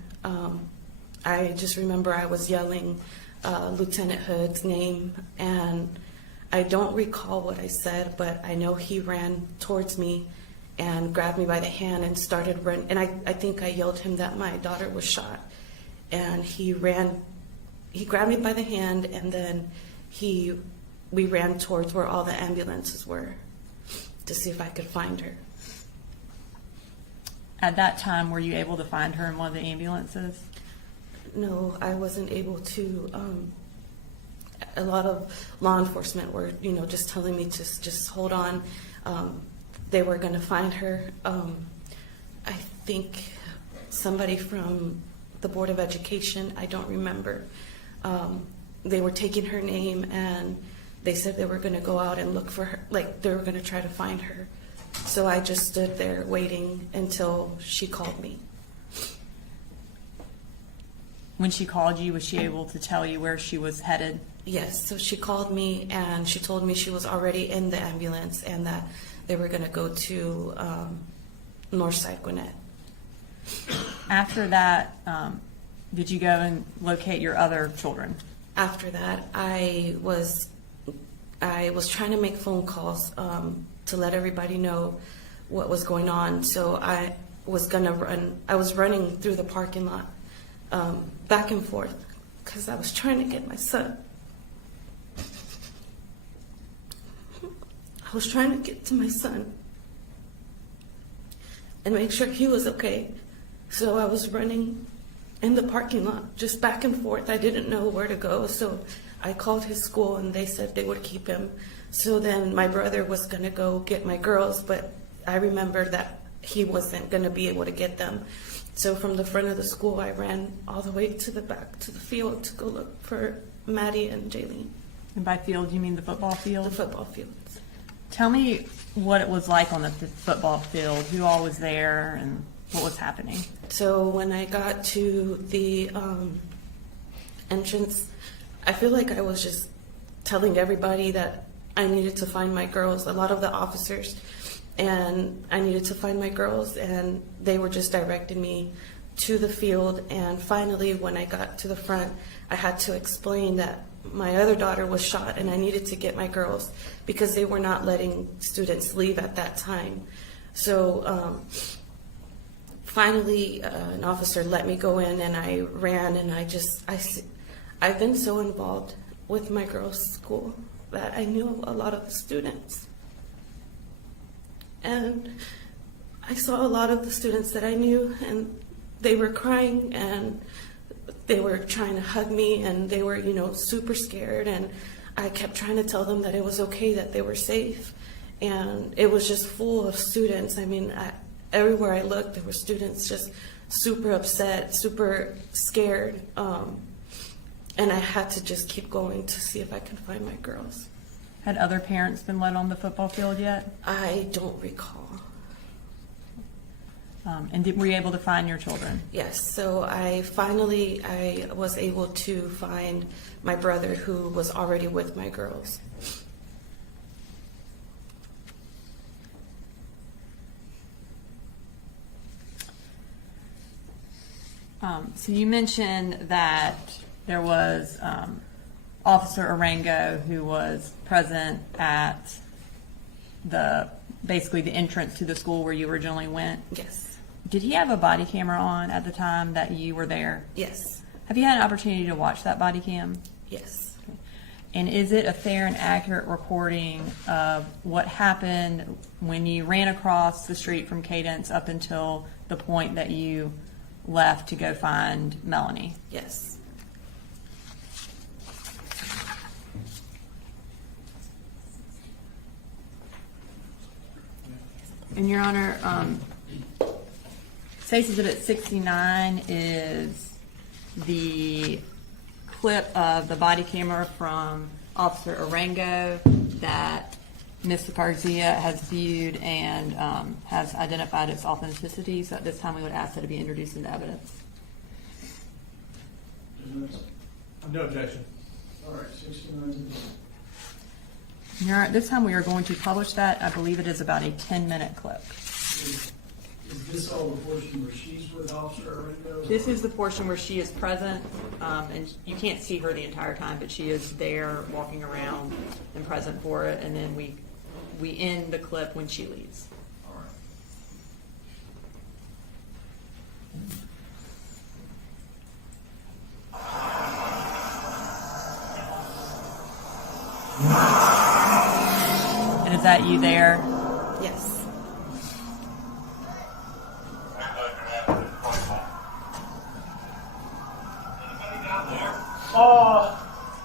I just remember I was yelling Lieutenant Hood's name, and I don't recall what I said, but I know he ran towards me and grabbed me by the hand and started running. And I think I yelled him that my daughter was shot. And he grabbed me by the hand, and then we ran towards where all the ambulances were to see if I could find her. At that time, were you able to find her in one of the ambulances? No, I wasn't able to. A lot of law enforcement were, just telling me to just hold on. They were going to find her. I think somebody from the Board of Education, I don't remember. They were taking her name and they said they were going to go out and look for her, like they were going to try to find her. So I just stood there waiting until she called me. When she called you, was she able to tell you where she was headed? Yes, so she called me and she told me she was already in the ambulance and that they were going to go to Northside Gwinnett. After that, did you go and locate your other children? After that, I was trying to make phone calls to let everybody know what was going on. So I was gonna run. I was running through the parking lot back and forth because I was trying to get my son. I was trying to get to my son and make sure he was okay. So I was running in the parking lot, just back and forth. I didn't know where to go, so I called his school and they said they would keep him. So then my brother was going to go get my girls, but I remembered that he wasn't going to be able to get them. So from the front of the school, I ran all the way to the back to the field to go look for Maddie and Jaylene. And by field, you mean the football field? The football field. Tell me what it was like on the football field, who all was there, and what was happening. So when I got to the entrance, I feel like I was just telling everybody that I needed to find my girls, a lot of the officers, and I needed to find my girls, and they were just directing me to the field. And finally, when I got to the front, I had to explain that my other daughter was shot and I needed to get my girls because they were not letting students leave at that time. So finally, an officer let me go in and I ran, and I've been so involved with my girls' school that I knew a lot of the students. And I saw a lot of the students that I knew, and they were crying and they were trying to hug me, and they were, super scared. And I kept trying to tell them that it was okay, that they were safe. And it was just full of students. I mean, everywhere I looked, there were students just super upset, super scared. And I had to just keep going to see if I could find my girls. Had other parents been let on the football field yet? I don't recall. And were you able to find your children? Yes, so I was able to find my brother, who was already with my girls. So you mentioned that there was Officer Arango who was present at basically the entrance to the school where you originally went. Yes. Did he have a body camera on at the time that you were there? Yes. Have you had an opportunity to watch that body cam? Yes. Okay. And is it a fair and accurate recording of what happened when you ran across the street from Cadence up until the point that you left to go find Melanie? Yes. And Your Honor, Stacy said at 69 is the clip of the body camera from Officer Arango that Ms. Garcia has viewed and has identified its authenticity. So at this time, we would ask that it be introduced into evidence. No objection. All right, 69. Your Honor, this time we are going to publish that. I believe it is about a 10-minute clip. Is this all the portion where she's with Officer Arango? This is the portion where she is present, and you can't see her the entire time, but she is there walking around and present for it, and then we end the clip when she leaves. All right. And is that you there? Yes.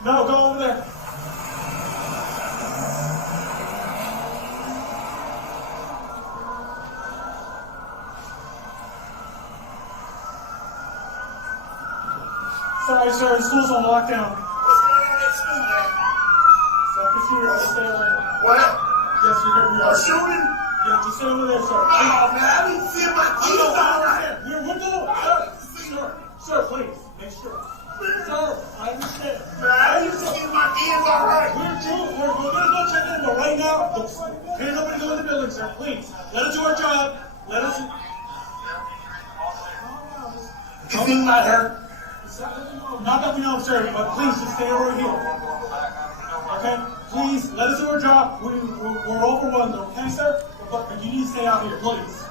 No, go over there. Yes, sir, the school's on lockdown. What? Yes, sir, here we A are. shooting? Yeah, just stay over there, sir. Oh, man, I didn't see my kids all right. We're good. Sir, please, make sure. Sir, I understand. Man, I didn't see my kids all right. We're gonna go check in, but right now, can't nobody go in the building, sir. Please, let us do our job. Let us. You think about her? Not that we know, sir, but please just stay over here. Okay? Please, let us do our job. We're overwhelmed, okay, sir? But you need to stay out here, please.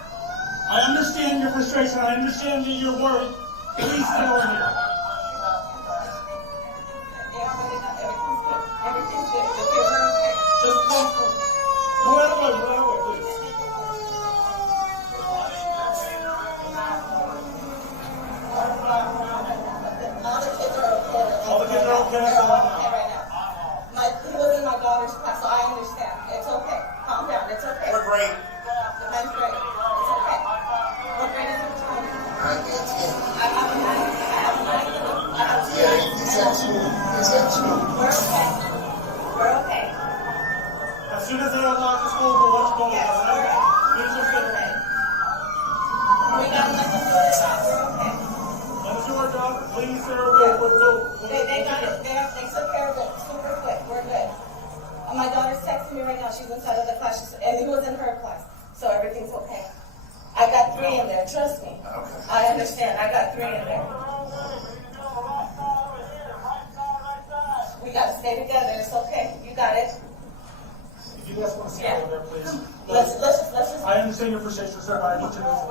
I understand your frustration. I understand that you're worried. Please stay over here. Just please go out of the way, please. All the kids are okay. He was in my daughter's class, so I understand. It's okay. Calm down. It's okay. We're great. Mine's great. It's okay. What grade is it? I have a Yeah, it's at school. It's at school. We're okay. We're okay. As soon as they unlock the school, we'll let you go. Yes, we're okay. Please just stay okay. We got nothing to do with that. We're okay. Let us do our job. Please, sir. They got it. They took care of it super quick. We're good. My daughter's texting me right now. She's inside of the class, and he was in her class, so everything's okay. I got 3 in there. Trust me. I understand. I got 3 in there. We got to stay together. It's okay. You got it. If you guys want to stay over there, please. Let's just. I understand your frustration, sir, but I need to know.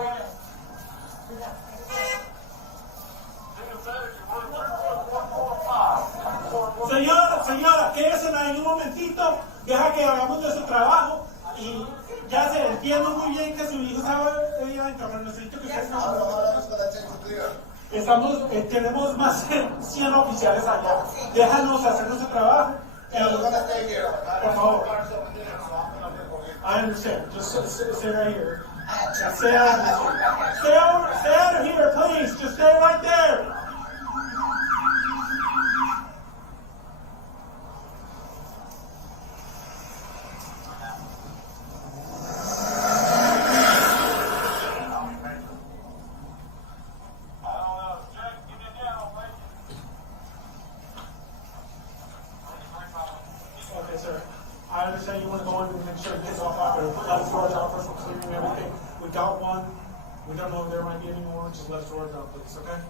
Señora, quédese ahí un momentito, deja que hagamos nuestro trabajo y ya se entiende muy bien que su hijo sabe pero necesito que ustedes tenemos más de 100 oficiales allá. Déjanos hacer nuestro trabajo. Por favor. I understand. Just stay right here. Stay out of here, please. Just stay right there. Okay, sir. I understand you want to go in and make sure it gets off out there. Let us do our job first. We're clearing everything. We got one. We don't know if there might be any more. Just let us do our job, please, okay?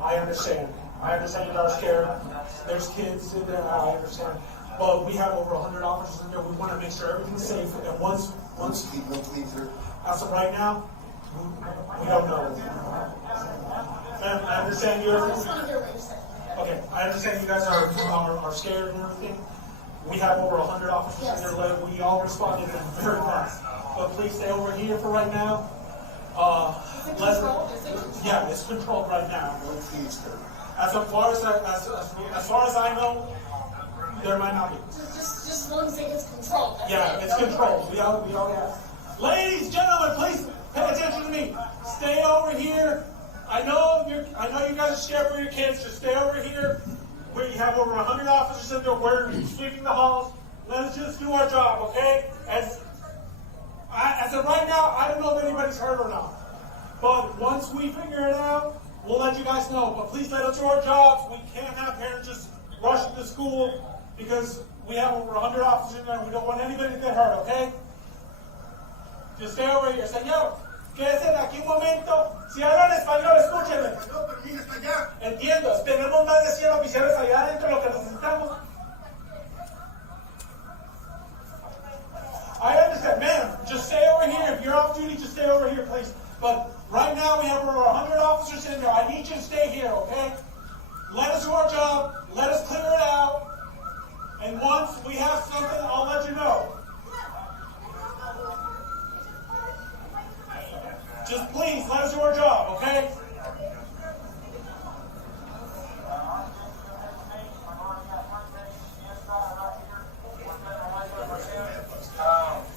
I understand. I understand you guys are scared. There's kids in there. I understand. But we have over 100 officers in there. We want to make sure everything's safe. And once as of right now, we don't know. Ma'am, I understand you're. Okay, I understand you guys are scared and everything. We have over 100 officers in there. We all responded very fast. But please stay over here for right now. Yeah, it's controlled right now. As far as I know, there might not be. Just as long as it gets controlled. Yeah, it's controlled. We all have. Ladies, gentlemen, please pay attention to me. Stay over here. I know you guys are scared for your kids. Just stay over here. We have over 100 officers in there. We're sweeping the halls. Let's just do our job, okay? As of right now, I don't know if anybody's hurt or not. But once we figure it out, we'll let you guys know. But please let us do our jobs. We can't have parents just rushing to school because we have over 100 officers in there and we don't want anybody to get hurt, okay? Just stay over here. Señor, quédese aquí un momento. Si hablan español, escúchenme. Entiendo, tenemos más de 100 oficiales allá adentro, lo que necesitamos. I understand, ma'am, just stay over here. If you're off duty, just stay over here, please. But right now we have over 100 officers in there. I need you to stay here, okay? Let us do our job. Let us clear it out. And once we have something, I'll let you know. Just please, let us do our job, okay?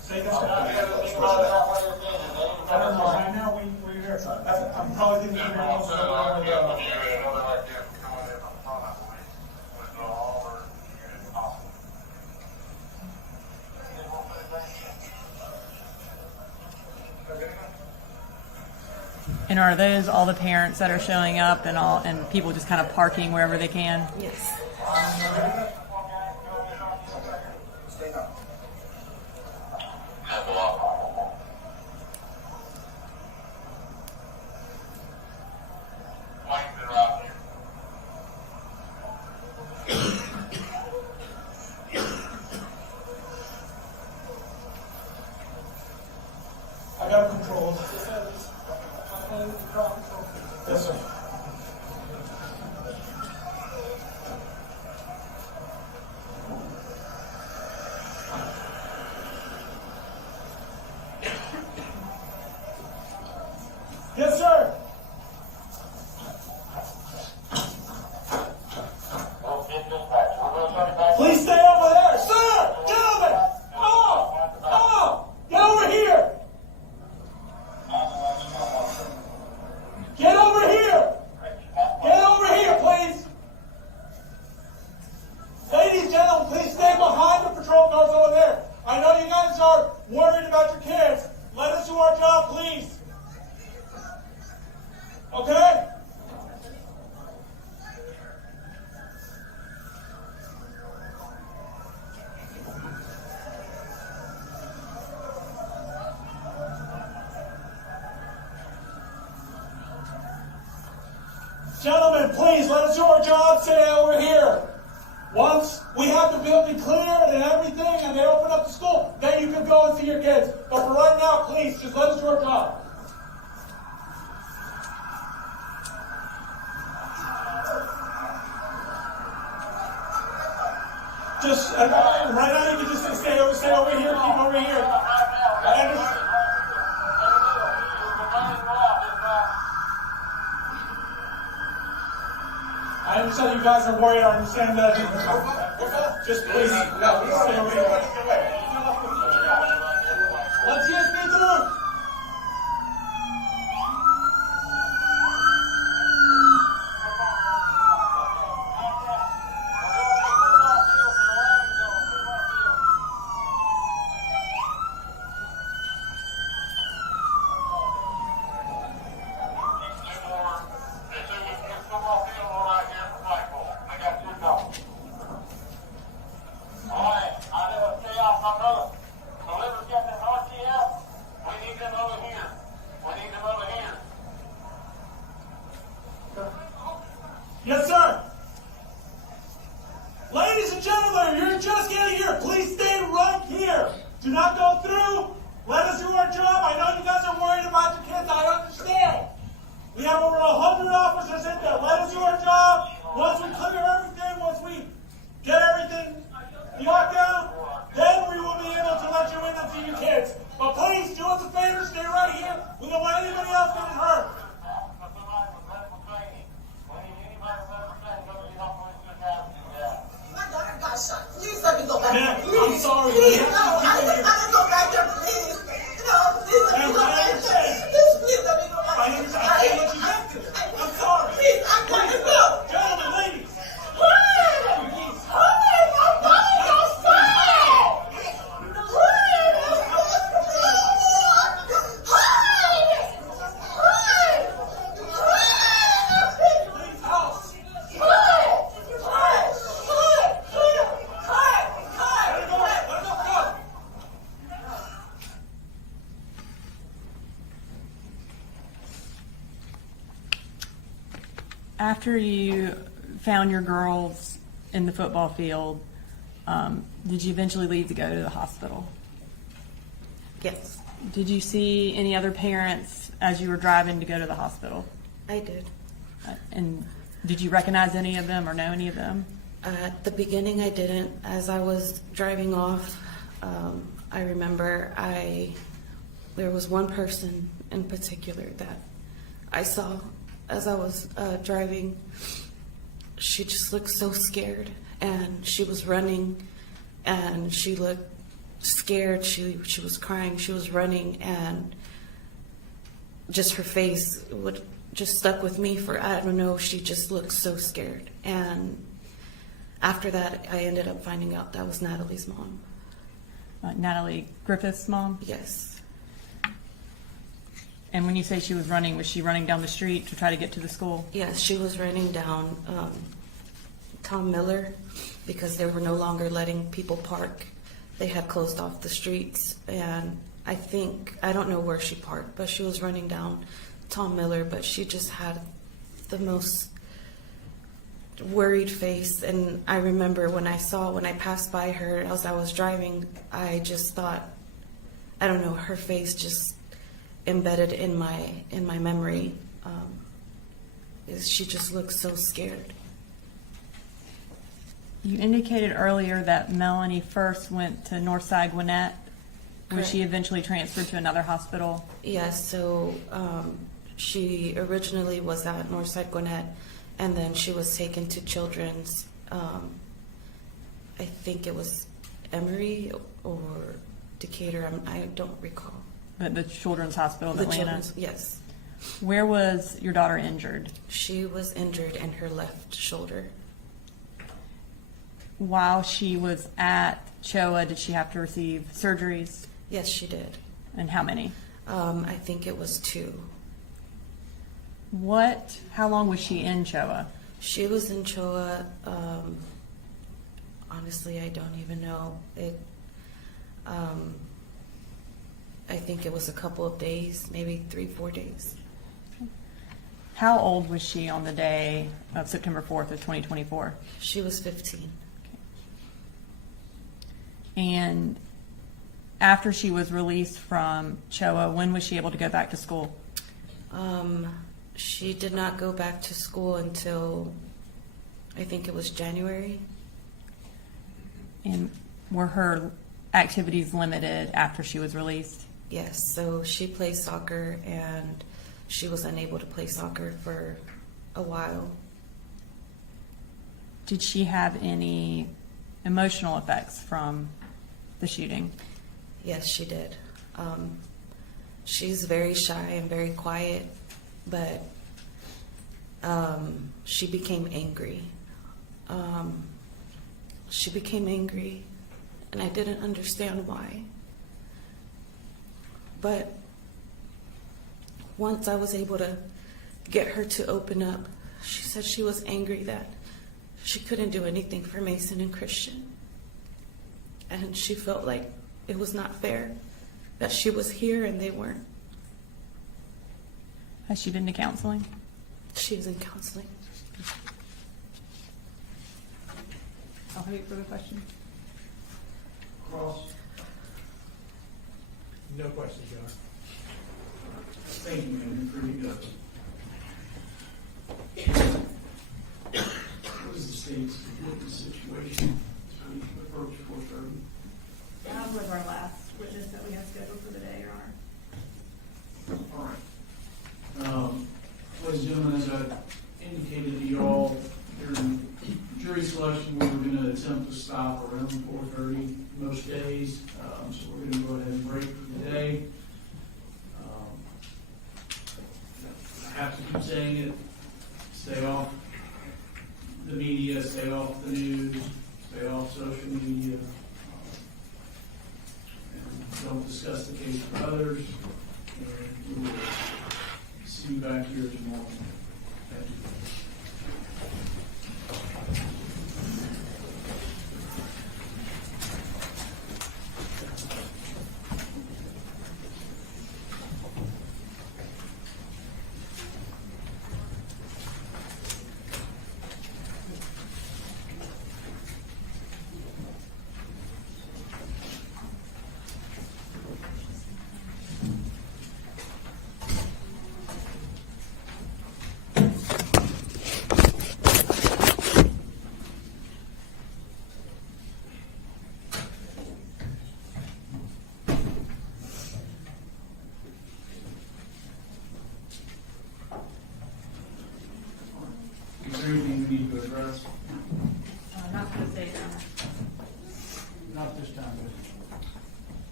Say that. I don't know. Right now, we're here. I'm probably going to be here. And are those all the parents that are showing up and people just kind of parking wherever they can? Yes. I got it controlled. Yes, sir. Yes, sir. Please stay over there. Sir! Gentlemen! Get over here! Get over here! Get over here, please! Ladies, gentlemen, please stay behind the patrol cars over there. I know you guys are worried about your kids. Let us do our job, please. Okay? Gentlemen, please let us do our job. Stay over here. Once we have the building cleared and everything and they open up the school, then you can go and see your kids. But for right now, please, just let us do our job. Just, right now you can just stay over here, keep over here. I understand. I understand you guys are worried. I understand that. Just please stay over here. Let's get through. Yes, sir. Ladies and gentlemen, you're just getting here. Please stay right here. Do not go through. Let us do our job. I know you guys are worried about your kids. I understand. We have over 100 officers in there. Let us do our job. Once we clear everything, once we get everything locked down, then we will be able to let you in and see your kids. But please do us a favor. Stay right here. We don't want anybody else getting hurt. Please let me go back there. I'm sorry. Please, no. I just go back there, please. No, please let me go back there. Please let me go back there. I understand. I can't let you back there. I'm sorry. Please, I'm going to go. Gentlemen, ladies. After you found your girls in the football field, did you eventually leave to go to the hospital? Yes, Did you see any other parents as you were driving to go to the hospital? I did. And did you recognize any of them or know any of them? At the beginning, I didn't. As I was driving off, I remember there was one person in particular that I saw as I was driving. She just looked so scared, and she was running, and she looked scared. She was crying. She was running, and just her face just stuck with me for, I don't know, she just looked so scared. And after that, I ended up finding out that was Natalie's mom. Natalie Griffith's mom? Yes. And when you say she was she running down the street to try to get to the school? Yes, she was running down Tom Miller because they were no longer letting people park. They had closed off the streets, and I don't know where she parked, but she was running down Tom Miller, but she just had the most worried face. And I remember when I passed by her as I was driving, I just thought, I don't know, her face just embedded in my memory. She just looked so scared. You indicated earlier that Melanie first went to Northside Gwinnett. Was she eventually transferred to another hospital? Yes, so she originally was at Northside Gwinnett, and then she was taken to Children's, I think it was Emory or Decatur, I don't recall. The Children's Hospital of The Atlanta? Children's, yes. Where was your daughter injured? She was injured in her left shoulder. While she was at CHOA, did she have to receive surgeries? Yes, she did. And how many? I think it was 2. How long was she in CHOA? She was in CHOA, honestly, I don't even know. I think it was a couple of days, maybe 3-4 days. How old was she on the day of September 4th of 2024? She was 15. And after she was released from CHOA, when was she able to go back to school? She did not go back to school until, I think it was January. And were her activities limited after she was released? Yes, so she plays soccer, and she was unable to play soccer for a while. Did she have any emotional effects from the shooting? Yes, she did. She's very shy and very quiet, but she became angry. And I didn't understand why. But once I was able to get her to open up, she said she was angry that she couldn't do anything for Mason and Christian. And she felt like it was not fair that she was here and they weren't. Has she been to counseling? She's in counseling. I'll have you further questions. Cross. No questions, John. Thank you, man. You're pretty good. What is the state's witness situation as we approach 4:30? That was our last witness that we have scheduled for the day, Your Honor. All right. Ladies and gentlemen, as I indicated to you all during jury selection, we were going to attempt to stop around 4:30 most days. So we're going to go ahead and break for the day. I have to keep saying it. Stay off the media, stay off the news, stay off social media. And don't discuss the case with others. And we will see you back here tomorrow. Thank you. Is there anything we need to address? Not for the state, Your Honor. Not this time,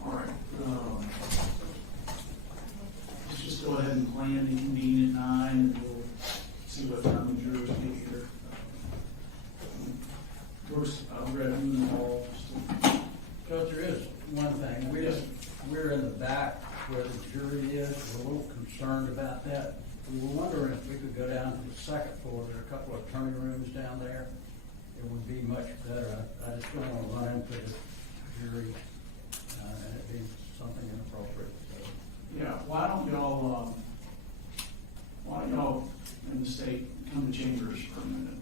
all right. Let's just go ahead and plan to convene at 9, and we'll see what time the jurors get here. Of course, I'll grab you in the hall. Judge, there is one thing. We're in the back where the jury is. We're a little concerned concerned about that. We were wondering if we could go down to the second floor. There are a couple of attorney rooms down there. It would be much better. I just don't want to run into the jury and it be something inappropriate. So, Yeah, why don't y'all in the state come to chambers for a minute?